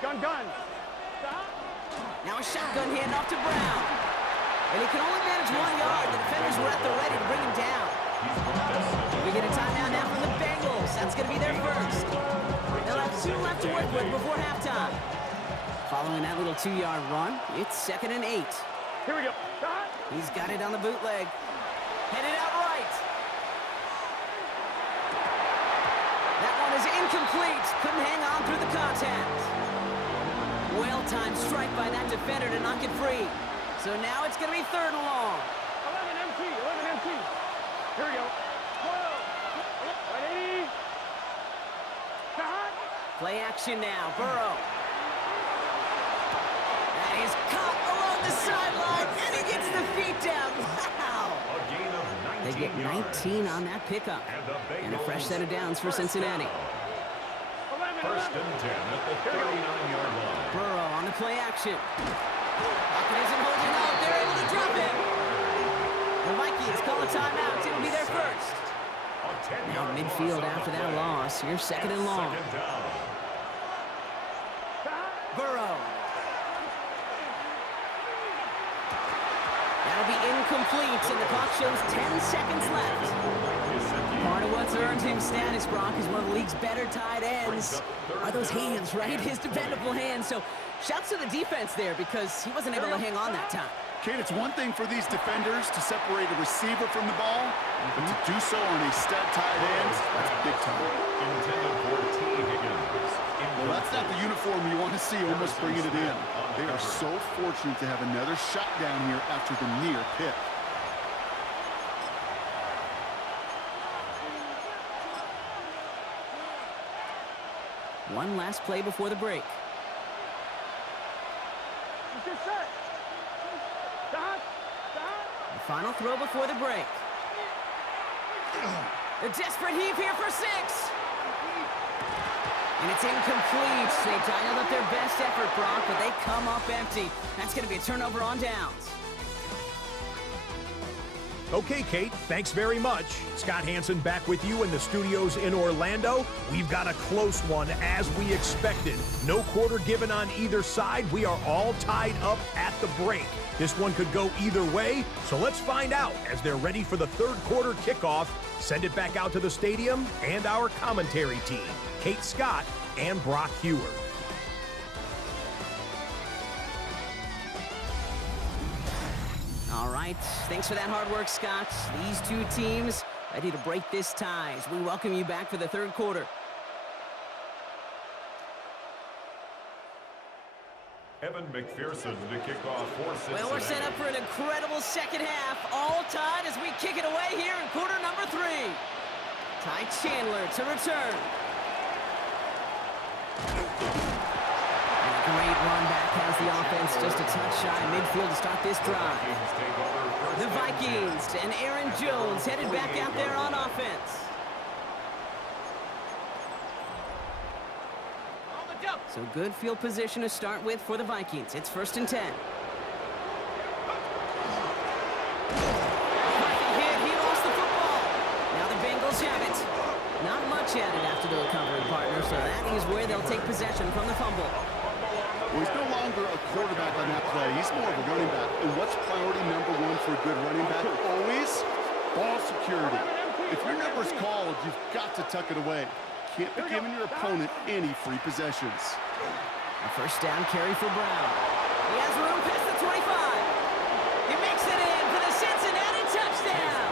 Gun. Stop. Now a shotgun handoff to Brown. And he can only manage 1 yard. The defenders were at the ready to bring him down. We get a timeout now from the Bengals. That's going to be their first. They'll have 2 left to work with before halftime. Following that little 2-yard run, it's 2nd and 8. Here we go. Stop. He's got it on the bootleg. Headed out right. That one is incomplete. Couldn't hang on through the contact. Well-timed strike by that defender to knock it free. So now it's going to be 3rd and long. 11 MT. Here we go. 180. Stop. Play action now. Burrow. That is caught along the sideline, and he gets the feet down. Wow! A gain of 19 They get 19 on that pickup. And a fresh set of downs for Cincinnati. First and 10 at the 39-yard line. Burrow on the play action. Pocket isn't holding up. They're able to drop him. The Vikings call a timeout. It'll be their first. Now midfield after that loss. Here's second and long. Second down. Burrow. That'll be incomplete, and the clock shows 10 seconds left. Part of what's earned him status, Brock, is one of the league's better tight ends. Are those hands, right? His dependable hands. So shouts to the defense there because he wasn't able to hang on that time. Kate, it's one thing for these defenders to separate a receiver from the ball, but to do so on a stud tight end, that's big time. Intended for T. Higgins. Well, that's not the uniform you want to see almost bringing it in. They are so fortunate to have another shot down here after the near pick. One last play before the break. The final throw before the break. A desperate heave here for 6. And it's incomplete. They dialed up their best effort, Brock, but they come up empty. That's going to be a turnover on downs. Okay, Kate, thanks very much. Scott Hanson back with you in the studios in Orlando. We've got a close one, as we expected. No quarter given on either side. We are all tied up at the break. This one could go either way, so let's find out as they're ready for the third quarter kickoff. Send it back out to the stadium and our commentary team, Kate Scott and Brock Hewer. All right, thanks for that hard work, Scott. These two teams ready to break this tie as we welcome you back for the third quarter. Evan McPherson to kick off for Cincinnati. Well, we're set up for an incredible second half. All tied as we kick it away here in quarter number 3. Ty Chandler to return. And a great run back has the offense just a touch shy of midfield to start this drive. The Vikings and Aaron Jones headed back out there on offense. So good field position to start with for the Vikings. It's first and 10. Hit, he lost the football. Now the Bengals have it. Not much added after the recovery, partner, so that is where they'll take possession from the fumble. Well, he's no longer a quarterback on that play. He's more of a running back. And what's priority number 1 for a good running back? Always ball security. If your number's called, you've got to tuck it away. Can't be giving your opponent any free possessions. A first down carry for Brown. He has room past the 25. He makes it in for the Cincinnati touchdown.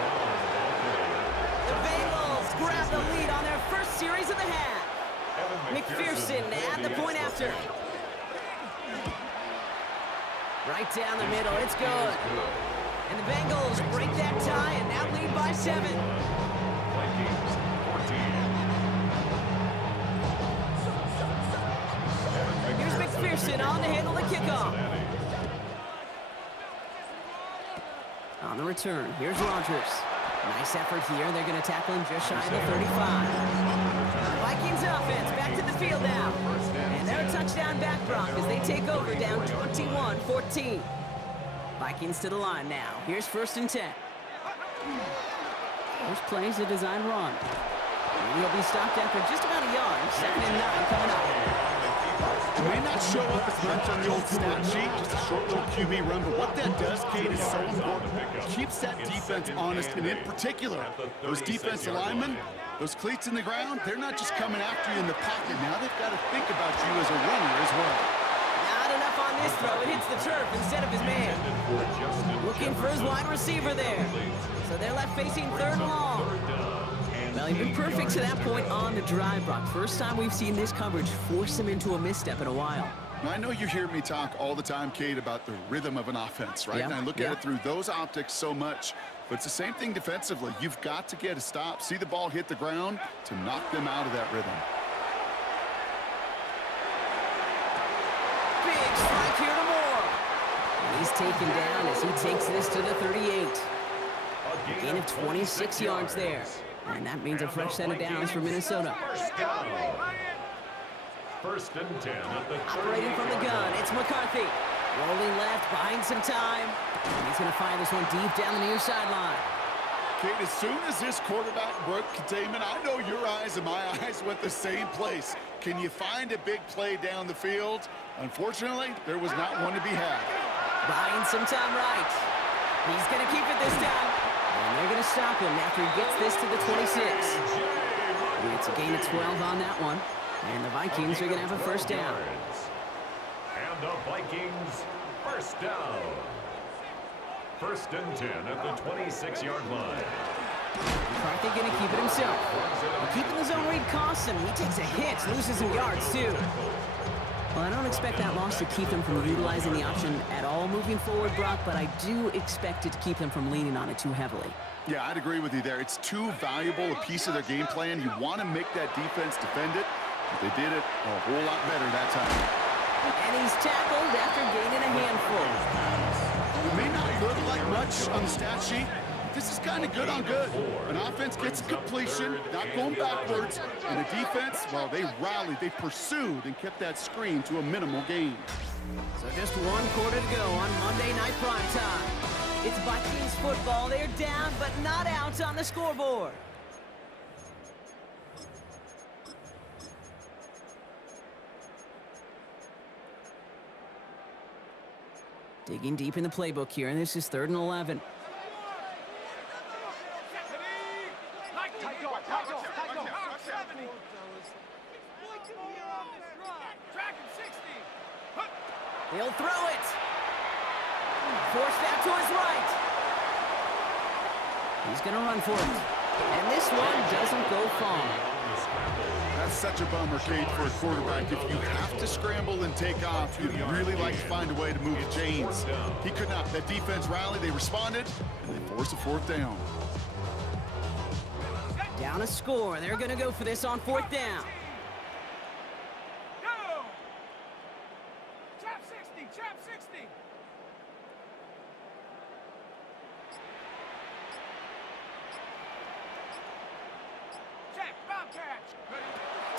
The Bengals grab the lead on their first series of the half. McPherson at the point after. Right down the middle, it's good. And the Bengals break that tie and now lead by 7. Vikings 14. Here's McPherson on to handle the kickoff. On the return, here's Rodgers. Nice effort here. They're going to tackle him just shy of the 35. Vikings offense back to the field now. And they're a touchdown back, Brock, as they take over down 21-14. Vikings to the line now. Here's first and 10. First play's a design run. And he'll be stopped after just about a yard. Second and 9 coming up. It may not show up as much on the old stat sheet, just a short little QB run, but what that does, Kate, is so important. Keeps that defense honest, and in particular, those defensive linemen, those cleats in the ground, they're not just coming after you in the pocket. Now they've got to think about you as a runner as well. Not enough on this throw. It hits the turf instead of his man. Looking for his wide receiver there. So they're left facing third and long. Well, he's been perfect to that point on the drive, Brock. First time we've seen this coverage force him into a misstep in a while. Now, I know you hear me talk all the time, Kate, about the rhythm of an offense, right? Yeah, And I look at it through those optics so much. But it's the same thing defensively. You've got to get a stop, see the ball hit the ground to knock them out of that rhythm. Big strike here to Moore. He's taken down as he takes this to the 38. A gain of 26 yards there. And that means a fresh set of downs for Minnesota. First and 10 at the 38. Operating from the gun, it's McCarthy. Rolling left, buying some time. And he's going to fire this one deep down the near sideline. Kate, as soon as this quarterback broke containment, I know your eyes and my eyes went the same place. Can you find a big play down the field? Unfortunately, there was not one to be had. Buying some time right. He's going to keep it this time. And they're going to stop him after he gets this to the 26. It's a gain of 12 on that one. And the Vikings are going to have a first down. And the Vikings first down. First and 10 at the 26-yard line. McCarthy going to keep it himself. And keeping his own read costs him. He takes a hit, loses some yards too. Well, I don't expect that loss to keep them from utilizing the option at all moving forward, Brock, but I do expect it to keep them from leaning on it too heavily. Yeah, I'd agree with you there. It's too valuable a piece of their game plan. You want to make that defense defend it, but they did it a whole lot better that time. And he's tackled after gaining a handful. It may not look like much on the stat sheet. This is kind of good on good. An offense gets a completion, not going backwards, and a defense, well, they rallied, they pursued, and kept that screen to a minimal gain. So just one quarter to go on Monday Night Primetime. It's Vikings football. They're down, but not out on the scoreboard. Digging deep in the playbook here, and this is 3rd and 11. He'll throw it. Forced out to his right. He's going to run for it. And this one doesn't go far. That's such a bummer, Kate, for a quarterback. If you have to scramble and take off, you'd really like to find a way to move the chains. He could not. That defense rallied, they responded, and they forced a 4th down. Down a score. They're going to go for this on 4th down.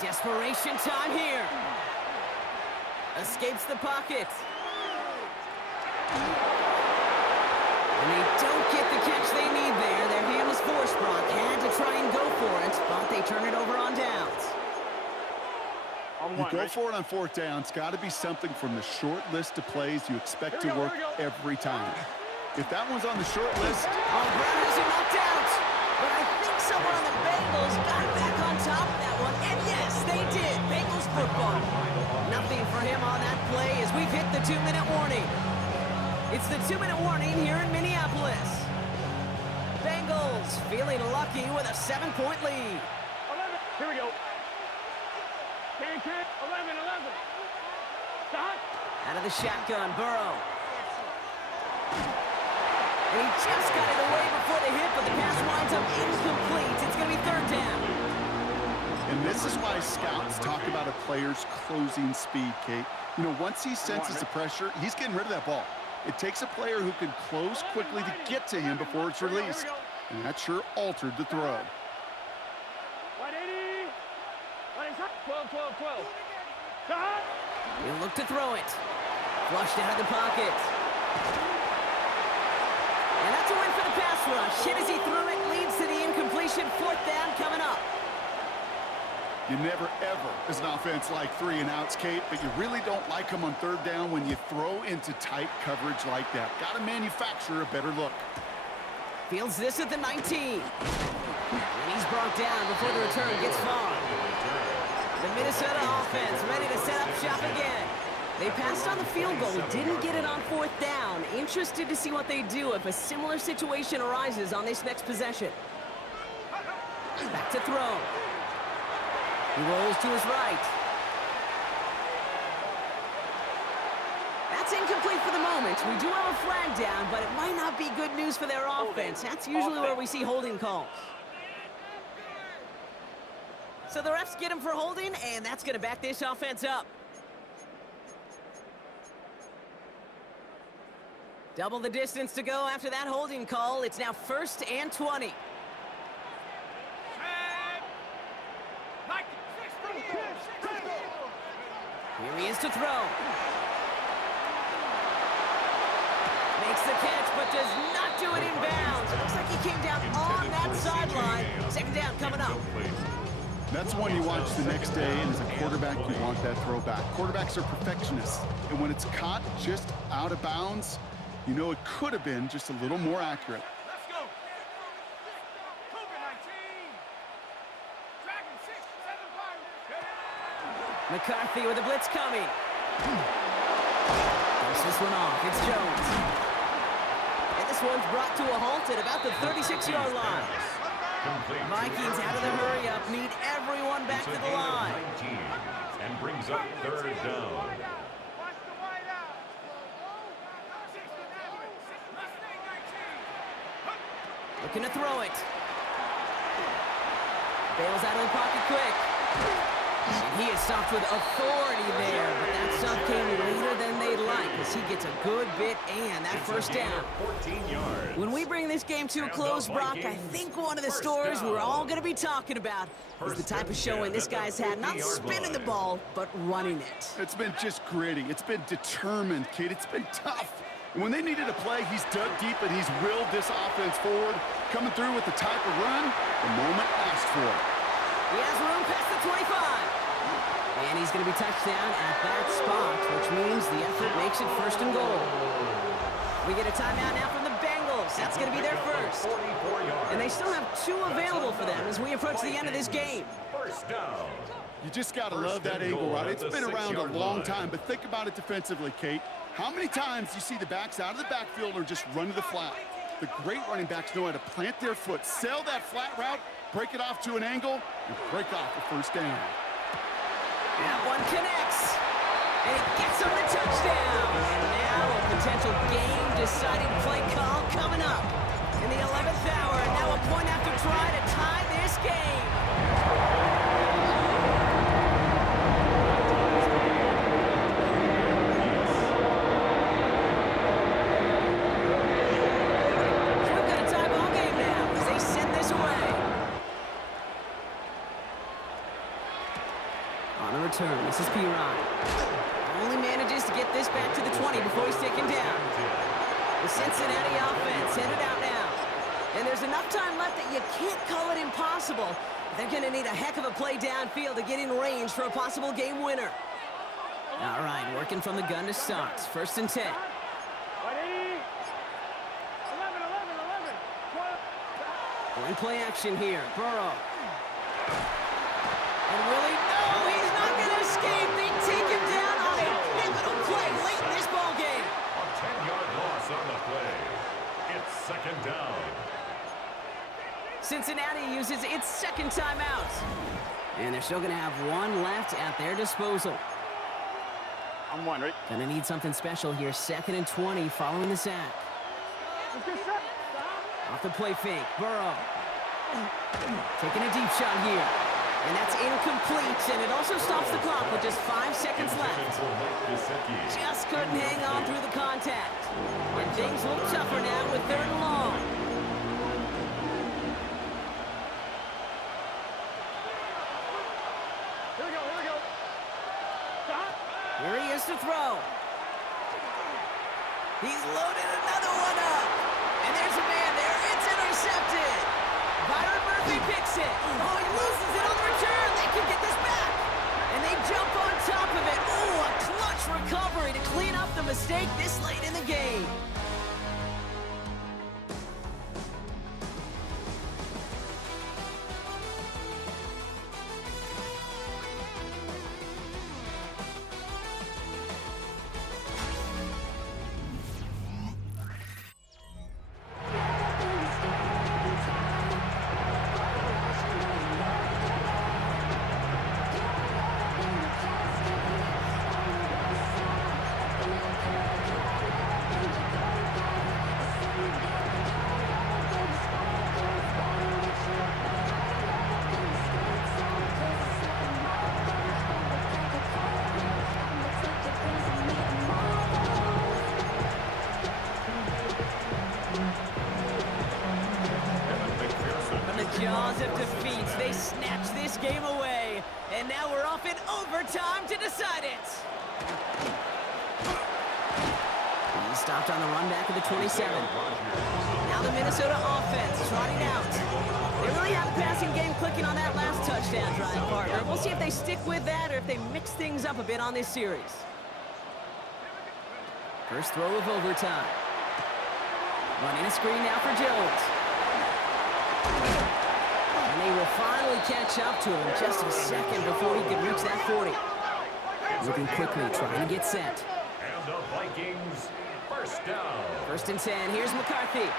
Desperation time here. Escapes the pocket. And they don't get the catch they need there. Their hand was forced, Brock. Had to try and go for it, but they turn it over on downs. You go for it on 4th down. It's got to be something from the short list of plays you expect to work every time. If that one's on the short list... Oh, Brown has him knocked out. But I think someone on the Bengals got back on top of that one. And yes, they did. Bengals football. Nothing for him on that play as we've hit the 2-minute warning. It's the 2-minute warning here in Minneapolis. Bengals feeling lucky with a 7-point lead. 11. Here we go. Can. 11. Stop. Out of the shotgun, Burrow. And he just got it away before the hit, but the pass winds up incomplete. It's going to be 3rd down. And this is why scouts talk about a player's closing speed, Kate. You know, once he senses the pressure, he's getting rid of that ball. It takes a player who can close quickly to get to him before it's released. And that sure altered the throw. 12. Stop. He'll look to throw it. Flushed out of the pocket. And that's a win for the pass rush. Hit as he threw it, leads to the incompletion. 4th down coming up. You never, ever, as an offense, like 3 and outs, Kate, but you really don't like them on 3rd down when you throw into tight coverage like that. Got to manufacture a better look. Fields this at the 19. And he's brought down before the return gets far. The Minnesota offense ready to set up shop again. They passed on the field goal, didn't get it on 4th down. Interested to see what they do if a similar situation arises on this next possession. Back to throw. He rolls to his right. That's incomplete for the moment. We do have a flag down, but it might not be good news for their offense. That's usually where we see holding calls. So the refs get him for holding, and that's going to back this offense up. Double the distance to go after that holding call. It's now 1st and 20. Here he is to throw. Makes the catch, but does not do it in bounds. It looks like he came down on that sideline. 2nd down coming up. That's one you watch the next day, and as a quarterback, you want that throw back. Quarterbacks are perfectionists, and when it's caught just out of bounds, you know it could have been just a little more accurate. Let's go. COVID-19. Dragon 6, 7 McCarthy with a blitz coming. Dumps this one off. It's Jones. And this one's brought to a halt at about the 36-yard line. Vikings out of the hurry-up, need everyone back to the line. 19 and brings up 3rd down. Watch the wide out. 19. Looking to throw it. Bails out of the pocket quick. And he is stopped with authority there, but that stop came later than they'd like as he gets a good bit and that 1st down. 14 yards. When we bring this game to a close, Brock, I think one of the stories we're all going to be talking about is the type of showing this guy's had, not spinning the ball, but running it. It's been just gritty. It's been determined, kid. It's been tough. And when they needed a play, he's dug deep and he's willed this offense forward, coming through with the type of run the moment asked for. He has room past the 25. And he's going to be touched down at that spot, which means the effort makes it 1st and goal. We get a timeout now from the Bengals. That's going to be their first. And they still have 2 available for them as we approach the end of this game. 1st down. You just got to love that angle route. It's been around a long time, but think about it defensively, Kate. How many times you see the backs out of the backfield or just run to the flat? The great running backs know how to plant their foot, sail that flat route, break it off to an angle, and break off the 1st down. That one connects. And it gets him the touchdown. And now a potential game-deciding play call coming up. In the 11th hour, and now a point after try to tie this game. So we've got a tie ball game now as they send this away. On the return, this is P-Ron. Only manages to get this back to the 20 before he's taken down. The Cincinnati offense headed out now. And there's enough time left that you can't call it impossible. They're going to need a heck of a play downfield to get in range for a possible game winner. All right, working from the gun to start. 1st and 10. 11, 11. Going play action here. Burrow. And Willie, no, he's not going to escape. They take him down on a pivotal play late in this ball game. A 10-yard loss on the play. It's 2nd down. Cincinnati uses its 2nd timeout. And they're still going to have 1 left at their disposal. I'm one, right? Going to need something special here. 2nd and 20 following the sack. Let's get set. Off the play fake. Burrow. Taking a deep shot here. And that's incomplete, and it also stops the clock with just 5 seconds left. Just couldn't hang on through the contact. And things look tougher now with 3rd and long. Here we go. Stop. Here he is to throw. He's loaded another one up. And there's a man there. It's intercepted. Byron Murphy picks it. Oh, he loses it on the return. They can get this back. And they jump on top of it. Oh, a clutch recovery to clean up the mistake this late in the game. game away. And now we're off in overtime to decide it. He stopped on the run back of the 27. Now the Minnesota offense trotting out. They really have the passing game clicking on that last touchdown drive, partner. We'll see if they stick with that or if they mix things up a bit on this series. First throw of overtime. Running a screen now for Jones. And they will finally catch up to him just a second before he can reach that 40. Moving quickly, trying to get set. And the Vikings, first down. First and 10, here's McCarthy.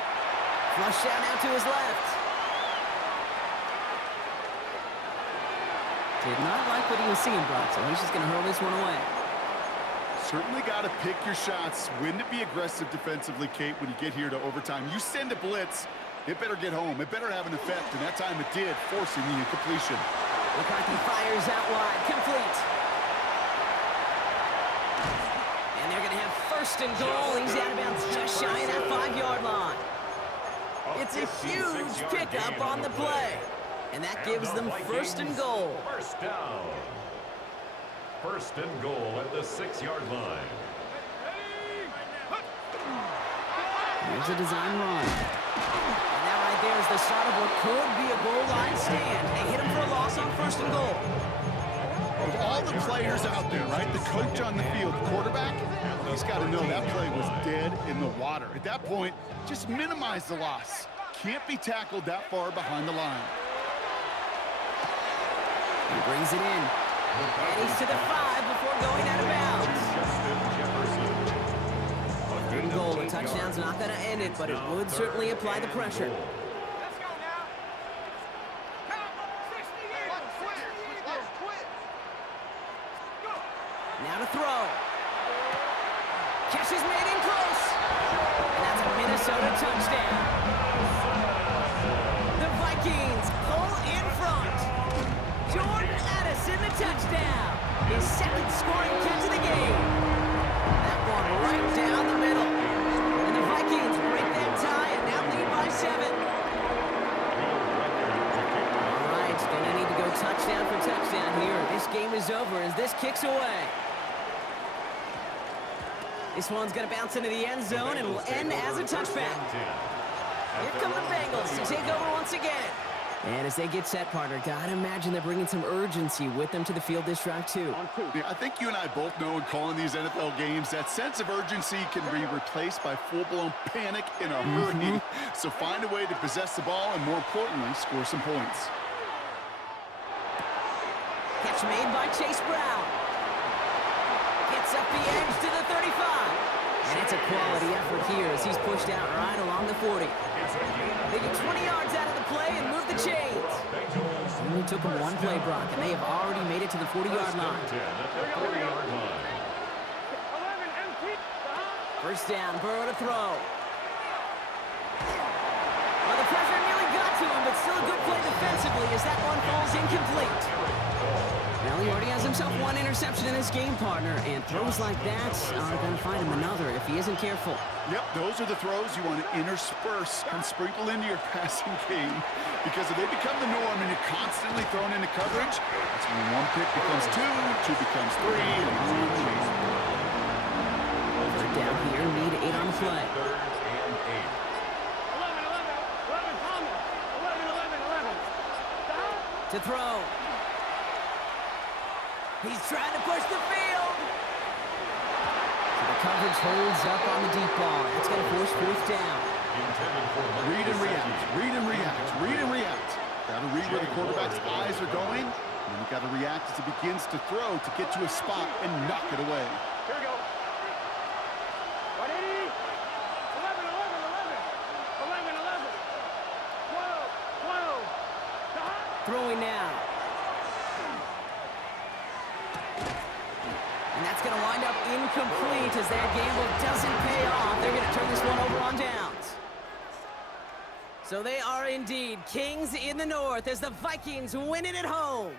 Flush out now to his left. Did not like what he was seeing, Brock, so he's just going to hurl this one away. Certainly got to pick your shots. Wouldn't it be aggressive defensively, Kate, when you get here to overtime? You send a blitz, it better get home. It better have an effect, and that time it did, forcing the incompletion. McCarthy fires out wide, complete. And they're going to have first and goal. He's out of bounds just shy of that 5-yard line. It's a huge pickup on the play. And that gives them first and goal. First down. First and goal at the 6-yard line. Here's a design run. And that right there is the start of what could be a goal line stand. They hit him for a loss on first and goal. With all the players out there, right? The coach on the field, the quarterback, he's got to know that play was dead in the water. At that point, just minimize the loss. Can't be tackled that far behind the line. He brings it in. And he's to the 5 before going out of bounds. Third and goal. A touchdown's not going to end it, but it would certainly apply the pressure. Let's go now. Count 60 years. Let's quit. Go. Now to throw. Catch is made in close. And that's a Minnesota touchdown. The Vikings pull in front. Jordan Addison, the touchdown. His second scoring catch of the game. That one right down the middle. And the Vikings break that tie and now lead by 7. All right, gonna need to go touchdown for touchdown here. This game is over as this kicks away. This one's gonna bounce into the end zone and will end as a touchback. Here come the Bengals to take over once again. And as they get set, partner, gotta imagine they're bringing some urgency with them to the field this drive, too. Yeah, I think you and I both know in calling these NFL games, that sense of urgency can be replaced by full-blown panic in a hurry. So find a way to possess the ball and, more importantly, score some points. Catch made by Chase Brown. Gets up the edge to the 35. And it's a quality effort here as he's pushed out right along the 40. They get 20 yards out of the play and move the chains. It only took them one play, Brock, and they have already made it to the 40-yard line. First down, Burrow to throw. Well, the pressure nearly got to him, but still a good play defensively as that one falls incomplete. Well, he already has himself one interception in this game, partner, and throws like that are going to find him another if he isn't careful. Yep, those are the throws you want to intersperse and sprinkle into your passing game, because if they become the norm and you're constantly thrown into coverage, that's when one pick becomes 2, 2 becomes 3, and on. Third down here, need 8 on the play. 11. To throw. He's trying to push the field. So the coverage holds up on the deep ball. That's going to force fourth down. Read and react, read and react, read and react. Got to read where the quarterback's eyes are going, and then you got to react as he begins to throw to get to a spot and knock it away. Here we go. 180. 11. 12. Throwing now. And that's going to wind up incomplete as that gamble doesn't pay off. They're going to turn this one over on downs. So they are indeed kings in the north as the Vikings win it at home.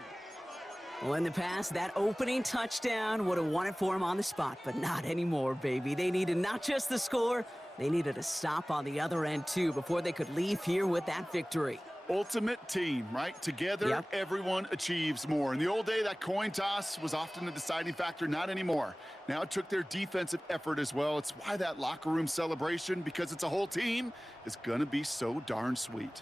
Well, in the past, that opening touchdown would have won it for them on the spot, but not anymore, baby. They needed not just the score, they needed a stop on the other end, too, before they could leave here with that victory. Ultimate team, right? Together, Yep. everyone achieves more. In the old day, that coin toss was often a deciding factor. Not anymore. Now it took their defensive effort as well. It's why that locker room celebration, because it's a whole team, is going to be so darn sweet.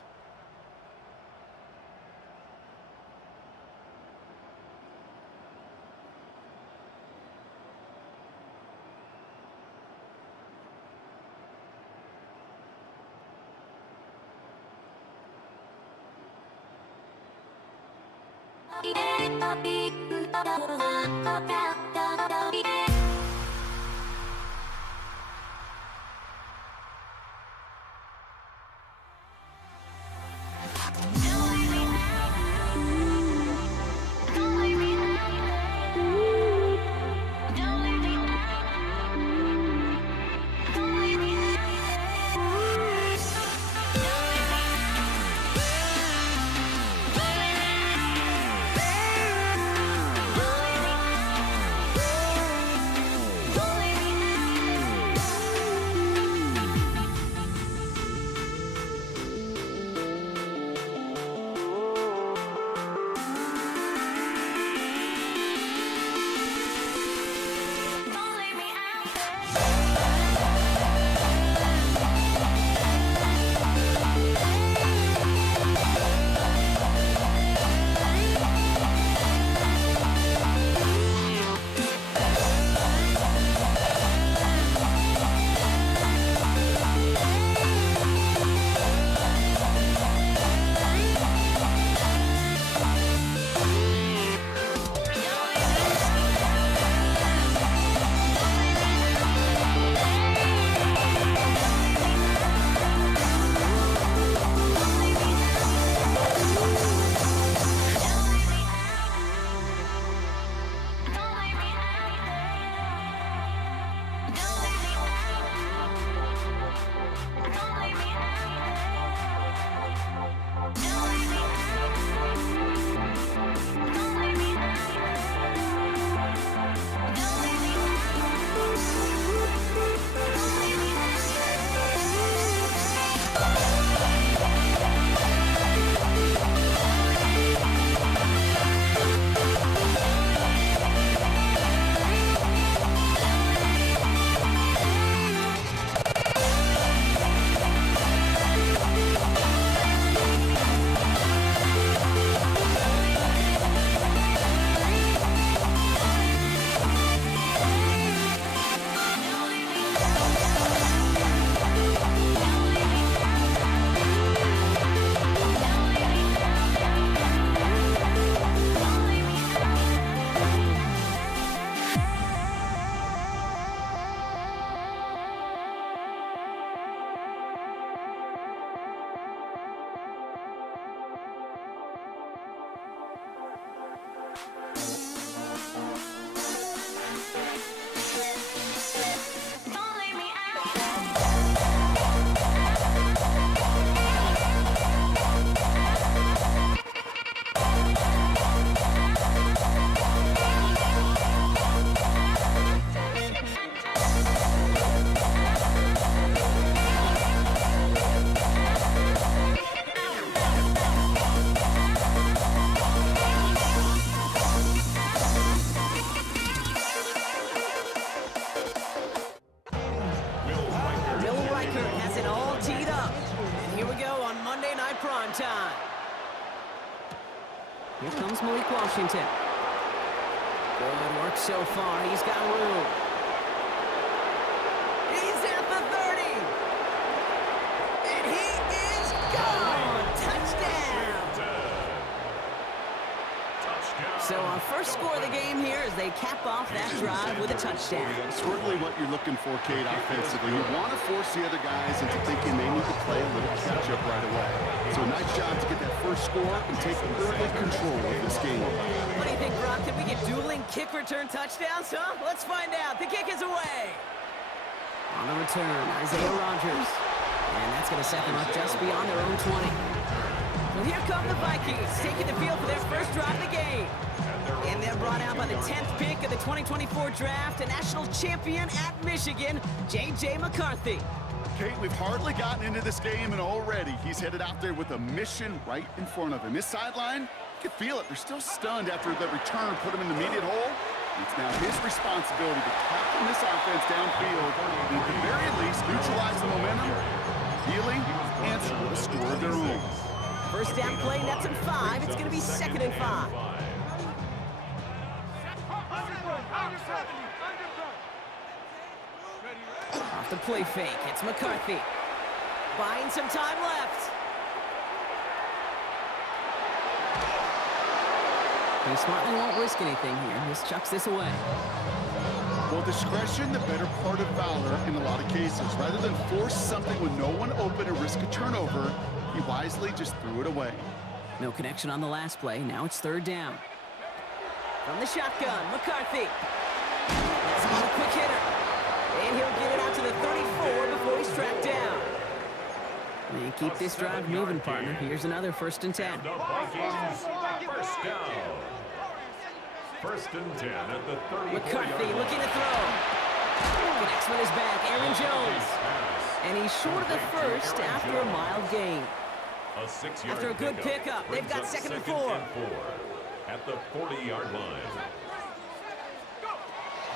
time. Here comes Malik Washington. Good work so far. He's got room. He's at the 30. And he is gone. Touchdown. So our first score of the game here as they cap off that drive with a touchdown. Certainly what you're looking for, Kate, offensively. You want to force the other guys into thinking they need to play a little catch-up right away. So nice job to get that first score and take early control of this game. What do you think, Brock? Can we get dueling kick return touchdowns, huh? Let's find out. The kick is away. On the return, Isaiah Rogers. And that's going to set them up just beyond their own 20. Well, here come the Vikings, taking the field for their first drive of the game. And they're brought out by the 10th pick of the 2024 draft, a national champion at Michigan, J.J. McCarthy. Kate, we've hardly gotten into this game, and already he's headed out there with a mission right in front of him. This sideline, you can feel it. They're still stunned after the return put him in the immediate hole. It's now his responsibility to captain this offense downfield and at the very least neutralize the momentum, ideally answer with a score of their own. First down play, nets him 5. It's going to be 2nd and 5. Off the play fake, it's McCarthy. Buying some time left. He smartly won't risk anything here. Just chucks this away. Well, discretion, the better part of valor in a lot of cases. Rather than force something with no one open and risk a turnover, he wisely just threw it away. No connection on the last play. Now it's 3rd down. From the shotgun, McCarthy. That's not a quick hitter. And he'll get it out to the 34 before he's tracked down. And keep this drive moving, partner. Here's another 1st and 10. The Vikings, first down. 1st and 10 at the 34-yard McCarthy line. looking to throw. Connects with his back, Aaron Jones. And he's short of the first after a mild gain. A 6-yard After a good pickup, they've got brings up 2nd and 4. At the 40-yard line.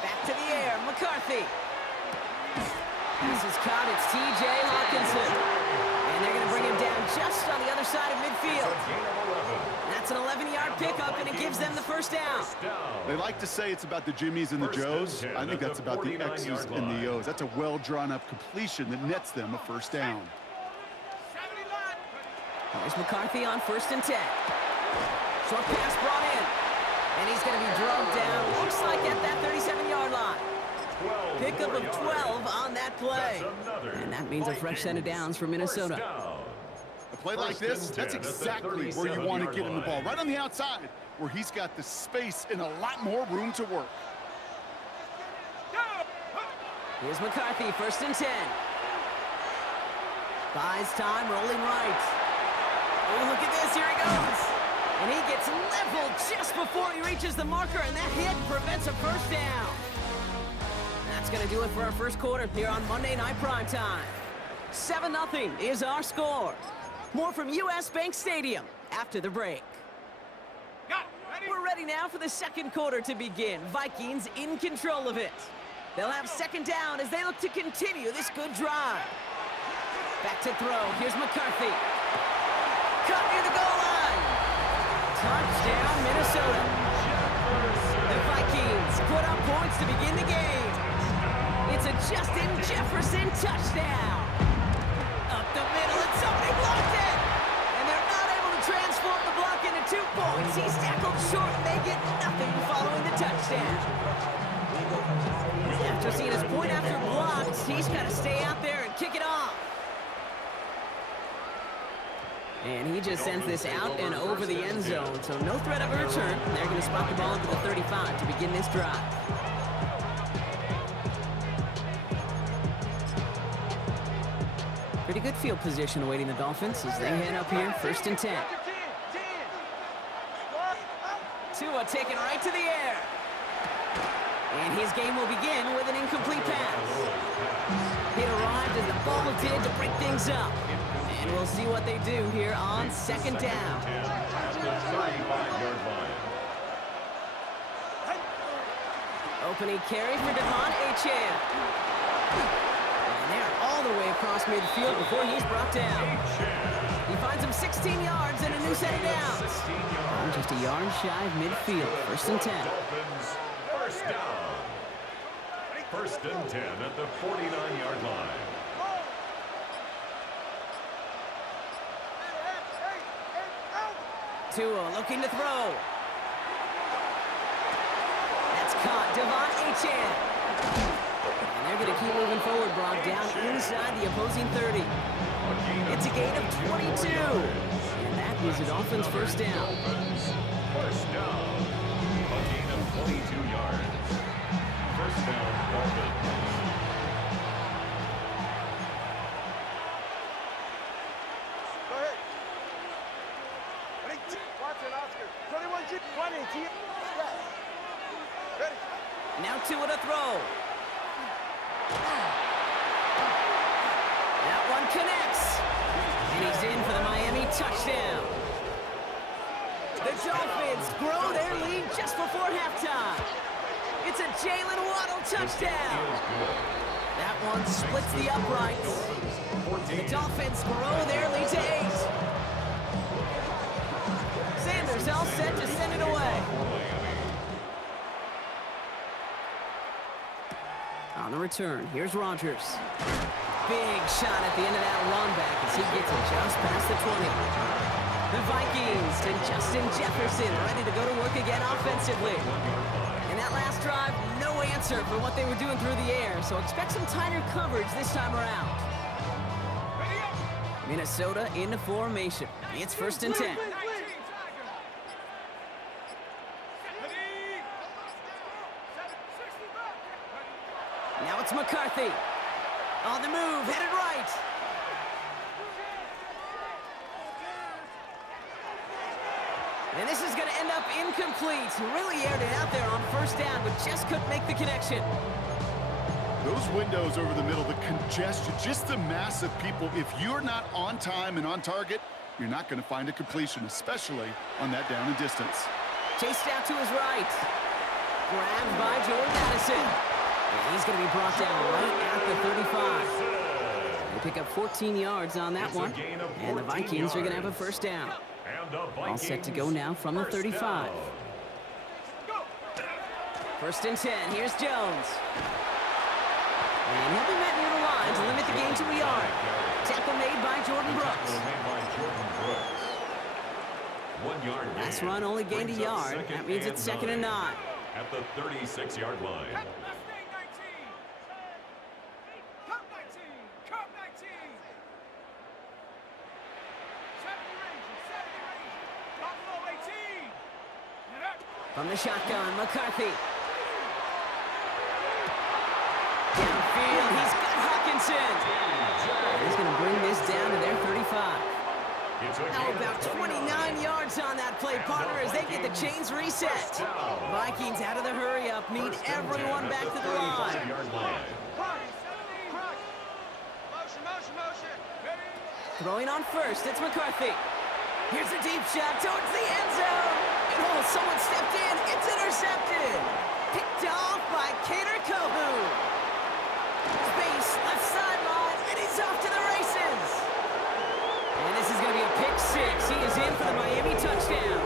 Back to the air, McCarthy. This is caught, it's T.J. Hawkinson. And they're going to bring him down just on the other side of midfield. That's an 11-yard pickup, and it gives them the 1st down. They like to say it's about the Jimmies and the Joes. I think that's about the X's and the O's. That's a well-drawn-up completion that nets them a 1st down. Here's McCarthy on 1st and 10. Short pass brought in. And he's going to be drugged down, looks like at that 37-yard line. Pickup of 12 on that play. And that means a fresh set of downs for Minnesota. A play like this, that's exactly where you want to get him the ball. Right on the outside, where he's got the space and a lot more room to work. Here's McCarthy, 1st and 10. Buys time, rolling right. Oh, look at this, here he goes. And he gets leveled just before he reaches the marker, and that hit prevents a 1st down. That's going to do it for our 1st quarter here on Monday Night Primetime. 7-0 is our score. More from US Bank Stadium after the break. We're ready now for the 2nd quarter to begin. Vikings in control of it. They'll have 2nd down as they look to continue this good drive. Back to throw. Here's McCarthy. Cut near the goal line. Touchdown, Minnesota. The Vikings put up points to begin the game. It's a Justin Jefferson touchdown. Up the middle, and somebody blocked it. And they're not able to transform the block into 2 points. He's tackled short, and they get nothing following the touchdown. After seeing his point after blocked, he's got to stay out there and kick it off. And he just sends this out and over the end zone, so no threat of a return. They're going to spot the ball into the 35 to begin this drive. Pretty good field position awaiting the Dolphins as they head up here, 1st and 10. Tua taken right to the air. And his game will begin with an incomplete pass. It arrived as the ball did to break things up. And we'll see what they do here on 2nd down. Opening carry for Devon Achane. And they're all the way across midfield before he's brought down. He finds him 16 yards and a new set of downs. I'm just a yard shy of midfield, 1st and 10. 1st down. 1st and 10 at the 49-yard line. Tua looking to throw. That's caught, Devon Achane. And they're going to keep moving forward, brought down inside the opposing 30. It's a gain of 22. And that is the Dolphins' 1st down. 1st down. A gain of 22 yards. 1st down, Dolphins. Now Tua to throw. connects. And he's in for the Miami touchdown. The Dolphins grow their lead just before halftime. It's a Jalen Waddle touchdown. That one splits the uprights. The Dolphins grow their lead to 8. Sanders all set to send it away. On the return, here's Rodgers. Big shot at the end of that run back as he gets it just past the 20. The Vikings and Justin Jefferson ready to go to work again offensively. In that last drive, no answer for what they were doing through the air, so expect some tighter coverage this time around. Minnesota into formation. It's 1st and 10. Now it's McCarthy. On the move, headed right. And this is going to end up incomplete. Really aired it out there on 1st down, but just couldn't make the connection. Those windows over the middle, the congestion, just the mass of people. If you're not on time and on target, you're not going to find a completion, especially on that down and distance. Chased out to his right. Grabbed by Jordan Addison. And he's going to be brought down right at the 35. They pick up 14 yards on that one. And the Vikings are going to have a 1st down. All set to go now from the 35. 1st and 10. Here's Jones. And he'll be met near the line to limit the gain to a yard. Tackle made by Jordan Brooks. 1 yard. Last run only gained a yard. That means it's 2nd and 9. At the 36-yard line. From the shotgun, McCarthy. Downfield, he's got Hawkinson. He's going to bring this down to their 35. Now about 29 yards on that play, partner, as they get the chains reset. Vikings out of the hurry-up, need everyone back to the line. Throwing on 1st, it's McCarthy. Here's a deep shot towards the end zone. Oh, someone stepped in. It's intercepted. Picked off by Kader Kohou. Space, left sideline, and he's off to the races. And this is going to be a pick 6. He is in for the Miami touchdown.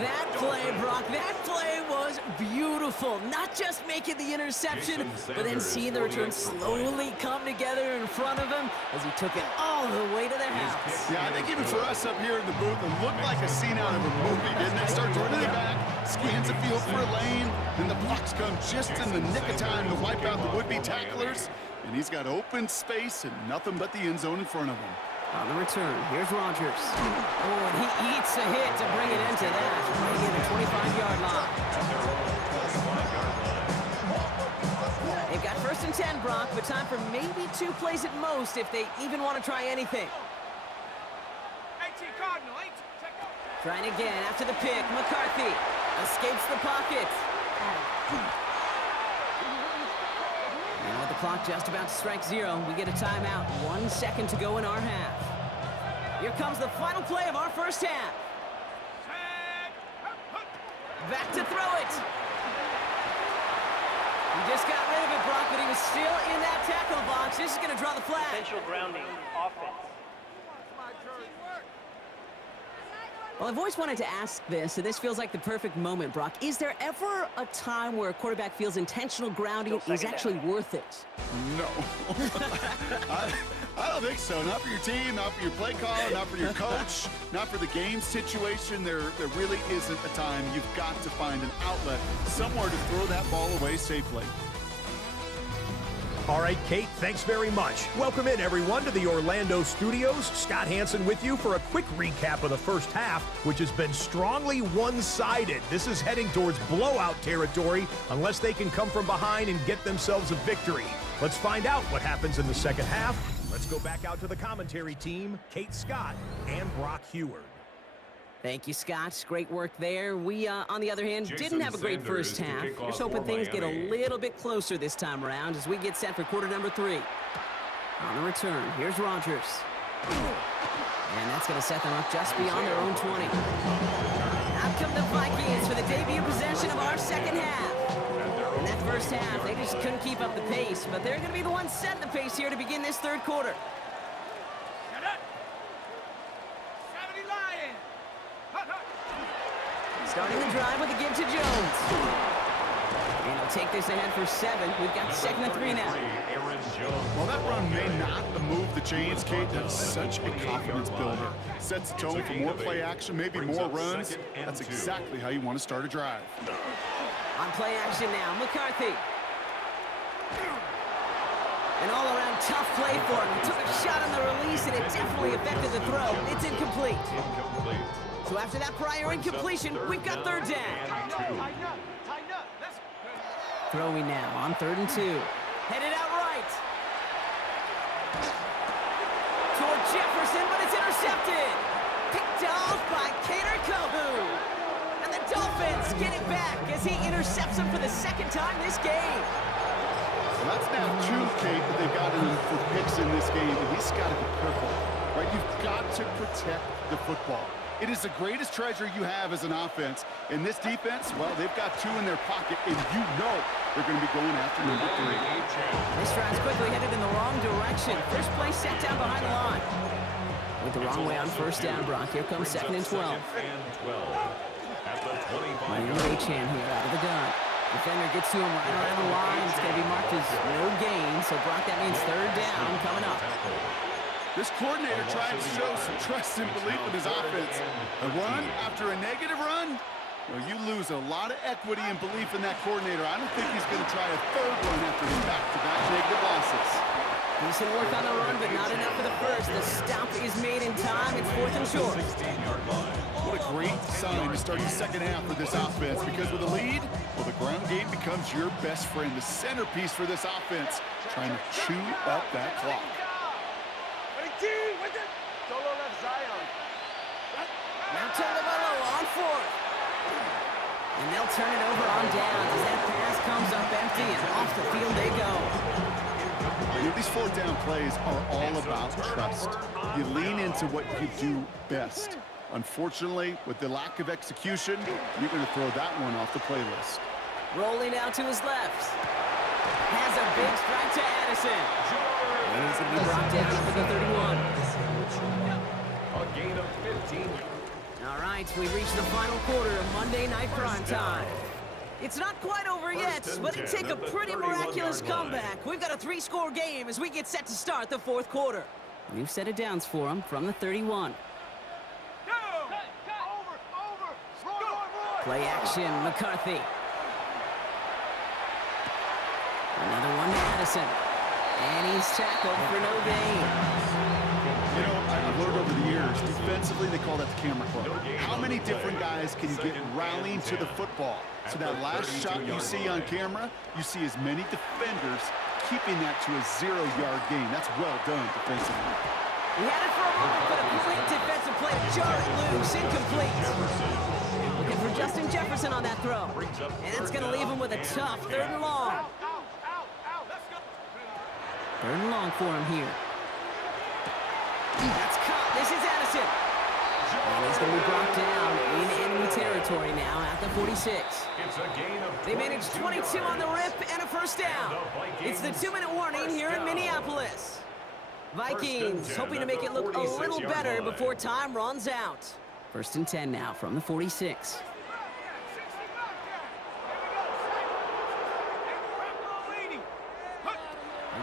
That play, Brock, that play was beautiful. Not just making the interception, but then seeing the return slowly come together in front of him as he took it all the way to the house. Yeah, I think even for us up here in the booth, it looked like a scene out of a movie, didn't it? Starts running it back, scans the field for a lane, and the blocks come just in the nick of time to wipe out the would-be tacklers. And he's got open space and nothing but the end zone in front of him. On the return, here's Rodgers. Oh, and he eats a hit to bring it into that. Right in the 25-yard line. They've got 1st and 10, Brock, but time for maybe 2 plays at most if they even want to try anything. Trying again after the pick. McCarthy escapes the pocket. And with the clock just about to strike 0, we get a timeout. 1 second to go in our half. Here comes the final play of our 1st half. Back to throw it. He just got rid of it, Brock, but he was still in that tackle box. This is going to draw the flag. Potential grounding offense. Well, I've always wanted to ask this, and this feels like the perfect moment, Brock. Is there ever a time where a quarterback feels intentional grounding is actually worth it? No. I don't think so. Not for your team, not for your play caller, not for your coach, not for the game situation. There really isn't a time. You've got to find an outlet, somewhere to throw that ball away safely. All right, Kate, thanks very much. Welcome in, everyone, to the Orlando studios. Scott Hanson with you for a quick recap of the 1st half, which has been strongly one-sided. This is heading towards blowout territory unless they can come from behind and get themselves a victory. Let's find out what happens in the 2nd half. Let's go back out to the commentary team, Kate Scott and Brock Heward. Thank you, Scott. Great work there. We, on the other hand, didn't have a great Sanders first to half. kick off Just hoping for things get a Miami. little bit closer this time around as we get set for quarter number 3. On the return, here's Rodgers. And that's going to set them up just beyond their own 20. Out come the Vikings for the debut possession of our second half. In that first half, they just couldn't keep up the pace, but they're going to be the ones setting the pace here to begin this third quarter. Starting the drive with a give to Jones. And he'll take this ahead for 7. We've got 2nd and 3 now. Aaron Jones. Well, that run may not move the chains, Kate. That's such a confidence builder. Sets the tone for more play action, maybe more runs. That's exactly how you want to start a drive. On play action now, McCarthy. An all-around tough play for him. He took a shot on the release, and it definitely affected the throw. It's incomplete. Incomplete. So after that prior incompletion, we've got 3rd down. Throwing now on 3rd and 2. Headed out right. Toward Jefferson, but it's intercepted. Picked off by Kader Kohu. And the Dolphins get it back as he intercepts him for the 2nd time this game. Well, that's now 2, Kate, that they've got him for picks in this game, and he's got to be careful, right? You've got to protect the football. It is the greatest treasure you have as an offense. And this defense, well, they've got 2 in their pocket, and you know they're going to be going after number 3. This drive's quickly headed in the wrong direction. First play set down behind the line. With the wrong way on 1st down, Brock. Here comes 2nd and 12. At the 25. Miami Achane here out of the gun. Defender gets to him right around the line. It's going to be marked as no gain. So Brock, that means 3rd down coming up. This coordinator tried to show some trust and belief in his offense. A run after a negative run? Well, you lose a lot of equity and belief in that coordinator. I don't think he's going to try a 3rd run after the back-to-back negative losses. Decent work on the run, but not enough for the first. The stop is made in time. It's 4th and short. What a great sign to start the 2nd half for this offense, because with a lead, well, the ground game becomes your best friend, the centerpiece for this offense, trying to chew up that clock. Now Tagovailoa on 4th. And they'll turn it over on downs as that pass comes up empty and off the field they go. You know, these 4th down plays are all about trust. You lean into what you do best. Unfortunately, with the lack of execution, you're going to throw that one off the playlist. Rolling out to his left. Has a big strike to Addison. And he's going to be brought down up at the 31. A gain of 15. All right, we've reached the final quarter of Monday Night Primetime. It's not quite over yet, but it'd take a pretty miraculous comeback. We've got a 3-score game as we get set to start the 4th quarter. New set of downs for him from the 31. Play action, McCarthy. Another one to Addison. And he's tackled for no gain. You know, I've learned over the years, defensively, they call that the camera club. How many different guys can you get rallying to the football? So that last shot you see on camera, you see as many defenders keeping that to a 0-yard gain. That's well done defensively. He had it for a moment, but a complete defensive play to jar it loose, incomplete. Looking for Justin Jefferson on that throw. And that's going to leave him with a tough 3rd and long. 3rd and long for him here. That's caught. This is Addison. And he's going to be brought down in enemy territory now at the 46. It's a gain of They managed 22 on the rip and a 1st down. It's the 2-minute warning here in Minneapolis. Vikings hoping to make it look a little better before time runs out. 1st and 10 now from the 46.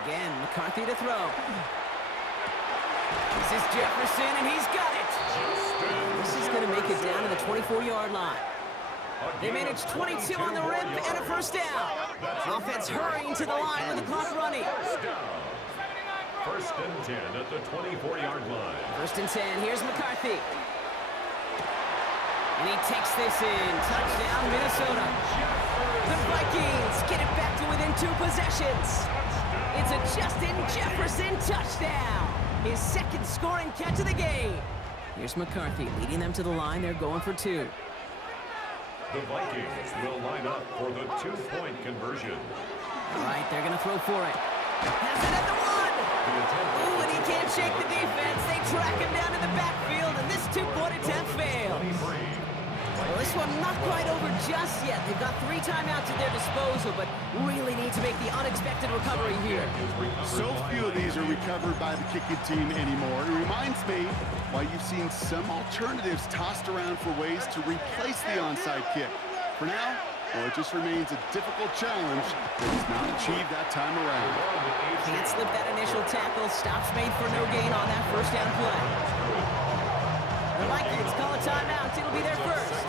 Again, McCarthy to throw. This is Jefferson, and he's got it. This is going to make it down to the 24-yard line. They managed 22 on the rip and a 1st down. Offense hurrying to the line with the clock running. 1st and 10 at the 24-yard line. 1st and 10, here's McCarthy. And he takes this in. Touchdown, Minnesota. The Vikings get it back to within 2 possessions. It's a Justin Jefferson touchdown. His 2nd scoring catch of the game. Here's McCarthy leading them to the line. They're going for two. The Vikings will line up for the two-point conversion. All right, they're going to throw for it. Has it at the one! Ooh, and he can't shake the defense. They track him down in the backfield, and this two-point attempt fails. Well, this one not quite over just yet. They've got 3 timeouts at their disposal, but really need to make the unexpected recovery here. So few of these are recovered by the kicking team anymore. It reminds me why you've seen some alternatives tossed around for ways to replace the onside kick. For now, well, it just remains a difficult challenge that is not achieved that time around. Can't slip that initial tackle. Stops made for no gain on that first down play. The Vikings call a timeout. It'll be their first.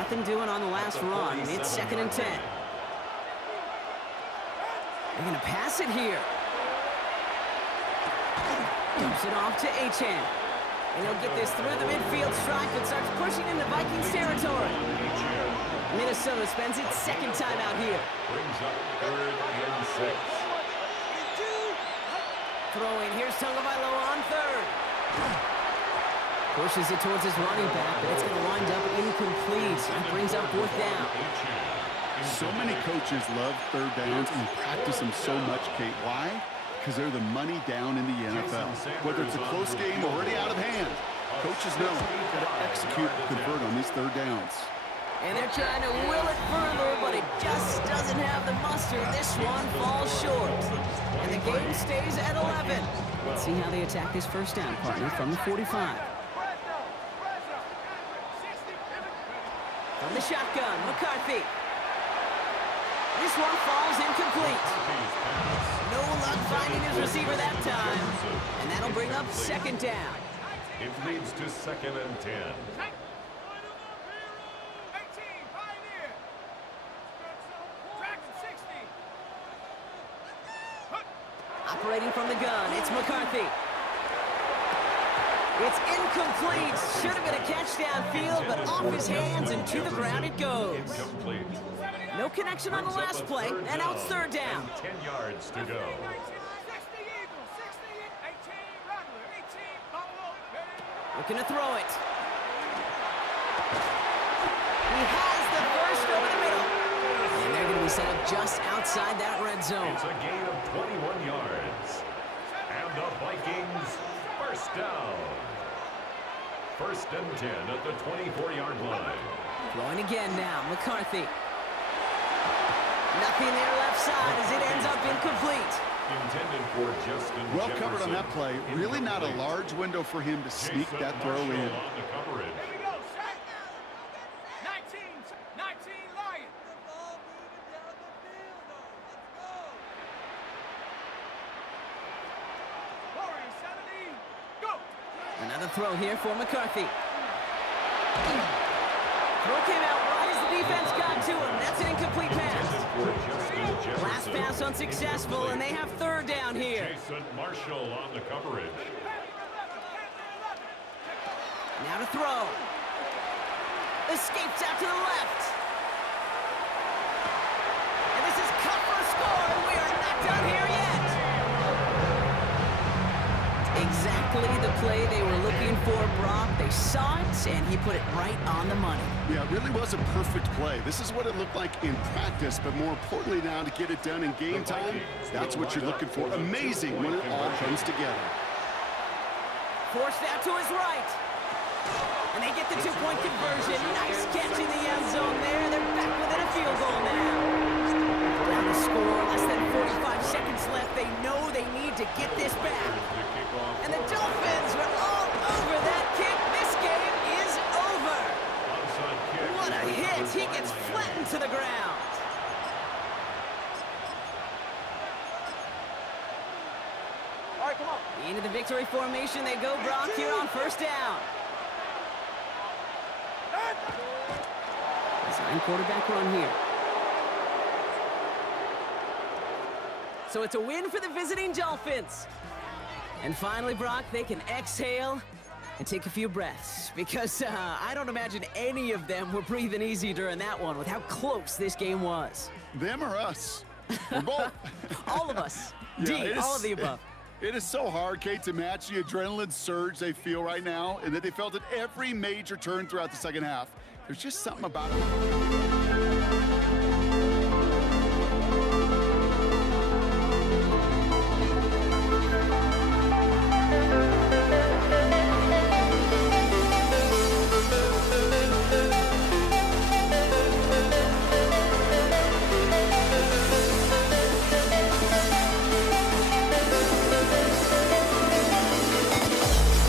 Nothing doing on the last run. It's 2nd and 10. They're going to pass it here. Dumps it off to Achane. And he'll get this through the midfield stripe and starts pushing into Vikings territory. Minnesota spends its 2nd timeout here. Brings up 3rd and 6. Throwing. Here's Tagovailoa on 3rd. Pushes it towards his running back, but it's going to wind up incomplete. That brings up 4th down. So many coaches love 3rd downs and practice them so much, Kate. Why? Because they're the money down in the NFL. Whether it's a close game or already out of hand, coaches know they've got to execute and convert on these 3rd downs. And they're trying to will it further, but it just doesn't have the muster. This one falls short. And the game stays at 11. Let's see how they attack this first down, partner, from the 45. From the shotgun, McCarthy. This one falls incomplete. No luck finding his receiver that time. And that'll bring up 2nd down. It leads to 2nd and 10. Operating from the gun, it's McCarthy. It's incomplete. Should have been a catch downfield, but off his hands and to the ground it goes. Incomplete. No connection on the last play, and now it's 3rd down. 10 yards to go. Looking to throw it. He has the first over the middle. And they're going to be set up just outside that red zone. It's a gain of 21 yards. And the Vikings, first down. 1st and 10 at the 24-yard line. Throwing again now, McCarthy. Nothing there left side as it ends up incomplete. Intended for Justin Well Jefferson. covered on that play. Really not a large window for him to sneak Jason that throw Marshall in. on the coverage. Another throw here for McCarthy. Throw came out right as the defense got to him. That's an incomplete pass. Last pass unsuccessful, and they have 3rd down here. Jason Marshall on the coverage. Now to throw. Escapes out to the left. And this is cut for a score, and we are not done here yet. Exactly the play they were looking for, Brock. They saw it, and he put it right on the money. Yeah, it really was a perfect play. This is what it looked like in practice, but more importantly now to get it done in game time, that's what you're looking for. Amazing when it all comes together. Forced out to his right. And they get the 2-point conversion. Nice catch in the end zone there. They're back within a field goal now. Down to score, less than 45 seconds left. They know they need to get this back. And the Dolphins are all over that kick. This game is over. What a hit. He gets flattened to the ground. All right, come on. Into the victory formation they go, Brock, here on 1st down. Design quarterback run here. So it's a win for the visiting Dolphins. And finally, Brock, they can exhale and take a few breaths. Because I don't imagine any of them were breathing easy during that one with how close this game was. Them or us? We're both. All of us. Yeah, D, all of the above. It is so hard, Kate, to match the adrenaline surge they feel right now and that they felt at every major turn throughout the second half. There's just something about it.